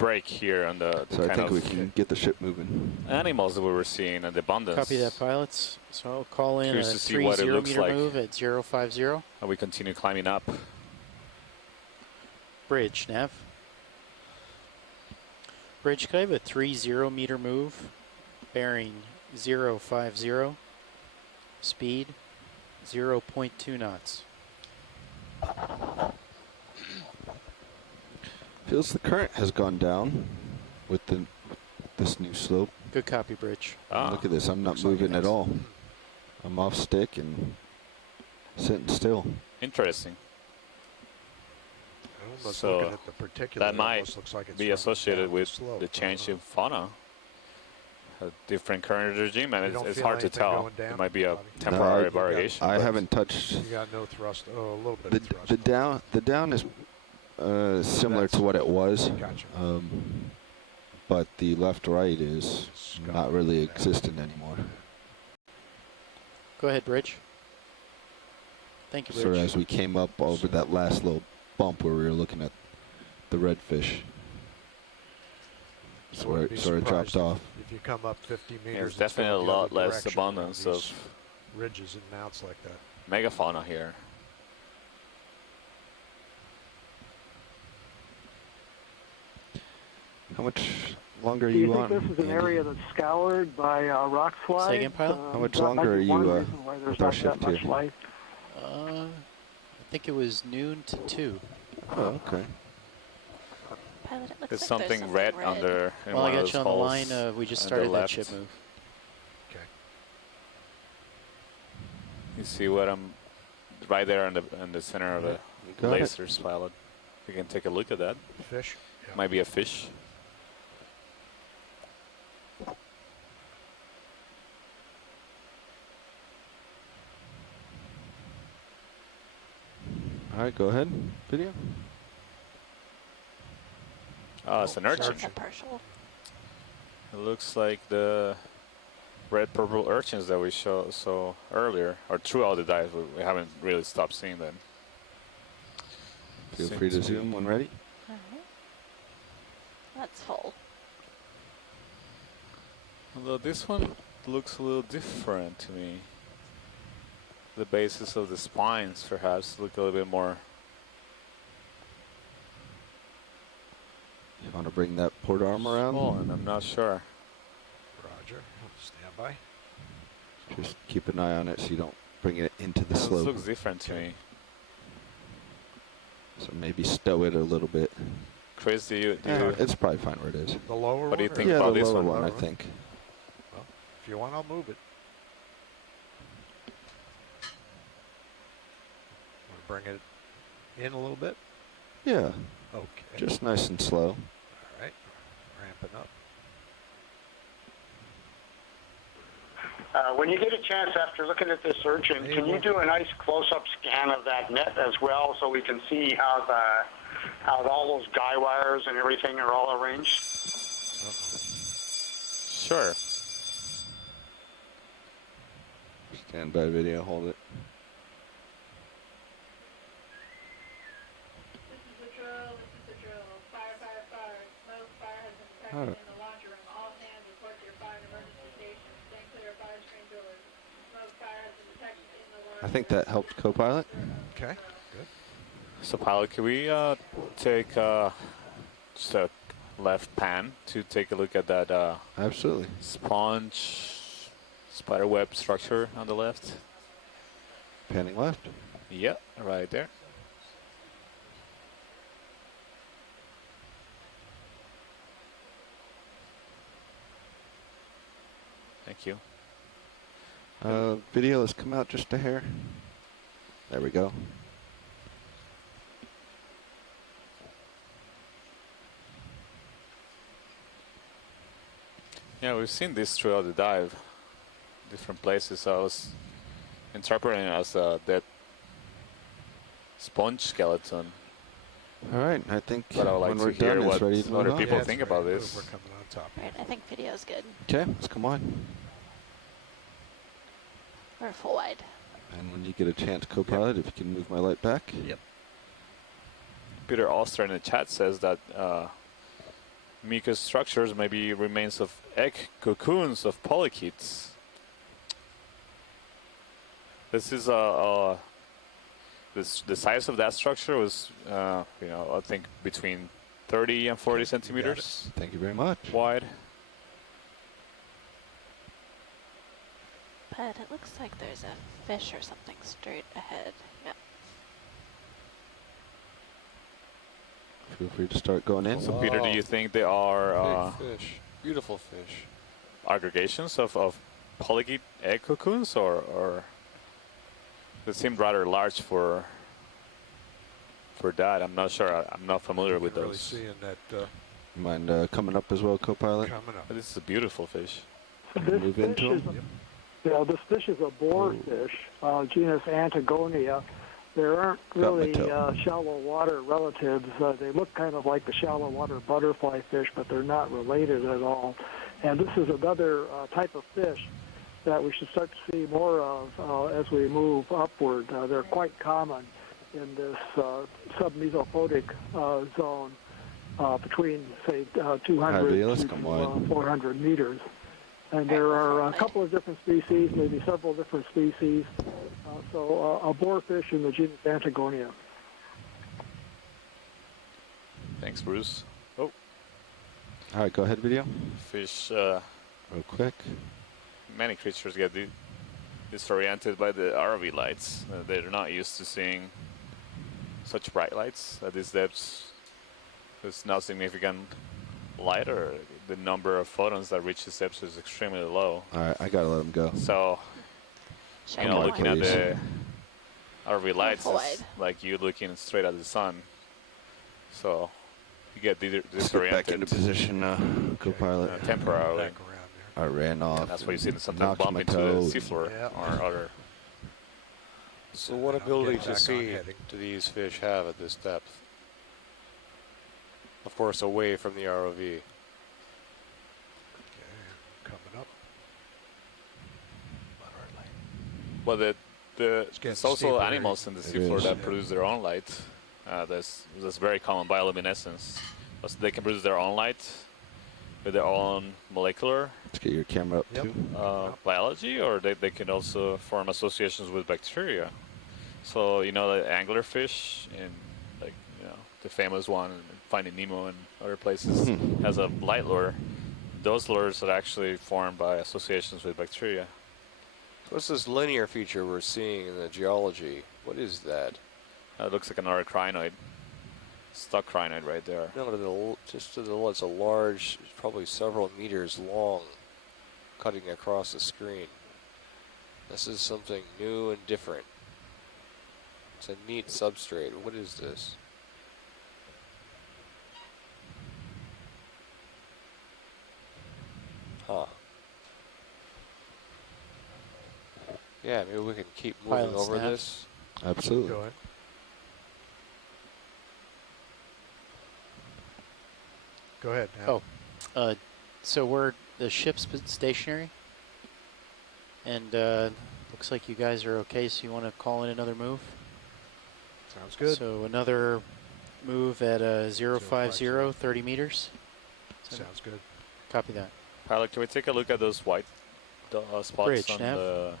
break here on the So I kind think of we can get the ship moving. animals that we were seeing in the abundance. Copy that, pilots. So I'll call in Curious a to see what it 30 looks meter like. move at 050. And we continue climbing up. Bridge, nav. Bridge, can I have a 30 meter move? Bearing 050. Speed 0.2 knots. Feels the current has gone down with this new slope. Good copy, Bridge. Look at this. I'm not moving at all. I'm off stick and sitting still. Interesting. Almost So looking at the particular, that might looks like it's be from associated down with slope. the change in fauna. A different current regime, and You don't it's feel hard to anything tell. going down It might be a body? temporary No, variation. I but haven't touched. You got no thrust. Oh, a little bit of thrust. The down is similar to what it was. Gotcha. But the left-right is not really existent anymore. Go ahead, Bridge. Thank you, So Bridge. as we came up over that last little bump where we were looking at the redfish, I wouldn't be so it dropped surprised off. If you come up 50 meters, there's it's definitely a going the lot other less direction around abundance these of ridges and mounts like that. megafauna here. How much longer are Do you you think on? this is an Andy? area that's scoured by rock slides? Say again, pilot? How much that might longer be are one you reason why there's with our not shift that much here? life. I think it was noon to 2. Oh, okay. Pilot, it looks There's like something there's red under in Well, one I of got those you on the holes line. We just on the started that left. ship move. Okay. You see what I'm right there in the center of the Got it. lasers pilot. You can take a look at that. Fish? Yeah. Might be a fish. All right, go ahead. Video. Oh, it's an urchin. It's a partial. It looks like the red purple urchins that we saw earlier, or throughout the dive. We haven't really stopped seeing them. Feel Seems free to be- zoom when ready. That's full. Although this one looks a little different to me. The basis of the spines perhaps look a little bit more. You want to bring that port arm around? Oh, and I'm not sure. Roger. Stand by. Just keep an eye on it so you don't bring it into the This slope. looks different to me. So maybe stow it a little bit. Chris, do you? It's probably fine where it is. The lower What do you one, think Yeah, about the this lower one? one, I think. Well, if you want, I'll move it. Want to bring it in a little bit? Yeah, Okay. just nice and slow. All right. Ramping up. When you get a chance after looking at this urchin, can you do a nice close-up scan of that net as well so we can see how all those guy wires and everything are all arranged? Sure. Stand by video, hold it. This is the drill. This is the drill. Fire, fire, fire. Smoke, fire has been detected Alright. in the laundry room. All hands report to your fire and emergency station. Stand clear of fire screen doors. Smoke, fire has been detected in the laundry I think that helped co-pilot. Okay. Good. So, pilot, can we take just a left pan to take a look at that Absolutely. sponge spiderweb structure on the left? Panning left. Yeah, right there. Thank you. Video has come out just a hair. There we go. Yeah, we've seen this throughout the dive, different places. I was interpreting it as a dead sponge skeleton. All right, I think But I would like when to we're hear done, what it's ready to move other on. people Yeah, think it's about ready to this. move. We're coming on top. Right, I think video's good. Okay, let's come on. Or full wide. And when you get a chance, co-pilot, if you can move my light back. Yep. Peter Oster in the chat says that mucus structures, maybe remains of egg cocoons of polychaetes. This is the size of that structure was, I think between 30 and 40 centimeters. Thank you very much. Wide. But it looks like there's a fish or something straight ahead. Yep. Feel free to start going in. So Peter, do you think they are big fish, beautiful fish, aggregations of polychaete egg cocoons, or they seem rather large for that? I'm not sure. I'm not familiar with those. Really seeing that. Mind coming up as well, co-pilot? Coming up. This is a beautiful fish. This Move fish into is them. this fish is a boarfish, genus Antigonia. There aren't really shallow water relatives. They look kind of like the shallow water butterfly fish, but they're not related at all. And this is another type of fish that we should start to see more of as we move upward. They're quite common in this submesophotic zone between, say, 200 to 400 meters. And there are a couple of different species, maybe several different species. So a boarfish in the genus Antigonia. Thanks, Bruce. Oh. All right, go ahead, video. Fish. Real quick. Many creatures get disoriented by the ROV lights. They're not used to seeing such bright lights at these depths. There's no significant light, or the number of photons that reach the depths is extremely low. All right, I gotta let him go. So, looking at the RV lights is like you looking straight at the sun. So, you get disoriented. Back into position, co-pilot. Temporarily. I ran off. That's why you see them sometimes bump into the seafloor or other. So what ability to see do these fish have at this depth? Of course, away from the ROV. Okay, coming up. Well, there's also steeper. animals in the seafloor that produce their own light. That's very common, bioluminescence. They can produce their own light with their own molecular Let's get your camera up too. biology, or they can also form associations with bacteria. So the anglerfish, and the famous one, Finding Nemo and other places, has a light lure. Those lures are actually formed by associations with bacteria. What's this linear feature we're seeing in the geology? What is that? It looks like another crinoid. Stuck crinoid right there. No, just to the left, it's a large, probably several meters long, cutting across the screen. This is something new and different. It's a neat substrate. What is this? Huh. Yeah, maybe we can keep moving over this. Absolutely. Go ahead. Go ahead. Oh, so the ship's stationary, and looks like you guys are okay. So you want to call in another move? Sounds good. So another move at 050, 30 meters. Sounds good. Copy that. Pilot, can we take a look at those white spots Bridge, on nav. the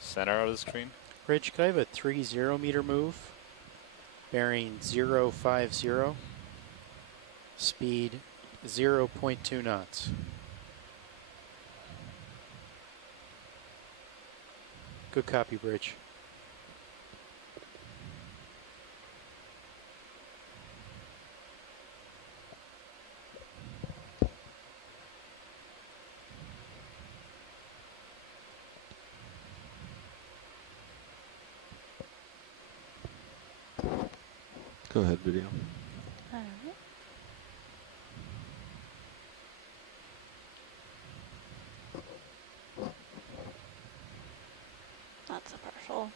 center of the screen? Bridge, could I have a 30 meter move? Bearing 050. Speed 0.2 knots. Good copy, Bridge. Go ahead, video. All right. That's a partial.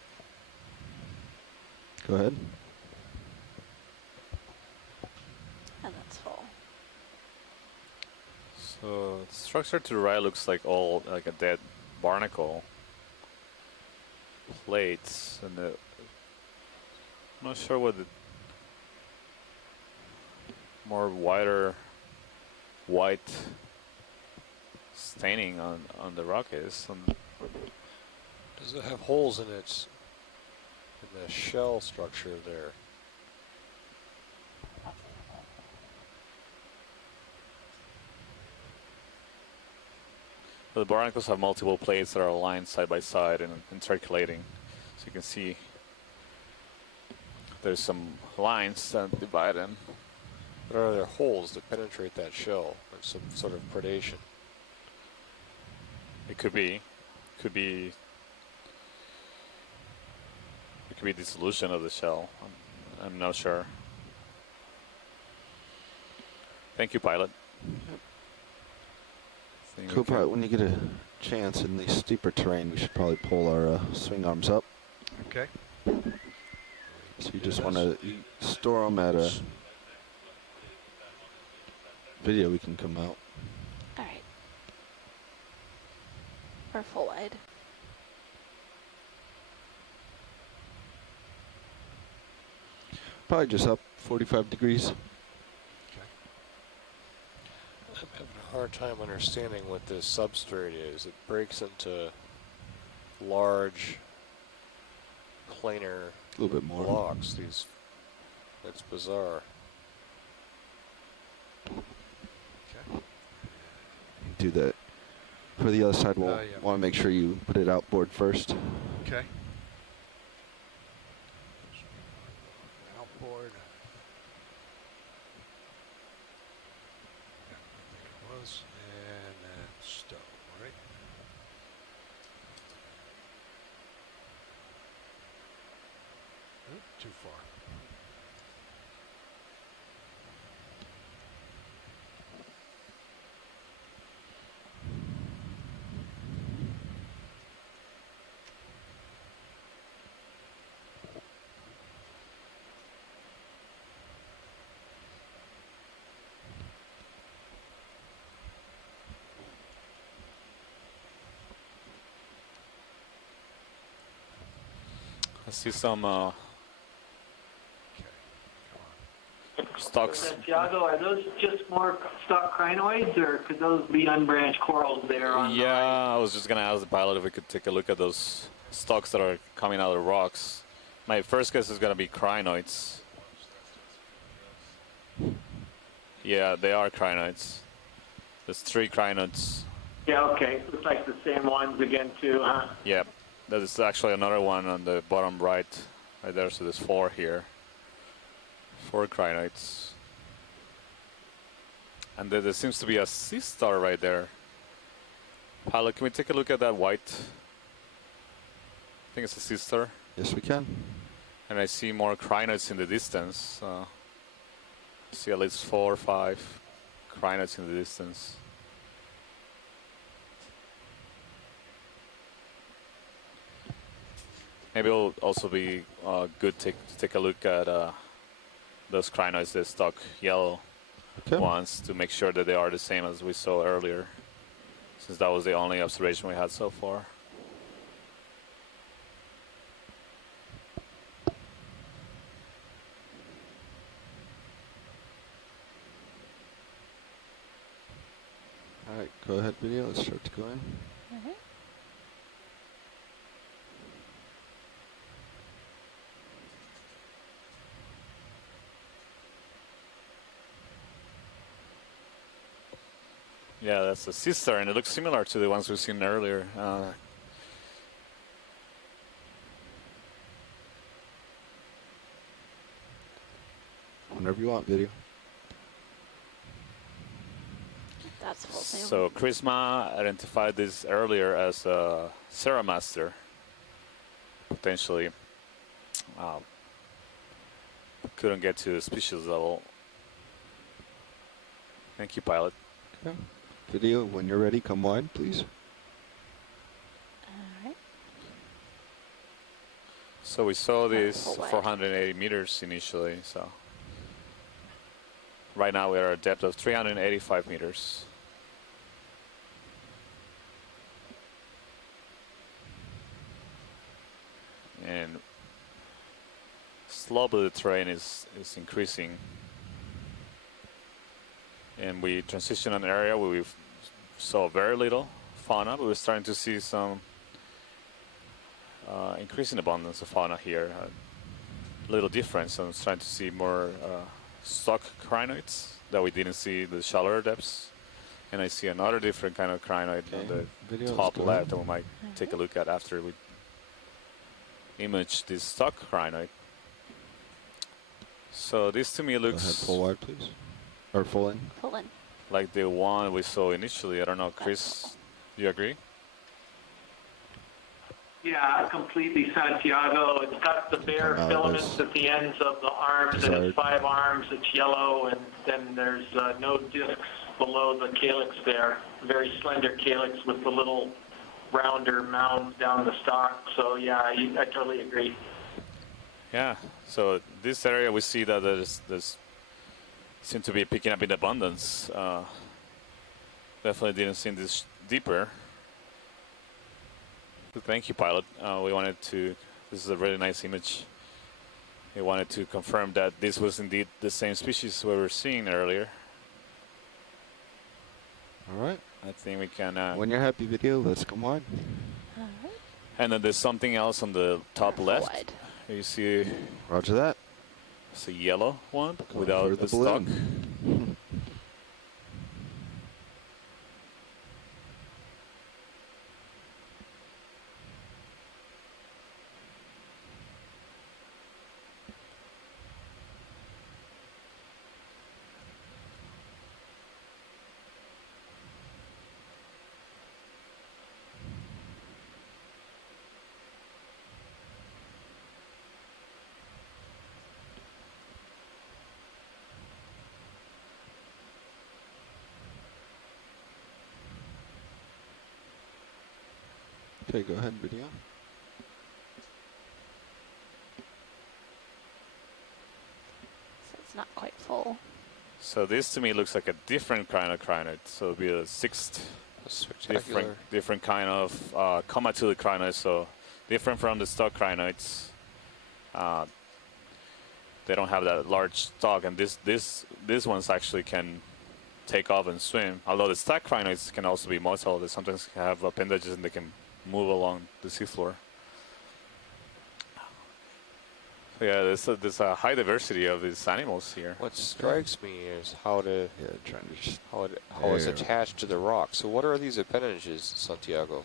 Go ahead. And that's full. So the structure to the right looks like like a dead barnacle. Plates and I'm not sure what the more wider white staining on the rock is. Does it have holes in its in the shell structure there? The barnacles have multiple plates that are aligned side by side and circulating. So you can see there's some lines that divide them. But are there holes that penetrate that shell or some sort of predation? It could be. Could be. It could be dissolution of the shell. I'm not sure. Thank you, pilot. Co-pilot, when you get a chance in the steeper terrain, we should probably pull our swing arms up. Okay. So you just want to store them at a video. We can come out. All right. Or full wide. Probably just up 45 degrees. I'm having a hard time understanding what this substrate is. It breaks into large planar a little bit more blocks. That's bizarre. Okay. Do that. For the other side, we'll want to make sure you put it outboard first. Okay. Outboard. Yeah, I think it was. And then stow, right? Oop, too far. I see some stocks. Santiago, are those just more stock crinoids, or could those be unbranched corals there on the right? I was just gonna ask the pilot if we could take a look at those stalks that are coming out of the rocks. My first guess is gonna be crinoids. Yeah, they are crinoids. There's 3 crinoids. Yeah, okay. Looks like the same ones again too, huh? Yeah, there's actually another one on the bottom right there, so there's 4 here. 4 crinoids. And there seems to be a sea star right there. Pilot, can we take a look at that white? I think it's a sea star. Yes, we can. And I see more crinoids in the distance. I see at least 4 or 5 crinoids in the distance. Maybe it'll also be good to take a look at those crinoids, the stock yellow ones, to make sure that they are the same as we saw earlier, since that was the only observation we had so far. All right, go ahead, video. Let's start to go in. Yeah, that's a sea star, and it looks similar to the ones we've seen earlier. Whenever you want, video. That's full sail. So Chrisma identified this earlier as a Ceramaster, potentially. Couldn't get to the species level. Thank you, pilot. Okay. Video, when you're ready, come wide, please. Alright. So we saw this 480 meters initially, so right now we are at a depth of 385 meters. And slope of the terrain is increasing. and we transitioned an area where we saw very little fauna, but we're starting to see some increasing abundance of fauna here. A little difference. I'm starting to see more stock crinoids that we didn't see the shallower depths. And I see another different kind of crinoid on the top left that we might take a look at after we image this stock crinoid. So this to me looks... Go ahead, full wide, please. Or full in. Full in. Like the one we saw initially. I don't know, Chris, do you agree? Yeah, completely, Santiago. It's got the bare filaments at the ends of the arms. It has 5 arms. It's yellow, and then there's no discs below the calyx there. Very slender calyx with the little rounder mounds down the stalk. So yeah, I totally agree. Yeah. So this area we see that there's seem to be picking up in abundance. Definitely didn't see this deeper. Thank you, pilot. We wanted to, this is a really nice image. We wanted to confirm that this was indeed the same species we were seeing earlier. All right. I think we can... when you're happy, video, let's come wide. All right. And then there's something else on the top left. Wide. You see... Roger that. It's a yellow one without the stock. Okay, go ahead, video. So it's not quite full. So this to me looks like a different kind of crinoid. So it'll be a sixth different kind of comatula crinoid. So different from the stock crinoids. They don't have that large stalk, and this ones actually can take off and swim. Although the stock crinoids can also be motile. They sometimes have appendages and they can move along the seafloor. Yeah, there's a high diversity of these animals here. What strikes me is how it's attached to the rock. So what are these appendages, Santiago?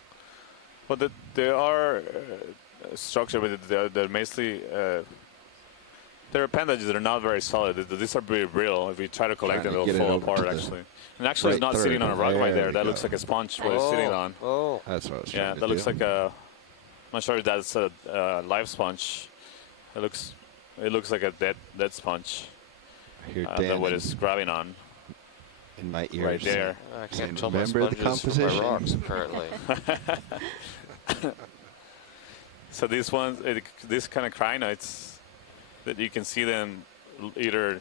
Well, they are structured, but they're mostly they're appendages that are not very solid. These are very brittle. If you try to collect them, they'll fall apart actually. And actually, it's not sitting on a rock right there. That looks like a sponge what it's sitting on. Oh, that's what I was trying Yeah, to that looks do. like a. I'm not sure if that's a live sponge. It looks like a dead sponge. Here, That's what it's grabbing on. In my ears. Right there. I can't tell my Remember the sponges from my composition. rocks, apparently. So these ones, these kind of crinoids, that you can see them either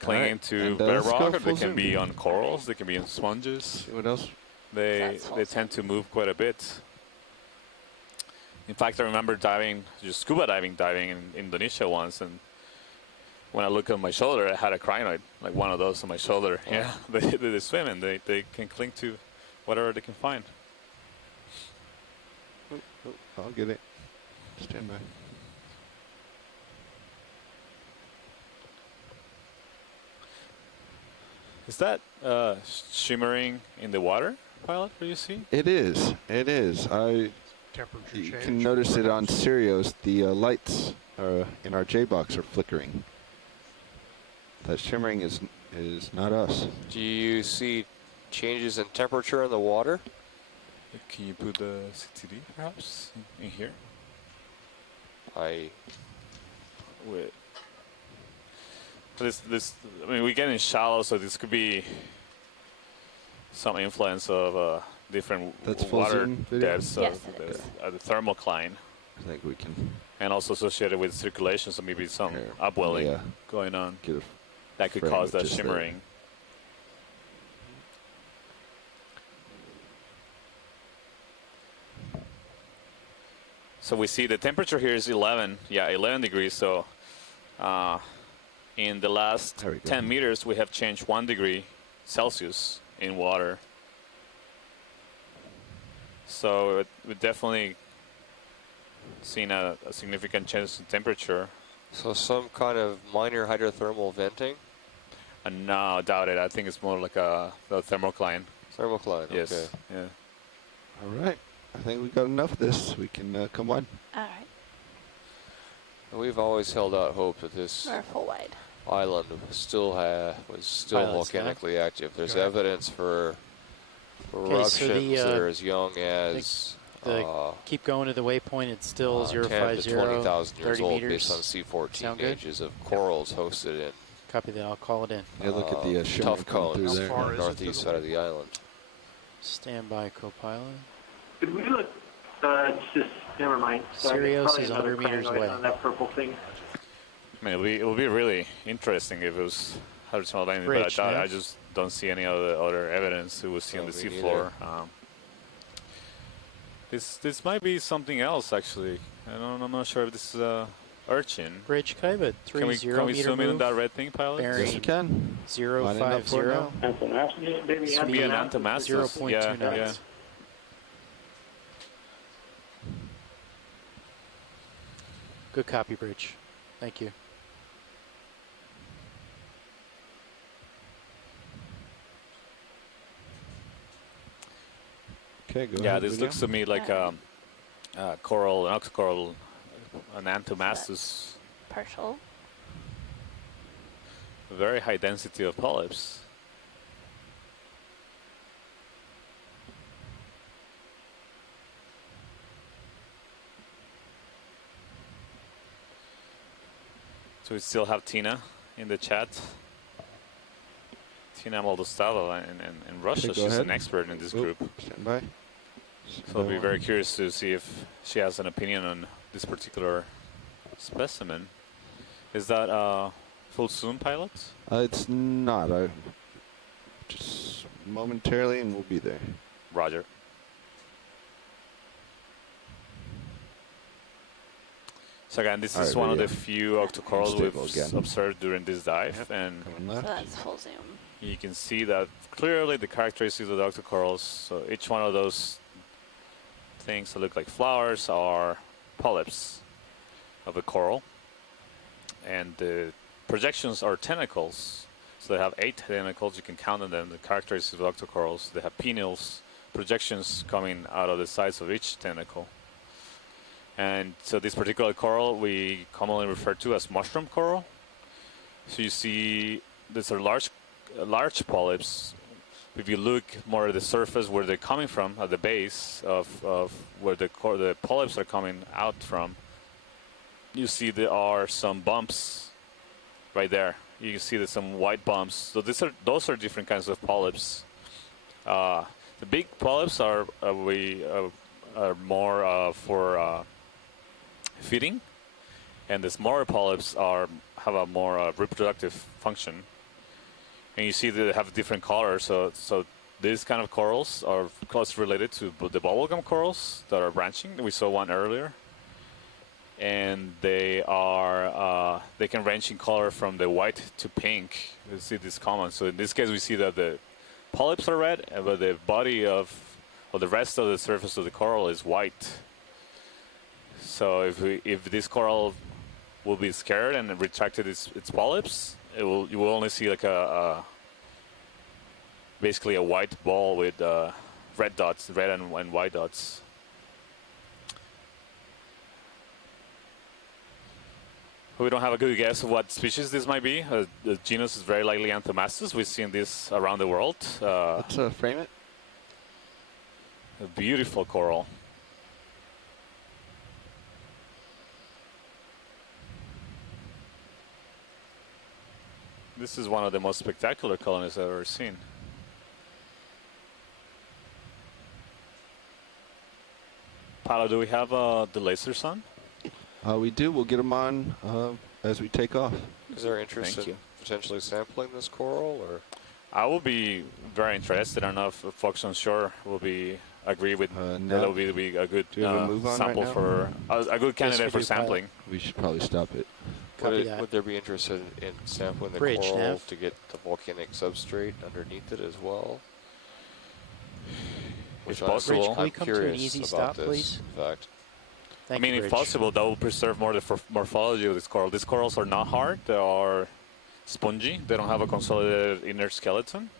clinging to bare rock, or they can be on corals, they can be on sponges. What else? They tend to move quite a bit. In fact, I remember just scuba diving in Indonesia once, and when I look on my shoulder, I had a crinoid, like one of those on my shoulder. Oh. Yeah, they swim and they can cling to whatever they can find. I'll get it. Stand by. Is that shimmering in the water, pilot? Do you see? It is. It is. Temperature You change. can notice it on Sirius. The lights in our J box are flickering. That shimmering is not us. Do you see changes in temperature in the water? Can you put the CTD perhaps in here? Wait. This. I mean, we get in shallow, so this could be some influence of different water depths Yes, of the thermocline. I think we can. And also associated with circulation, so maybe some upwelling going on. That could cause that shimmering. So we see the temperature here is 11 degrees. So in the last 10 meters, we have changed 1 degree Celsius in water. So we definitely seen a significant change in temperature. So some kind of minor hydrothermal venting? No, I doubt it. I think it's more like a thermocline. Thermocline, yes. okay. Yeah. All right. I think we got enough of this. We can come on. All right. We've always held out hope that this Or full wide. island was still volcanically active. There's evidence for eruptions that are as young as keep going to the waypoint. It's still 10 to 20,000 years 30 old meters. based on C14 Sound good? gauges of corals hosted in. Copy that. I'll call it in. Yeah, look at the tough coming through cones there. on the northeast side of the island. Stand by, co-pilot. Could we look? It's just never mind. Sirius is 100 meters away. On that purple thing. I mean, it would be really interesting if it was hydrothermal venting, but I just don't see any other evidence it was seen on the seafloor. This might be something else, actually. I'm not sure if this is urchin. Bridge, can I have a 30 meter Can we zoom in on that red thing, pilot? Yes, you can. 050. Be an Antamastus. 0.2 knots. Yeah. Good copy, Bridge. Thank you. Okay, go yeah, ahead. this looks to me like coral, an oxcoral, an Antamastus. Partial. Very high density of polyps. So we still have Tina in the chat. Tina Moldostava in Russia. Okay, She's an expert in this group. Stand by. So I'll be very curious to see if she has an opinion on this particular specimen. Is that full zoom, pilot? It's not. Just momentarily, and we'll be there. Roger. So again, this is one of the few octocorals we've observed during this dive, and So that's full zoom. you can see that clearly the characteristics of the octocorals. So each one of those things that look like flowers are polyps of a coral, and the projections are tentacles. So they have 8 tentacles. You can count on them. The characteristics of octocorals. They have pinnacles, projections coming out of the sides of each tentacle. And so this particular coral we commonly refer to as mushroom coral. So you see these are large polyps. If you look more at the surface where they're coming from, at the base of where the polyps are coming out from, you see there are some bumps right there. You can see there's some white bumps. So those are different kinds of polyps. The big polyps are more for feeding, and the smaller polyps have a more reproductive function. And you see they have different colors. So these kind of corals are closely related to the bubblegum corals that are branching. We saw one earlier, and they can range in color from the white to pink. You see this common. So in this case, we see that the polyps are red, but the body or the rest of the surface of the coral is white. So if this coral will be scared and retracted its polyps, you will only see like basically a white ball with red dots, red and white dots. We don't have a good guess of what species this might be. The genus is very likely Antamastus. We've seen this around the world. Let's frame it. A beautiful coral. This is one of the most spectacular colonies I've ever seen. Paolo, do we have the lasers on? We do. We'll get them on as we take off. Is there interest in potentially sampling this coral, or? I will be very interested. I don't know if folks on shore will agree with that will be a good sample for a good candidate for sampling. We should probably stop it. Copy that. Would there be interested in sampling the Bridge, coral Nav. to get the volcanic substrate underneath it as well? If Which possible. Bridge, can we come to an curious easy about stop, this, please? in fact. Thank I mean, you, if Bridge. possible, that will preserve more the morphology of this coral. These corals are not hard; they are spongy. They don't have a consolidated inner skeleton.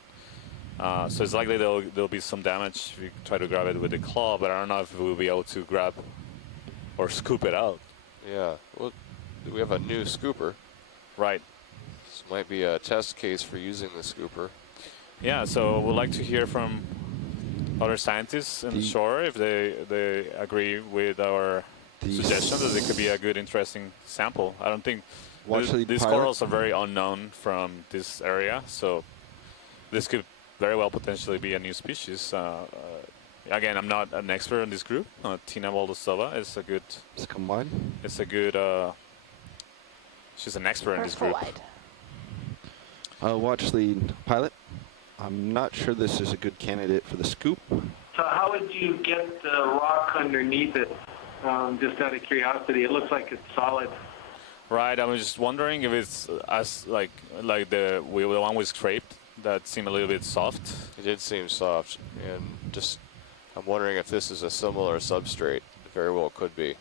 So it's likely there'll be some damage if you try to grab it with the claw, but I don't know if we'll be able to grab or scoop it out. Yeah. Well, we have a new scooper. Right. This might be a test case for using the scooper. Yeah. So we'd like to hear from other scientists in the shore if they agree with our suggestion that it could be a good, interesting sample. I don't think these corals are very unknown from this area, so this could very well potentially be a new species. Again, I'm not an expert in this group. Tina Waldosova is a good. It's a good. She's an expert in this group. Watch lead pilot. I'm not sure this is a good candidate for the scoop. So how would you get the rock underneath it? Just out of curiosity, it looks like it's solid. Right. I was just wondering if it's as like the one we scraped that seemed a little bit soft. It did seem soft, and just I'm wondering if this is a similar substrate. It very well could be.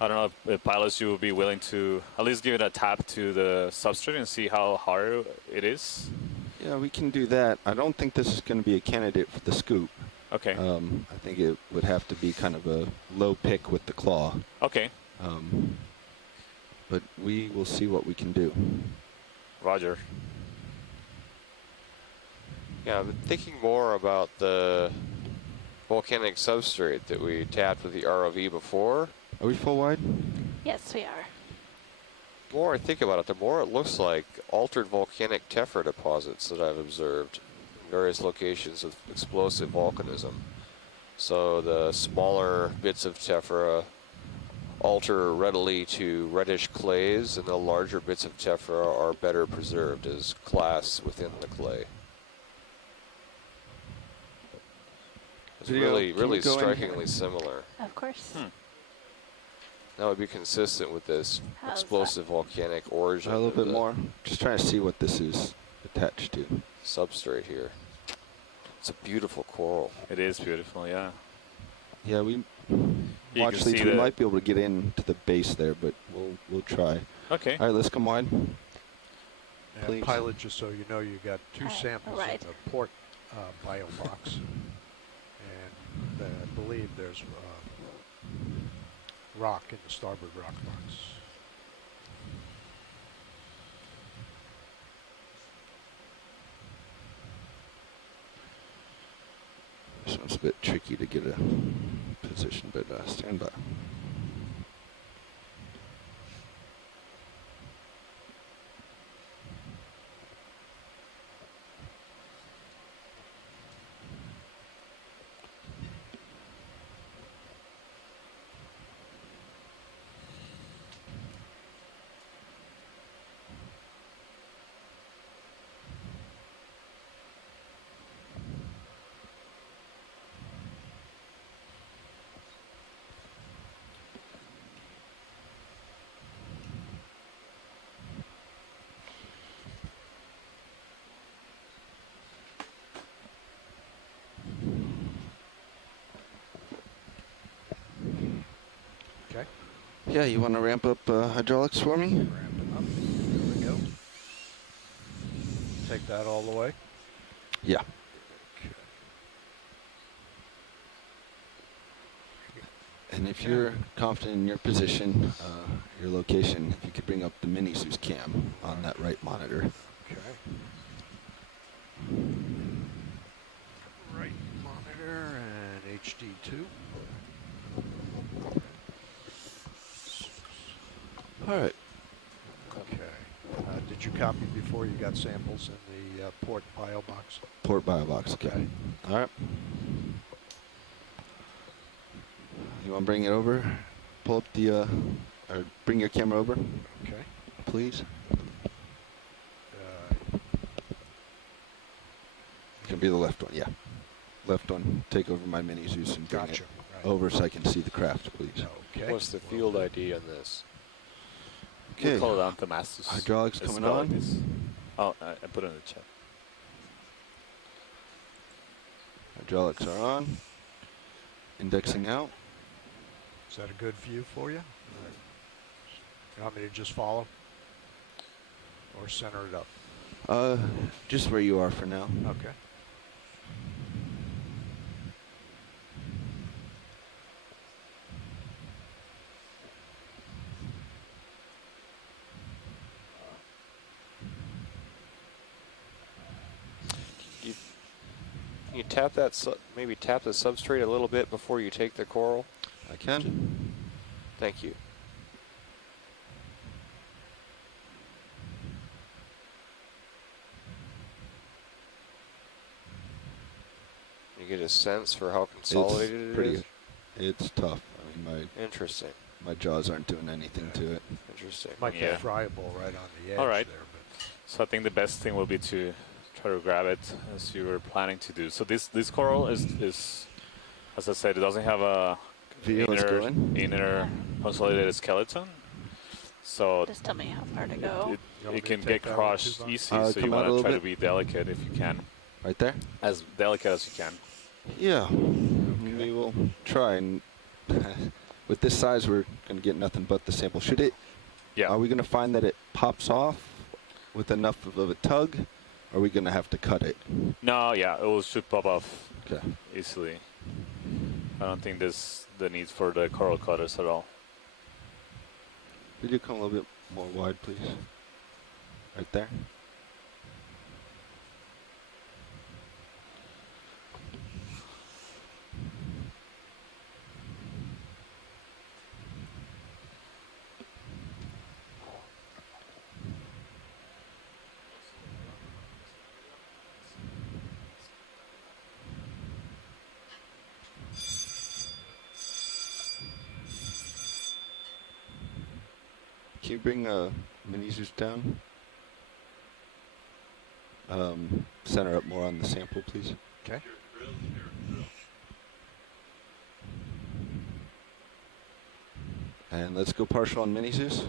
I don't know if pilots you would be willing to at least give it a tap to the substrate and see how hard it is. Yeah, we can do that. I don't think this is going to be a candidate for the scoop. Okay. I think it would have to be kind of a low pick with the claw. Okay. But we will see what we can do. Roger. Yeah, I've been thinking more about the volcanic substrate that we tapped with the ROV before. Are we full wide? Yes, we are. The more I think about it, the more it looks like altered volcanic tephra deposits that I've observed in various locations of explosive volcanism. So the smaller bits of tephra alter readily to reddish clays, and the larger bits of tephra are better preserved as clasts within the clay. It's really strikingly similar. Of course. That would be consistent with this explosive volcanic origin. A little bit more. Just trying to see what this is attached to. Substrate here. It's a beautiful coral. It is beautiful, yeah. Yeah, we watch these. We might be able to get into the base there, but we'll try. Okay. All right, let's come wide. And pilot, just so you know, you got two samples in the port bio box, and I believe there's rock in the starboard rock box. This one's a bit tricky to get a position, but stand by. Okay. Yeah, you want to ramp up hydraulics for me? Ramp it up. There we go. Take that all the way. Yeah. And if you're confident in your position, your location, if you could bring up the mini Zeus cam on that right monitor. Okay. Right monitor and HD2. All right. Okay. Did you copy before you got samples in the port bio box? Port bio box, okay. All right. You want to bring it over? Pull up the, or bring your camera over. Okay. Please. It can be the left one, yeah. Left one. Take over my mini Zeus and bring it over so I can see the craft, please. Okay. What's the field ID on this? Okay. We call it Anthemastus. Hydraulics It's coming spelled like on. this. Oh, I put it in the chat. Hydraulics are on. Indexing out. Is that a good view for you? You want me to just follow? Or center it up? Just where you are for now. Okay. Can you tap that, maybe tap the substrate a little bit before you take the coral? I can. Thank you. You get a sense for how consolidated it is? It's tough. I mean, Interesting. My jaws aren't doing anything to it. Interesting. Might get friable right on the edge. All right. There, but So I think the best thing will be to try to grab it as you were planning to do. So this coral is as I said, it doesn't have a inner consolidated skeleton. So just tell me how far to go. It can get crushed easy, so you want to try to be delicate if you can. Right there? As delicate as you can. Yeah. We will try. And with this size, we're going to get nothing but the sample. Should it? Yeah. Are we going to find that it pops off with enough of a tug? Or are we going to have to cut it? No, yeah, it should pop off Okay. easily. I don't think there's the need for the coral cutters at all. Could you come a little bit more wide, please? Right there. Can you bring mini Zeus down? Center up more on the sample, please. Okay. And let's go partial on mini Zeus.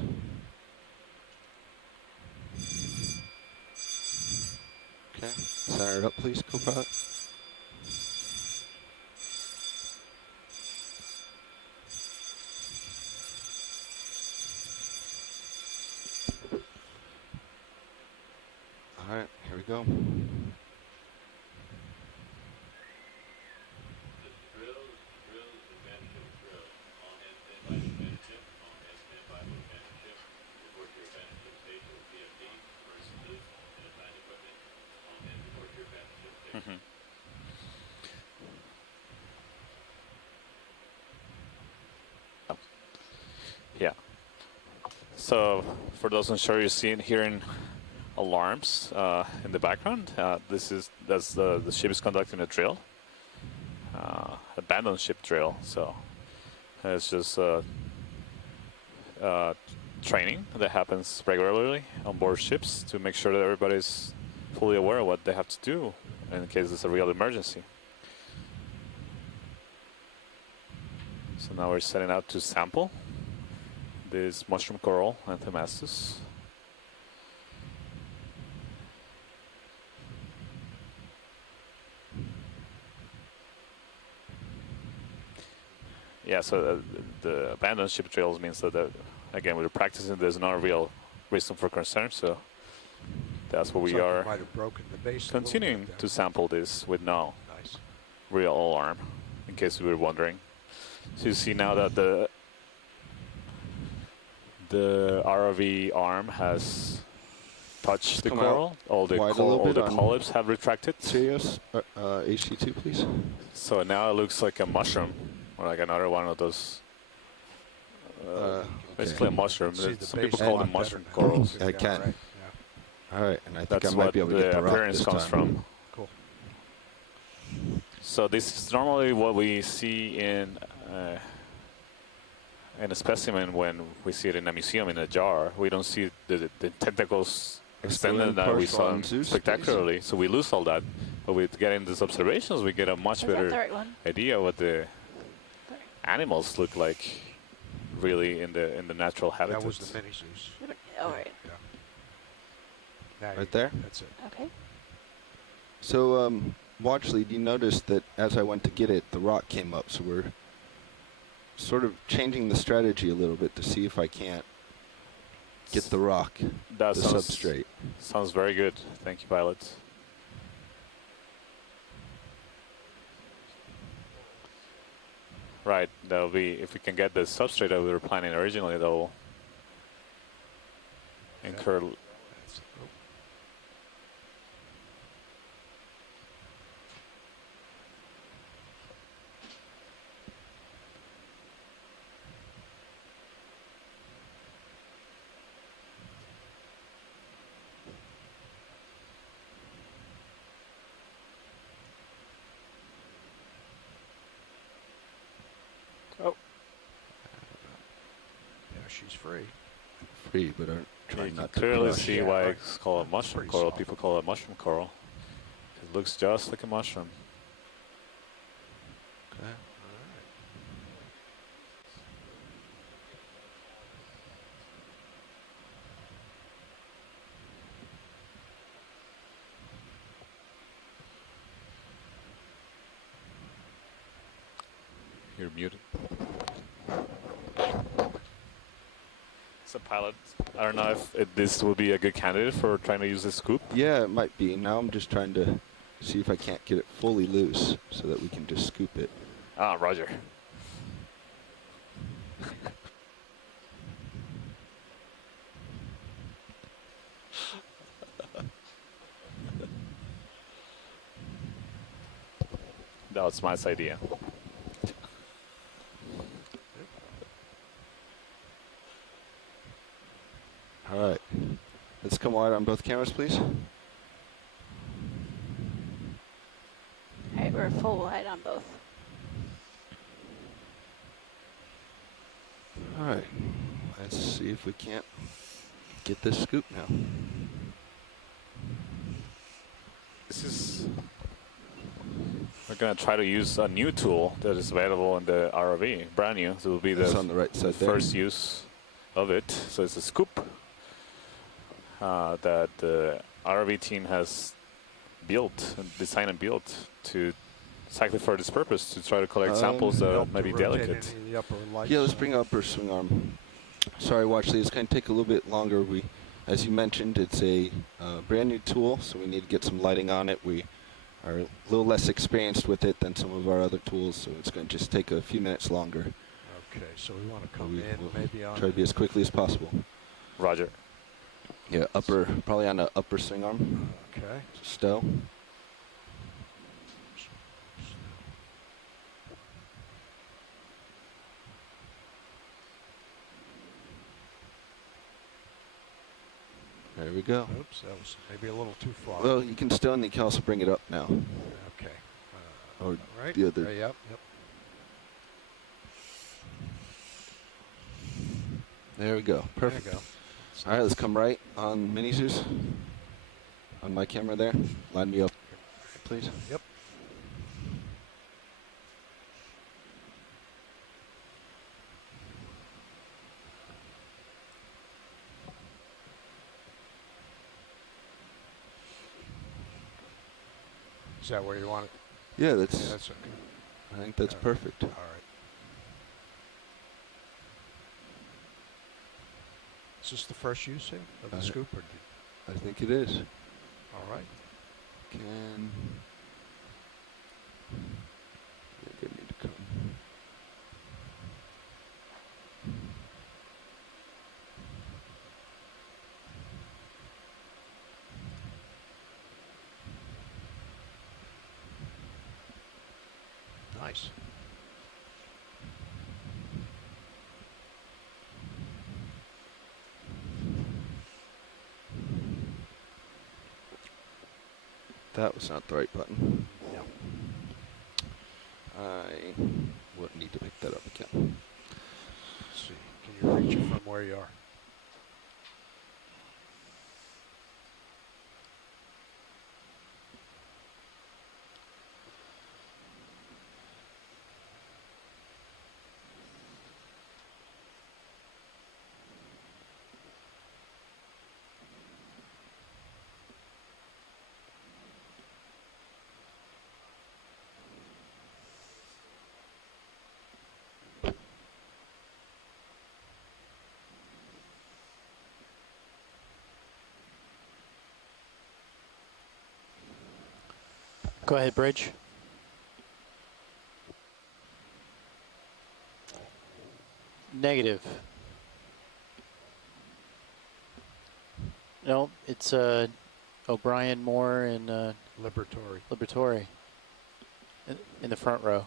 Okay. Center it up, please, co-pilot. All right, here we go. Yeah. So for those unsure, you see hearing alarms in the background. That's the ship is conducting a drill, abandoned ship drill. So it's just training that happens regularly on board ships to make sure that everybody's fully aware of what they have to do in case there's a real emergency. So now we're setting out to sample this mushroom coral, Anthemastus. Yeah, so the abandoned ship drills means that, again, we're practicing, there's no real reason for concern, so that's what we are might have broken the base continuing to sample this with no real alarm, in case you were wondering. So you see now that the ROV arm has touched the coral. All the polyps have retracted. Serious HC2, please. So now it looks like a mushroom, or like another one of those. Basically a mushroom. Some people call them mushroom corals. I can. Right. All right, and I think That's I might what be able to the get the rock appearance this comes time. from. Cool. So this is normally what we see in a specimen when we see it in a museum in a jar. We don't see the tentacles extended that we saw spectacularly, so we lose all that. But with getting these observations, we get a much better idea what the animals look like really in the natural habitat. That was the mini Zeus. All right. Yeah. Right there? That's it. Okay. So, Watchley, you noticed that as I went to get it, the rock came up. So we're sort of changing the strategy a little bit to see if I can't get the rock, That the sounds, substrate. Sounds very good. Thank you, pilots. Right, that'll be, if we can get the substrate that we were planning originally, that'll incur. Yeah, she's free. Free, but I'm You trying can not to clearly crush. see why it's called a mushroom coral. People call it mushroom coral. It looks just like a mushroom. Okay. You're muted. So pilot, I don't know if this will be a good candidate for trying to use the scoop. Yeah, it might be. Now I'm just trying to see if I can't get it fully loose so that we can just scoop it. Ah, roger. That was my idea. All right. Let's come wide on both cameras, please. All right, we're full wide on both. All right. Let's see if we can't get this scoop now. We're going to try to use a new tool that is available in the ROV, brand new. So it will be That's on the right side there. first use of it. So it's a scoop that the ROV team has built, designed and built to exactly for this purpose, to try to collect samples that may be delicate. Yeah, let's bring up our swing arm. Sorry, Watchley, it's going to take a little bit longer. As you mentioned, it's a brand new tool, so we need to get some lighting on it. We are a little less experienced with it than some of our other tools, so it's going to just take a few minutes longer. Okay, so we want to come in maybe on. Try to be as quickly as possible. Roger. Yeah, probably on the upper swing arm. Okay. Stow. There we go. Oops, that was maybe a little too far. Well, you can stow and you can also bring it up now. Okay. Or right. the other. Yep. There we go. Perfect. There you go. All right, let's come right on Mini Zeus. On my camera there. Line me up, please. Yep. Is that where you want it? Yeah, that's okay. I think that's perfect. All right. Is this the first use here of the scoop? Or I think it is. All right. Can they need to come? Nice. That was not the right button. No. I would need to pick that up again. Let's see. Can you reach it from where you are? Go ahead, Bridge. Negative. No, it's O'Brien, Moore, and Liberatore in the front row.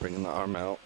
Bringing the arm out.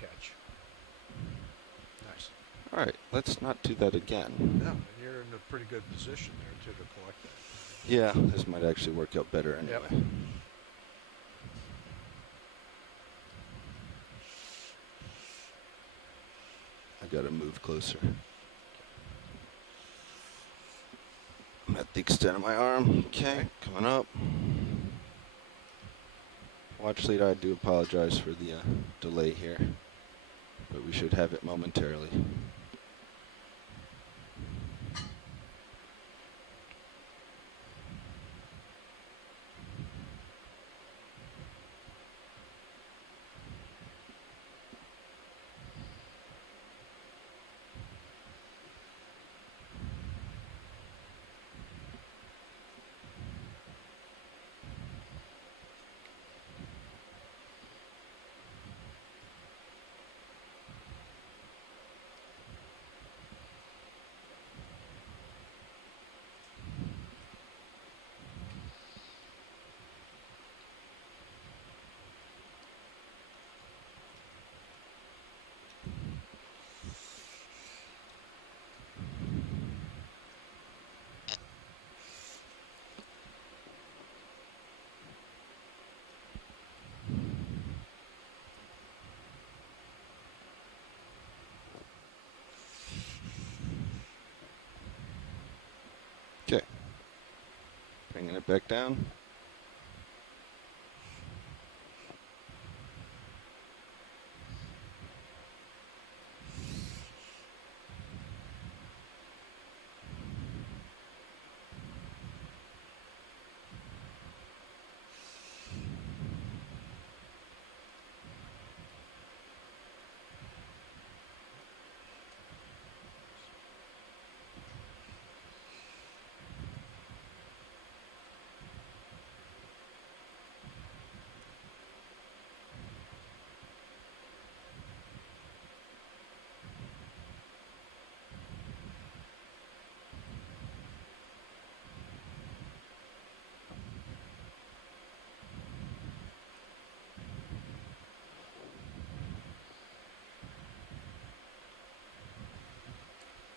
Catch. Nice. All right, let's not do that again. No, and you're in a pretty good position there, too, to collect that. Yeah, this might actually work out better anyway. Yep. I gotta move closer. I'm at the extent of my arm. Okay, coming up. Watch leader, I do apologize for the delay here, but we should have it momentarily. Okay, bringing it back down.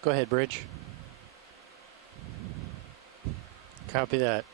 Go ahead, Bridge. Copy that.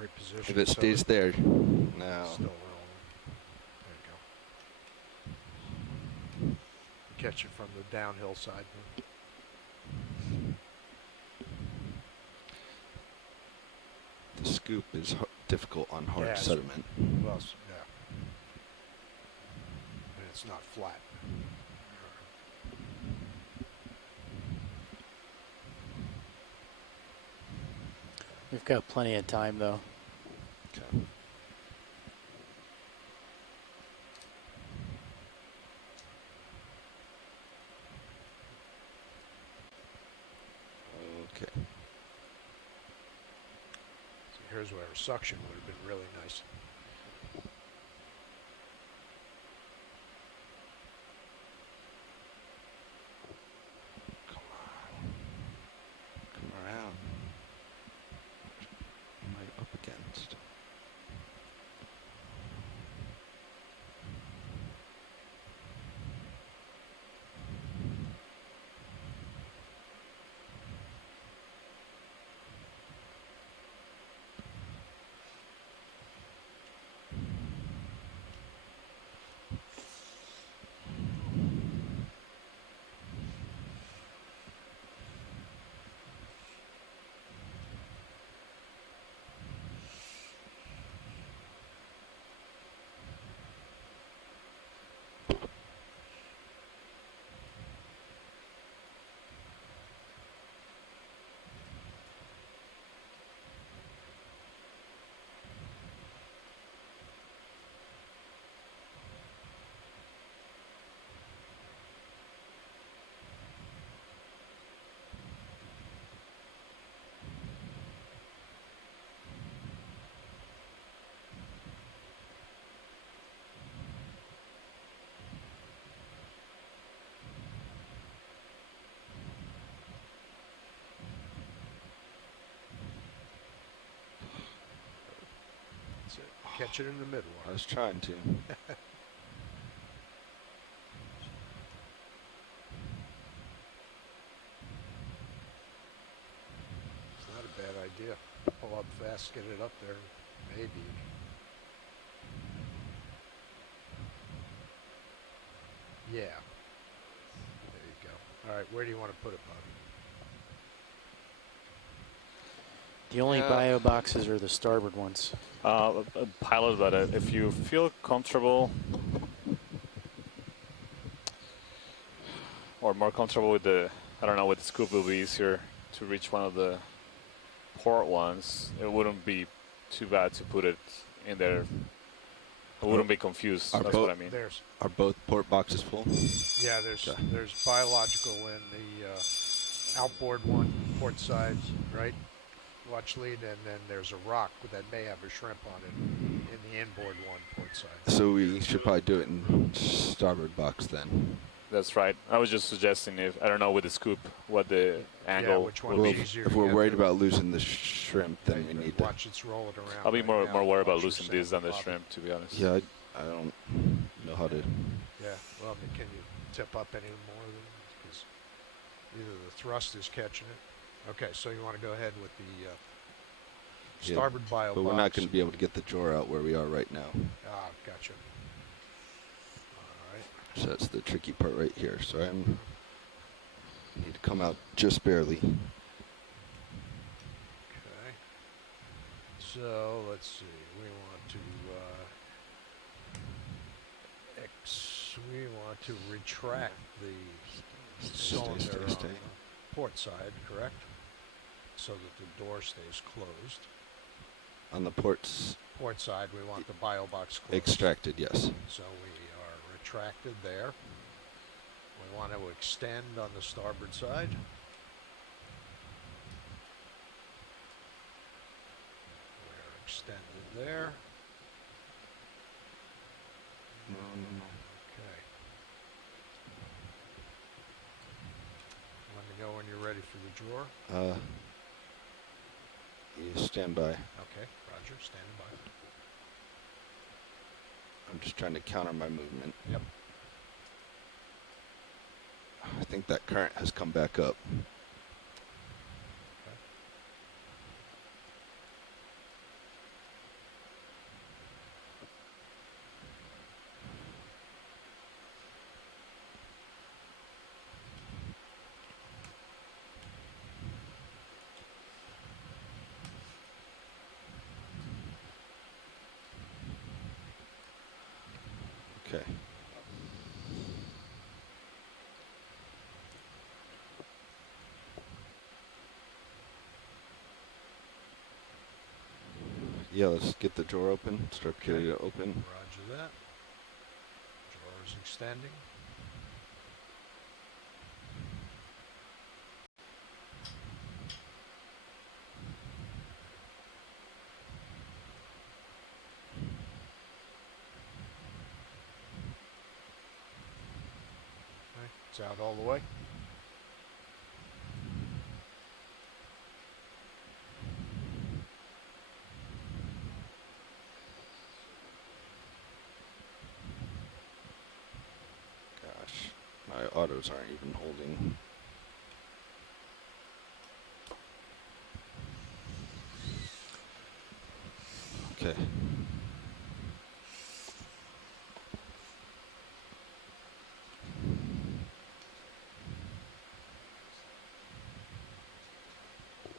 reposition. If it so stays that there, it's now. still rolling. There you go. Catch it from the downhill side. The scoop is difficult on hard sediment. Well, yeah. And it's not flat. We've got plenty of time, though. Okay. Okay. So here's where suction would have been really nice. Come around. What am I up against? That's it. Catch it in the middle. I was trying to. It's not a bad idea. Pull up fast, get it up there. Maybe. Yeah. There you go. All right, where do you want to put it, Bobby? The only bio boxes are the starboard ones. Pilot, but if you feel comfortable or more comfortable with the, I don't know, with the scoop, will be easier to reach one of the port ones. It wouldn't be too bad to put it in there. I wouldn't be confused. That's what I mean. Are both port boxes full? Yeah, there's biological in the outboard one, port side, right? Watch lead, and then there's a rock that may have a shrimp on it in the inboard one, port side. So we should probably do it in starboard box then. That's right. I was just suggesting, if I don't know with the scoop what the angle which one will is be. easier If to we're get worried to. about losing the shrimp, then we need to. Watch it's roll it around. I'll be right now. more worried about Watch losing your this than the sample, shrimp, to be honest. Yeah, I don't know how to. Yeah, well, can you tip up any more? Because either the thrust is catching it. Okay, so you want to go ahead with the starboard bio but box. we're not going to be able to get the drawer out where we are right now. Ah, gotcha. All right. So that's the tricky part right here. So I need to come out just barely. Okay. So let's see. We want to retract the cylinder on the port side, correct? So that the door stays closed. On the ports. Port side, we want the bio box closed. Extracted, yes. So we are retracted there. We want to extend on the starboard side. We're extended there. Okay. Let me know when you're ready for the drawer. You stand by. Okay, Roger, standing by. I'm just trying to counter my movement. Yep. I think that current has come back up. Okay. Yeah, let's get the drawer open. Start getting it open. Roger that. Drawer is extending. Okay, it's out all the way. Gosh, my autos aren't even holding. Okay.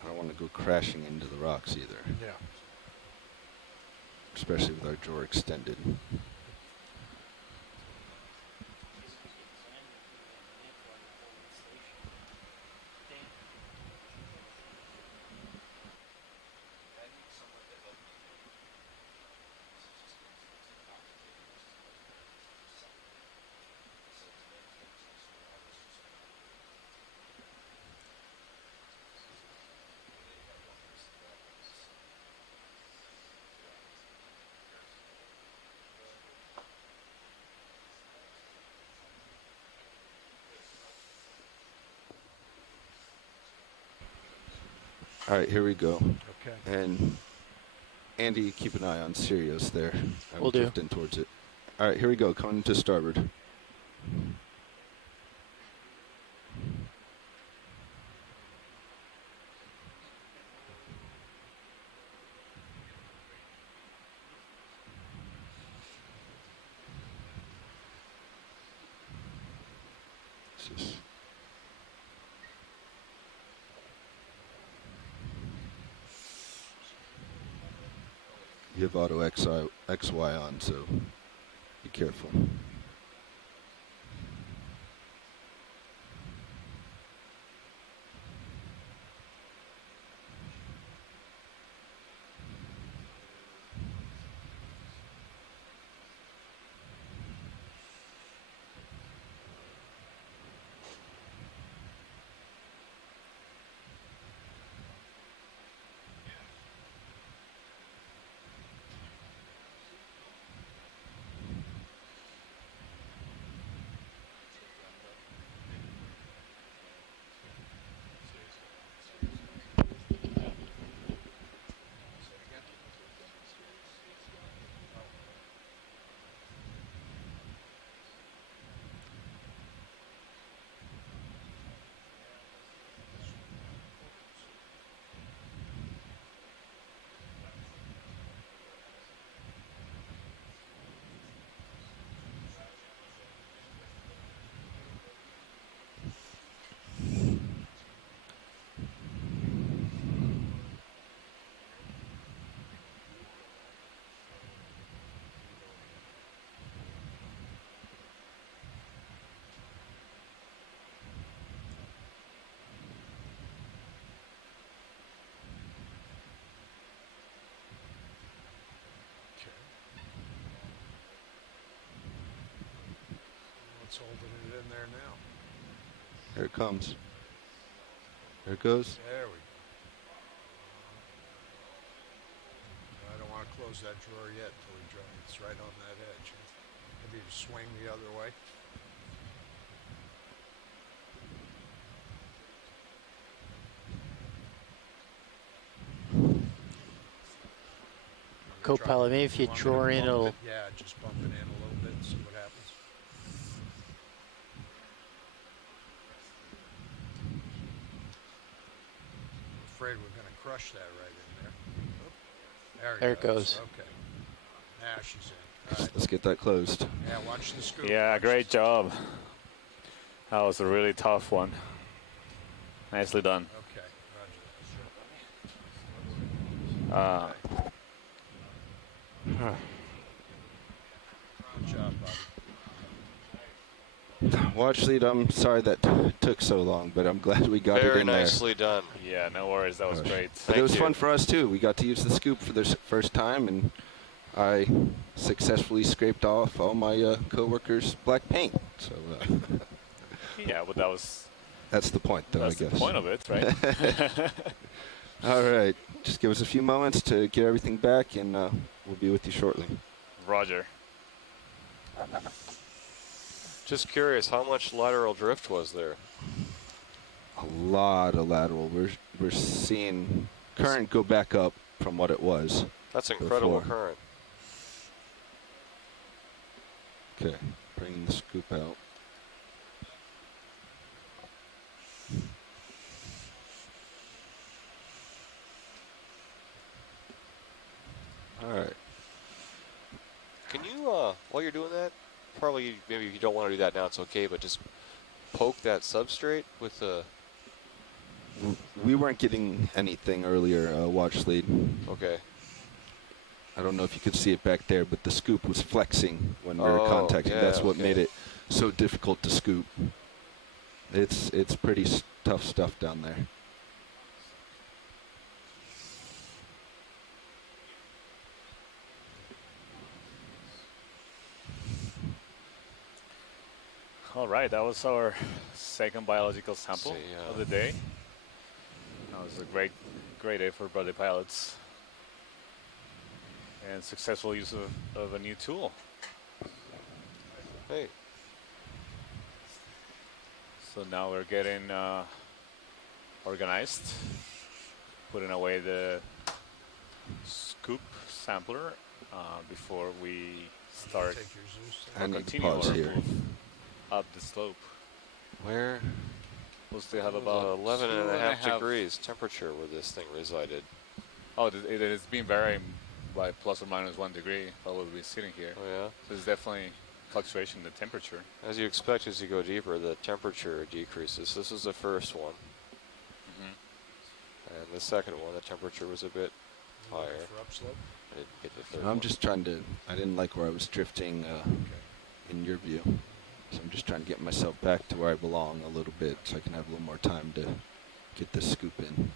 I don't want to go crashing into the rocks either. Yeah. Especially with our drawer extended. All right, here we go. Okay. And Andy, keep an eye on Sirius there. I'm Will do. drifting towards it. All right, here we go. Coming to starboard. You have auto XY on, so be careful. What's holding it in there now? Here it comes. There it goes. There we go. I don't want to close that drawer yet until we dry. It's right on that edge. Maybe you swing the other way. Co-pilot, maybe if you draw in, it'll... Yeah, just bump it in a little bit and see what happens. I'm afraid we're going to crush that right in there. Oop. There it goes. Okay. Now she's in. All right. Let's get that closed. Yeah, watch the scoop. Yeah, great job. That was a really tough one. Nicely done. Okay, Huh. Good job, Bobby. Watch lead, I'm sorry that took so long, but I'm glad we got it Very in there. nicely done. Yeah, no worries. That was great. But it was fun for us, too. We got to use the scoop for the first time, and I successfully scraped off all my coworkers' black paint. So yeah, but that was... That's the point, though, I guess. That's the point of it, right? All right. Just give us a few moments to get everything back, and we'll be with you shortly. Roger. Just curious, how much lateral drift was there? A lot of lateral. We're seeing current go back up from what it was. That's incredible before. current. Okay, bringing the scoop out. All right. Can you, while you're doing that, probably maybe if you don't want to do that now, it's okay, but just poke that substrate with the... We weren't getting anything earlier, watch lead. Okay. I don't know if you could see it back there, but the scoop was flexing when we were contacting. Yeah, That's what made it so difficult to scoop. It's pretty tough stuff down there. All right, that was our second biological sample of the day. That was a great effort by the pilots. And successful use of a new tool. Hey. So now we're getting organized, putting away the scoop sampler before we start I need to continue pause our here. move up the slope. Where? We'll still have about 11.5 degrees temperature where this thing resided. Oh, it has been varying by plus or minus 1 degree while we'll be sitting here. Oh, yeah? So there's definitely fluctuation in the temperature. As you expect, as you go deeper, the temperature decreases. This is the first one. And the second one, the temperature was a bit higher. For upslope? I didn't get the third I'm one. just trying to, I didn't like where I was drifting in your view. So I'm just trying to get myself back to where I belong a little bit so I can have a little more time to get this scoop in.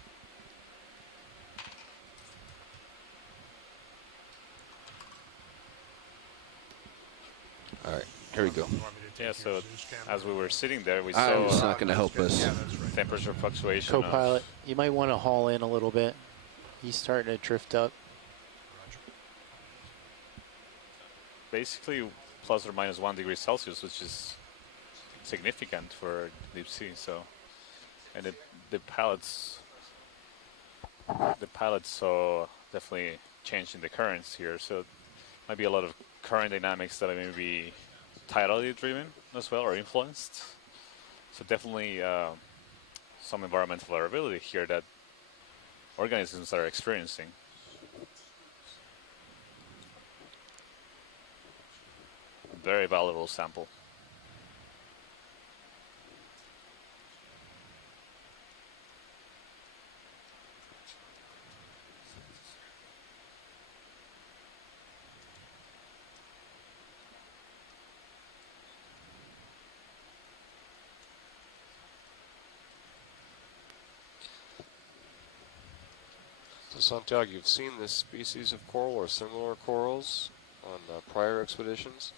All right, here we go. Yeah, so as we were sitting there, we It's saw not going to help us. temperature fluctuation. of Co-pilot, you might want to haul in a little bit. He's starting to drift up. basically plus or minus 1 degree Celsius, which is significant for deep sea. So, and the pilots saw definitely change in the currents here. So, might be a lot of current dynamics that may be tidally driven as well, or influenced. So definitely some environmental variability here that organisms are experiencing. Very valuable sample. So Santiago, you've seen this species of coral or similar corals on prior expeditions?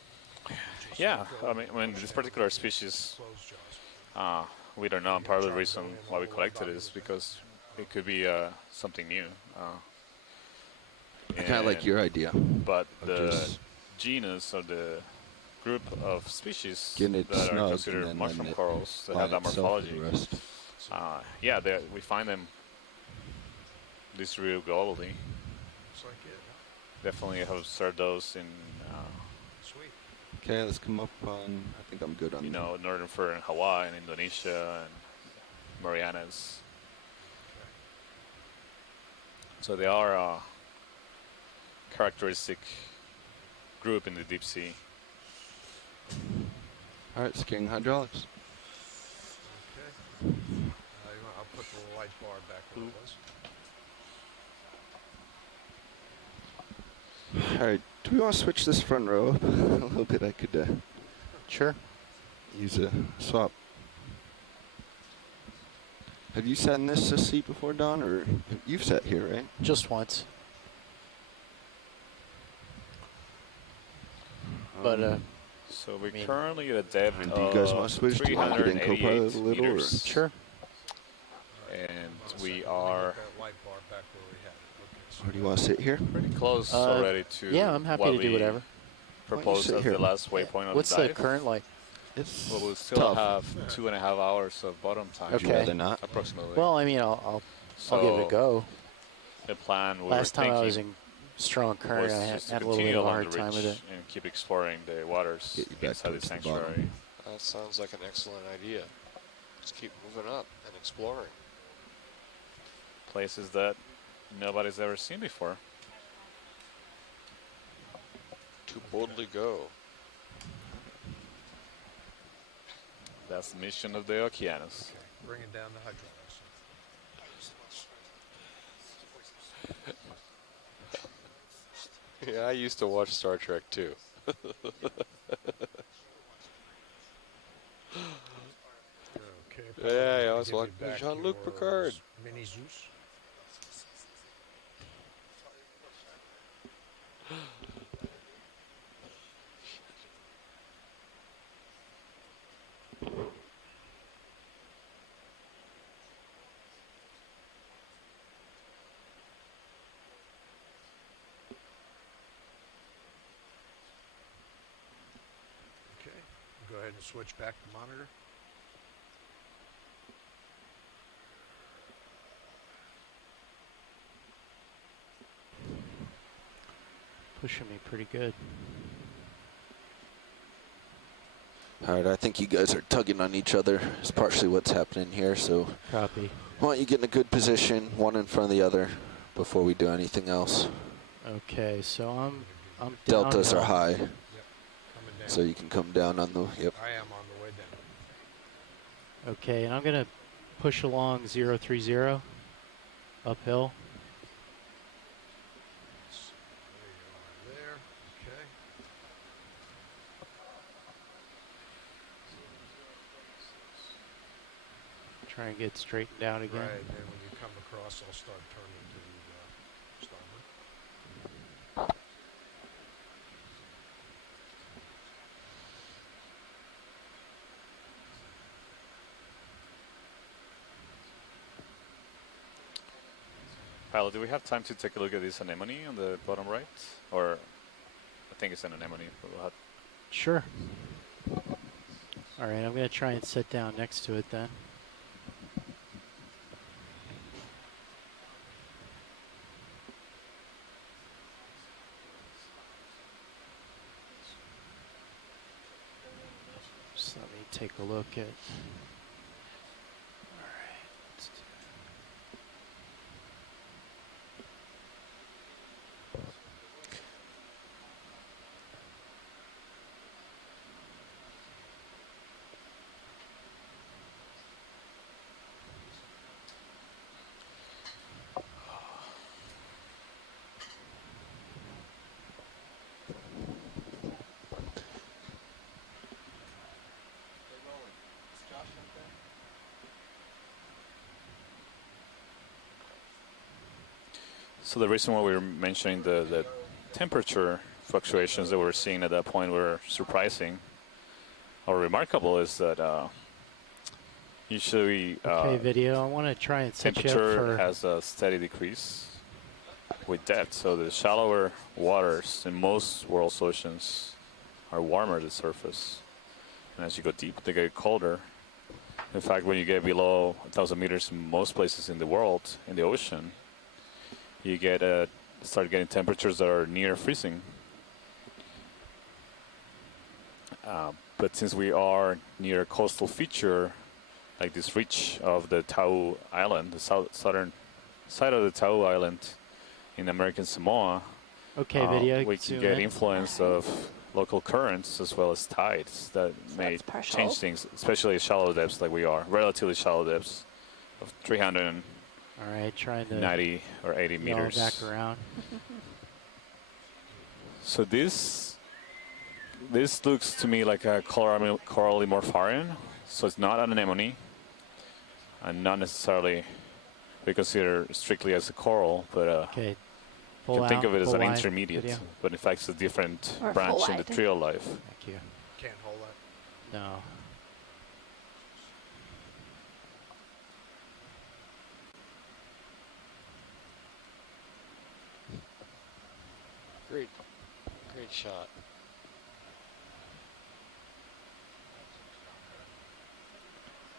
Yeah, I mean this particular species, we don't know. And part of the reason why we collected it is because it could be something new. I kind of like your idea. But the genus or the group of species that are considered mushroom corals that have that morphology, yeah, we find them distributed globally. Definitely have observed those in. Okay, let's come up on. I think I'm good on. Northern Fur in Hawaii and Indonesia and Marianas. So they are a characteristic group in the deep sea. All right, securing hydraulics. Okay. I'll put the light bar back where it was. All right, do we want to switch this front row up a little bit? I could. Sure. use a swap. Have you sat in this seat before, Don, or you've sat here, right? Just once. But so we're currently at a depth do you guys want to switch? Do you want to get in 388 co-pilot a little, or? meters. Sure. And we are. Or do you want to sit here? Pretty close already to. Yeah, I'm happy to do whatever. Proposed as the last waypoint on What's the dive. the current light? It's well, we'll still have 2.5 hours of bottom time. Would you rather not? Approximately. Well, I mean, I'll give it a go. The plan we Last were time I thinking was in strong current, I was had to a little bit continue of a along hard the time with ridge it. and keep exploring the waters inside the sanctuary. That sounds like an excellent idea. Just keep moving up and exploring. Places that nobody's ever seen before. To boldly go. That's the mission of the Okeanos. Bringing down the hydraulics. Yeah, I used to watch Star Trek too. Yeah, I was watching Jean-Luc Picard. Mini Zeus. Okay, go ahead and switch back to monitor. Pushing me pretty good. All right, I think you guys are tugging on each other. It's partially what's happening here, so. Copy. Why don't you get in a good position, one in front of the other, before we do anything else. Okay, so I'm down. Deltas now. are high, Yep, coming down. so you can come down on the, yep. I am on the way down. Okay, and I'm going to push along 030 uphill. There, okay. Try and get straightened out again. Right, and then when you come across, I'll start turning to starboard. Pilot, do we have time to take a look at this anemone on the bottom right? Or I think it's an anemone. But we'll have Sure. All right, I'm going to try and sit down next to it then. Just let me take a look at. All right. Let's do So the reason why we were mentioning the temperature fluctuations that we're seeing at that point were surprising or remarkable is that usually okay, video. I want to try and set you up temperature for. has a steady decrease with depth. So the shallower waters in most world's oceans are warmer at the surface. And as you go deep, they get colder. In fact, when you get below 1,000 meters in most places in the world, in the ocean, you get start getting temperatures that are near freezing. But since we are near a coastal feature, like this reach of the Tau Island, the southern side of the Tau Island in American Samoa, Okay, video. we can zoom get in. influence of local currents as well as tides that may change things, especially at shallow depths like we are, relatively shallow depths of 390 All right, trying to or 80 yaw meters. back around. So this This looks to me like a coral morpharian, so it's not an anemone, and not necessarily we consider strictly as a coral, but okay. You can think of it as an wide intermediate, video. but in fact it's a different Or branch full in the wide. trio life. Thank you. Can't hold that. No. Great shot.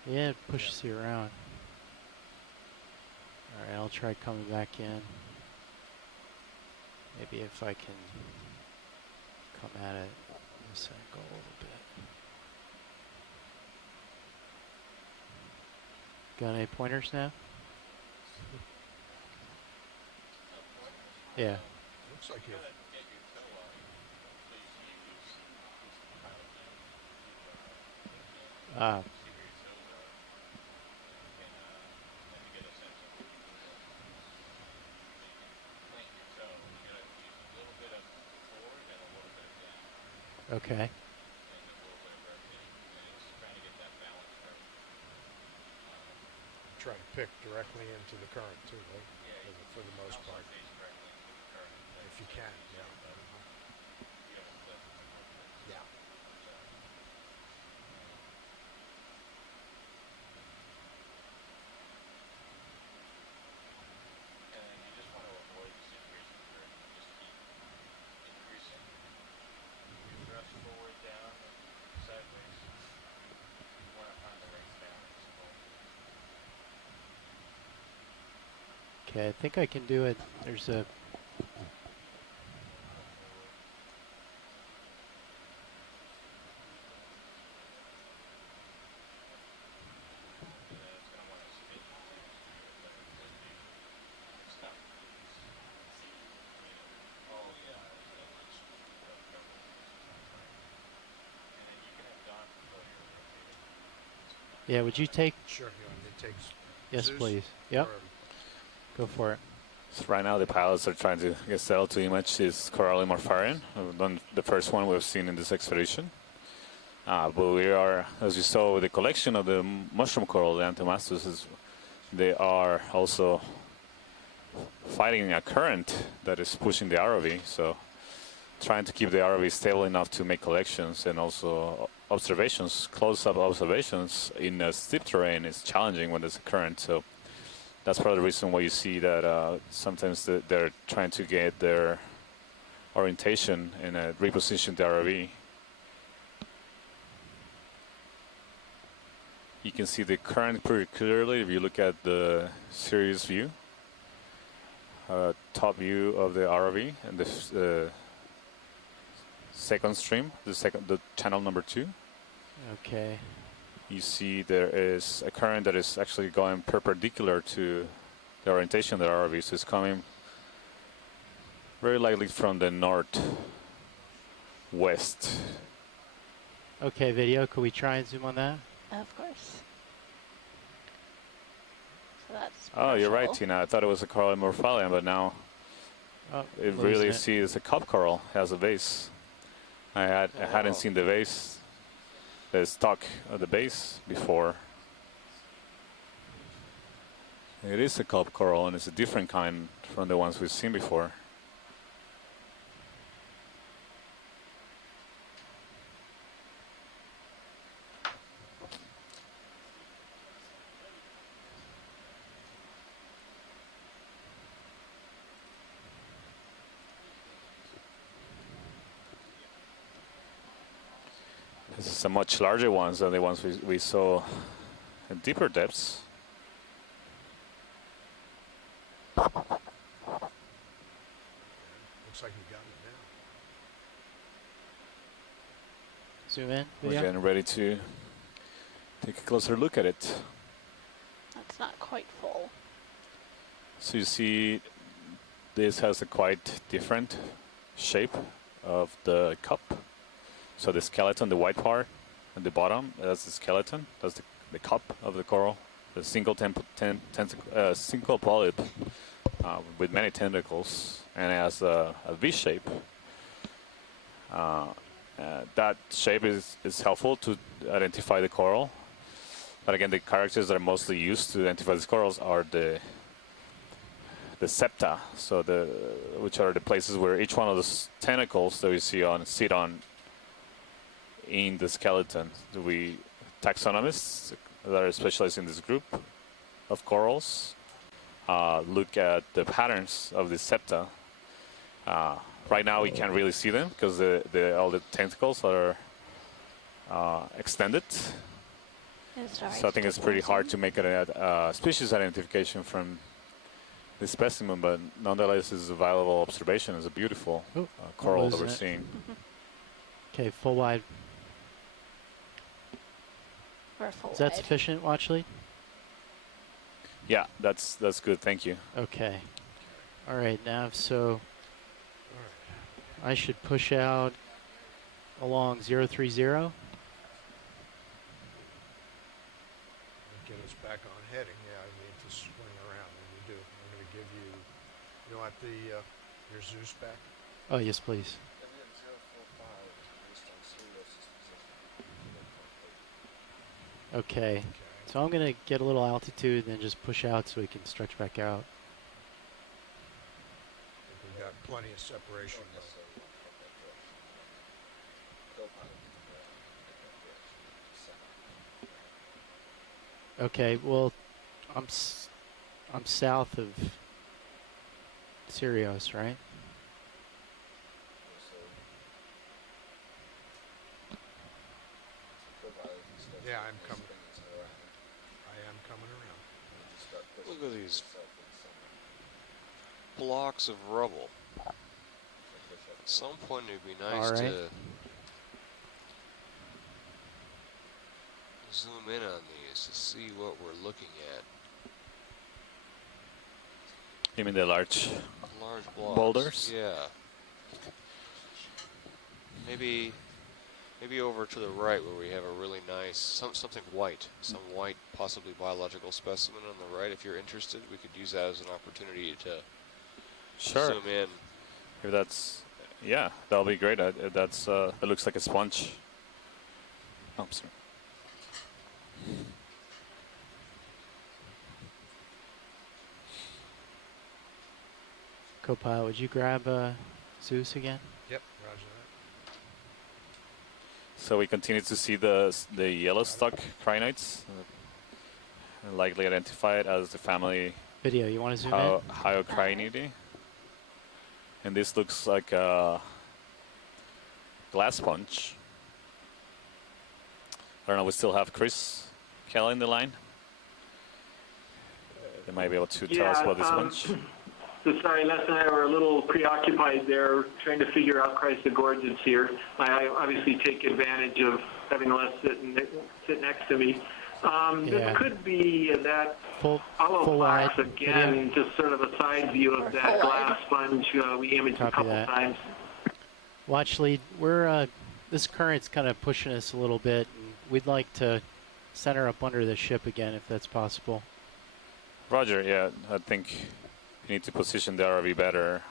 Yeah, it pushes you around. Alright, I'll try coming back in. Maybe if I can come at it this angle a little bit. Got any pointers now? Yeah. Looks like you. Ah. Okay. Try to pick directly into the current too, right? For the most part. If you can, yeah. Yeah. Okay, I think I can do it. There's a... Yeah, would you take... Sure, you want me to take Yes, Zeus? please. Yep. Or- Go for it. So right now the pilots are trying to get settled to image this Coralie morpharian, the first one we've seen in this expedition. But we are, as you saw with the collection of the mushroom coral, the Antemastus, they are also fighting a current that is pushing the ROV, so trying to keep the ROV stable enough to make collections and also observations, close-up observations in a steep terrain is challenging when there's a current. So that's part of the reason why you see that sometimes they're trying to get their orientation and reposition the ROV. You can see the current pretty clearly if you look at the series view, top view of the ROV and the second stream, the channel number 2. Okay. You see there is a current that is actually going perpendicular to the orientation of the ROV, so it's coming very likely from the northwest. Okay, video. Could we try and zoom on that? Of course. So that's Oh, you're right, partial. Tina. I thought it was a coral morphalian, but now it really sees a cup coral has a vase. I hadn't seen the vase, the stalk of the base before. It is a cup coral, and it's a different kind from the ones we've seen before. This is a much larger ones than the ones we saw at deeper depths. Looks like you got it now. Zoom in. We're Video. getting ready to take a closer look at it. That's not quite full. So you see this has a quite different shape of the cup. So the skeleton, the white part at the bottom, that's the skeleton. That's the cup of the coral. The single single polyp with many tentacles, and it has a V shape. that shape is helpful to identify the coral. But again, the characters that are mostly used to identify these corals are the septa, so which are the places where each one of those tentacles that we sit on in the skeleton. We taxonomists that are specialized in this group of corals look at the patterns of the septa. Right now we can't really see them because all the tentacles are extended. So I think it's pretty hard to make a species identification from the specimen, but nonetheless it's a valuable observation. It's a beautiful coral that we're seeing. Okay, full wide. Is that sufficient, watch lead? Yeah, that's good. Thank you. Okay. All right, Nav. So I should push out along 030. Get us back on heading. Yeah, I need to swing around when you do. I'm going to give you. You want your Zeus back? Oh yes, please. Okay. So I'm going to get a little altitude and then just push out so we can stretch back out. We've got plenty of separation. Okay, well, I'm south of Sirius, right? Yeah, I am coming around. Look at these blocks of rubble. At some point it'd be nice to zoom in on these to see what we're looking at. You mean the large blocks. boulders? Yeah. Maybe over to the right where we have a really nice, something white, some white, possibly biological specimen on the right. If you're interested, we could use that as an opportunity to zoom in. If that's, yeah, that'll be great. It looks like a sponge. Oh, sorry. Copilot, would you grab Zeus again? Yep, roger that. So we continue to see the yellow stock crinoids, likely identified as the family Video, you want to zoom in? Hyocrinidae. And this looks like a glass sponge. I don't know, we still have Chris Kell in the line. They might be able to tell us what this sponge. So sorry, Les and I were a little preoccupied there trying to figure out Chrysogorgids here. I obviously take advantage of having Les sit next to me. This could be that Aloplax again, just sort of a side view of that glass sponge we imaged a couple times. Watch lead, we're this current's kind of pushing us a little bit, and we'd like to center up under the ship again if that's possible. Roger, yeah, I think you need to position the RV better.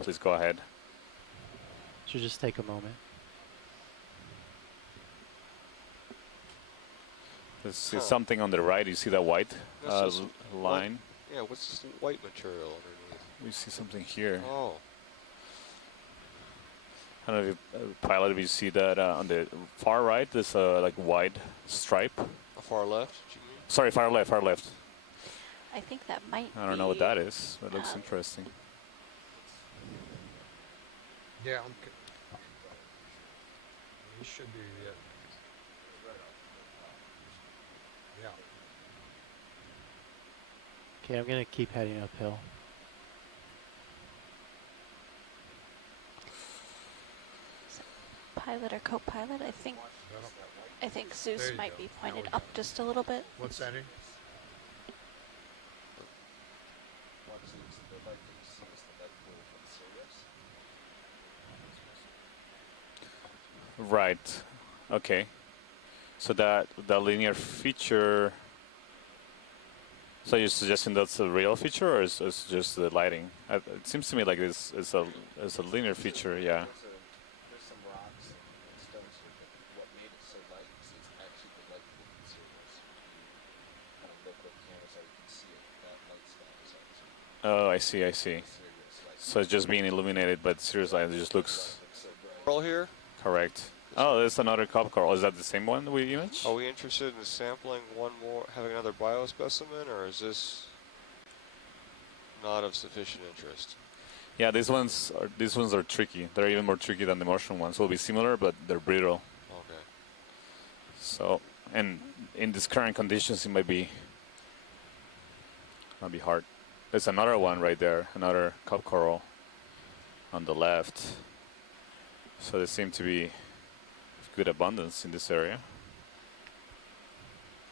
Please go ahead. Should just take a moment. There's something on the right. You see that white line? Yeah, what's this white material underneath? We see something here. Oh. I don't know if pilot, if you see that on the far right, there's a like wide stripe. Far left? You mean? Sorry, far left, far left. I think that might I don't know what that is, but it looks interesting. Yeah, he should be. Yeah. Okay, I'm going to keep heading uphill. Pilot or co-pilot, I think Zeus might be pointed up just a little bit. What's that in? Right. Okay. So that linear feature. So you're suggesting that's a real feature, or is just the lighting? It seems to me like it's a linear feature. Yeah. Oh, I see, I see. So it's just being illuminated, but seriously, it just looks... Coral here? Correct. Oh, there's another cup coral. Is that the same one we imaged? Are we interested in sampling one more, having another biospecimen, or is this not of sufficient interest? Yeah, these ones are tricky. They're even more tricky than the mushroom ones. Will be similar, but they're brittle. Okay. So, and in these current conditions, it might be hard. There's another one right there, another cup coral on the left. So there seem to be good abundance in this area.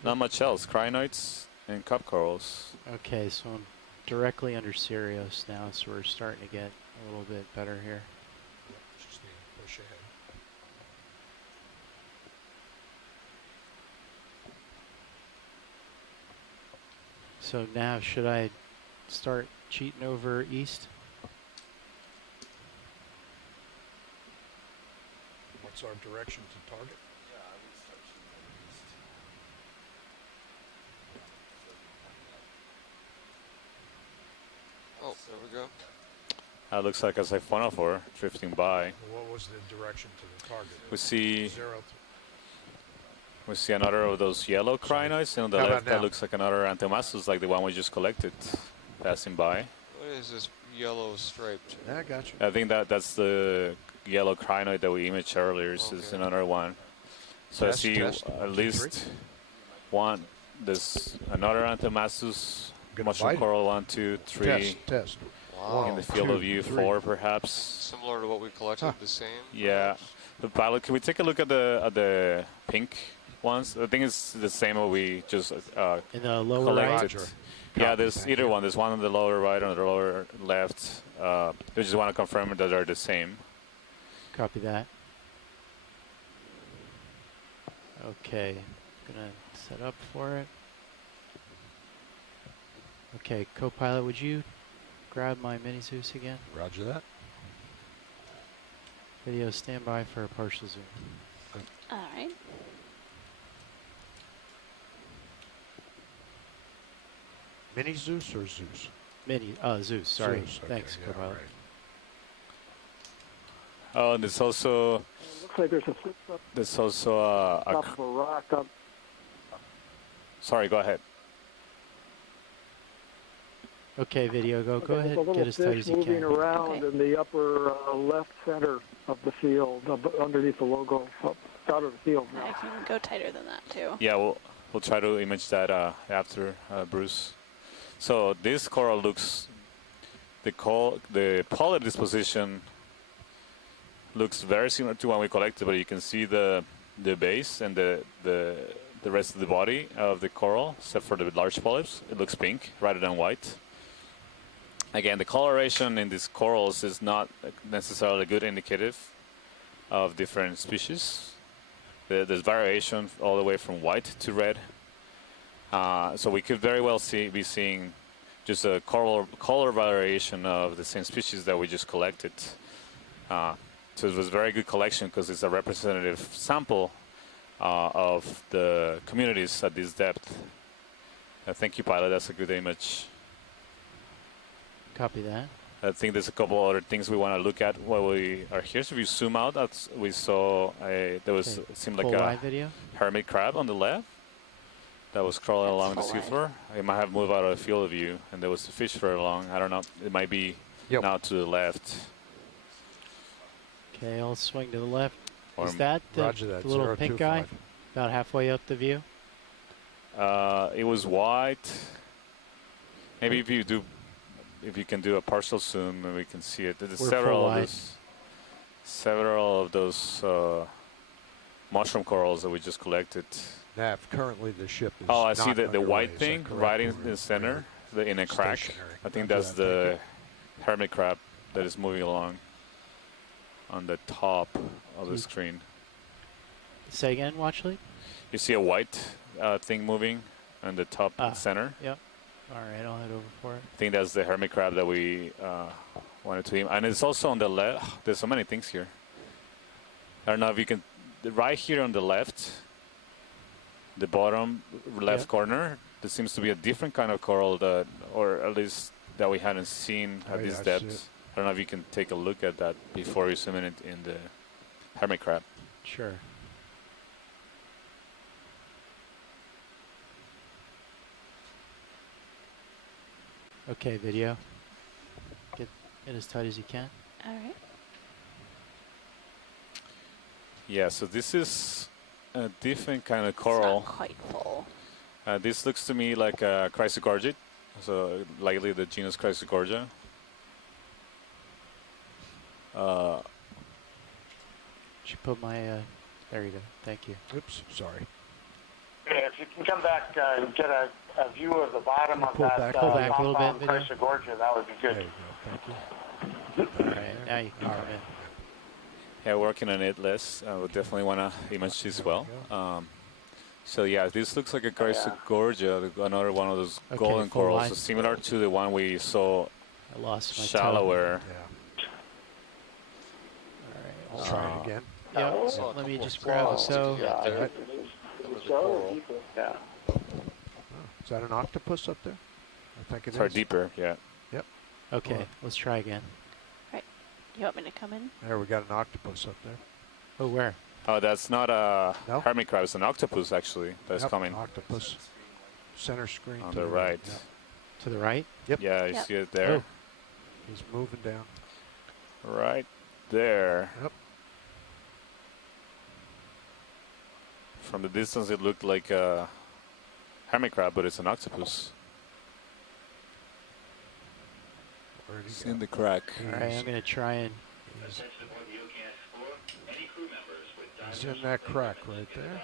Not much else. Crinoids and cup corals. Okay, so I'm directly under Sirius now, so we're starting to get a little bit better here. Just need to push ahead. So now, should I start cheating over east? What's our direction to target? Oh, there we go. That looks like a siphonophore drifting by. What was the direction to the target? We see 0 we see another of those yellow crinoids, and on the How left about that now? looks like another Antemastus, like the one we just collected, passing by. What is this yellow striped? Yeah, I got you. I think that's the yellow crinoid that we imaged earlier. This is another one. So Test, I see test. at 1, 2, least one. There's another Antemastus, Gonna mushroom bite it. coral, 1, 2, 3. Test. Wow. In the field of view, 4 perhaps. Similar to what we collected, the same? Yeah. The pilot, can we take a look at the pink ones? I think it's the same what we just In the lower collected. right? Yeah, there's either one. There's one on the lower right and on the lower left. We just want to confirm that they're the same. Copy that. Okay, gonna set up for it. Okay, co-pilot, would you grab my mini Zeus again? Roger that. Video standby for a partial zoom. All right. Mini Zeus or Zeus? Mini, Zeus, sorry. Zeus, okay, Thanks, yeah, co-pilot. right. Oh, and there's also Looks like there's a flip up a of a rock up. sorry, go ahead. Okay, video, go There's ahead, a little get as tight fish as you moving can. around in the upper left center of the field, underneath the logo, out of the field I now. can go tighter than that too. Yeah, we'll try to image that after Bruce. So this coral looks the polyp disposition looks very similar to one we collected, but you can see the base and the rest of the body of the coral, except for the large polyps. It looks pink rather than white. Again, the coloration in these corals is not necessarily good indicative of different species. There's variation all the way from white to red. So we could very well be seeing just a color variation of the same species that we just collected. So it was a very good collection because it's a representative sample of the communities at this depth. Thank you, pilot. That's a good image. Copy that. I think there's a couple other things we want to look at while we are here. So if you zoom out, we saw there was it seemed like Full a wide video. hermit crab on the left that was crawling along the seafloor. It might have moved out of the field of view, and there was a fish further along. I don't know. It might be now to the left. Okay, I'll swing to the left. Or Is that the, Roger that, the little pink guy? 025. About halfway up the view? It was white. Maybe if you can do a partial zoom, then we can see it. There's We're several of those mushroom corals that we just collected. Nav, currently the ship is Oh, I see not the underway, white is that thing correct? right in the center, in a crack. Stationary. I think Roger that's that, the thank hermit crab that is moving along on the top of the screen. Say again, watch lead? You see a white thing moving on the top center? Yep. All right, I'll head over for it. I think that's the hermit crab that we wanted to aim. And it's also on the left. There's so many things here. I don't know if you can, right here on the left, the bottom left corner, there seems to be a different kind of coral that, or at least that we hadn't seen at this depth. I don't know if you can take a look at that before you zoom in the hermit crab. Sure. Okay, video. Get as tight as you can. All right. Yeah, so this is a different kind of It's coral. not quite full. This looks to me like a Chrysogorgid, so likely the genus Chrysogorgia. Should put my, there you go. Thank you. Oops, sorry. Yeah, if you can come back and get a view of the bottom of that pull back a little bit, video. Chrysogorgia, that would be good. There you go. Thank you. All right, now you can come in. Yeah, working on it, Les. I would definitely want to image this well. So yeah, this looks like a Chrysogorgia, another one of those golden corals, so similar to the one we saw I lost my shallower. All right, Try it again. Yep. Let me just grab a toe. Yeah. Is that an octopus up there? I think it is. Sorry, deeper, yeah. Yep. Okay, let's try again. Right. You want me to come in? There, we got an octopus up there. Oh, where? Oh, that's not a hermit crab. It's an octopus, actually, that's coming. Octopus. Center screen. On the right. Yep. To the right? Yep. Yeah, you see it there? Oh. He's moving down. Right there. Yep. From the distance, it looked like a hermit crab, but it's an octopus. It's in the crack. All right, I'm going to try and... He's in that crack right there.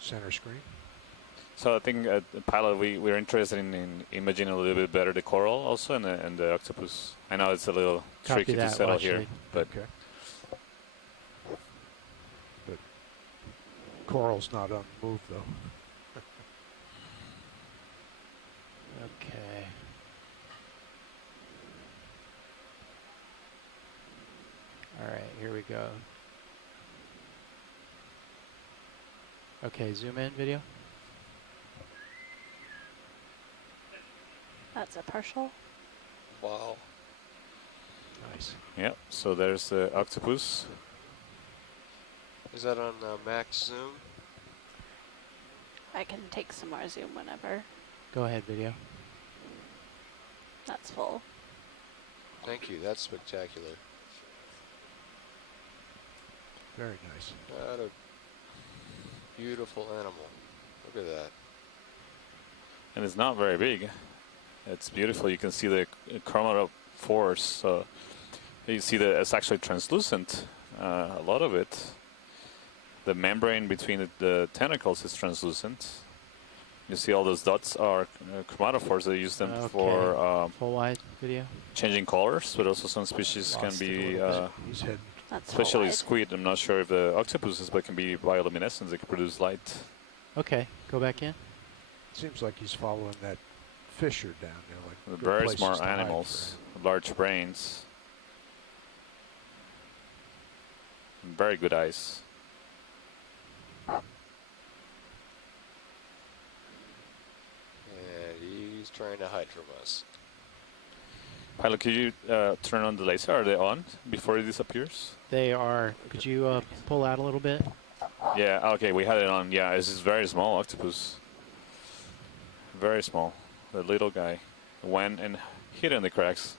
Center screen. So I think at the pilot we're interested in imaging a little bit better the coral also and the octopus. I know it's a little tricky to settle here, but okay. But coral's not on the move though. Okay. All right, here we go. Okay, zoom in video. That's a partial. Wow. Nice. Yep, so there's the octopus. Is that on max zoom? I can take some more zoom whenever. Go ahead, video. That's full. Thank you, that's spectacular. Very nice. What a beautiful animal. Look at that. And it's not very big. It's beautiful. You can see the chromatophores. So you see that it's actually translucent. A lot of it. The membrane between the tentacles is translucent. You see all those dots are chromatophores. They use them for full wide video. Changing colors, but also some species can be, That's especially squid. I'm not sure if the octopuses, but can be bioluminescent. They can produce light. Okay, go back in. Seems like he's following that fisher down there. Like Very smart animals, large brains, and very good eyes. And he's trying to hide from us. Pilot, could you turn on the laser? Are they on before it disappears? They are. Could you pull out a little bit? Yeah, okay, we had it on. Yeah, this is very small octopus. Very small. The little guy went and hid in the cracks.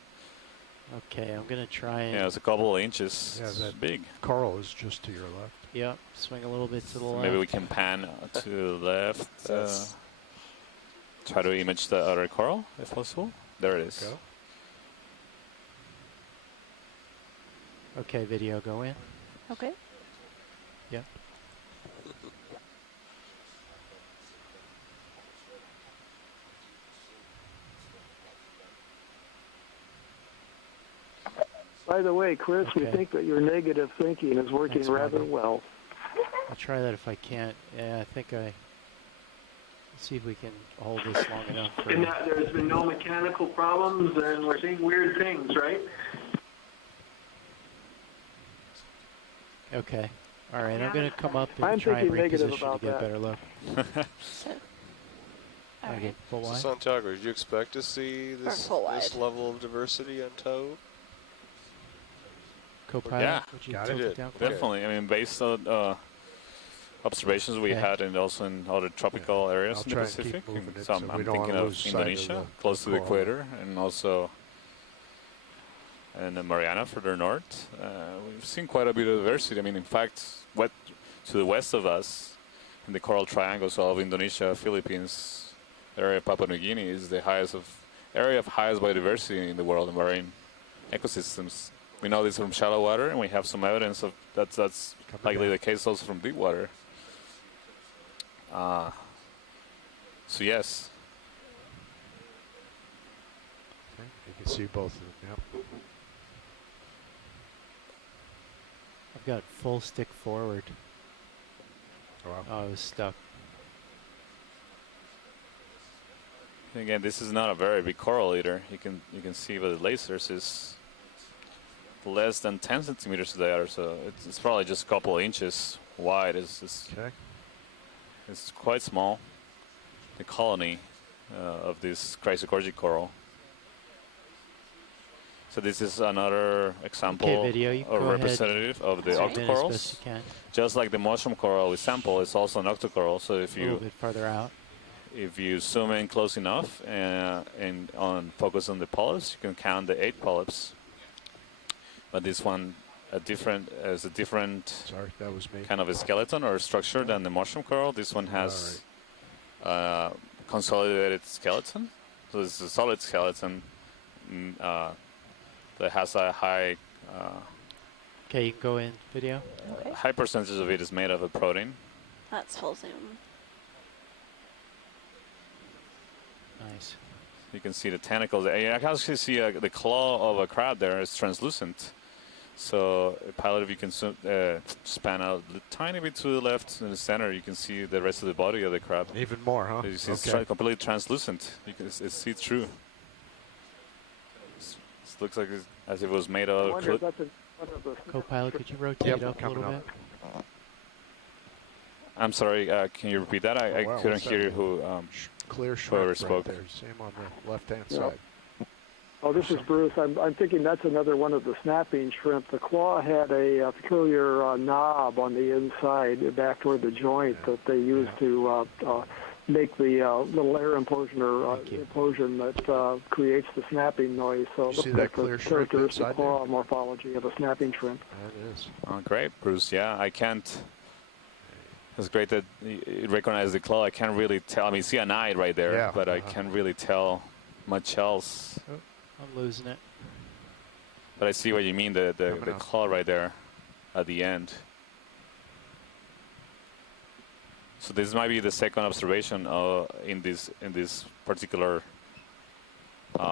Okay, I'm going to try and... Yeah, it's a couple of inches. Yeah, that big. coral is just to your left. Yep, swing a little bit to the left. Maybe we can pan to the left. Try to image the other coral, if possible. There it is. Go. Okay, video, go in. Okay. Yeah. By the way, Chris, we think that your negative thinking is working rather well. I'll try that if I can't. Yeah, I think let's see if we can hold this long enough. And that there's been no mechanical problems, and we're seeing weird things, right? Okay. All right, I'm going to come up and I'm try and thinking negative reposition to about get a that. better look. So, Okay, full So wide. Santiago, did you expect to see this level of diversity on Tau? Co-pilot, Yeah, would you tilt it down? definitely. I mean, based on observations we had, and also in other tropical areas in the Pacific. And some, I'm thinking of Indonesia, close to the equator, and also in the Mariana further north. We've seen quite a bit of diversity. I mean, in fact, to the west of us, in the coral triangles of Indonesia, Philippines, area of Papua New Guinea is the area of highest biodiversity in the world in marine ecosystems. We know this from shallow water, and we have some evidence of that's likely the case also from deep water. So yes. Okay, you can see both of them. Yep. I've got full stick forward. Wow. Oh, I was stuck. Again, this is not a very big coral either. You can see with the lasers is less than 10 centimeters diameter, so it's probably just a couple of inches wide. It's quite small. The colony of this chrysogorgic coral. So this is another example or representative of the octocorals. Just like the mushroom coral we sample, it's also an octocoral. So if a little bit farther out, if you zoom in close enough and focus on the polyps, you can count the 8 polyps. But this one has a different kind of a skeleton or structure than the mushroom coral. This one has consolidated skeleton. So it's a solid skeleton that has a high okay, you can go in video. Okay. high percentage of it is made of a protein. That's full zoom. Nice. You can see the tentacles. You can actually see the claw of a crab there is translucent. So, pilot, if you can span out a tiny bit to the left in the center, you can see the rest of the body of the crab. Even more, huh? You see it's completely translucent. You can see through. It looks like as if it was made of. Co-pilot, could you rotate up a little bit? I'm sorry. Can you repeat that? I couldn't hear who. Clear whoever shrimp spoke. right there. Same on the left-hand side. Oh, this is Bruce. I'm thinking that's another one of the snapping shrimp. The claw had a peculiar knob on the inside back toward the joint that they used to make the little air implosion or implosion that creates the snapping noise. So it looks like the characteristic claw morphology of a snapping shrimp. That is. Oh, great, Bruce. Yeah, I can't. It's great that you recognize the claw. I can't really tell. I mean, see an eye right there, but I can't really tell much else. Oh, I'm losing it. But I see what you mean. The claw right there at the end. So this might be the second observation in this particular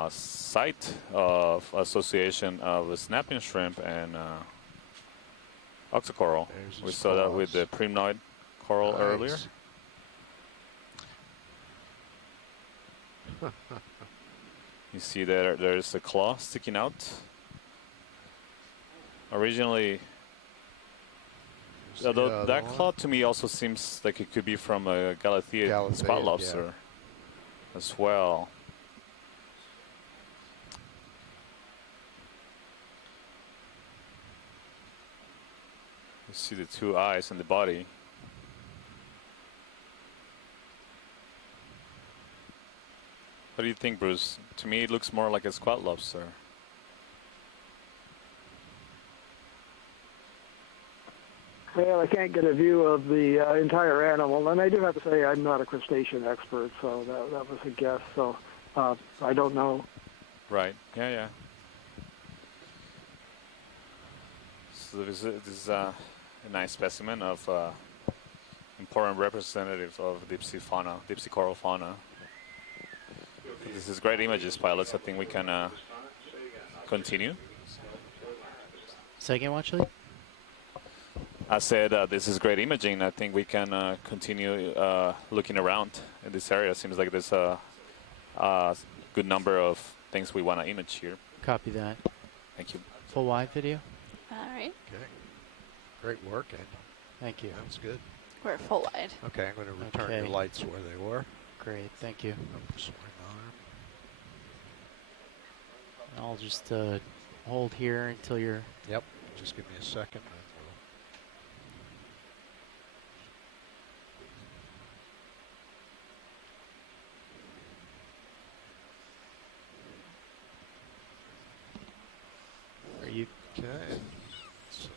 site of association of a snapping shrimp and octocoral. We saw that with the primnoid coral earlier. You see there's a claw sticking out. Originally, although that claw to me also seems like it could be from a Galathea spot lobster as well. You see the 2 eyes and the body. What do you think, Bruce? To me, it looks more like a squat lobster. Well, I can't get a view of the entire animal, and I do have to say I'm not a crustacean expert, so that was a guess. So I don't know. Right. Yeah. So this is a nice specimen of important representative of deep sea fauna, deep sea coral fauna. This is great images, pilots. I think we can continue. Say again, actually? I said this is great imaging. I think we can continue looking around in this area. Seems like there's a good number of things we want to image here. Copy that. Thank you. Full wide video? All right. Okay. Great work, Andy. Thank you. That was good. We're full wide. Okay, I'm going to return your lights where they were. Great, thank you. Upper swing arm. I'll just hold here until you're... Yep, just give me a second. Are you... Okay. So,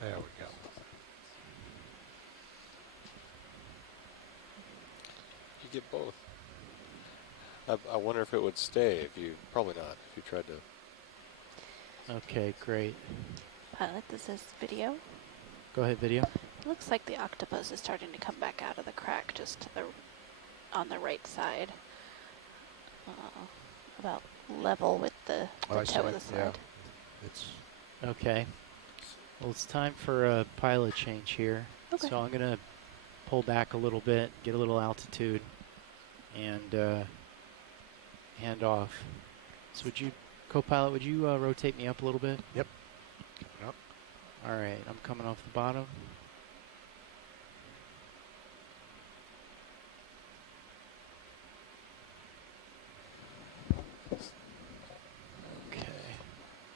there we go. You get both. I wonder if it would stay if you, probably not, if you tried to. Okay, great. Pilot, this is video. Go ahead, video. It looks like the octopus is starting to come back out of the crack just to the on the right side. About level with the toe of the sled. Yeah. It's okay. Well, it's time for a pilot change here. Okay. So I'm going to pull back a little bit, get a little altitude, and hand off. So would you, co-pilot, would you rotate me up a little bit? Yep. Coming up. All right, I'm coming off the bottom. Okay.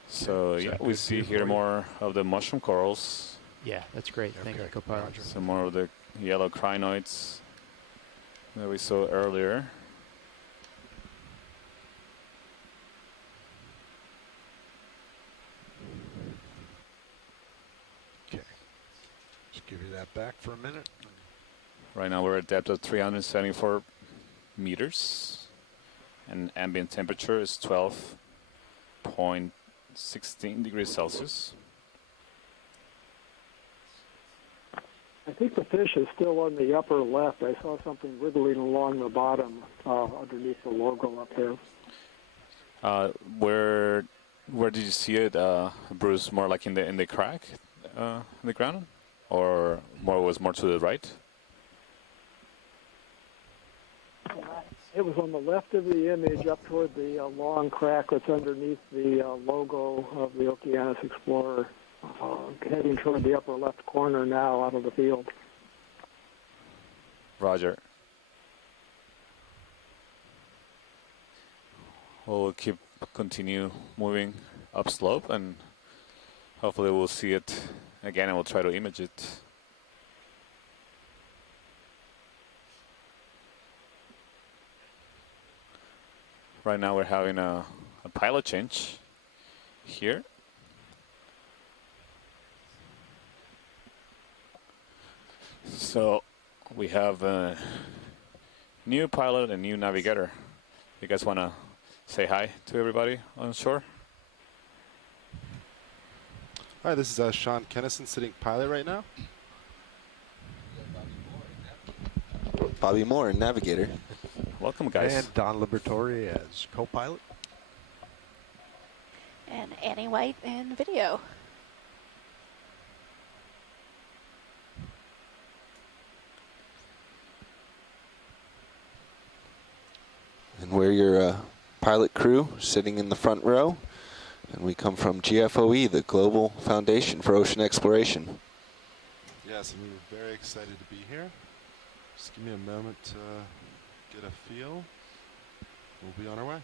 So yeah, we see here more of the mushroom corals. Yeah, that's great. Thank you, co-pilot. Some more of the yellow crinoids that we saw earlier. Okay. Just give you that back for a minute. Right now we're at depth of 374 meters, and ambient temperature is 12.16 degrees Celsius. I think the fish is still on the upper left. I saw something wriggling along the bottom underneath the logo up there. Where did you see it, Bruce? More like in the crack in the ground, or was more to the right? It was on the left of the image, up toward the long crack that's underneath the logo of the Okeanos Explorer, heading toward the upper left corner now out of the field. Roger. We'll continue moving upslope, and hopefully we'll see it again, and we'll try to image it. Right now we're having a pilot change here. So we have a new pilot and new navigator. You guys want to say hi to everybody on shore? Hi, this is Sean Kennison, sitting pilot right now. Bobby Moore, navigator. Welcome, guys. And Don Liberatore as co-pilot. And Annie White in video. And we're your pilot crew sitting in the front row. And we come from GFOE, the Global Foundation for Ocean Exploration. Yes, and we're very excited to be here. Just give me a moment to get a feel. We'll be on our way.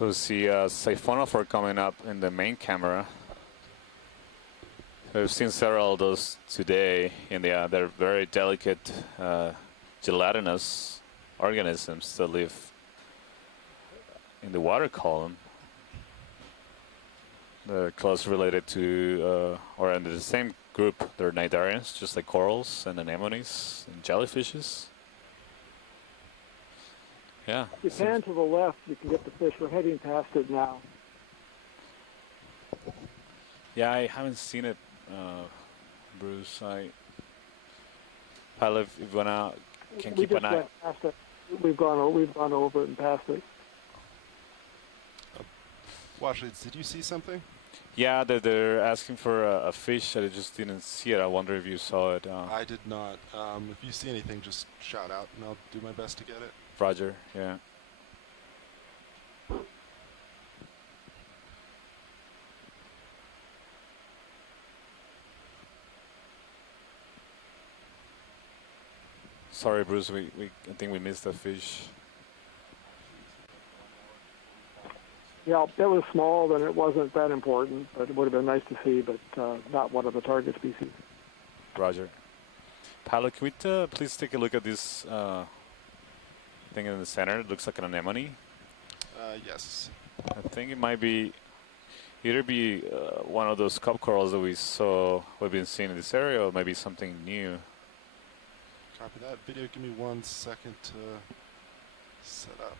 We'll see Siphonophore coming up in the main camera. We've seen several of those today, and they're very delicate, gelatinous organisms that live in the water column. They're close related to, or under the same group, they're cnidarians, just like corals and anemones and jellyfishes. Yeah. If you pan to the left, you can get the fish. We're heading past it now. Yeah, I haven't seen it, Bruce. Pilot, if you wanna, can keep an eye. Went past it. We've gone over it and past it. Washley, did you see something? Yeah, they're asking for a fish. I just didn't see it. I wonder if you saw it. I did not. If you see anything, just shout out, and I'll do my best to get it. Roger, yeah. Sorry, Bruce. I think we missed a fish. Yeah, it was small, and it wasn't that important, but it would have been nice to see, but not one of the target species. Roger. Pilot, can we please take a look at this thing in the center? It looks like an anemone. Yes. I think it might be either be one of those cup corals that we've been seeing in this area, or maybe something new. Copy that. Video, give me 1 second to set up.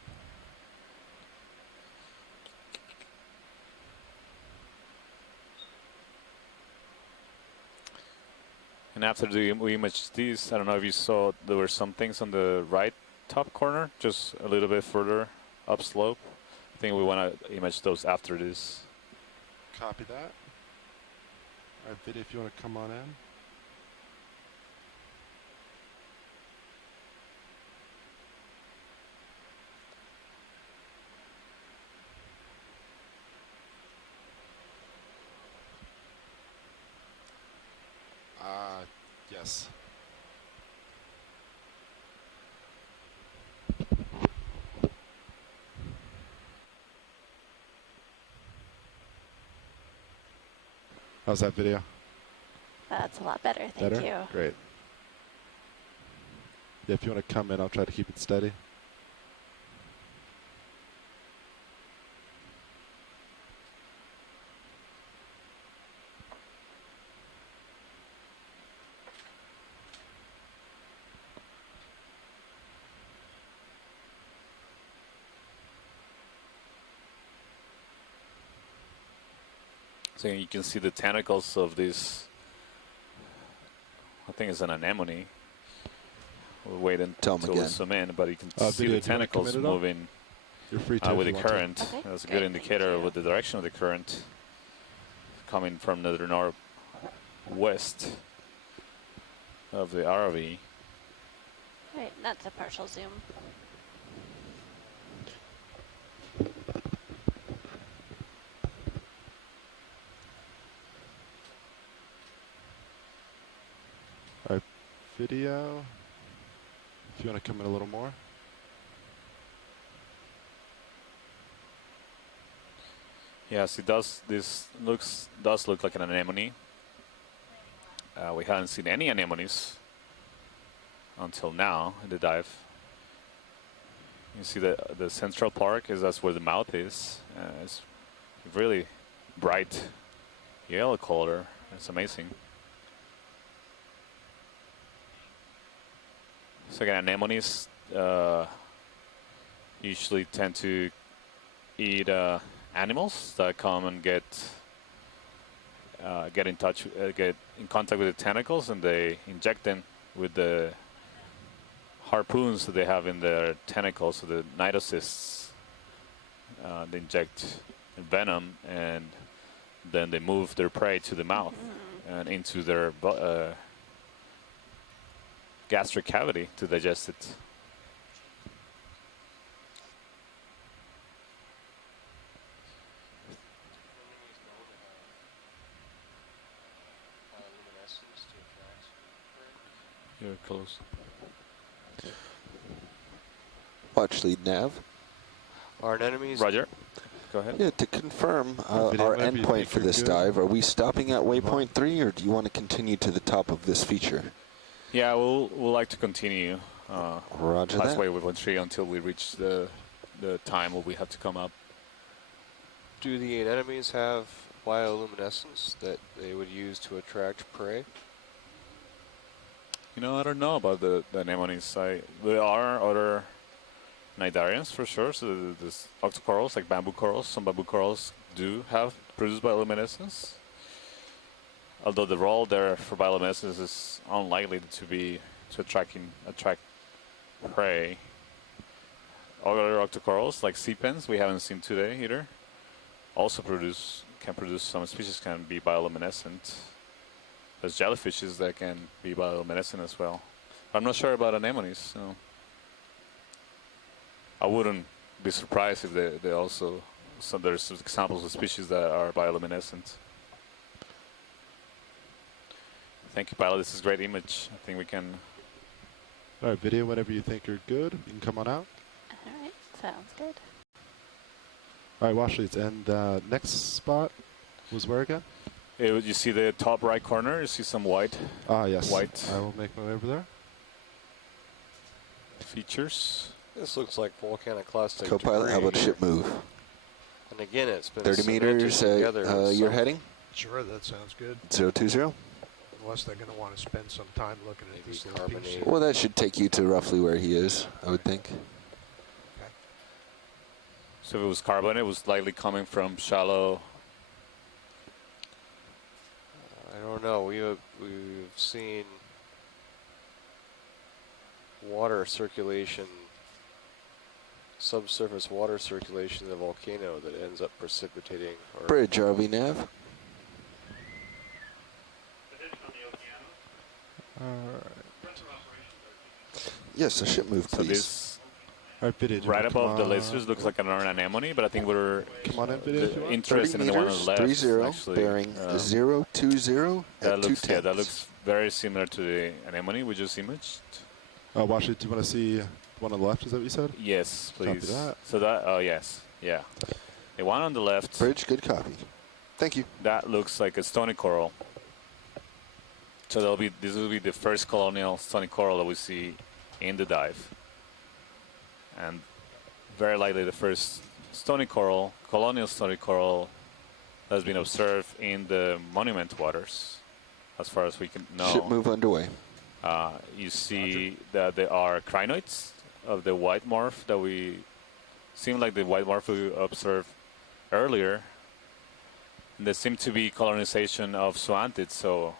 And after we imaged these, I don't know if you saw, there were some things on the right top corner, just a little bit further upslope. I think we want to image those after this. Copy that. All right, video, if you want to come on in. Yes. How's that video? That's a lot better, thank Better? you. Great. Yeah, if you want to come in, I'll try to keep it steady. So you can see the tentacles of this, I think it's an anemone. We'll wait until we zoom in, but you can see the tentacles moving with the current. Okay, that's a good indicator with the direction of the current coming from the northwest of the ROV. Right, that's a partial zoom. All right, video. If you want to come in a little more. Yes, it does. This does look like an anemone. We haven't seen any anemones until now in the dive. You see the central part that's where the mouth is. It's really bright yellow color. It's amazing. So again, anemones usually tend to eat animals that come and get in contact with the tentacles, and they inject them with the harpoons that they have in their tentacles, so the cnidocysts. They inject venom, and then they move their prey to the mouth and into their gastric cavity to digest it. You're close. Watch lead nav. Are anemones? Roger. Go ahead. Yeah, to confirm our endpoint for this dive, are we stopping at waypoint 3, or do you want to continue to the top of this feature? Yeah, we'll like to continue. Roger Last that. waypoint 3 until we reach the time where we have to come up. Do the anemones have bioluminescence that they would use to attract prey? You know, I don't know about the anemones. There are other cnidarians for sure. So there's octocorals, like bamboo corals. Some bamboo corals do have produced bioluminescence. Although the role there for bioluminescence is unlikely to attract prey. Other octocorals, like sea pens, we haven't seen today either. Also can produce some species can be bioluminescent. There's jellyfishes that can be bioluminescent as well. I'm not sure about anemones, so I wouldn't be surprised if they also. So there's examples of species that are bioluminescent. Thank you, pilot. This is a great image. I think we can All right, video, whenever you think you're good, you can come on out. All right, sounds good. All right, watch leads. And next spot was where again? You see the top right corner? You see some white? Ah, yes. White. I will make my way over there. Features. This looks like volcanic clastic Co-pilot, how about ship move? And again, it's been 30 meters at your heading? Sure, that sounds good. 020. Unless they're going to want to spend some time looking at this little piece. Well, that should take you to roughly where he is, I would think. So if it was carbon, it was likely coming from shallow. I don't know. We've seen water circulation, subsurface water circulation in the volcano that ends up precipitating. Or Bridge, RV nav. Yes, a ship move, please. So this right above the lasers looks like an anemone, but I think we're interested in the one on the left. 30, actually, bearing 020 at 210. That looks very similar to the anemone we just imaged. Watch it. Do you want to see one on the left? Is that what you said? Yes, please. Copy that. So that, oh yes, yeah. The one on the left. Bridge, good copy. Thank you. That looks like a stony coral. So this will be the first colonial stony coral that we see in the dive. And very likely the first colonial stony coral that has been observed in the monument waters, as far as we can know. Ship move underway. You see that there are crinoids of the white morph that we seem like the white morph we observed earlier. And there seem to be colonization of zoanthids, so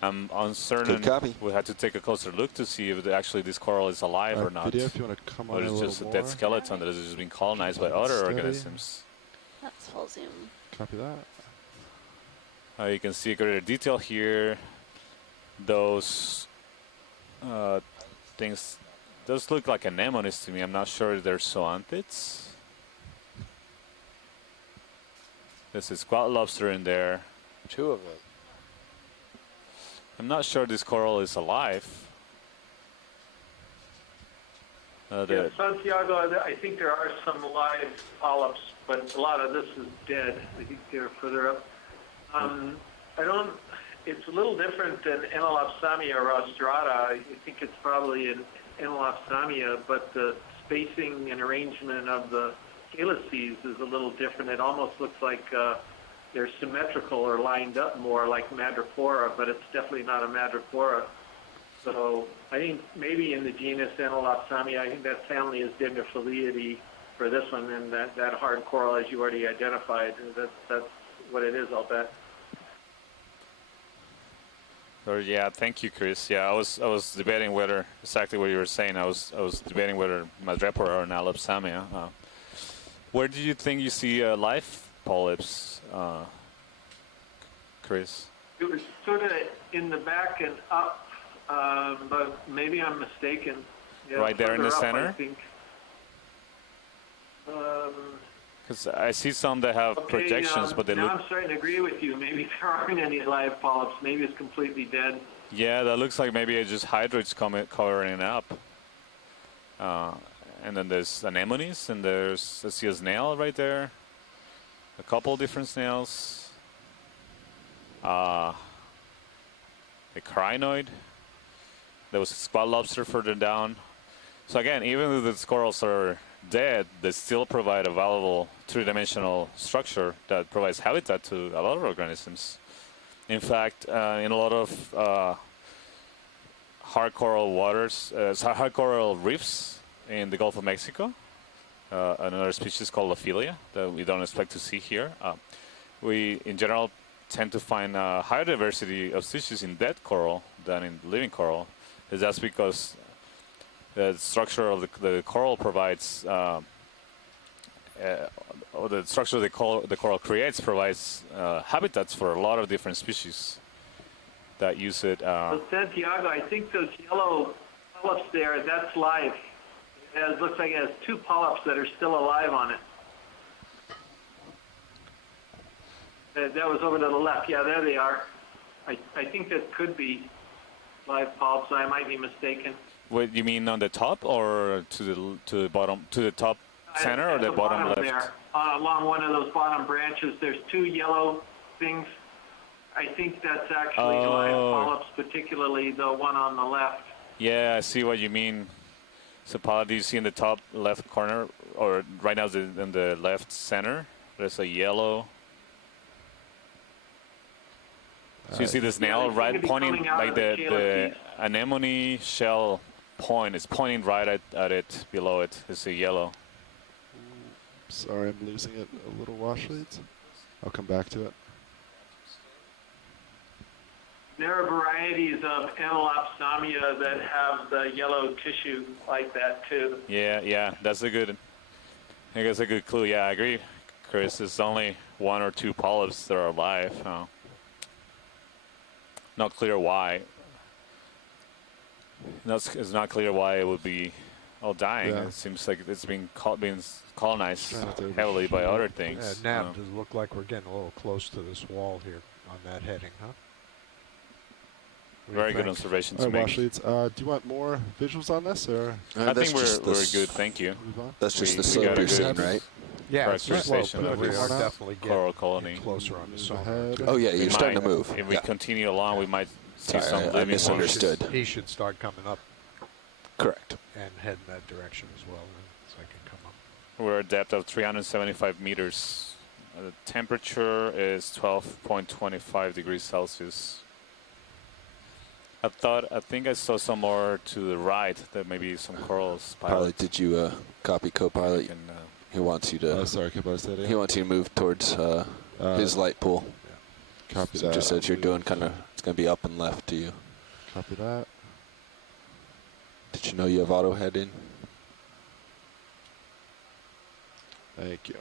I'm uncertain. Good copy. We had to take a closer look to see if actually this coral is alive or not. Video, if you want to come on or it's just a dead skeleton that has just been colonized by other organisms. That's full zoom. Copy that. You can see greater detail here. Those things, those look like anemones to me. I'm not sure if they're zoanthids. There's a squat lobster in there. 2 of them. I'm not sure this coral is alive. Yeah, Santiago, I think there are some live polyps, but a lot of this is dead. I think they're further up. It's a little different than Enelopsamia rostrata. I think it's probably an Enelopsamia, but the spacing and arrangement of the helices is a little different. It almost looks like they're symmetrical or lined up more like Madrepora, but it's definitely not a Madrepora. So I think maybe in the genus Enelopsamia, I think that family is Dendrophiliidae for this one, and that hard coral, as you already identified, that's what it is, I'll bet. Yeah, thank you, Chris. Yeah, I was debating whether exactly what you were saying. I was debating whether Madrepora or Enelopsamia. Where do you think you see live polyps, Chris? It was sort of in the back and up, but maybe I'm mistaken. Yeah, right there in the up, center? I think. Because I see some that have projections, but they now look... I'm starting to agree with you. Maybe there aren't any live polyps. Maybe it's completely dead. Yeah, that looks like maybe it's just hydroids covering it up. And then there's anemones, and I see a snail right there. A couple different snails. A crinoid. There was a squat lobster further down. So again, even though the corals are dead, they still provide a valuable three-dimensional structure that provides habitat to a lot of organisms. In fact, in a lot of hard coral waters, hard coral reefs in the Gulf of Mexico, another species called Ophelia that we don't expect to see here. We, in general, tend to find a higher diversity of species in dead coral than in living coral. That's because the structure of the coral provides, or the structure the coral creates provides habitats for a lot of different species that use it. So Santiago, I think those yellow polyps there, that's live. It looks like it has 2 polyps that are still alive on it. That was over to the left. Yeah, there they are. I think that could be live polyps. I might be mistaken. What you mean on the top or to the bottom, to the top center or the bottom left? There, along one of those bottom branches, there's 2 yellow things. I think that's actually live polyps, particularly the one on the left. Yeah, I see what you mean. So, Paula, do you see in the top left corner, or right now in the left center, there's a yellow. So you see the snail pointing, like the anemone shell point is pointing right at it, below it. It's a yellow. Sorry, I'm losing it a little, wash leads. I'll come back to it. There are varieties of Anelopsomia that have the yellow tissue like that too. Yeah, that's a good. I think that's a good clue. Yeah, I agree, Chris. It's only 1 or 2 polyps that are alive. Not clear why. It's not clear why it would be all dying. Yeah. It seems like it's being colonized heavily by other things. Yeah, Nav, does it look like we're getting a little close to this wall here on that heading, huh? Very good observation to All right, make. wash leads. Do you want more visuals on this, or? I think we're good. Thank you. That's just the slope you're seeing, right? Yeah, it's the slope, Characterization but of we this are definitely coral getting colony. closer on the sonar. Oh yeah, you're starting to move. If we continue along, we might see Sorry, some I living misunderstood. He should start coming up. Correct. And head in that direction as well, so I can come up. We're at a depth of 375 meters. The temperature is 12.25 degrees Celsius. I think I saw some more to the right. That maybe some corals. Pilot, did you copy co-pilot? He wants you to. Oh, sorry, co-pilot. He wants you to move towards his light pool. Yeah. Copy so that. Just as you're doing, kind of, it's going to be up and left to you. Copy that. Did you know you have auto head in? Thank you.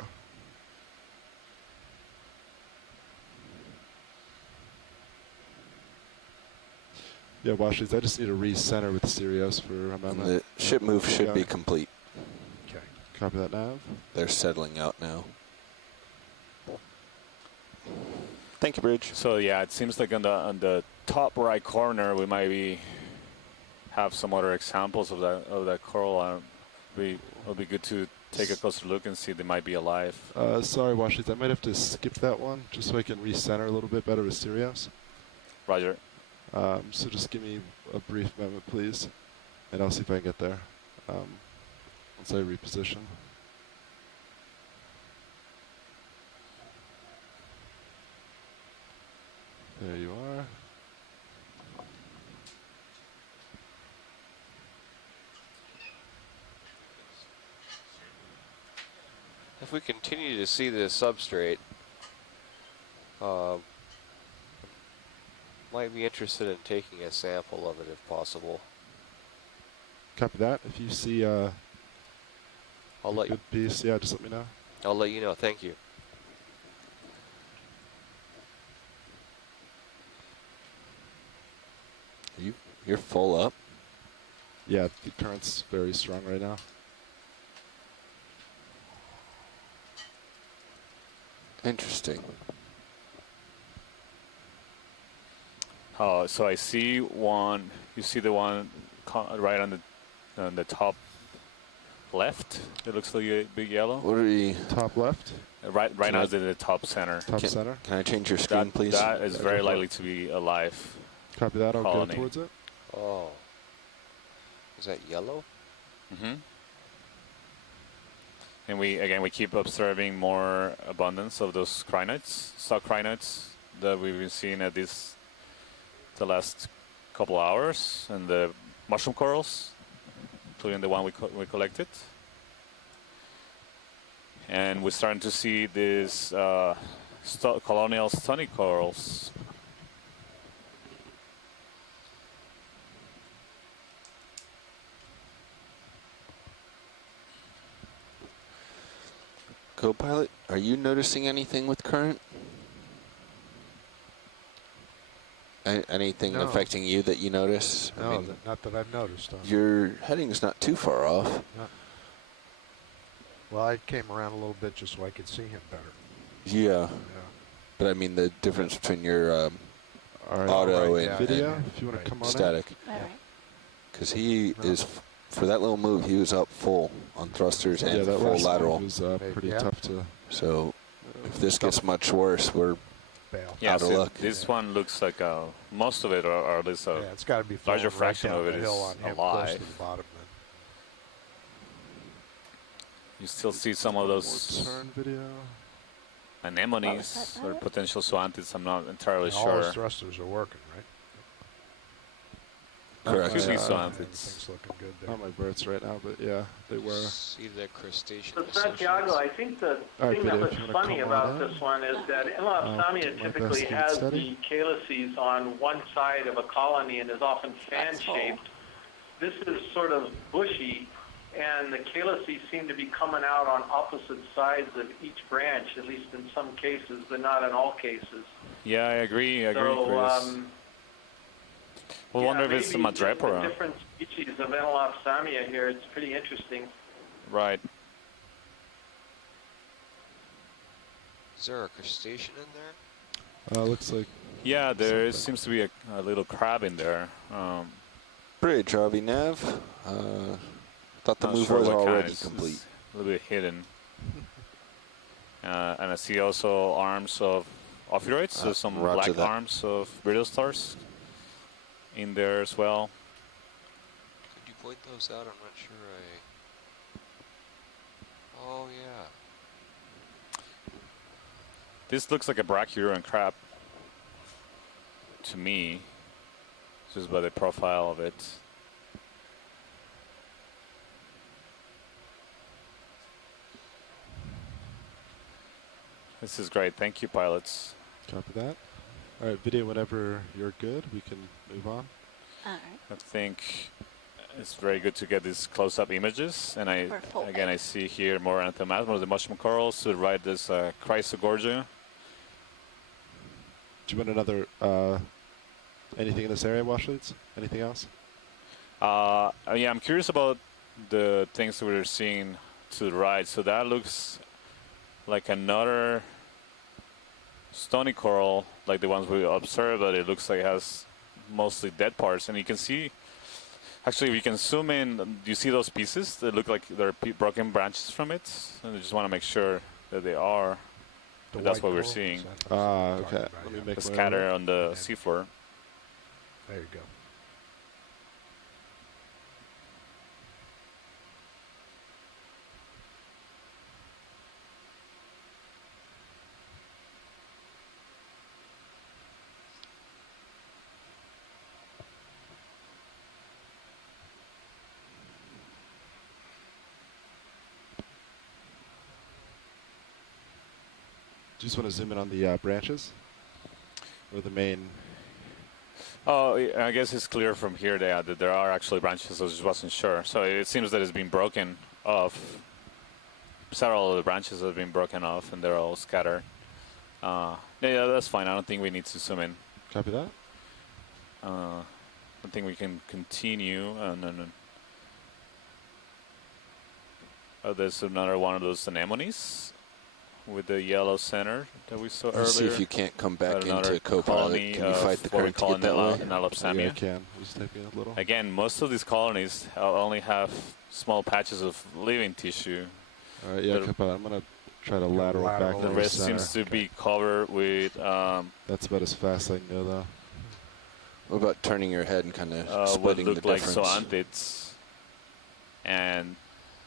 Yeah, Washley's, I just need to recenter with Sirius for a moment. The ship move should be complete. Okay. Copy that, Nav. They're settling out now. Thank you, Bridge. So yeah, it seems like on the top right corner we might have some other examples of that coral. It'll be good to take a closer look and see they might be alive. Sorry, Washley's, I might have to skip that one just so I can recenter a little bit better with Sirius. Roger. So just give me a brief moment, please, and I'll see if I can get there once I reposition. There you are. If we continue to see this substrate, might be interested in taking a sample of it if possible. Copy that. If you see I'll let good piece, yeah, just let me know. I'll let you know. Thank you. You're full up? Yeah, the current's very strong right now. Interesting. Oh, so I see one. You see the one right on the top left? It looks like a big yellow. What are we? Top left? Right now it's in the top center. Top center? Can I change your screen, please? That is very likely to be alive. Copy that. I'll colony. go towards it. Oh. Is that yellow? Mm-hmm. And we keep observing more abundance of those crinoids, stock crinoids that we've been seeing at the last couple hours, and the mushroom corals, including the one we collected. And we're starting to see these colonial stony corals. Co-pilot, are you noticing anything with current? Anything No. affecting you that you notice? No, I mean, not that I've noticed. your heading's not too far off. Well, I came around a little bit just so I could see him better. Yeah. But I mean the difference between your All right, auto right, and video, and if you want to come on static. All right. because he is, for that little move, he was up full on thrusters and that full last lateral. move was pretty tough to. So if this gets much worse, we're out of luck. This one looks like most of it, or at least a it's got to be larger right fraction down of it the is hill on him, close alive. to the bottom. You still see some of those turn video. anemones or potential swantids. I'm not entirely All sure. his thrusters are working, right? Correct. Could be Everything's swantids. looking good there. Not my birds right now, but yeah, they were. See that crustacean. So Santiago, I think the thing that looks funny about this one is that Elopsamia typically has the calyces on one side of a colony and is often fan-shaped. This is sort of bushy, and the calyces seem to be coming out on opposite sides of each branch, at least in some cases, but not in all cases. Yeah, I agree. I agree, So, Chris. I wonder if it's a Madrepora. Different species of Elopsamia here. It's pretty interesting. Right. Is there a crustacean in there? Looks like. Yeah, there seems to be a little crab in there. Bridge, RV Nav. Thought the move was already complete. It's a little bit hidden. And I see also arms of Ophiroids, so some black arms of brittle stars in there as well. Could you point those out? I'm not sure Oh, yeah. This looks like a brachyuran crab to me, just by the profile of it. This is great. Thank you, pilots. Copy that. All right, video, whenever you're good, we can move on. All right. I think it's very good to get these close-up images. And I see here more anthemasma, the mushroom corals. To the right, there's Chrysogorgia. Do you want another, anything in this area, Washleads? Anything else? Yeah, I'm curious about the things that we're seeing to the right. So that looks like another stony coral, like the ones we observed, but it looks like it has mostly dead parts. And you can see, actually, if you can zoom in, do you see those pieces? They look like they're broken branches from it. And I just want to make sure that they are. That's what we're seeing. Okay. Scatter on the seafloor. There you go. Just want to zoom in on the branches or the main. Oh, I guess it's clear from here that there are actually branches. I just wasn't sure. So it seems that it's been broken off. Several of the branches have been broken off, and they're all scattered. Yeah, that's fine. I don't think we need to zoom in. Copy that. I think we can continue. Oh, there's another one of those anemones with the yellow center that we saw earlier. See if you can't come back into co-pilot. Can you fight the current to get that way? Elopsamia. Yeah, I can. Just typing a little. Again, most of these colonies only have small patches of living tissue. All right, yeah, co-pilot. I'm going to try to lateral back to the rest seems to be covered with... That's about as fast as I can go, though. What about turning your head and kind of splitting what the look like difference? zoanthids and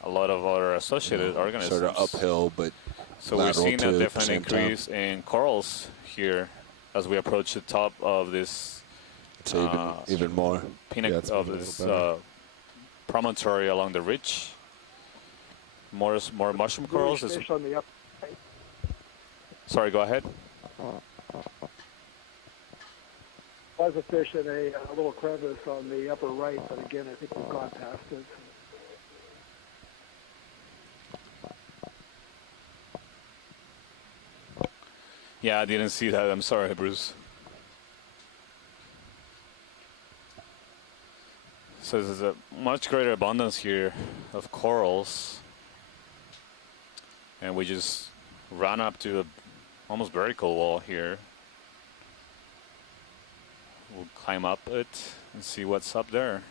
a lot of other associated organisms. Sort of uphill, but so we're seeing a definite increase in corals here as we approach the top of this. So even more. Pinnacle of this promontory along the ridge. More mushroom corals. Fish on the upper right. Sorry, go ahead. Was a fish in a little crevice on the upper right, but again, I think we've gone past it. Yeah, I didn't see that. I'm sorry, Bruce. So there's a much greater abundance here of corals. And we just ran up to a almost vertical wall here. We'll climb up it and see what's up there.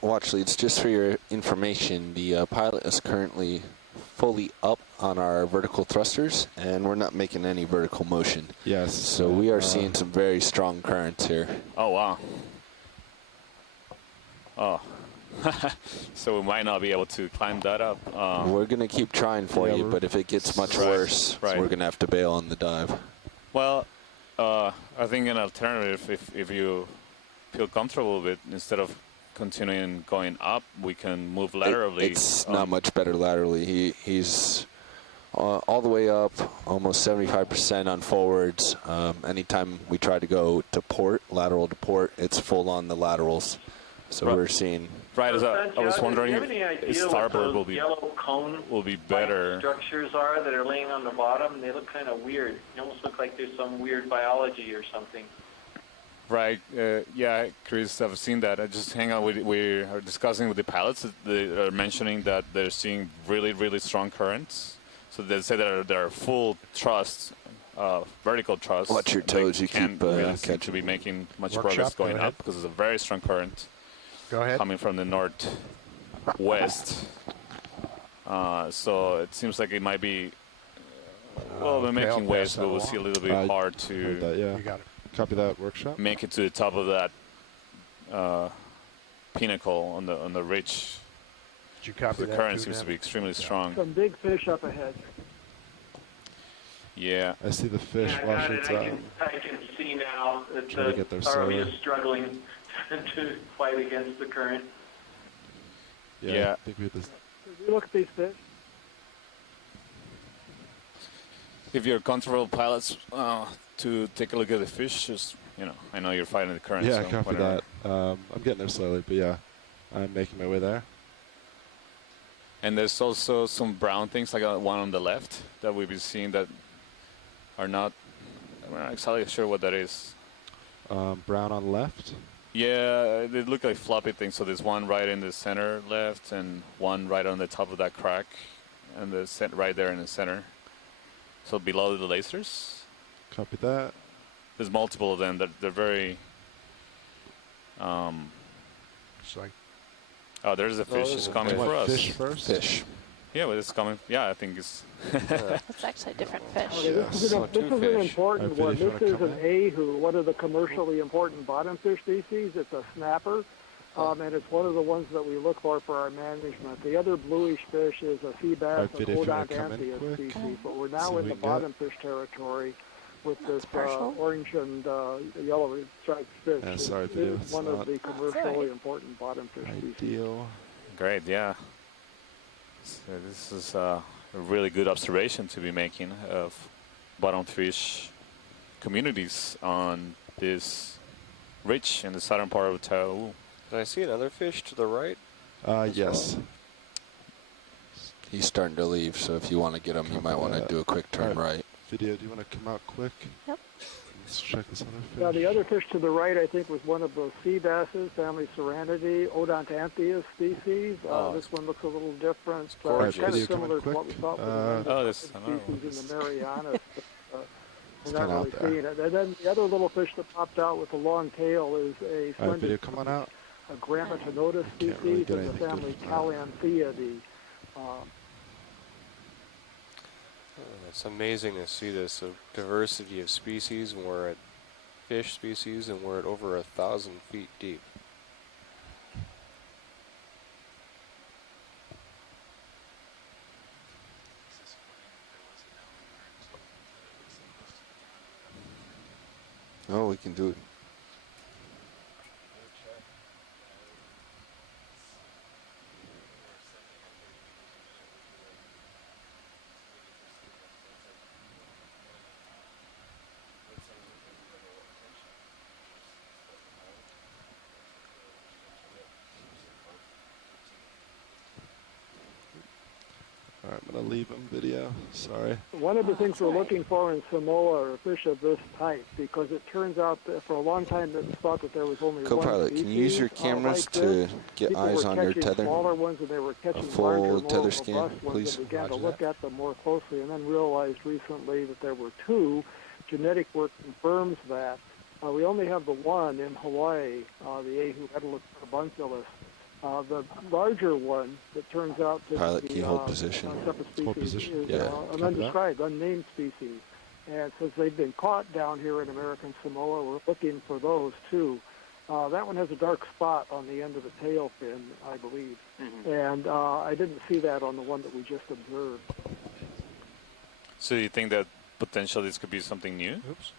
watch leads, just for your information, the pilot is currently fully up on our vertical thrusters, and we're not making any vertical motion. Yes. So we are seeing some very strong currents here. Oh, wow. Oh. So we might not be able to climb that up. We're going to keep trying for you, but if it gets much worse, we're going to have to bail on the dive. Well, I think an alternative, if you feel comfortable with, instead of continuing going up, we can move laterally. It's not much better laterally. He's all the way up, almost 75% on forwards. Anytime we try to go to port, lateral to port, it's full on the laterals. So we're seeing. Right, as I was wondering do you have any if idea starboard what those yellow cone will be better. structures are that are laying on the bottom? They look kind of weird. They almost look like there's some weird biology or something. Right, yeah, Chris, I've seen that. I just hang out with, we are discussing with the pilots. They are mentioning that they're seeing really, really strong currents. So they say that there are full thrust, vertical thrust. Watch your toes, you can't keep really seem to be making much progress going up because it's a very strong current. Go ahead. Coming from the northwest. So it seems like it might be, well, we're making waves, but we'll see a little bit hard to You got it. Copy that, workshop. make it to the top of that pinnacle on the ridge. Did you copy The that current too, seems to Dan? be extremely strong. Some big fish up ahead. Yeah. I see the fish Yeah, I wash got it. its I can see now that Trying to get there the ROV slowly. is struggling to fight against the current. Yeah. I think we have this. Did you look at these fish? If you're comfortable, pilots, to take a look at the fish, just, I know you're fighting the current. Yeah, so copy whatever. that. I'm getting there slowly, but yeah, I'm making my way there. And there's also some brown things, like one on the left, that we've been seeing that are not, we're not exactly sure what that is. Brown on the left. Yeah, they look like floppy things. So there's one right in the center left and one right on the top of that crack, and right there in the center. So below the lasers. Copy that. There's multiple of them. They're very. It's like. Oh, there's a fish. It's coming for us. Fish first. Fish. Yeah, well, it's coming. Yeah, I think it's. It's actually a different fish. Okay, this is an important one. This is an ahu, one of the commercially important bottom fish species. It's a snapper, and it's one of the ones that we look for our management. The other bluish fish is a sea bass, an Odontantheus species, but we're now in the bottom fish territory with this orange and yellow striped fish. Yeah, sorry, It video. is one of the commercially important bottom fish species. Great, yeah. So this is a really good observation to be making of bottom fish communities on this ridge in the southern part of Tahoe. Did I see another fish to the right? Yes. He's starting to leave, so if you want to get him, you might want to do a quick turn right. Video, do you want to come out quick? Yep. Let's check this other fish. Now, the other fish to the right, I think, was one of those sea basses, family Serenidae, Odontantheus species. This one looks a little different. It's kind of similar to what we thought with the species in the Marianas. We're not really seeing it. And then the other little fish that popped out with a long tail is a splendid a Grammatinoda species in the family Calanthiidae. It's amazing to see this diversity of species, and we're at fish species, and we're at over 1,000 feet deep. Oh, we can do it. All right, I'm going to leave him video. Sorry. One of the things we're looking for in Samoa are fish of this type, because it turns out that for a long time it was thought that there was only one Co-pilot, species. can you use your cameras to get People eyes were on your catching tether? smaller ones, and they were catching full larger, more tether robust scan, ones, please. and began to Roger look at them more closely, and then realized recently that there were two. Genetic work confirms that. We only have the one in Hawaii, the Ahu Edalus carbunculus. The larger one that turns out to Pilot be keyhole position. a separate species Hold position. is Yeah. an undescribed, unnamed species. And since they've been caught down here in American Samoa, we're looking for those too. That one has a dark spot on the end of the tail fin, I believe. And I didn't see that on the one that we just observed. So you think that potentially this could be something new? Oops.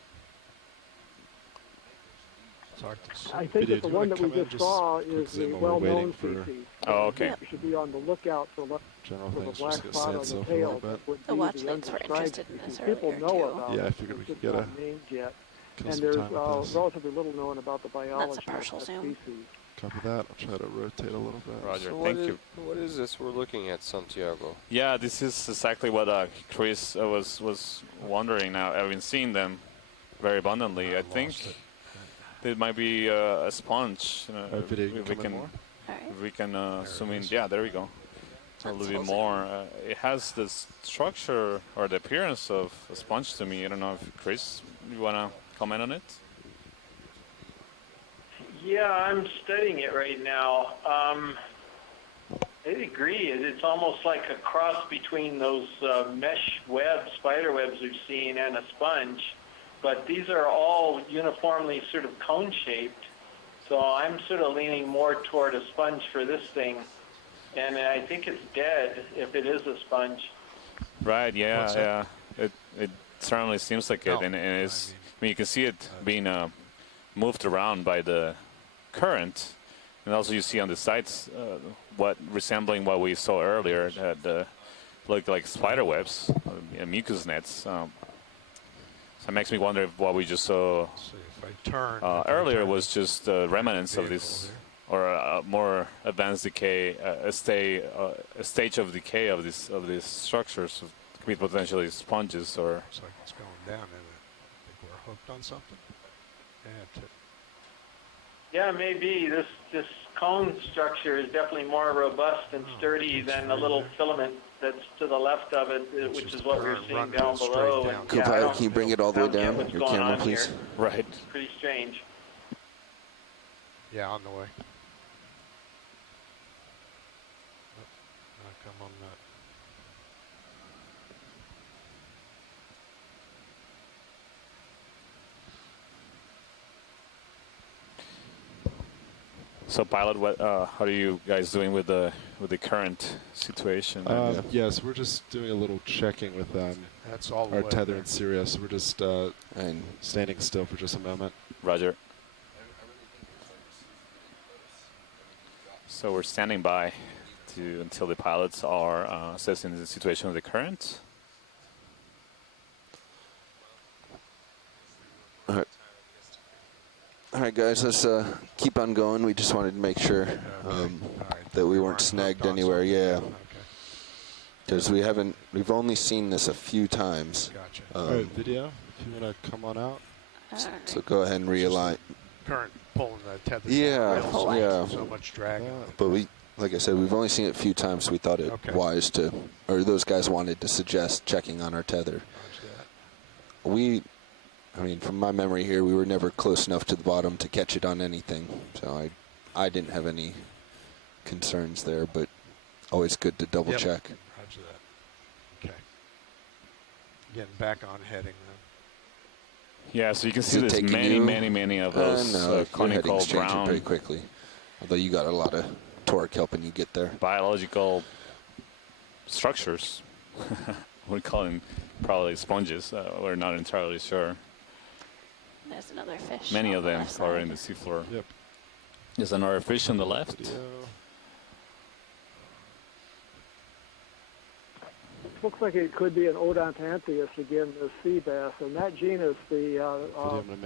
It's hard to see. I think that the one that we just saw is the well-known species. Oh, okay. You should be on the lookout for the black just get spot on the standstill for a tail. little bit. That would The be watchlanes were undescribed interested in species. this People earlier, know too. about Yeah, it. I figured we It's could just get not named yet. kill And some there's time with this. relatively little known about the biology That's a partial of that zoom. species. Copy that. I'll try to rotate a little bit. Roger, So thank you. What is this we're looking at, Santiago? Yeah, this is exactly what Chris was wondering. Now I've been seeing them very abundantly. I think it might be a sponge. If we can zoom in. Yeah, there we go. A little bit more. It has the structure or the appearance of a sponge to me. I don't know if Chris, you wanna comment on it? Yeah, I'm studying it right now. I agree. It's almost like a cross between those mesh webs, spider webs we've seen, and a sponge. But these are all uniformly sort of cone-shaped. So I'm sort of leaning more toward a sponge for this thing. And I think it's dead if it is a sponge. Right, yeah. It certainly seems like it. And it's, I mean, you can see it being moved around by the current. And also you see on the sides resembling what we saw earlier. It had looked like spider webs, mucus nets. So it makes me wonder if what we just saw earlier was just remnants of this, or a more advanced decay, a stage of decay of these structures. It could be potentially sponges or. Looks like it's going down, isn't it? I think we're hooked on something. Yeah, maybe. This cone structure is definitely more robust and sturdy than the little filament that's to the left of it, which is what we're seeing down below. And Co-pilot, can you bring it all the way down? Your camera, please. Here. Right. It's pretty strange. Yeah, on the way. Come on that. So, pilot, what? How are you guys doing with the current situation? Yes, we're just doing a little checking with That's all our tether in Syria. So we're just standing still for just a moment. Roger. So we're standing by until the pilots are assessing the situation of the current. All right, guys, let's keep on going. We just wanted to make sure that we weren't snagged anywhere. Yeah. Because we've only seen this a few times. Gotcha. All right, video, if you want to come on out. So go ahead and realign. Current pulling the tether. Yeah. So much drag. But like I said, we've only seen it a few times, so we thought it wise to, or those guys wanted to suggest checking on our tether. I mean, from my memory here, we were never close enough to the bottom to catch it on anything. So I didn't have any concerns there, but always good to double check. Roger that. Okay. Getting back on heading then. Yeah, so you can see there's many of those conical brown. Pretty quickly. Although you got a lot of torque helping you get there. Biological structures. We call them probably sponges. We're not entirely sure. There's another fish. Many of them left are side. in the seafloor. Yep. There's another fish on the left. Looks like it could be an Odontanthius again, the sea bass. And that genus, the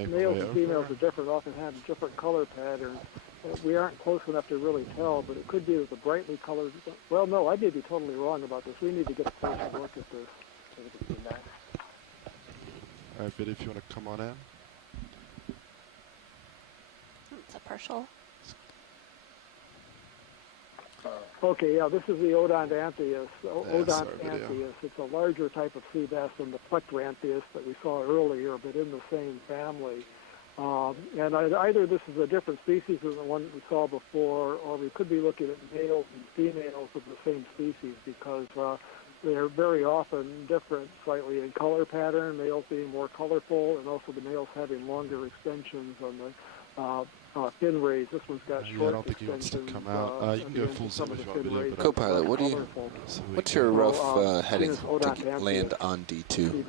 males and females are different, often have different color patterns. We aren't close enough to really tell, but it could be the brightly colored. Well, no, I may be totally wrong about this. We need to get a closer look at this. All right, Biddy, if you want to come on in. It's a partial. Okay, yeah, this is the Odontanthius. Odontanthius. It's a larger type of sea bass than the Plectranthius that we saw earlier, but in the same family. And either this is a different species than the one we saw before, or we could be looking at males and females of the same species, because they're very often different slightly in color pattern, males being more colorful, and also the males having longer extensions on the fin rays. This one's got short I don't think he wants to come out. You can go full zoom if you want video. Co-pilot, what's your rough heading to land on D2?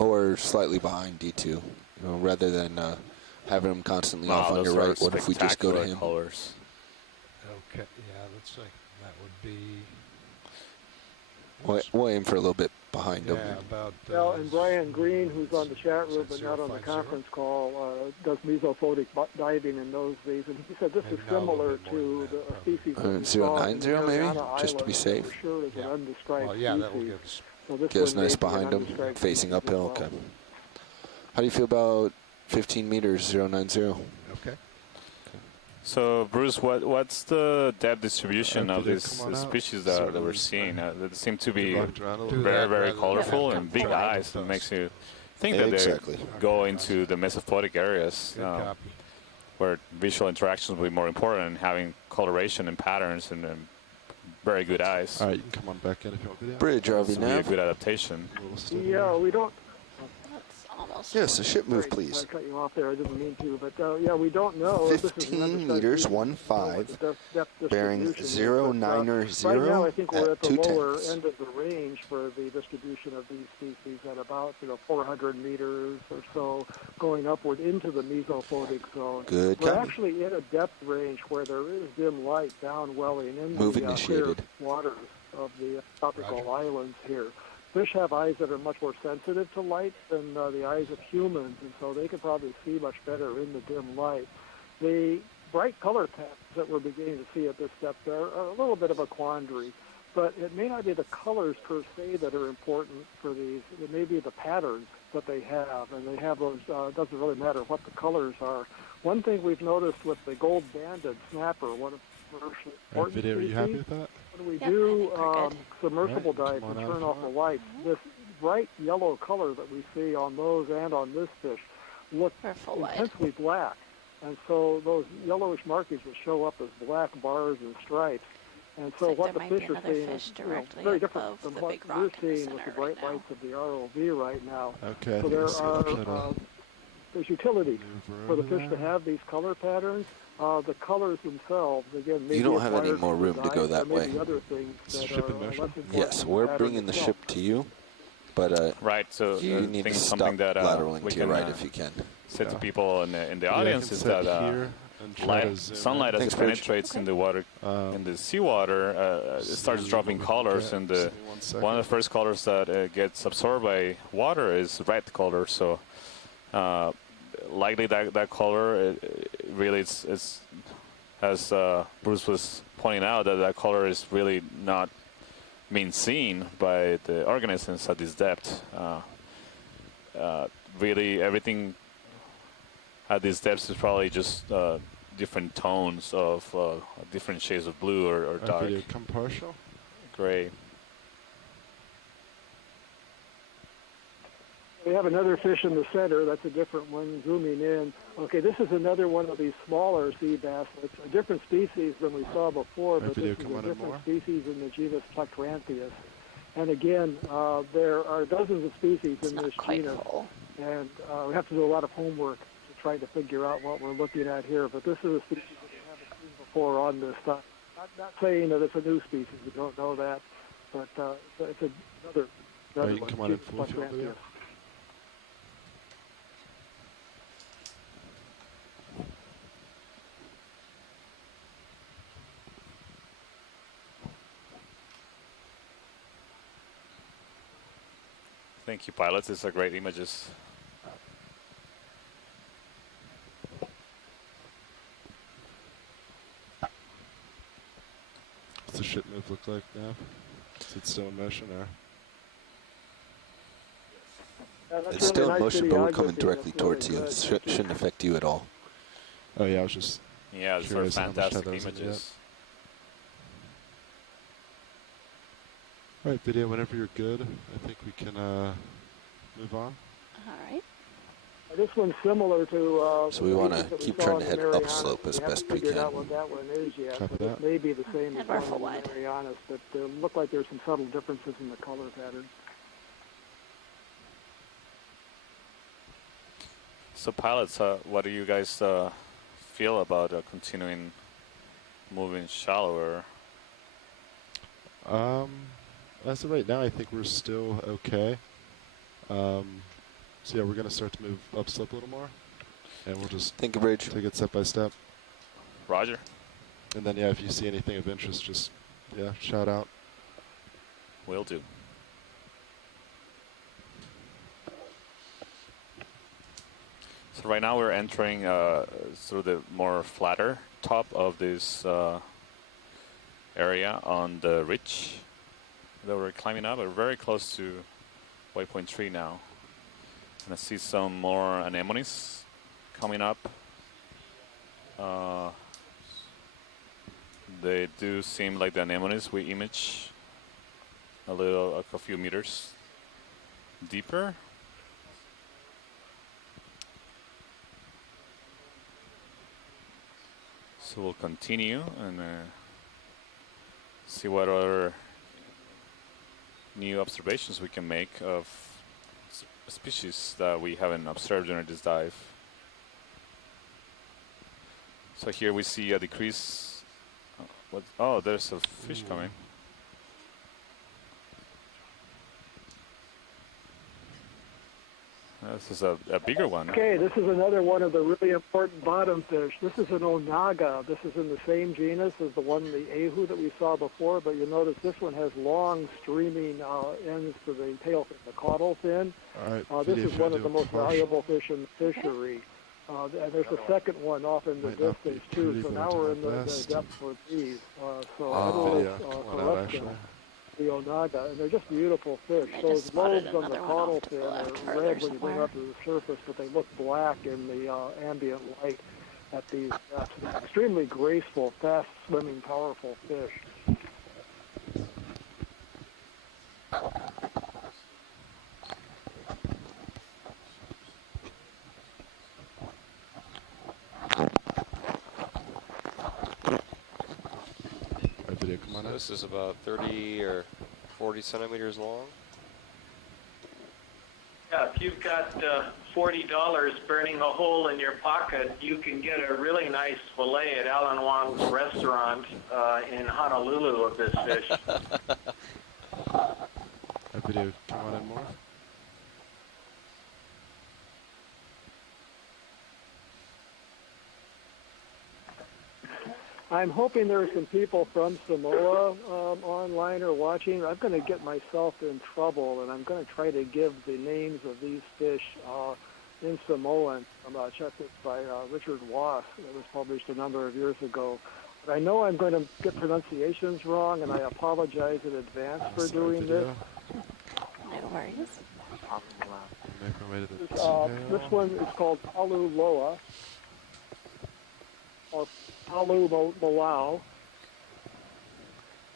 Or slightly behind D2, you know, rather than having him constantly off on your right. What if we just go to him? Colors. Okay, yeah, let's see. That would be... We'll aim for a little bit behind him. About... well, and Brian Green, who's on the chat room but not on the conference call, does mesophotic diving in those days, and he said this is similar to the species that we saw 090 maybe, just to be safe. For sure, is an undescribed that will species. give us... So this Get us one nice may be behind an him, undescribed facing species uphill. as well. Okay. How do you feel about 15 meters, 090? Okay. So, Bruce, what's the depth distribution of this species that we're seeing? They seem to be very, very colorful and big eyes. It makes you think that they go into the mesophotic areas where visual interactions will be more important, and having coloration and patterns and very good eyes. All right, you can come on back in if you want video. Bridge, RV This will be a good adaptation. Yeah, we don't... Almost. Yes, a ship move, please. I cut you off there. I didn't mean to, but yeah, we don't know. 15 meters, 15, bearing 090 Right now, I think we're at the lower tenths. end of the range for the distribution of these species at about 400 meters or so, going upward into the mesophotic zone. Good We're copy. actually in a depth range where there is dim light down welling in Move the clear initiated. waters of the tropical islands here. Fish have eyes that are much more sensitive to light than the eyes of humans, and so they can probably see much better in the dim light. The bright color patterns that we're beginning to see at this depth are a little bit of a quandary, but it may not be the colors per se that are important for these. It may be the patterns that they have, and they have those. It doesn't really matter what the colors are. One thing we've noticed with the gold-banded snapper, one of the commercially important Video, are you happy species, with that? when we do submersible dives and turn off the lights, this bright yellow color that we see on those and on this fish look intensely black. And so those yellowish markings will show up as black bars and stripes. And so what the fish are seeing is very different from what we're seeing with the bright lights of the ROV right now. Okay, so there's utility for the fish to have these color patterns. The colors themselves, again, maybe You don't have any more room to go that way. Other things that ship in are motion? Yes, we're bringing the ship to you, but right. So you need to stop something that lateraling we to your can right if you can. say to people in the audience is that sunlight as it penetrates in the water, in the seawater, it starts dropping colors, and one of the first colors that gets absorbed by water is red color. So likely that color really it's as Bruce was pointing out, that color is really not being seen by the organisms at this depth. Really, everything at this depth is probably just different tones of different shades of blue or dark. Video come partial? Gray. We have another fish in the center. That's a different one, zooming in. Okay, this is another one of these smaller sea bass. It's a different species than we saw before, but this is a different species in the genus Plectrantheus. And again, there are dozens of species in this genus, and we have to do a lot of homework to try to figure out what we're looking at here. But this is a species that we haven't seen before on this stuff. Not saying that it's a new species. We don't know that, but it's another You can come on in full field video. Thank you, pilots. These are great images. What's the ship move look like now? Is it still in motion or? It's still in motion, but we're coming directly towards you. It shouldn't affect you at all. Oh yeah, I was just. Yeah, these are fantastic images. All right, video. Whenever you're good, I think we can move on. All right. This one's similar to. So we want to keep trying to head upslope as best we figured can. out what that one is yet. Copy But that. it may be the same as And one rifle in the wide. Marianas, but look like there's some subtle differences in the color pattern. So pilots, what do you guys feel about continuing moving shallower? As of right now, I think we're still okay. So yeah, we're going to start to move upslope a little more, and we'll just Think of bridge. take it step by step. Roger. And then yeah, if you see anything of interest, just shout out. Will do. So right now we're entering through the more flatter top of this area on the ridge that we're climbing up. We're very close to waypoint 3 now. And I see some more anemones coming up. They do seem like the anemones we image a few meters deeper. So we'll continue and see what other new observations we can make of species that we haven't observed during this dive. So here we see a decrease. Oh, there's a fish coming. This is a bigger one. Okay, this is another one of the really important bottom fish. This is an onaga. This is in the same genus as the one, the ahu that we saw before, but you notice this one has long streaming ends to the tail fin, the caudal fin. All right, this is one of the most valuable fish in the fishery. And there's a second one off in the distance too, so now we're in the depth for these. The onaga, and they're just beautiful fish. Those lobes on the caudal fin are red when you bring up to the surface, but they look black in the ambient light at these depths. Extremely graceful, fast-swimming, powerful fish. Come on. So this is about 30 or 40 centimeters long. Yeah, if you've got $40 burning a hole in your pocket, you can get a really nice fillet at Alan Wong's restaurant in Honolulu of this fish. That video, come on in more. I'm hoping there are some people from Samoa online or watching. I'm going to get myself in trouble, and I'm going to try to give the names of these fish in Samoan. Checked it by Richard Wass. It was published a number of years ago. But I know I'm going to get pronunciations wrong, and I apologize in advance for doing this. No worries. This one is called Palu Loa, or Palu Malau,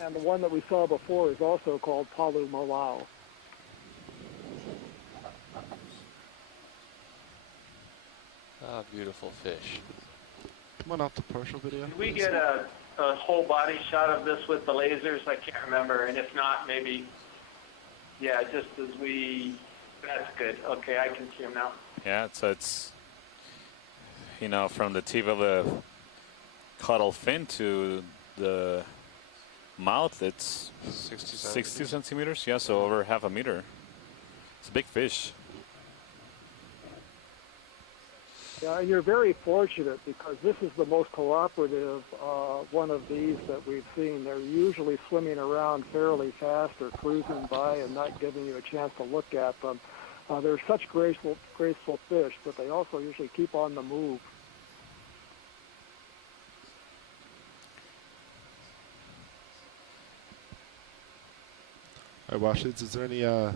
and the one that we saw before is also called Palu Malau. Ah, beautiful fish. Come on off the partial video. Can we get a whole body shot of this with the lasers? I can't remember, and if not, maybe, yeah, just as we, that's good. Okay, I can see him now. Yeah, so it's, from the tip of the caudal fin to the mouth, it's 60 centimeters. Yeah, so over half a meter. It's a big fish. Yeah, and you're very fortunate because this is the most cooperative one of these that we've seen. They're usually swimming around fairly fast or cruising by and not giving you a chance to look at them. They're such graceful fish, but they also usually keep on the move. All right, Washleads, is there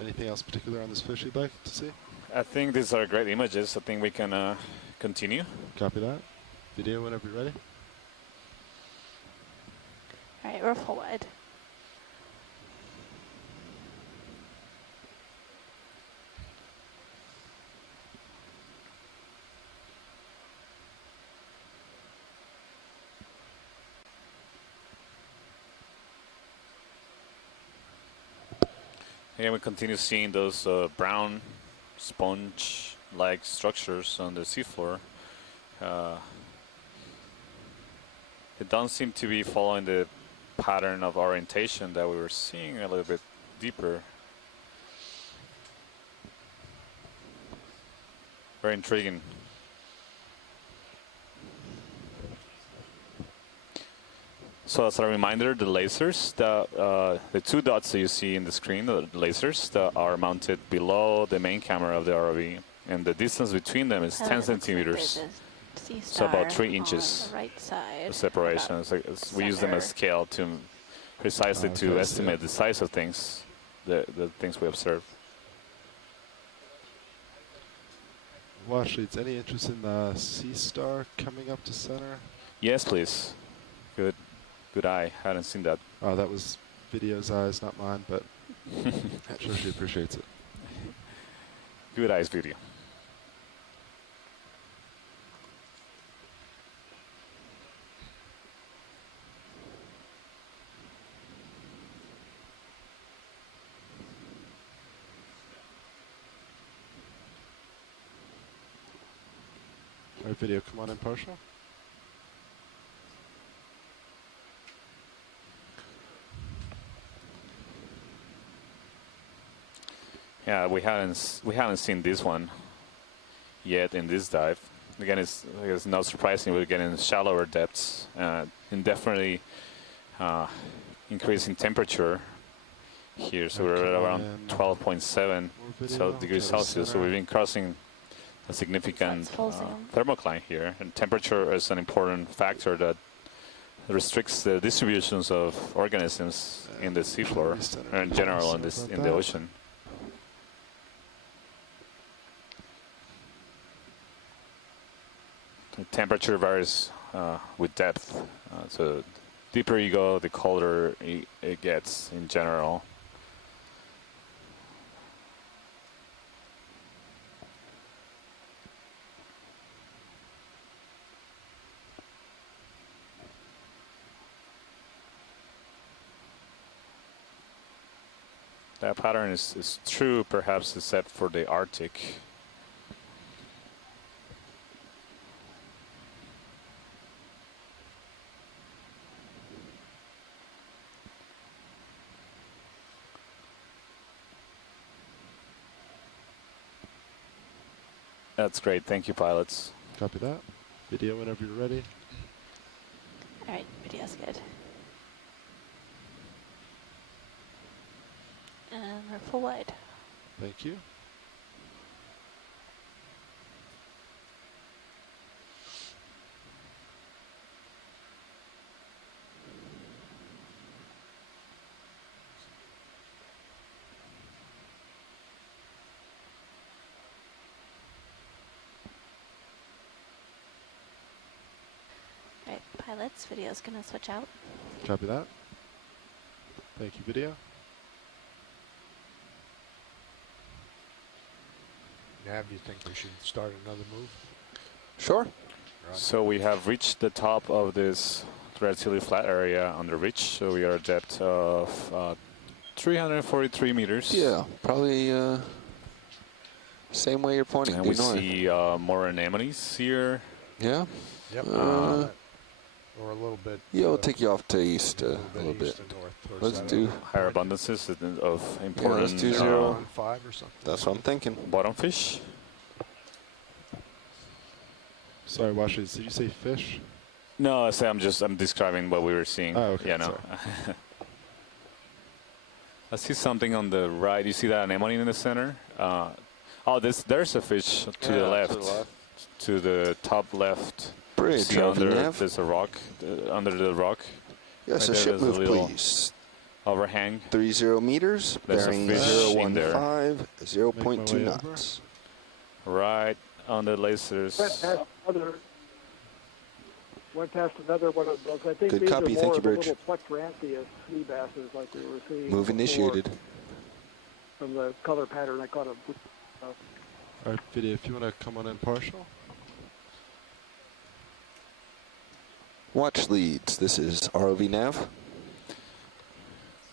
anything else particular on this fish you'd like to see? I think these are great images. I think we can continue. Copy that. Video whenever you're ready. All right, we're forward. Again, we continue seeing those brown sponge-like structures on the seafloor. It doesn't seem to be following the pattern of orientation that we were seeing a little bit deeper. Very intriguing. So as a reminder, the lasers, the two dots that you see in the screen, the lasers that are mounted below the main camera of the ROV, and the distance between them is 10 centimeters. So about 3 inches. On the right side. The separation. We use them as scale to precisely to estimate the size of things, the things we observe. Wash leads, any interest in the Sea Star coming up to center? Yes, please. Good eye. Hadn't seen that. Oh, that was Video's eyes, not mine, but I'm sure she appreciates it. Good eyes, Video. All right, Video, come on in partial. Yeah, we haven't seen this one yet in this dive. Again, it's not surprising we're getting shallower depths and definitely increasing temperature here. So we're at around 12.7 degrees Celsius. So we've been crossing a significant thermocline here, and temperature is an important factor that restricts the distributions of organisms in the seafloor or in general in the ocean. The temperature varies with depth, so deeper you go, the colder it gets in general. That pattern is true, perhaps, except for the Arctic. That's great. Thank you, pilots. Copy that. Video whenever you're ready. All right, video's good. And we're full wide. Thank you. All right, pilots, video's gonna switch out. Copy that. Thank you, Video. Nav, do you think we should start another move? Sure. So we have reached the top of this relatively flat area on the ridge. So we are at a depth of 343 meters. Yeah, probably same way you're pointing. And we see more anemones here. Yeah. Yep. Or a little bit. Yeah, we'll take you off to east a little bit. Let's do higher abundances of important. Let's do 0. 5 or something. That's what I'm thinking. Bottom fish. Sorry, Washes, did you say fish? No, I'm describing what we were seeing. Oh, okay. Yeah, no. I see something on the right. You see that anemone in the center? There's a fish to the left. To the top left. Bridge, there's a rock under the rock. Yes, right a ship move, please. Overhang. 30 meters, There's bearing a fish in there. 015, 0.2 knots. Right on the lasers. Went past another one of those. I think Good these copy. are more Thank you, of the Bridge. little Plectranthia sea basses like we were seeing. Move before. initiated. From the color pattern, I caught a. All right, Video, if you want to come on in partial. Watch leads. This is ROV Nav.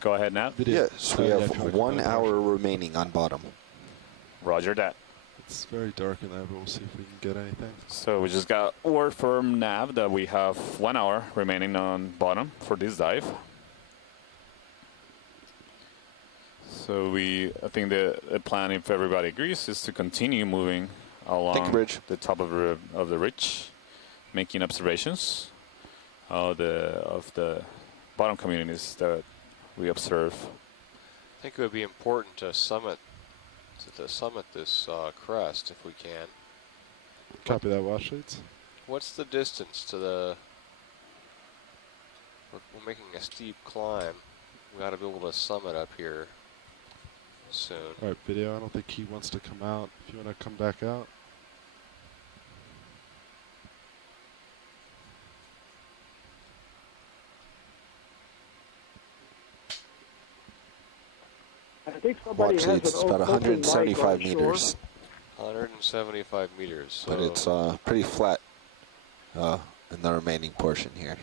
Go ahead, Nav. Yes, we have 1 hour remaining on bottom. Roger that. It's very dark in there, but we'll see if we can get anything. So we just got word from Nav that we have 1 hour remaining on bottom for this dive. So I think the plan, if everybody agrees, is to continue moving along the top of the ridge, making observations of the bottom communities that we observe. I think it would be important to summit this crest if we can. Copy that, watch leads. What's the distance to the? We're making a steep climb. We got to be able to summit up here soon. All right, video. I don't think he wants to come out. If you want to come back out. I think somebody Watch has leads. an It's about open 175 mic on meters. 175 meters. So But it's pretty flat in the remaining portion here.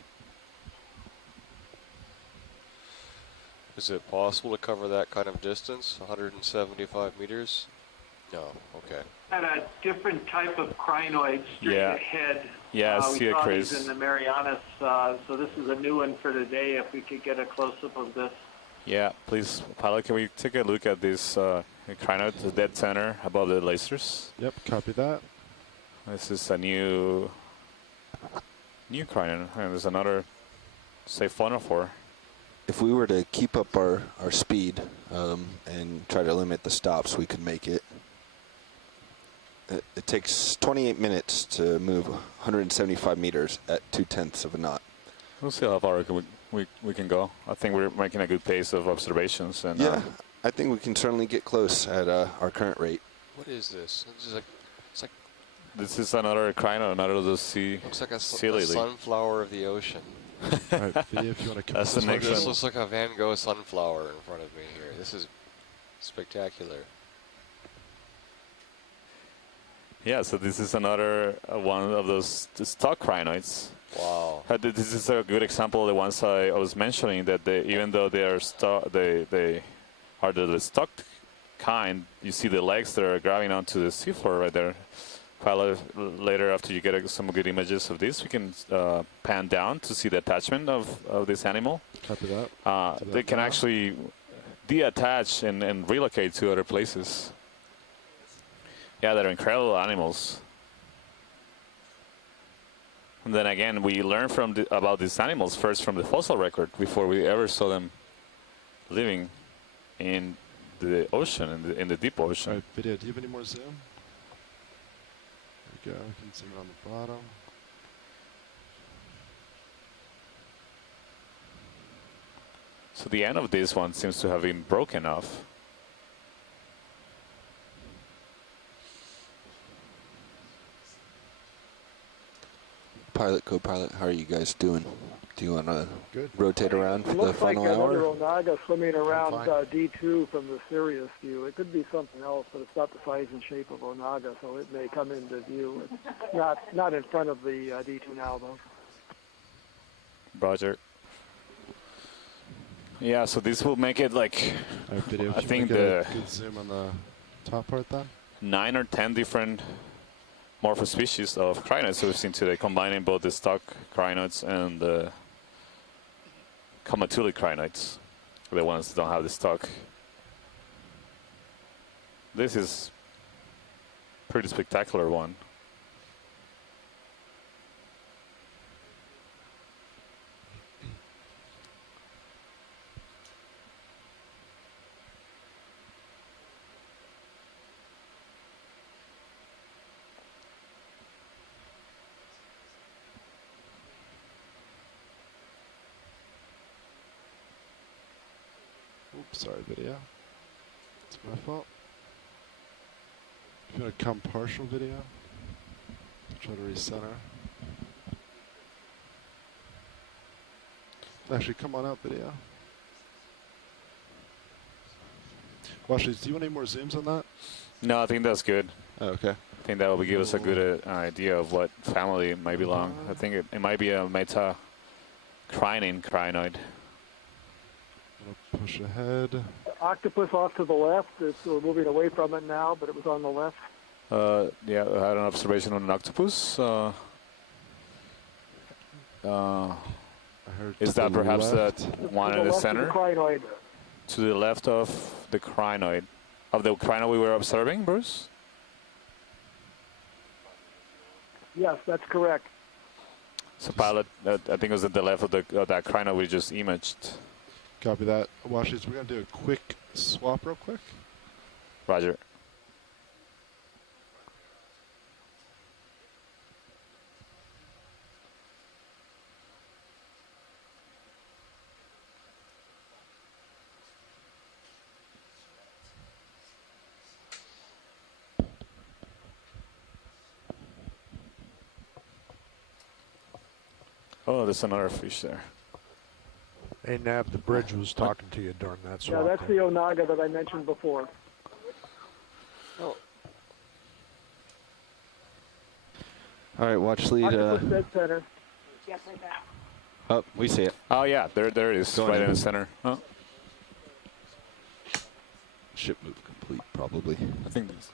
Is it possible to cover that kind of distance, 175 meters? No, okay. At a different type of crinoid straight ahead. Yeah, I see we it, saw Chris. these in the Marianas, so this is a new one for today if we could get a close-up of this. Yeah, please, pilot, can we take a look at this crinoid, the dead center above the lasers? Yep, copy that. This is a new crinoid, and there's another, say, 404. If we were to keep up our speed and try to limit the stops, we could make it. It takes 28 minutes to move 175 meters at 0.2 of a knot. We'll see how far we can go. I think we're making a good pace of observations. And yeah, I think we can certainly get close at our current rate. What is this? It's like this is another crinoid, another of those looks like a sunflower of the ocean. All right, video, if you want to That's the next one. This looks like a Van Gogh sunflower in front of me here. This is spectacular. Yeah, so this is another one of those stock crinoids. Wow. This is a good example of the ones I was mentioning, that even though they are they are the stock kind, you see the legs that are grabbing onto the seafloor right there. Later, after you get some good images of this, we can pan down to see the attachment of this animal. Copy that. They can actually detach and relocate to other places. Yeah, they're incredible animals. And then again, we learn about these animals first from the fossil record before we ever saw them living in the ocean, in the deep ocean. All right, video, do you have any more zoom? There we go, we can zoom on the bottom. So the end of this one seems to have been broken off. Pilot, co-pilot, how are you guys doing? Do you want to rotate around for It the looks like final another hour? Onaga swimming around D2 from the Sirius view. It could be something else, but it's not the size and shape of Onaga, so it may come into view. It's not in front of the D2 now, though. Roger. Yeah, so this will make it like, All right, video, I think the good zoom on the top part then. 9 or 10 different morphospecies of crinoids we've seen today, combining both the stock crinoids and the comatulid crinoids, the ones that don't have the stock. This is a pretty spectacular one. Oops, sorry, video. It's my fault. If you want to come partial video, try to recenter. Actually, come on out, video. Washley, do you want any more zooms on that? No, I think that's good. Oh, okay. I think that will give us a good idea of what family it might belong. I think it might be a meta-crinoid. I'll push ahead. The octopus off to the left. We're moving away from it now, but it was on the left. Yeah, I had an observation on an octopus. Is that perhaps that one in the center? To the left of the crinoid. Of the crinoid we were observing, Bruce? Yes, that's correct. So pilot, I think it was at the left of that crinoid we just imaged. Copy that. Washies, we're going to do a quick swap real quick. Roger. Oh, there's another fish there. Hey, Nav, the bridge was talking to you during that swap. Yeah, that's the Onaga that I mentioned before. Oh. All right, watch lead. Octopus dead center. Yes, like that. Oh, we see it. Oh, yeah, there it is, Go right ahead. in the center. Oh. Ship move complete, probably. I think this.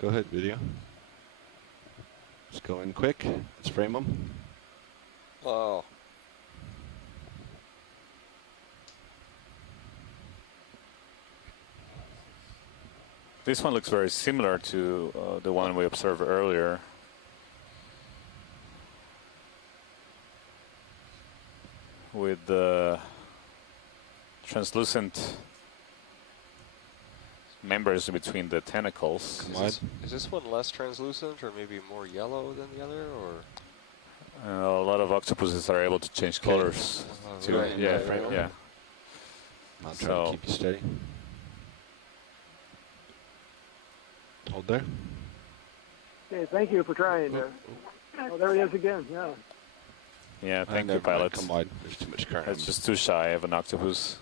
Go ahead, video. Let's go in quick. Let's frame them. Oh. This one looks very similar to the one we observed earlier. With the translucent members between the tentacles. Is this one less translucent or maybe more yellow than the other, or? A lot of octopuses are able to change colors. To, right, yeah, right. yeah. I'll try to keep you steady. Hold there. Okay, thank you for trying. Oh, there he is again. Yeah. Yeah, thank you, pilot. Come wide. There's too much current. That's just too shy of an octopus.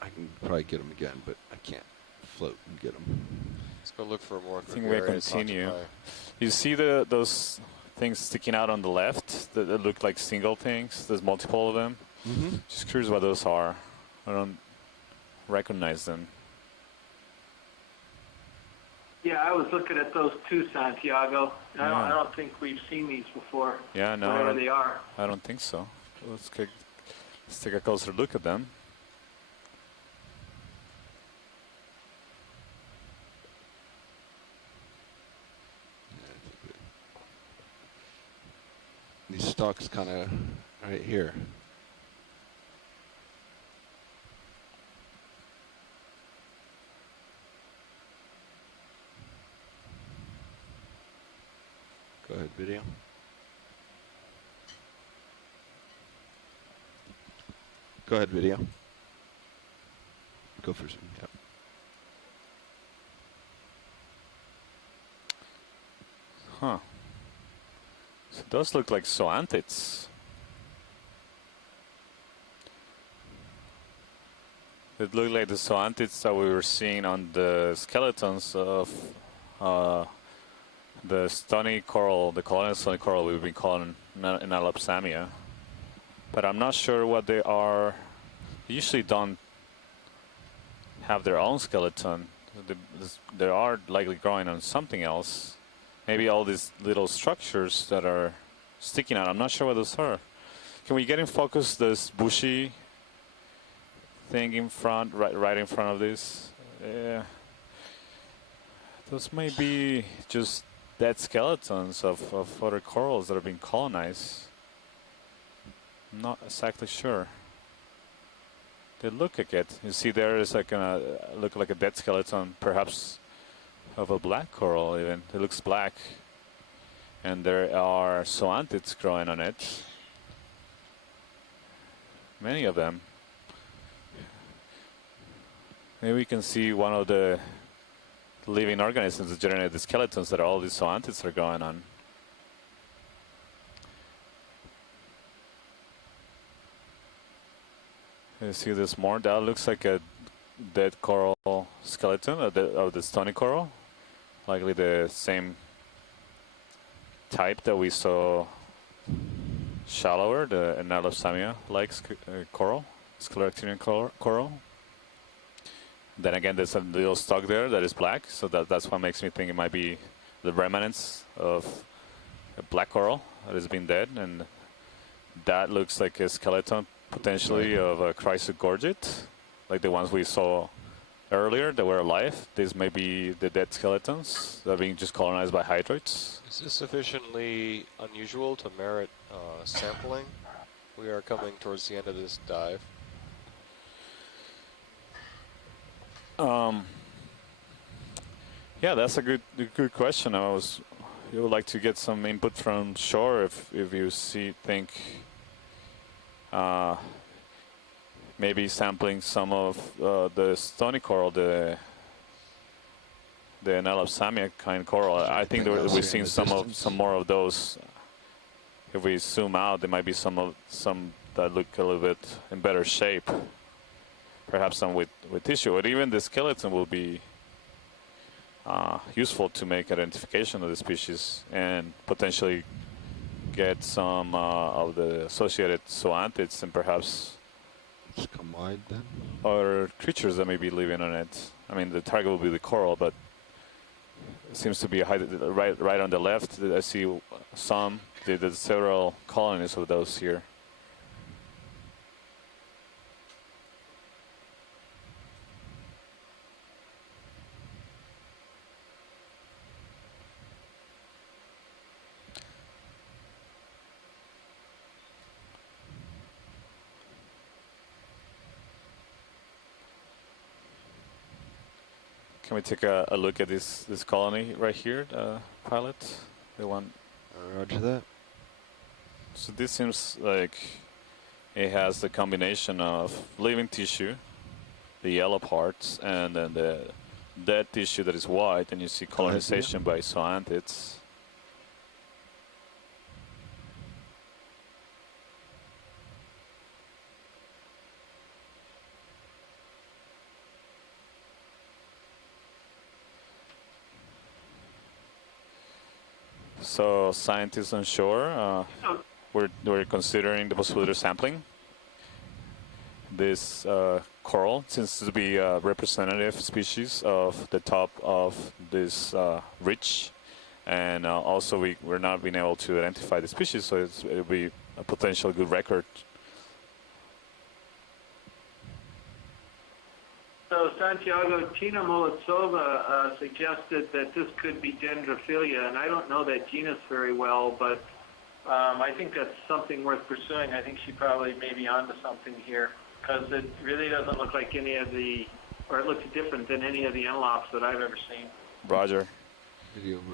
I can probably get him again, but I can't float and get him. Let's go look for more. I think we continue. You see those things sticking out on the left that look like single things? There's multiple of them. Mm-hmm. Just curious what those are. I don't recognize them. Yeah, I was looking at those too, Santiago. Yeah. I don't think we've seen these before. Yeah, no. Whatever they are. I don't think so. Let's take a closer look at them. These stalks kind of right here. Go ahead, video. Go ahead, video. Go for some. Yep. Huh. So those look like zoanthids. It looked like the zoanthids that we were seeing on the skeletons of the stony coral, the colonial stony coral we've been calling in Alapsamia. But I'm not sure what they are. They usually don't have their own skeleton. They are likely growing on something else. Maybe all these little structures that are sticking out. I'm not sure what those are. Can we get in focus this bushy thing in front, right in front of this? Yeah. Those may be just dead skeletons of other corals that have been colonized. I'm not exactly sure. They look like it. You see there is like look like a dead skeleton, perhaps of a black coral even. It looks black. And there are zoanthids growing on it. Many of them. Maybe we can see one of the living organisms that generate the skeletons that all these zoanthids are growing on. You see this more? That looks like a dead coral skeleton of the stony coral, likely the same type that we saw shallower, the Analopsamia-like coral, scleractinian coral. Then again, there's a little stalk there that is black, so that's what makes me think it might be the remnants of a black coral that has been dead, and that looks like a skeleton potentially of a chrysogorgid, like the ones we saw earlier that were alive. These may be the dead skeletons that are being just colonized by hydroids. Is this sufficiently unusual to merit sampling? We are coming towards the end of this dive. Yeah, that's a good question. You would like to get some input from shore if you think maybe sampling some of the stony coral, the Analopsamia kind coral. I think we've seen some more of those. If we zoom out, there might be some that look a little bit in better shape. Perhaps some with tissue, or even the skeleton will be useful to make identification of the species and potentially get some of the associated zoanthids and perhaps come wide then, or creatures that may be living on it. I mean, the target will be the coral, but it seems to be right on the left. I see some. There's several colonies of those here. Can we take a look at this colony right here, pilot? The one. Roger that. So this seems like it has the combination of living tissue, the yellow parts, and then the dead tissue that is white, and you see colonization by zoanthids. So scientists on shore, we're considering the possibility of sampling this coral, since to be a representative species of the top of this ridge, and also we're not being able to identify the species, so it'll be a potential good record. So Santiago, Tina Molitsova suggested that this could be Dendrophilia, and I don't know that genus very well, but I think that's something worth pursuing. I think she probably may be onto something here, because it really doesn't look like any of the, or it looks different than any of the antelopes that I've ever seen. Roger.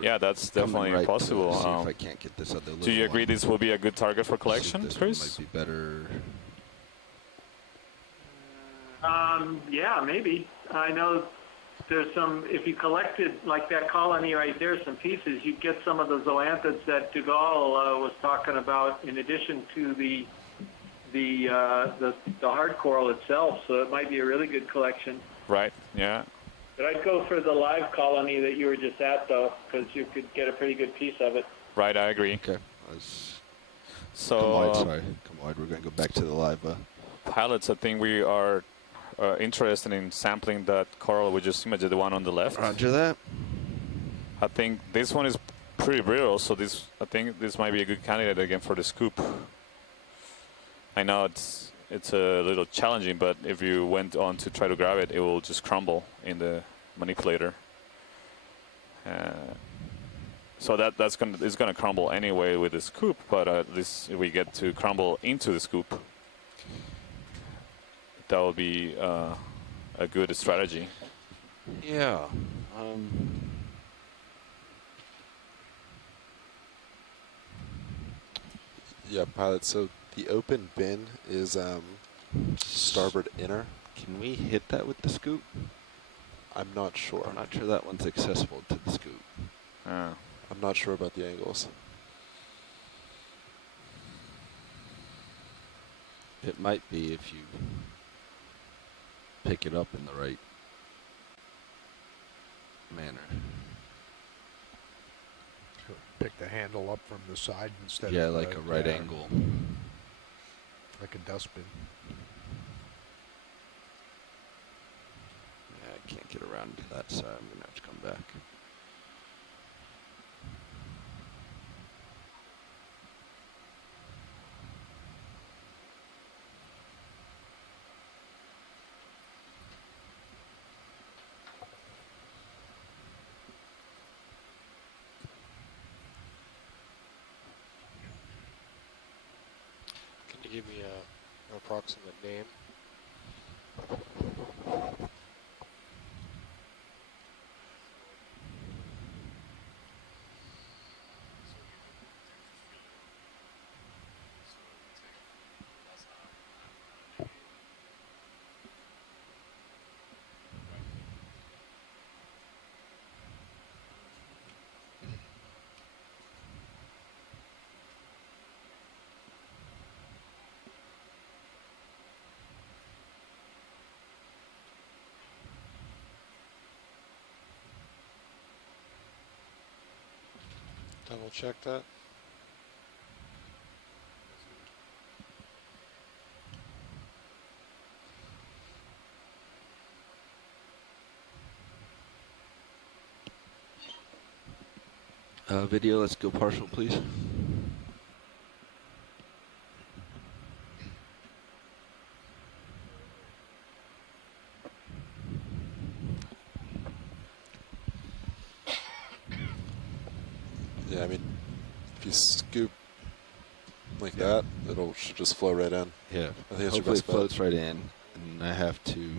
Yeah, that's definitely possible. See if I can't get this other. Do you agree this will be a good target for collection, Chris? Might be better. Yeah, maybe. I know there's some, if you collected like that colony right there, some pieces, you'd get some of the zoanthids that Dugal was talking about in addition to the hard coral itself, so it might be a really good collection. Right, yeah. But I'd go for the live colony that you were just at, though, because you could get a pretty good piece of it. Right, I agree. Okay. So, come wide, sorry. Come wide. We're going to go back to the live. Pilots, I think we are interested in sampling that coral we just imaged, the one on the left. Roger that. I think this one is pretty brittle, so I think this might be a good candidate again for the scoop. I know it's a little challenging, but if you went on to try to grab it, it will just crumble in the manipulator. So it's gonna crumble anyway with the scoop, but at least if we get to crumble into the scoop, that will be a good strategy. Yeah. Yeah, pilot. So the open bin is starboard inner. Can we hit that with the scoop? I'm not sure. I'm not sure that one's accessible to the scoop. I'm not sure about the angles. It might be if you pick it up in the right manner. Pick the handle up from the side instead Yeah, of like a right angle. Like a dustbin. Yeah, I can't get around to that side. I'm gonna have to come back. Can you give me an approximate name? Double check that. Video, let's go partial, please. Yeah, I mean, if you scoop like that, should just flow right in. Yeah, I think that's hopefully your it best bet. floats right in, and I have to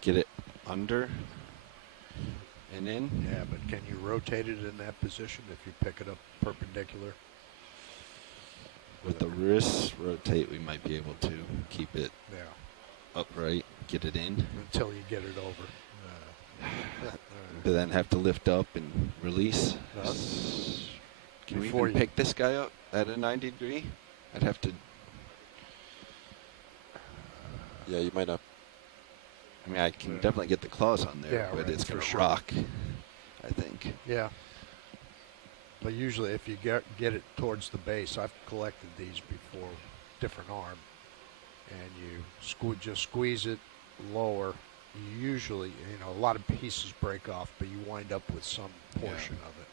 get it under and in. Yeah, but can you rotate it in that position if you pick it up perpendicular? With the wrist rotate, we might be able to keep it upright, get it in. Until you get it over. But then have to lift up and release. Can we even pick this guy up at a 90 degree? I'd have to. Yeah, you might not. I mean, I can definitely get the claws on there, Yeah, but right, it's for going to sure. rock, I think. Yeah. But usually if you get it towards the base, I've collected these before, different arm, and you just squeeze it lower. You usually, a lot of pieces break off, but you wind up with some portion of it.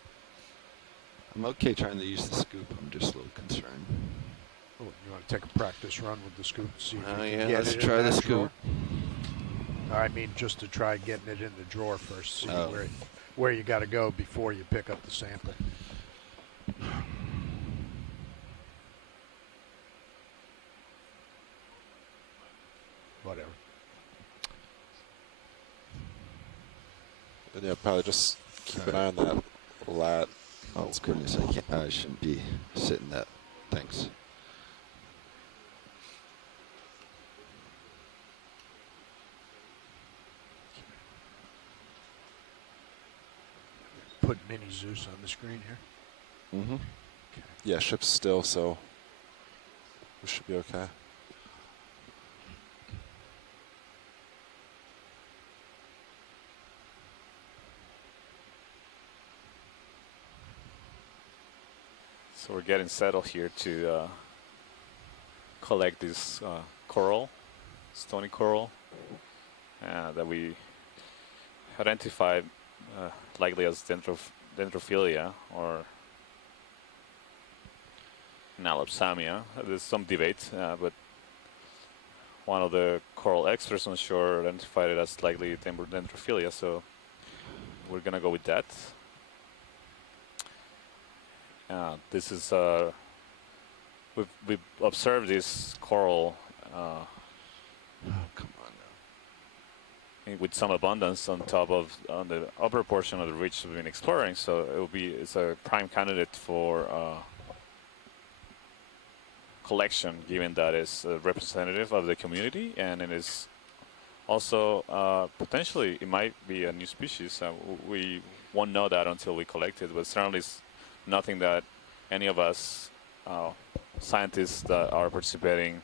I'm okay trying to use the scoop. I'm just a little concerned. Oh, you want to take a practice run with the scoop? See if you can Yeah, get let's it try in the that scoop. drawer? I mean, just to try getting it in the drawer first, see Oh. where you got to go before you pick up the sample. Whatever. And yeah, probably just keep an eye on that lat. Oh goodness, I shouldn't be sitting that. Thanks. Put Mini Zeus on the screen here. Mm-hmm. Yeah, ship's still, so we should be okay. So we're getting settled here to collect this coral, stony coral, that we identified likely as dendrophilia or nalopsamia. There's some debate, but one of the coral experts on shore identified it as likely dendrophilia, so we're gonna go with that. This is we've observed this coral with some abundance on the upper portion of the reach we've been exploring. So it's a prime candidate for collection, given that it's representative of the community, and it is also potentially it might be a new species. We won't know that until we collect it, but certainly it's nothing that any of us scientists that are participating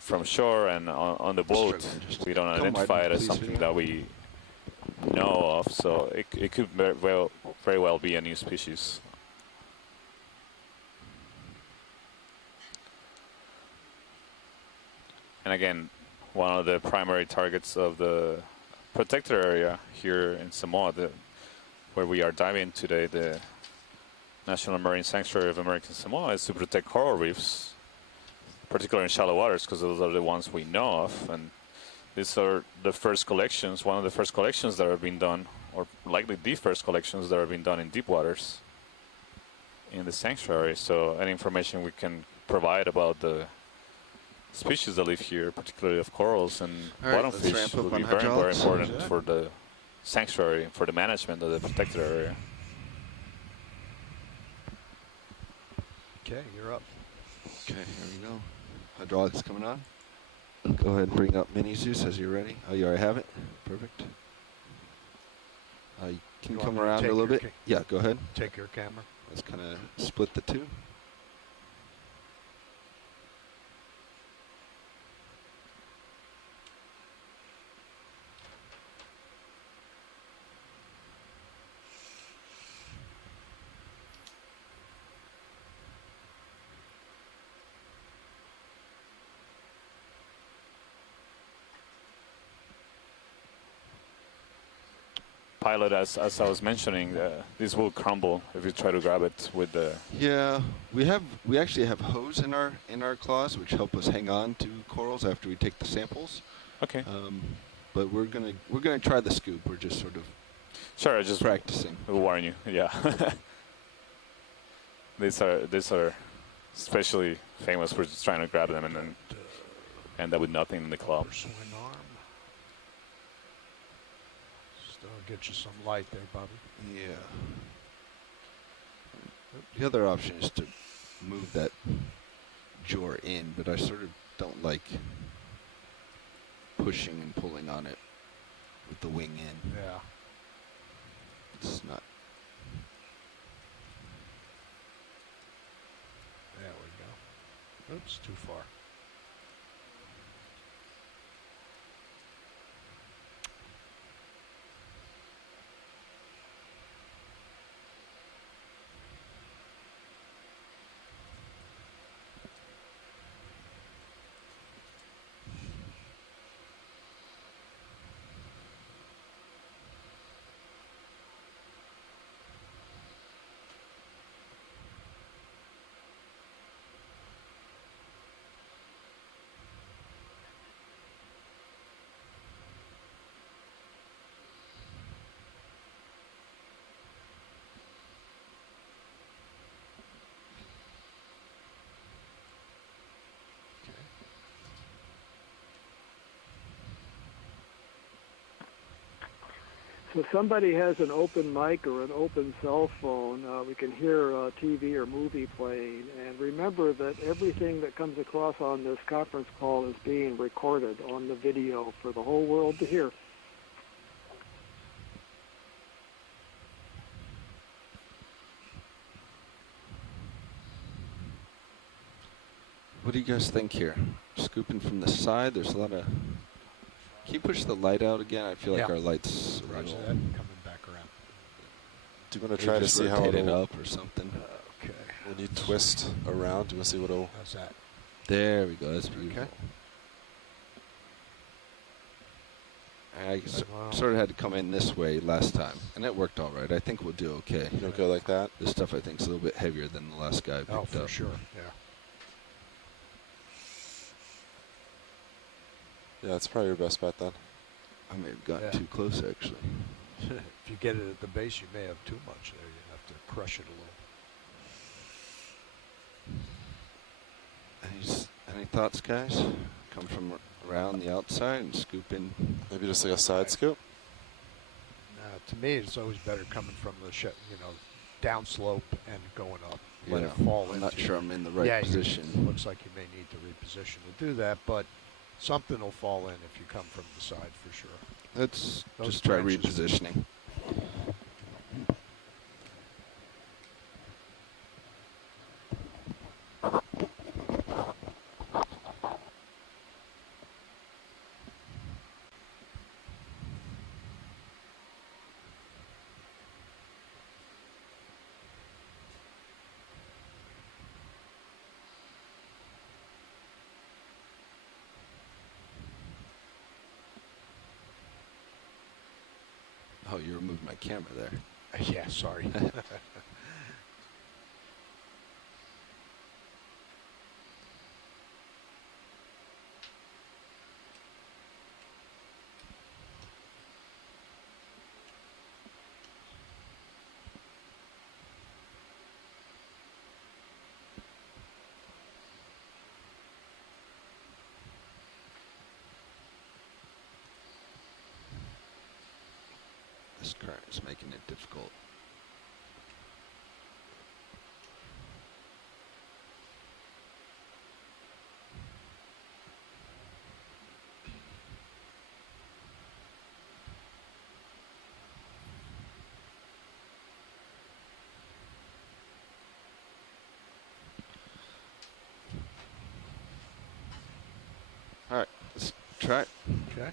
from shore and on the boat, we don't identify it as something that we know of. So it could very well be a new species. And again, one of the primary targets of the protected area here in Samoa, where we are diving today, the National Marine Sanctuary of American Samoa, is to protect coral reefs, particularly in shallow waters, because those are the ones we know of. And these are the first collections, one of the first collections that have been done, or likely the first collections that have been done in deep waters in the sanctuary. So any information we can provide about the species that live here, particularly of corals and bottom fish, will be very important for the sanctuary, for the management of the protected area. Okay, you're up. Okay, here we go. Hydraulics coming on. Go ahead and bring up Mini Zeus as you're ready. Oh, you already have it? Perfect. You can come around a little bit. Yeah, go ahead. Take your camera. Let's kind of split the two. Pilot, as I was mentioning, this will crumble if you try to grab it with the. Yeah, we actually have hose in our claws, which help us hang on to corals after we take the samples. Okay. But we're gonna try the scoop. We're just sort of just practicing. We'll warn you. Yeah. These are especially famous for just trying to grab them and then end up with nothing in the claw. Get you some light there, Bobby. Yeah. The other option is to move that jaw in, but I sort of don't like pushing and pulling on it with the wing in. Yeah. It's not. There we go. Oops, too far. So if somebody has an open mic or an open cell phone, we can hear TV or movie playing. And remember that everything that comes across on this conference call is being recorded on the video for the whole world to hear. What do you guys think here? Scooping from the side, there's a lot of. Can you push the light out again? I feel like our light's Roger that. Coming back around. Do you want to try to see how it'll up or something? Okay. When you twist around, do you want to see what it'll? How's that? There we go. That's beautiful. Okay. I sort of had to come in this way last time, and it worked all right. I think we'll do okay. You don't go like that? This stuff I think is a little bit heavier than the last guy picked up. Oh, for sure. Yeah. Yeah, that's probably your best bet then. I may have gotten too close, actually. If you get it at the base, you may have too much there. You have to crush it a little. Any thoughts, guys? Come from around the outside and scoop in. Maybe just like a side scoop? To me, it's always better coming from the downslope and going up. Let Yeah, it fall I'm into not sure I'm in the right position. Looks like you may need to reposition to do that, but something will fall in if you come from the side for sure. Let's Those just try branches- repositioning. Oh, you removed my camera there. Yeah, sorry. This current is making it difficult. All right, let's try it. Okay.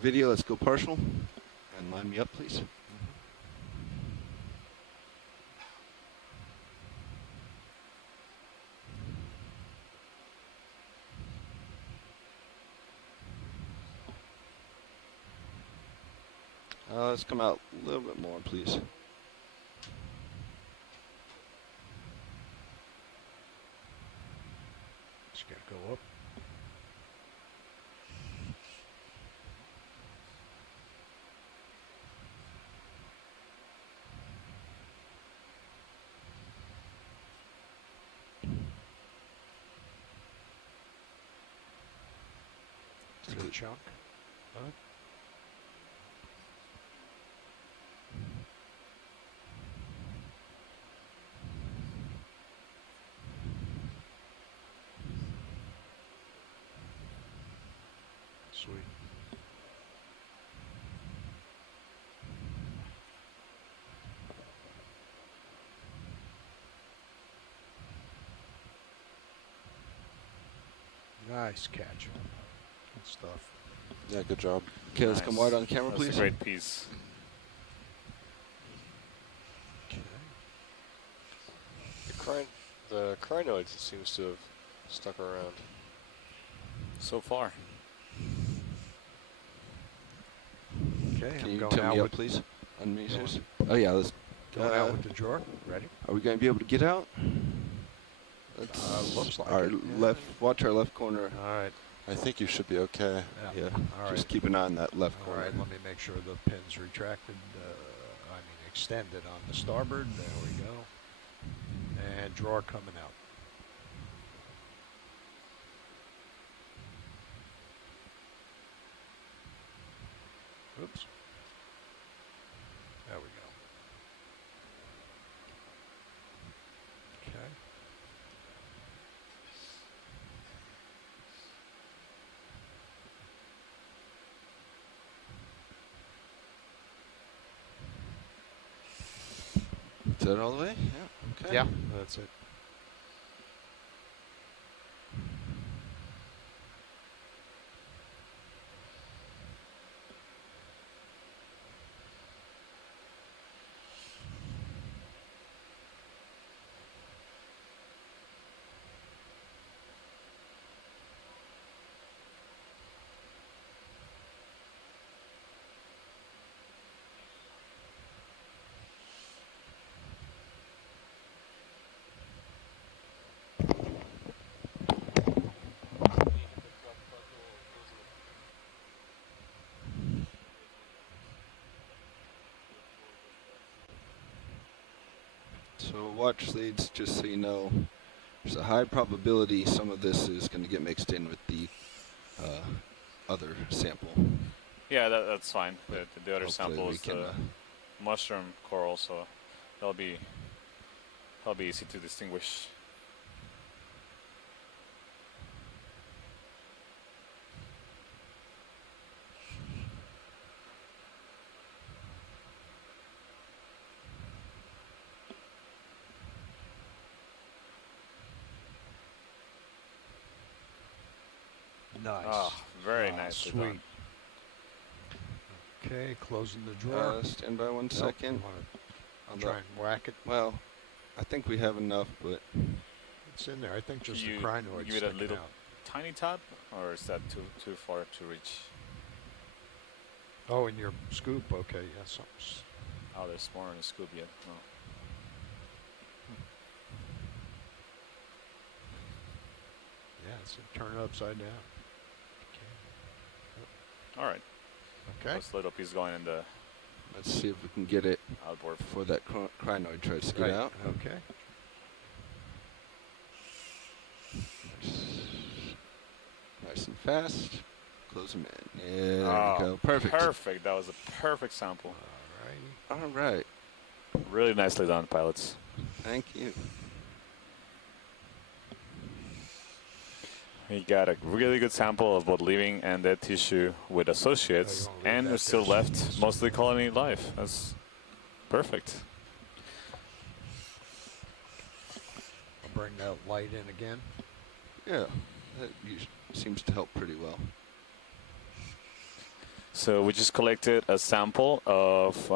Video, let's go partial. And line me up, please. Let's come out a little bit more, please. Just got to go up. Good chunk. Huh? Sweet. Nice catch. Good stuff. Yeah, good job. Okay, let's come wide on camera, That's please. a great piece. The crinoid seems to have stuck around. So far. Okay, Can I'm you going tell out me with up, please, on meters? Oh yeah, let's. Going out with the drawer. Ready? Are we going to be able to get out? Let's looks like our it. left. Watch our left corner. All right. I think you should be okay. Yeah. All Just right. keep an eye on that left All corner. right, let me make sure the pin's retracted. Extended on the starboard. There we go. And drawer coming out. Oops. There we go. Okay. Is that all the way? Yeah. Okay. Yeah, that's it. So watch leads, just so you know, there's a high probability some of this is going to get mixed in with the other sample. Yeah, that's fine. The other Hopefully sample we is can, the mushroom coral, so that'll be That'll be easy to distinguish. Nice. Ah, very nice. Sweet. Okay, closing the drawer. Stand by 1 second. I'll try and whack it. Well, I think we have enough, but it's in there. I think just you the crinoid give it a sticking little out. tiny tap, or is that too far to reach? Oh, in your scoop. Okay, yes. Oh, there's more in the scoop yet. No. Yeah, so turn it upside down. All right. Okay. This little piece going in the. Let's see if we can get it outboard before that crinoid tries to get out. Okay. Nice and fast. Close them in. There Oh, we go. Perfect. Perfect. That was a perfect sample. All right. Really nicely done, pilots. Thank you. We got a really good sample of both living and dead tissue with associates, and we still left mostly colony life. That's perfect. I'll bring that light in again. Yeah, that seems to help pretty well. So we just collected a sample of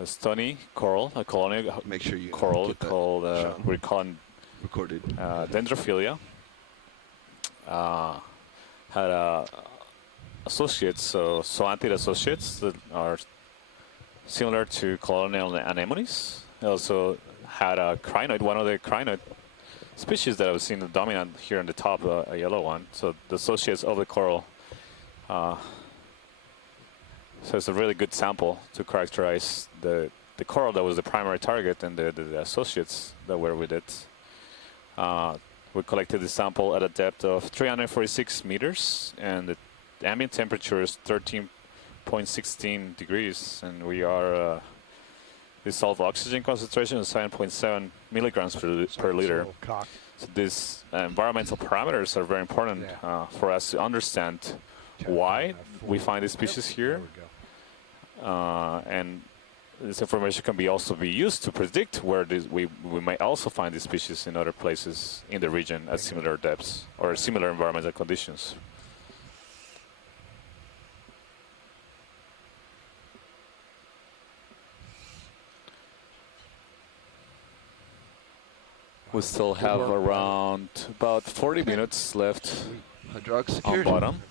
a stony coral, a colony Make sure you coral called we're calling recorded Dendrophilia. Had associates, so zoantid associates that are similar to colonial anemones. It also had a crinoid, one of the crinoid species that I've seen the dominant here on the top, a yellow one. So the associates of the coral. So it's a really good sample to characterize the coral that was the primary target and the associates that were with it. We collected the sample at a depth of 346 meters, and the ambient temperature is 13.16 degrees, and we are dissolved oxygen concentration is 7.7 milligrams per liter. So these environmental parameters are very important for us to understand why we find these species here, and this information can also be used to predict where we may also find these species in other places in the region at similar depths or similar environmental conditions. We still have around about 40 minutes left on bottom.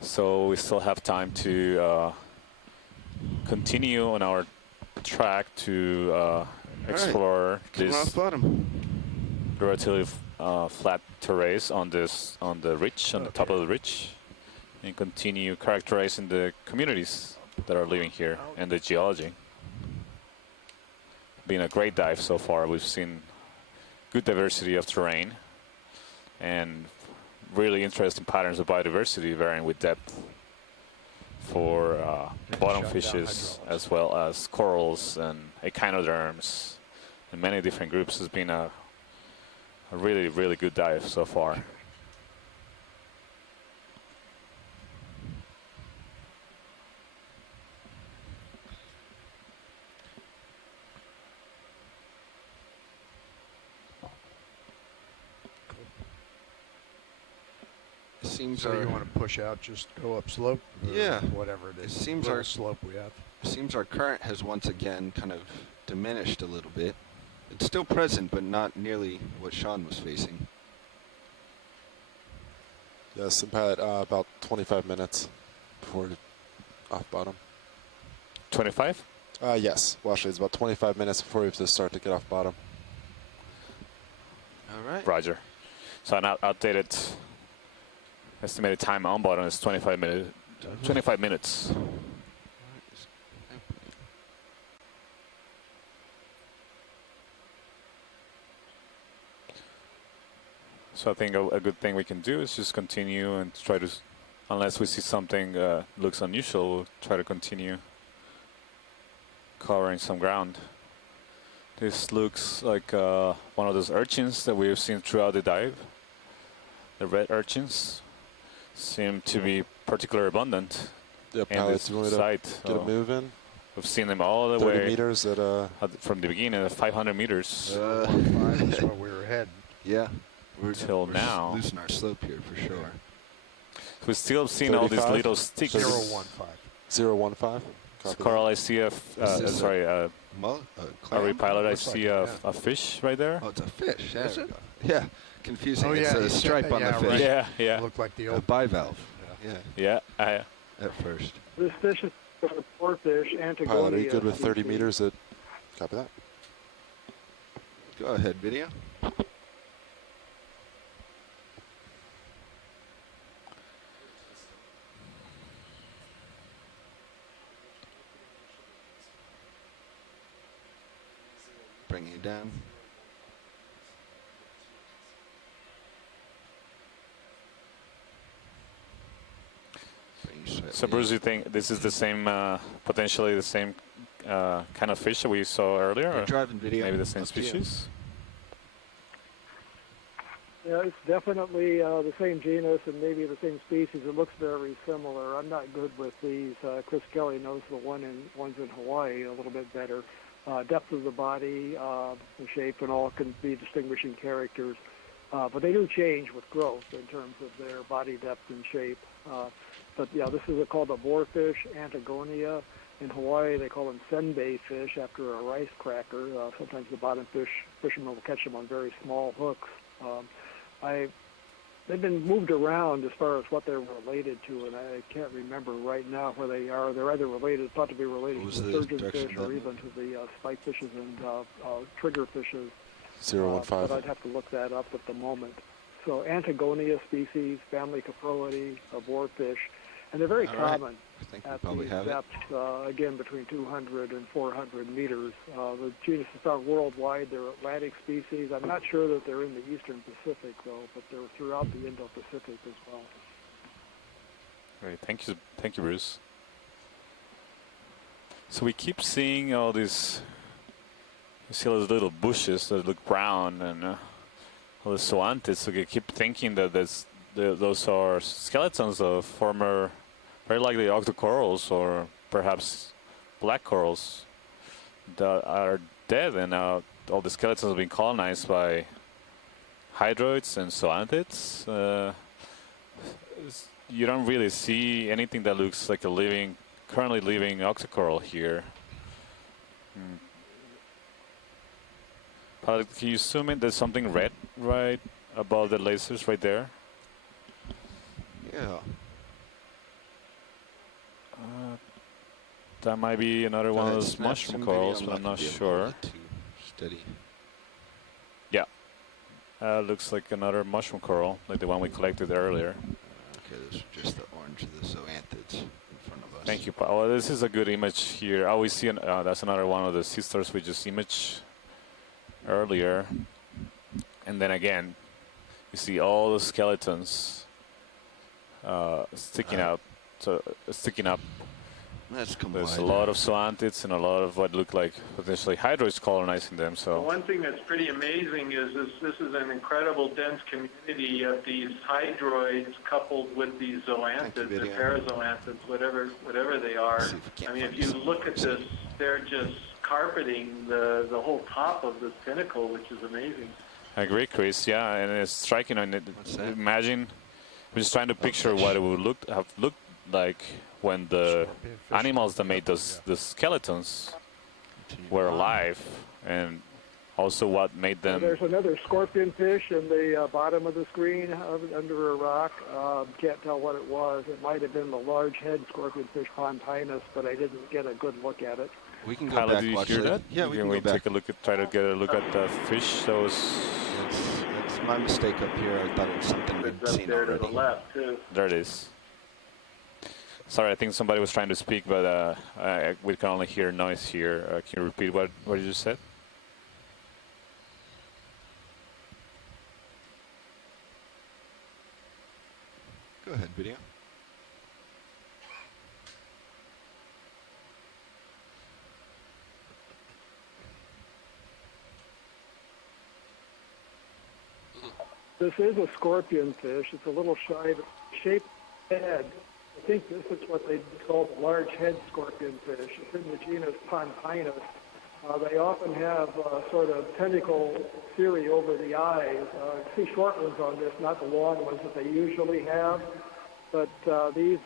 So we still have time to continue on our track to explore this relatively flat terrace on the ridge, on the top of the ridge, and continue characterizing the communities that are living here and the geology. Been a great dive so far. We've seen good diversity of terrain and really interesting patterns of biodiversity varying with depth for bottom fishes as well as corals and echinoderms and many different groups. Has been a really, really good dive so far. Seems so you want to push out, just go up slope? Yeah. Whatever it is. It seems our slope we have. Seems our current has once again kind of diminished a little bit. It's still present, but not nearly what Sean was facing. Yes, about 25 minutes before off bottom. 25? Yes. Well, actually, it's about 25 minutes before we have to start to get off bottom. All right. Roger. So an outdated estimated time on bottom is 25 minutes. 25 minutes. So I think a good thing we can do is just continue and try to, unless we see something looks unusual, we'll try to continue covering some ground. This looks like one of those urchins that we've seen throughout the dive. The red urchins seem to be particularly abundant Yeah, in pilots, this you want me to site. get a move in? We've seen them all the 30 way meters at from the beginning at 500 meters. 1.5 is what we were heading. Yeah. Till now. Losing our slope here for sure. We still seen all these little sticks. 015. 015. Carl, I see a pilot. I see a fish right there. Oh, it's a fish. Is it? Yeah. Confusing. Oh, it's yeah, a stripe on the fish. right. Yeah, yeah. Looked like the A old bivalve. Yeah. At first. This fish is a poor fish, Pilot, are Antigonia. you good with 30 meters at... Copy that. Go ahead, video. Bringing it down. So Bruce, you think this is the same, potentially the same kind of fish that we saw earlier? Or driving video. maybe the same species? Yeah, it's definitely the same genus and maybe the same species. It looks very similar. I'm not good with these. Chris Kelly knows the ones in Hawaii a little bit better. Depth of the body, the shape, and all can be distinguishing characters. But they do change with growth in terms of their body depth and shape. But yeah, this is called a boarfish, Antigonia. In Hawaii, they call them senbei fish after a rice cracker. Sometimes the bottom fishermen will catch them on very small hooks. They've been moved around as far as what they're related to, and I can't remember right now where they are. They're either thought to be related to the surgeonfish or even to the spike fishes and trigger fishes. 015. But I'd have to look that up at the moment. So Antigonia species, family Caproidae, a boarfish, and they're very common at these depths, again, between 200 and 400 meters. The genus is found worldwide. They're Atlantic species. I'm not sure that they're in the eastern Pacific, though, but they're throughout the Indo-Pacific as well. Great, thank you, Bruce. So we keep seeing all these, you see all those little bushes that look brown and all the zoanthids, so you keep thinking that those are skeletons of former, very likely octocorals or perhaps black corals that are dead, and now all the skeletons have been colonized by hydroids and zoanthids. You don't really see anything that looks like a currently living octocoral here. Can you zoom in? There's something red right above the lasers right there. Yeah. That might be another one of those mushroom corals, but I'm not sure. Steady. Yeah. Looks like another mushroom coral, like the one we collected earlier. Okay, those are just the orange of the zoanthids in front of us. Thank you, Paul. This is a good image here. Oh, we see that's another one of the sisters we just imaged earlier. And then again, you see all the skeletons sticking out. Sticking up. Let's come There's a lot of zoanthids and a lot of what look like potentially hydroids colonizing them. So one thing that's pretty amazing is this is an incredible dense community of these hydroids coupled with these zoanthids or parazoanthids, whatever they are. I mean, if you look at this, they're just carpeting the whole top of this pinnacle, which is amazing. I agree, Chris. Yeah, and it's striking. Imagine, we're just trying to picture what it would have looked like when the animals that made the skeletons were alive, and also what made them. There's another scorpion fish in the bottom of the screen under a rock. Can't tell what it was. It might have been the large head scorpion fish Pontinus, but I didn't get a good look at it. We can go Tyler, back. did you Watch hear it. that? Yeah, we can go back. Take a look at, try to get a look at the fish. That was. It's my mistake up here. I thought it was something we'd seen there already. to the left too. There it is. Sorry, I think somebody was trying to speak, but we can only hear noise here. Can you repeat what you just said? Go ahead, video. This is a scorpion fish. It's a little shaped head. I think this is what they call the large head scorpion fish. It's in the genus Pontinus. They often have sort of tentacle cirri over the eyes. I see short ones on this, not the long ones that they usually have. But these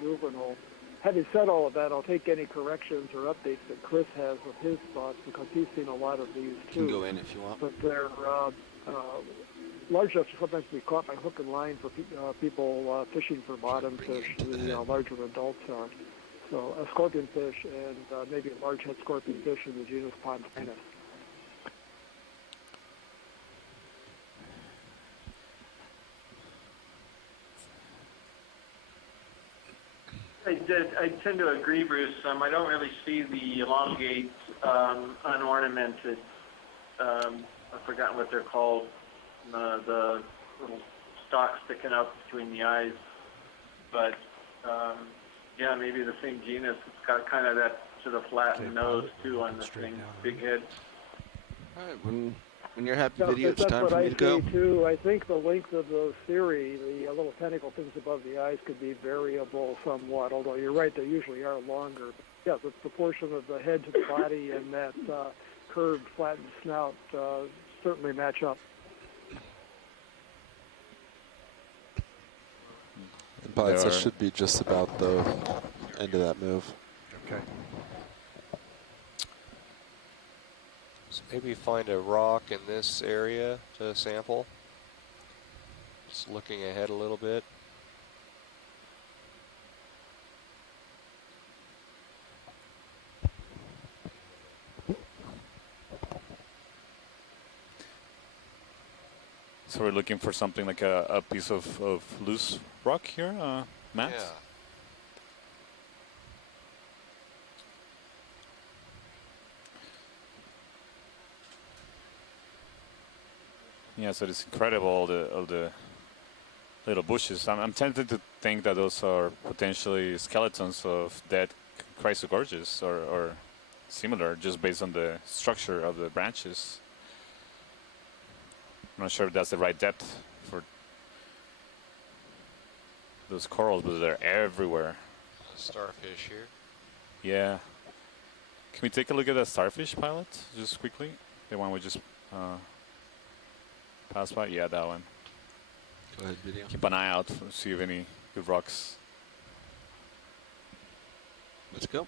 juvenile. Having said all of that, I'll take any corrections or updates that Chris has with his thoughts because he's seen a lot of these too. You can go in if you want. But they're large enough to sometimes be caught by hook and line for people fishing for bottom fish. The larger adults are. So a scorpion fish and maybe a large head scorpion fish in the genus Pontinus. I tend to agree, Bruce. I don't really see the elongate, unornamented, I've forgotten what they're called, the little stalks sticking out between the eyes. But, yeah, maybe the same genus. It's got kind of that sort of flattened nose, too, on this thing. Big head. All right, when you're happy, video, it's time for me to go. That's what I see, too. I think the length of those cirri, the little tentacle things above the eyes, could be variable somewhat, although you're right, they usually are longer. Yeah, the proportion of the head to the body and that curved, flattened snout certainly match up. But that should be just about the end of that move. Okay. So maybe find a rock in this area to sample. Just looking ahead a little bit. So we're looking for something like a piece of loose rock here, Matt? Yeah. Yeah, so it's incredible, all the little bushes. I'm tempted to think that those are potentially skeletons of dead chrysogorges or similar, just based on the structure of the branches. I'm not sure if that's the right depth for those corals, but they're everywhere. A starfish here. Yeah. Can we take a look at that starfish pilot, just quickly? The one we just passed by? Yeah, that one. Go ahead, video. Keep an eye out for see if any good rocks. Let's go.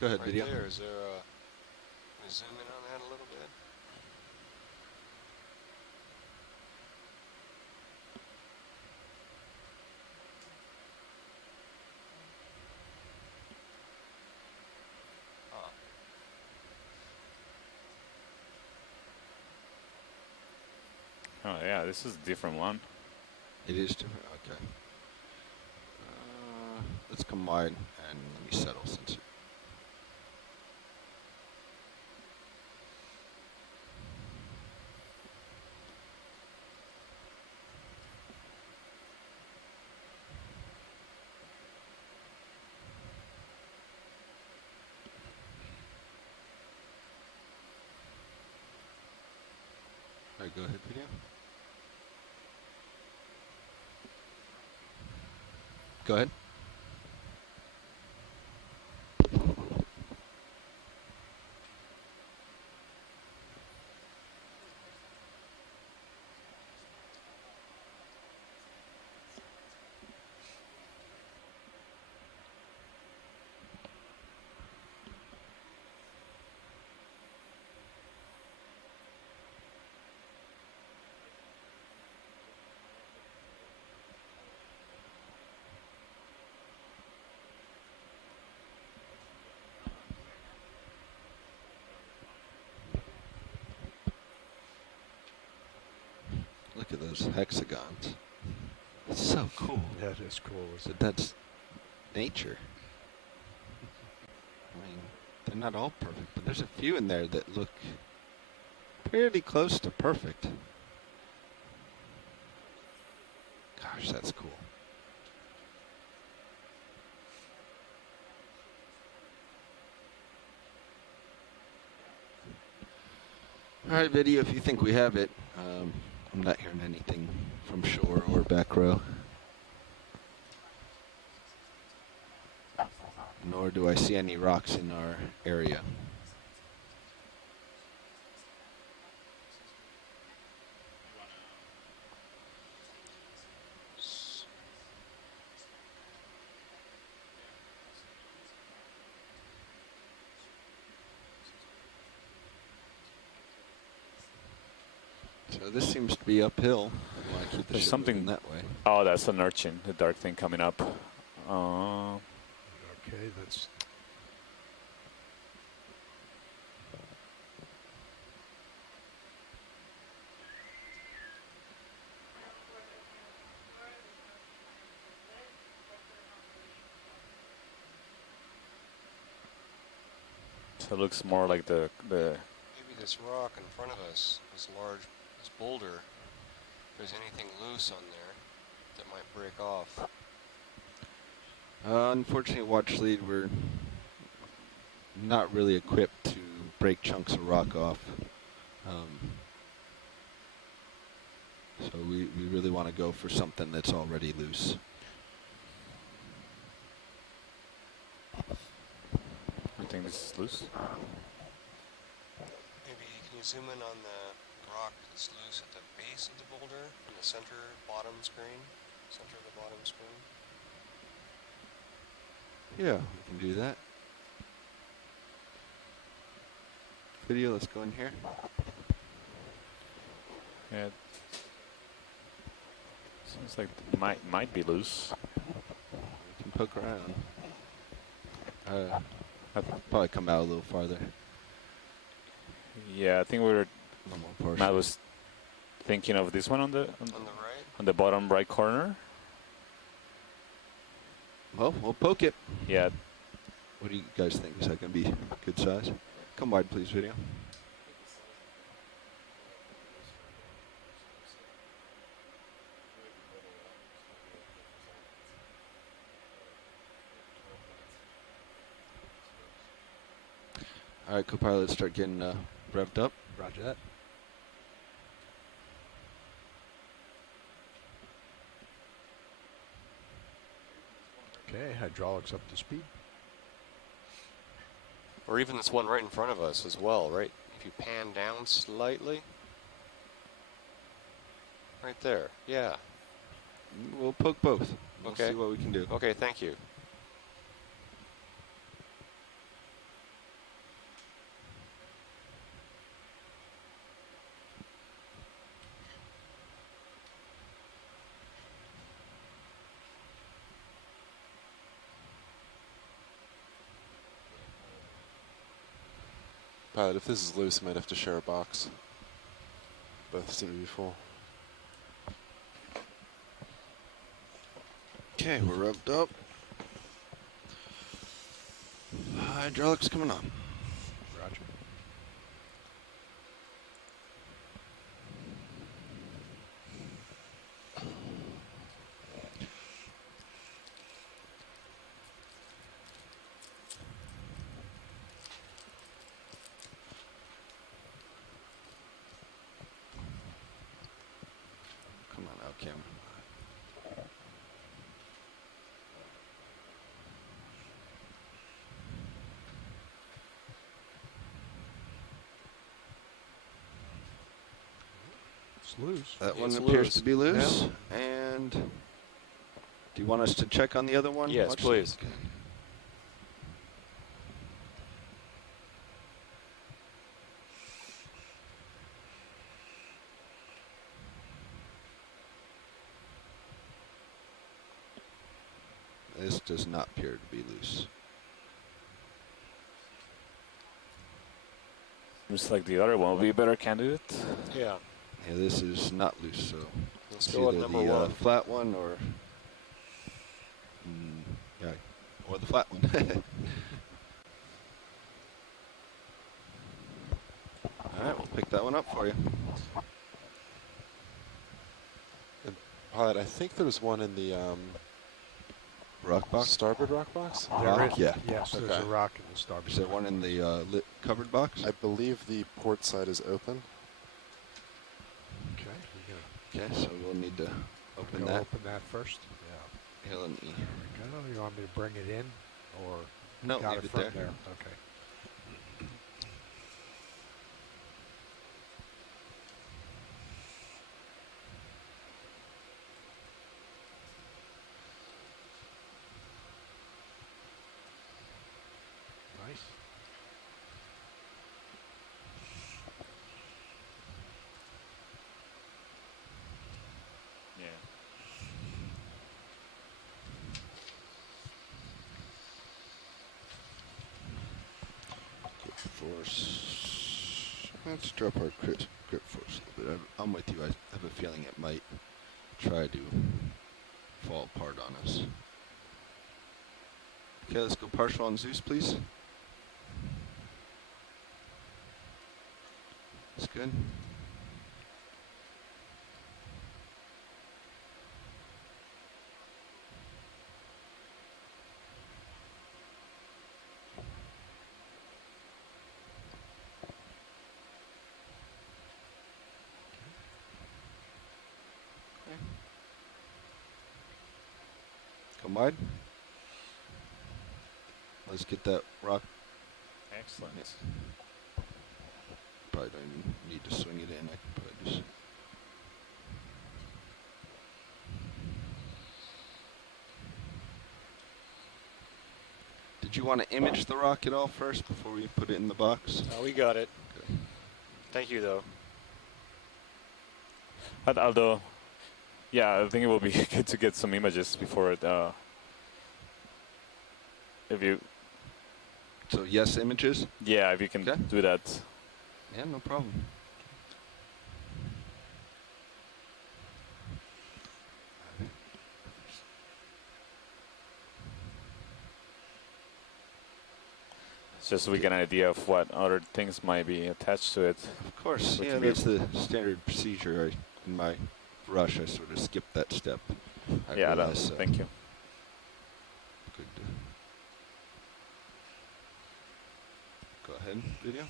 Go ahead, Right video. there, is there a... Can we zoom in on that a little bit? Oh yeah, this is a different one. It is different. Okay. Let's combine and let me settle since. All right, go ahead, video. Go ahead. Look at those hexagons. It's so cool. That is cool. But that's nature. I mean, they're not all perfect, but there's a few in there that look pretty close to perfect. Gosh, that's cool. All right, video, if you think we have it. I'm not hearing anything from shore or back row. Nor do I see any rocks in our area. So this seems to be uphill. Keep There's something that way. Oh, that's an urchin, the dark thing coming up. Okay, that's. So it looks more like the. Maybe this rock in front of us, this boulder. If there's anything loose on there that might break off. Unfortunately, watch lead, we're not really equipped to break chunks of rock off. So we really want to go for something that's already loose. You think this is loose? Maybe can you zoom in on the rock that's loose at the base of the boulder in the center bottom screen? Center of the bottom screen. Yeah, we can do that. Video, let's go in here. Yeah. Seems like it might be loose. We can poke around. I'd probably come out a little farther. Yeah, I think Matt was thinking of this one on the right, on the bottom right corner. Well, we'll poke it. Yeah. What do you guys think? Is that going to be good size? Come wide, please, video. All right, co-pilot, start getting revved up. Roger that. Okay, hydraulics up to speed. Or even this one right in front of us as well, right? If you pan down slightly. Right there, yeah. We'll poke both. We'll Okay. see what we can do. Okay, thank you. Pilot, if this is loose, I might have to share a box. Both seem to be full. Okay, we're revved up. Hydraulics coming on. Roger. Come on out, Cam. It's loose. That one It's appears loose. to be loose. And do you want us to check on the other one? Yes, Watch please. this. This does not appear to be loose. Looks like the other one will be a better candidate. Yeah. Yeah, this is not loose, so Let's it's go with either number the one. flat one or yeah, or the flat one. All right, we'll pick that one up for you. And Pilot, I think there was one in the rock box. Starboard rock box. Rock, yeah. Yes, there's a rock in the starboard. Is there one in the lit covered box? I believe the port side is open. Okay, so we'll need to open that. Open that first. Yeah. Here, let me. There we go. You want me to bring it in, or no, got leave it it from there. there? Okay. Nice. Yeah. Force. Let's drop our grip force a little bit. I'm with you. I have a feeling it might try to fall apart on us. Okay, let's go partial on Zeus, please. That's good. Come wide. Let's get that rock. Excellent. Probably don't even need to swing it in. I can probably just. Did you want to image the rock at all first before we put it in the box? No, we got it. Okay. Thank you, though. Although, yeah, I think it will be good to get some images before it. If you. So yes, images. Yeah, if you can do that. Yeah, no problem. It's just so we get an idea of what other things might be attached to it. Of course, yeah, that's the standard procedure. In my rush, I sort of skipped that step. Yeah, thank you. Good. Go ahead, video.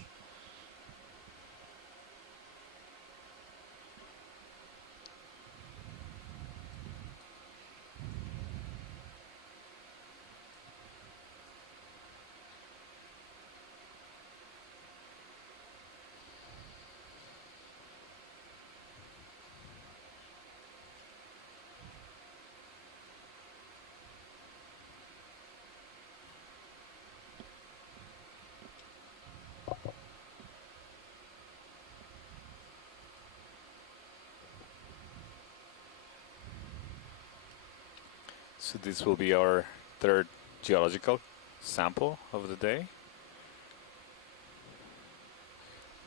So this will be our third geological sample of the day.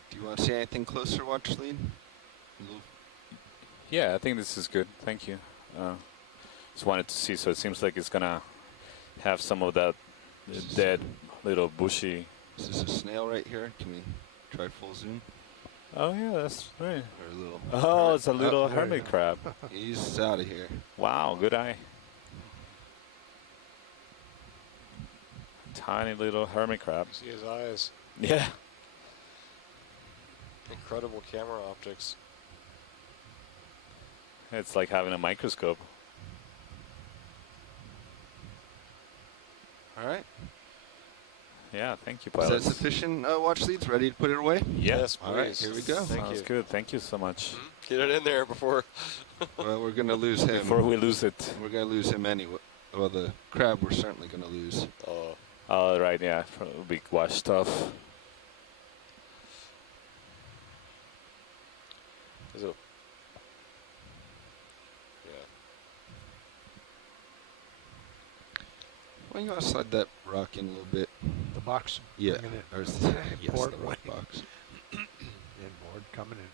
Do you want to see anything closer, watch lead? Yeah, I think this is good. Thank you. Just wanted to see, so it seems like it's gonna have some of that dead little bushy. Is this a snail right here? Can we try full zoom? Oh yeah, that's right. Or a little. Oh, it's a little hermit crab. He's out of here. Wow, good eye. Tiny little hermit crab. See his eyes. Yeah. Incredible camera optics. It's like having a microscope. All right. Yeah, thank you, Is pilots. that sufficient watch leads? Ready to put it away? Yes, All right, here we go. Sounds good. Thank you so much. Get it in there before. Well, we're going to lose him. Before we lose it. We're going to lose him anyway. Well, the crab we're certainly going to lose. Oh. All right, yeah, it'll be washed off. Is it? Yeah. Why don't you slide that rock in a little bit? The box? Yeah. Bring it in. Or yes, Port the way. rock box. Inboard coming in.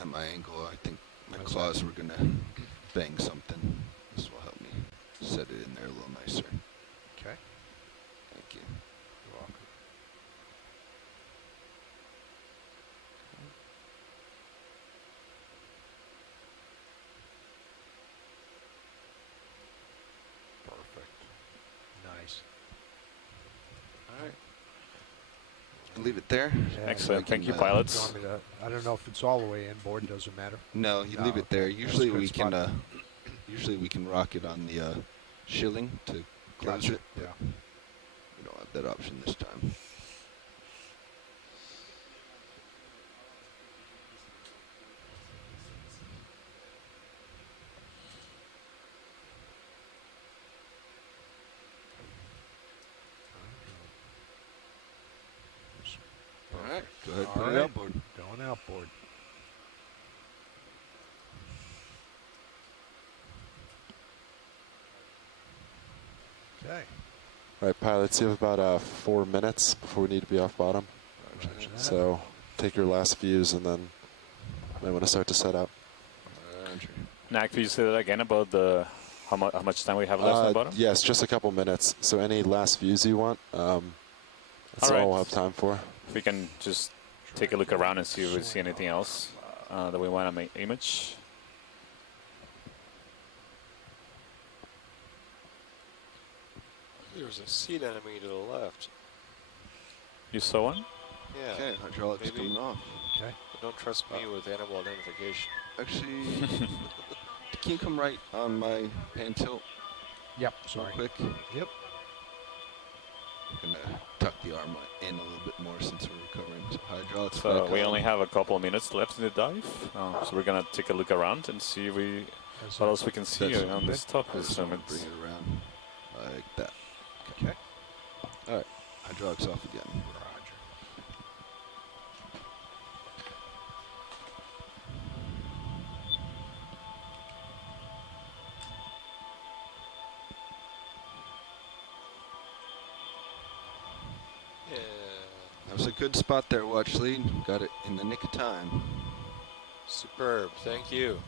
At my angle, I think my claws were going to bang something. This will help me set it in there a little nicer. Okay. Thank you. You're welcome. Perfect. Nice. All right. leave it there. Yeah, Excellent. So Thank you, I pilots. don't know if it's all the way inboard. Doesn't matter. No, you leave it there. Usually we can. Usually we can rock it on the shilling to close it. Yeah. We don't have that option this time. All right, go ahead, put it outboard. Going outboard. Okay. All right, pilots, you have about 4 minutes before we need to be off bottom. So take your last views and then might want to start to set up. Nak, could you say that again about the how much time we have left on bottom? Yes, just a couple minutes. So any last views you want, that's all we'll have time for. If we can just take a look around and see if we see anything else that we want to make image. There's a seed enemy to the left. You saw one? Yeah. Okay, hydraulics coming off. Okay. But don't trust me with animal identification. Actually, can you come right on my pan tilt? Yep. Real Sorry. quick. Yep. I'm gonna tuck the arm in a little bit more since we're recovering. So hydraulics. So back we on. only have a couple of minutes left in the dive. So we're gonna take a look around and see what else we can see on this top instrument. Bring it around like that. Okay. All right. Hydraulics off again. Yeah. That was a good spot there, watch lead. Got it in the nick of time. Superb. Thank you.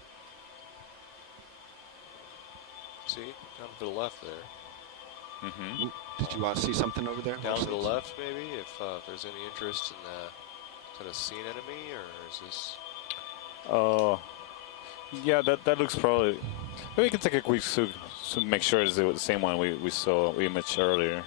See? Down to the left there. Mm-hmm. Did you want to see something over there? Down to the left, maybe, if there's any interest in is that a seen enemy, or is this... Yeah, that looks probably... Maybe we can take a quick look to make sure it's the same one we saw image earlier.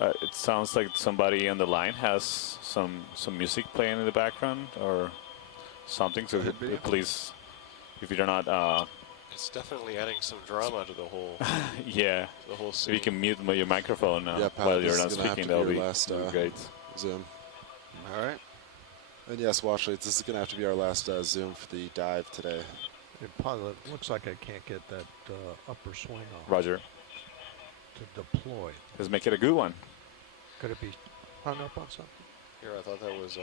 It sounds like somebody on the line has some music playing in the background or something. So please, if you're not, It's definitely adding some drama to the whole. yeah, the whole if scene. you can mute your microphone Yeah, Pat, while this you're is not gonna have speaking, to that'll be be our last great. Zoom. All right. And yes, Washley, this is going to have to be our last Zoom for the dive today. It looks like I can't get that upper swing on. Roger. To deploy. Let's make it a good one. Could it be hung up on something? Here, I thought that was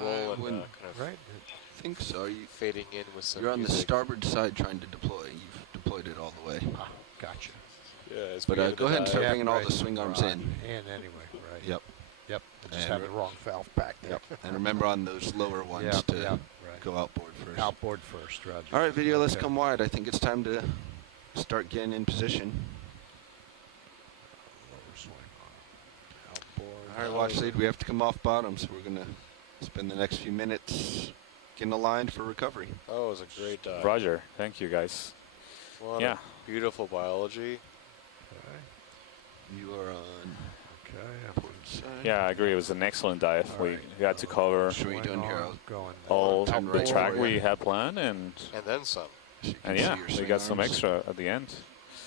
roll and kind of right. I think so. You fading in with some. You're on the music. starboard side trying to deploy. You've deployed it all the way. Ah, gotcha. Yeah, it's But beginning go to ahead and start dive. bringing all the swing arms in. In anyway, right. Yep. Yep. I just And have the wrong valve back there. Yep. And remember on those lower ones to right. go outboard first. Outboard first, Roger. All right, video, let's Okay. come wide. I think it's time to start getting in position. Lower swing on. Outboard. All right, watch lead. We have to come off bottom, so we're going to spend the next few minutes getting aligned for recovery. Oh, it was a great dive. Roger. Thank you, guys. What Yeah. beautiful biology. Okay. You are on Okay. port side. Yeah, I agree. It was an excellent dive. We got to cover What are we doing here? all Turn the right track for we you. had planned, and then some. So you can and see yeah, your we swing got some arms. extra at the end.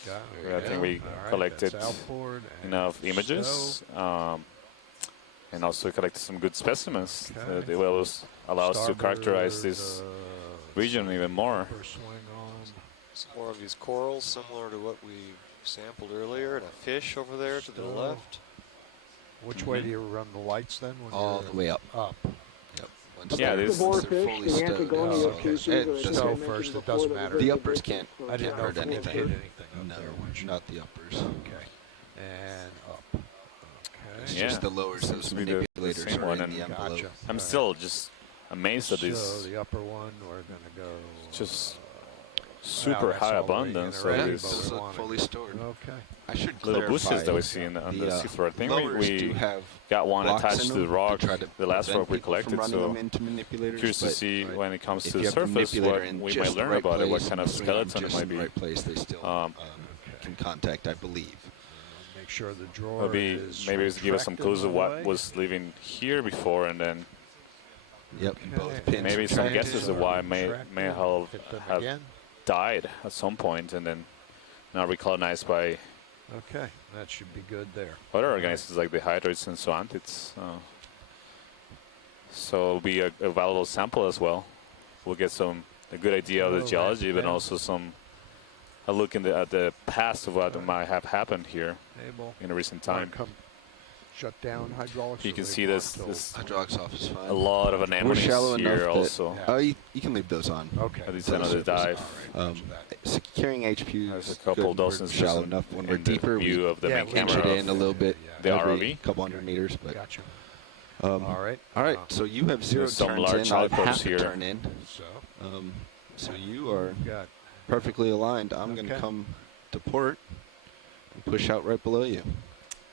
Got I it. think we All right, collected that's outboard and enough images, and also collected some good specimens Okay. that will allow us to characterize Starboard, this region even more. upper swing on. Some more of these corals, similar to what we sampled earlier, and a fish over there to the Stow. left. Which way do you run the lights then? When All you're the way up. Up. Yep. Yeah, they're- this- once The they're boarfish, fully the stowed, Antigonia so species, it I think doesn't- I mentioned first, it before, doesn't that matter. they're The very uppers different, can't so I didn't know hurt if we anything. hit anything up No, there. Which, not the uppers. okay. And up. Okay. It's Yeah. just the lowers, Seems those to be the manipulators same are one, in and the envelope. Gotcha. I'm All still just amazed at So this. the upper one, we're gonna go. Just super high abundance. So Those look fully stored. Okay. I should little clarify. boosters that we see on the seafloor. I think we have got one blocks attached in to the them rock, to try to the last prevent rock we people from collected. running So them into manipulators, curious to but see when it comes if to you the have the surface manipulator what in we just might the learn right about it, what place, kind of swing arm skeleton it just might in be. the right place, they still can contact, I believe. Make sure the drawer maybe is give us some clues of what way. was living here before, and then both pins maybe some retracted. guesses of why may have again. died at some point and then now recolonized by Okay, that should be good there. other organisms like the hydroids and zoanthids. So it'll be a valuable sample as well. We'll get a good idea of the geology, but also a look at the past of what might have happened here in a recent time. Shut down hydraulics. You can see this hydraulics off is fine. a lot of anemones here also. You can leave those on. Okay. At least another dive. Securing HPU There's is a couple good. dozens We're shallow just enough. When in we're the deeper, view we of the main inch camera it in a little bit. the every ROV. couple hundred meters, but Gotcha. all right. So you have 0 There's some turns large in. I have outcrops half a here. turn in. So you are perfectly aligned. I'm going to come to port and push out right below you.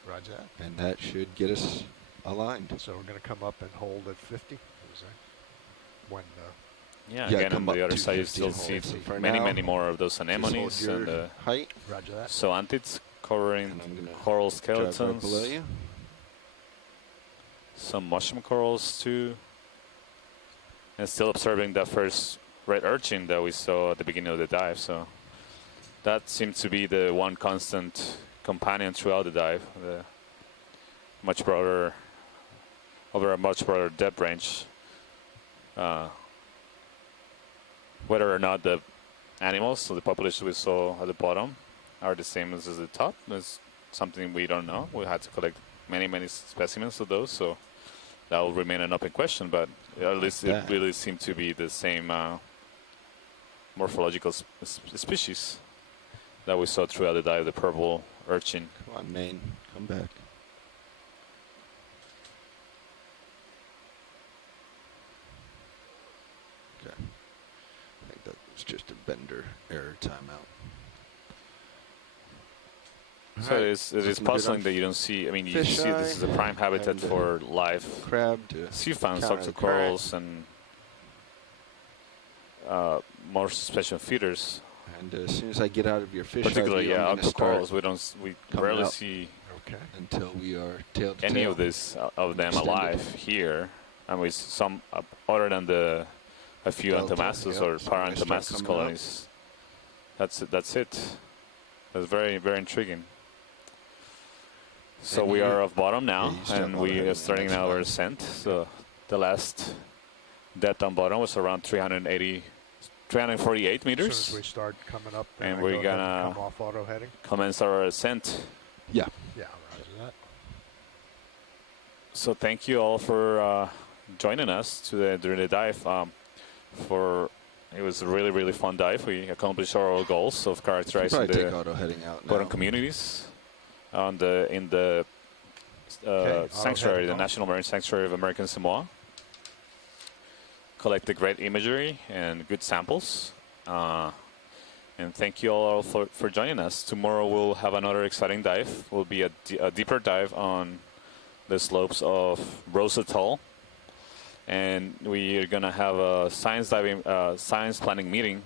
Roger that. And that should get us aligned. So we're going to come up and hold at 50. Is that when? Yeah, again on the other side you still see many more of those anemones and height. Roger that. zoanthids covering coral skeletons. Right below you. Some mushroom corals too. And still observing that first red urchin that we saw at the beginning of the dive. So that seems to be the one constant companion throughout the dive. The much broader, over a much broader depth range. Whether or not the animals, so the population we saw at the bottom, are the same as the top is something we don't know. We had to collect many specimens of those, so that will remain an open question, but at least it really seemed to be the same morphological species that we saw throughout the dive, the purple urchin. Come on, Maine, come back. Okay. I think that was just a Bender error timeout. So it is puzzling that you don't see. I mean, you see this is a prime habitat for live crab, sea fans, socks of corals, and more special feeders. And as soon as I get out of your fish, particularly octo corals, we rarely see until we are tail to any tail. of this of them alive here, and with some other than a few Antomastus or Parantomastus colonies. That's it. That's very intriguing. So we are off bottom now, and we are starting our ascent. So the last depth on bottom was around 348 meters. As soon as we start coming up, and we're gonna come off auto heading. commence our ascent. Yeah. Yeah, roger that. So thank you all for joining us during the dive. It was a really fun dive. We accomplished our goals of characterizing the bottom communities in the sanctuary, the National Marine Sanctuary of American Samoa. Collected great imagery and good samples. And thank you all for joining us. Tomorrow we'll have another exciting dive. Will be a deeper dive on the slopes of Rose Atoll. And we are going to have a science planning meeting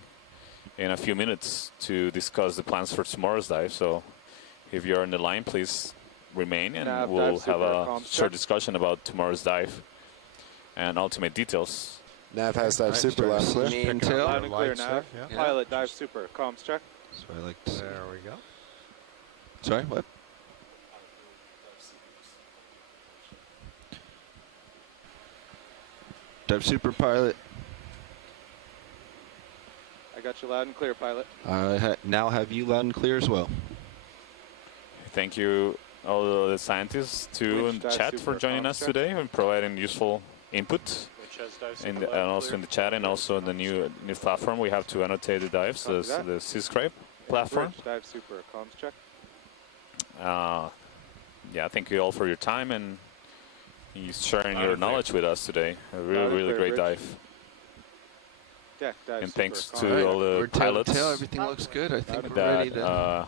in a few minutes to discuss the plans for tomorrow's dive. So if you're on the line, please remain, and we'll have a short discussion about tomorrow's dive and ultimate details. Nav has dive super loud and clear. Loud and clear, Nav. Pilot dive super. Comms check. So I like to There we go. Sorry, what? Dive super pilot. I got you loud and clear, pilot. I now have you loud and clear as well. Thank you all the scientists too in the chat for joining us today and providing useful input. And also in the chat, and also in the new platform we have to annotate the dives, the Seascribe platform. Dive super. Comms check. Yeah, thank you all for your time and sharing your knowledge with us today. A really great dive. Deck, dive, And super, thanks calm. to all the We're tail to pilots tail. Everything looks good. I think we're that ready to.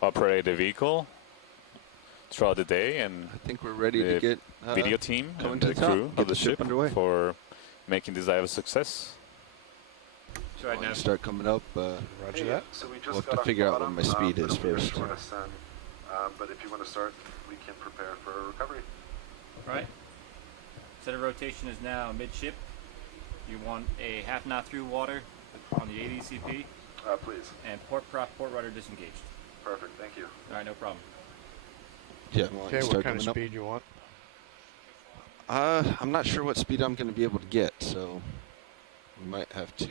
operate the vehicle throughout the day, and I think we're ready the to get video team coming and to the the top, crew get of the the ship ship underway. for making this dive a success. When you start coming up, Roger that. So we just we'll have got to off figure the out what bottom, my speed is it'll be a first. short ascent, but if you want to start, we can prepare for a recovery. Right. Set of rotation is now midship. You want a half knot through water on the ADCP. Please. And port prop, port rudder disengaged. Perfect, thank you. All right, no problem. Yeah. Okay, what kind of speed you want? I'm not sure what speed I'm going to be able to get, so we might have to.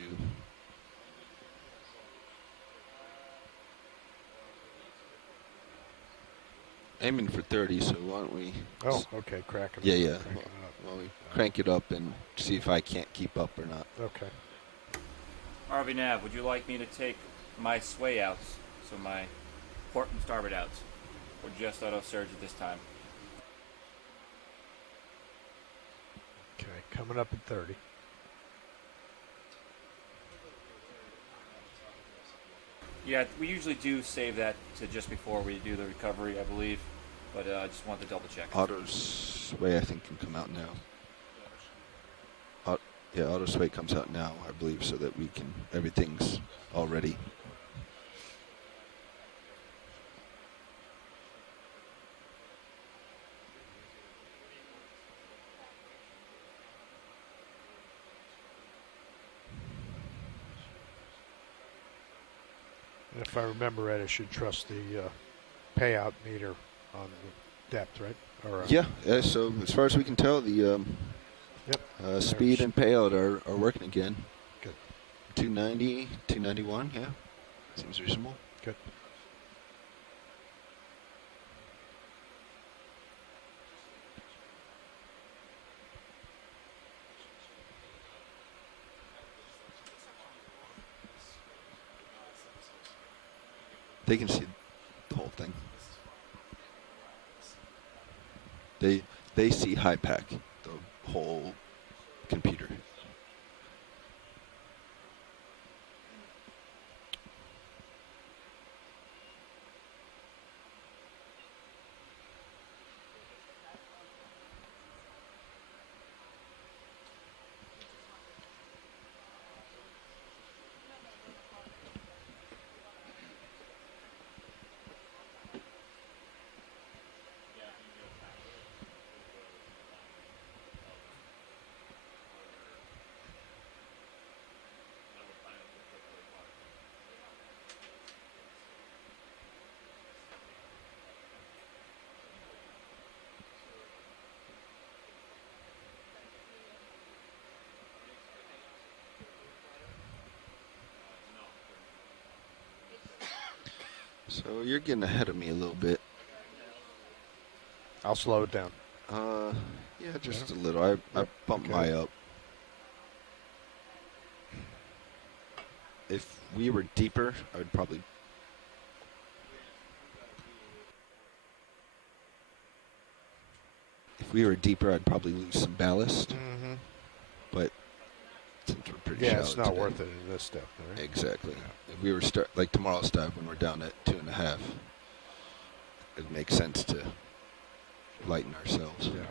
Aiming for 30, so why don't we? Oh, okay, crack it. Yeah, yeah. Well, we crank it up and see if I can't keep up or not. Okay. RV Nav, would you like me to take my sway outs, so my port and starboard outs, or just auto surge at this time? Okay, coming up at 30. Yeah, we usually do save that to just before we do the recovery, I believe, but I just wanted to double check. Auto sway, I think, can come out now. Yeah, auto sway comes out now, I believe, so that we can. Everything's all ready. And if I remember right, I should trust the payout meter on the depth, right? Or, Yeah. So as far as we can tell, the speed and payout are working again. Good. 290, 291. Yeah, seems reasonable. Good. They can see the whole thing. They see high pack, the whole computer. So you're getting ahead of me a little bit. I'll slow it down. Yeah, just a little. I bumped my up. If we were deeper, I would probably. If we were deeper, I'd probably lose some ballast. Mm-hmm. But since we're pretty shallow it's not today, worth it in this step, right? Exactly. If we were like tomorrow's dive when we're down at 2.5, it makes sense to lighten ourselves. Yeah.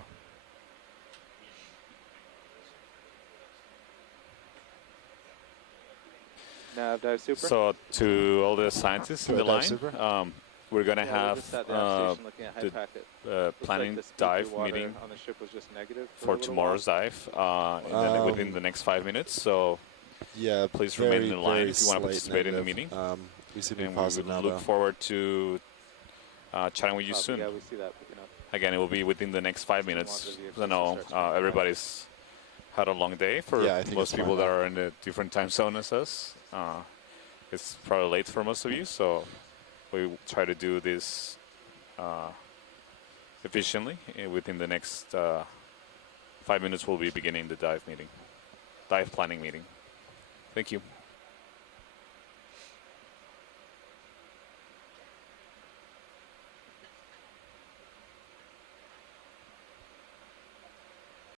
Nav dive super. So to all the scientists in the line, we're going to have the planning dive meeting on the ship was just negative for tomorrow's dive within the next 5 minutes. So yeah, please remain in the line if you want to participate in the meeting. We see and positive we now, look forward to chatting with you soon. Yeah, we see that picking up. Again, it will be within the next 5 minutes. I know everybody's had a long day for most people that are in a different time zone as us. It's probably late for most of you, so we try to do this efficiently. Within the next 5 minutes, we'll be beginning the dive planning meeting. Thank you.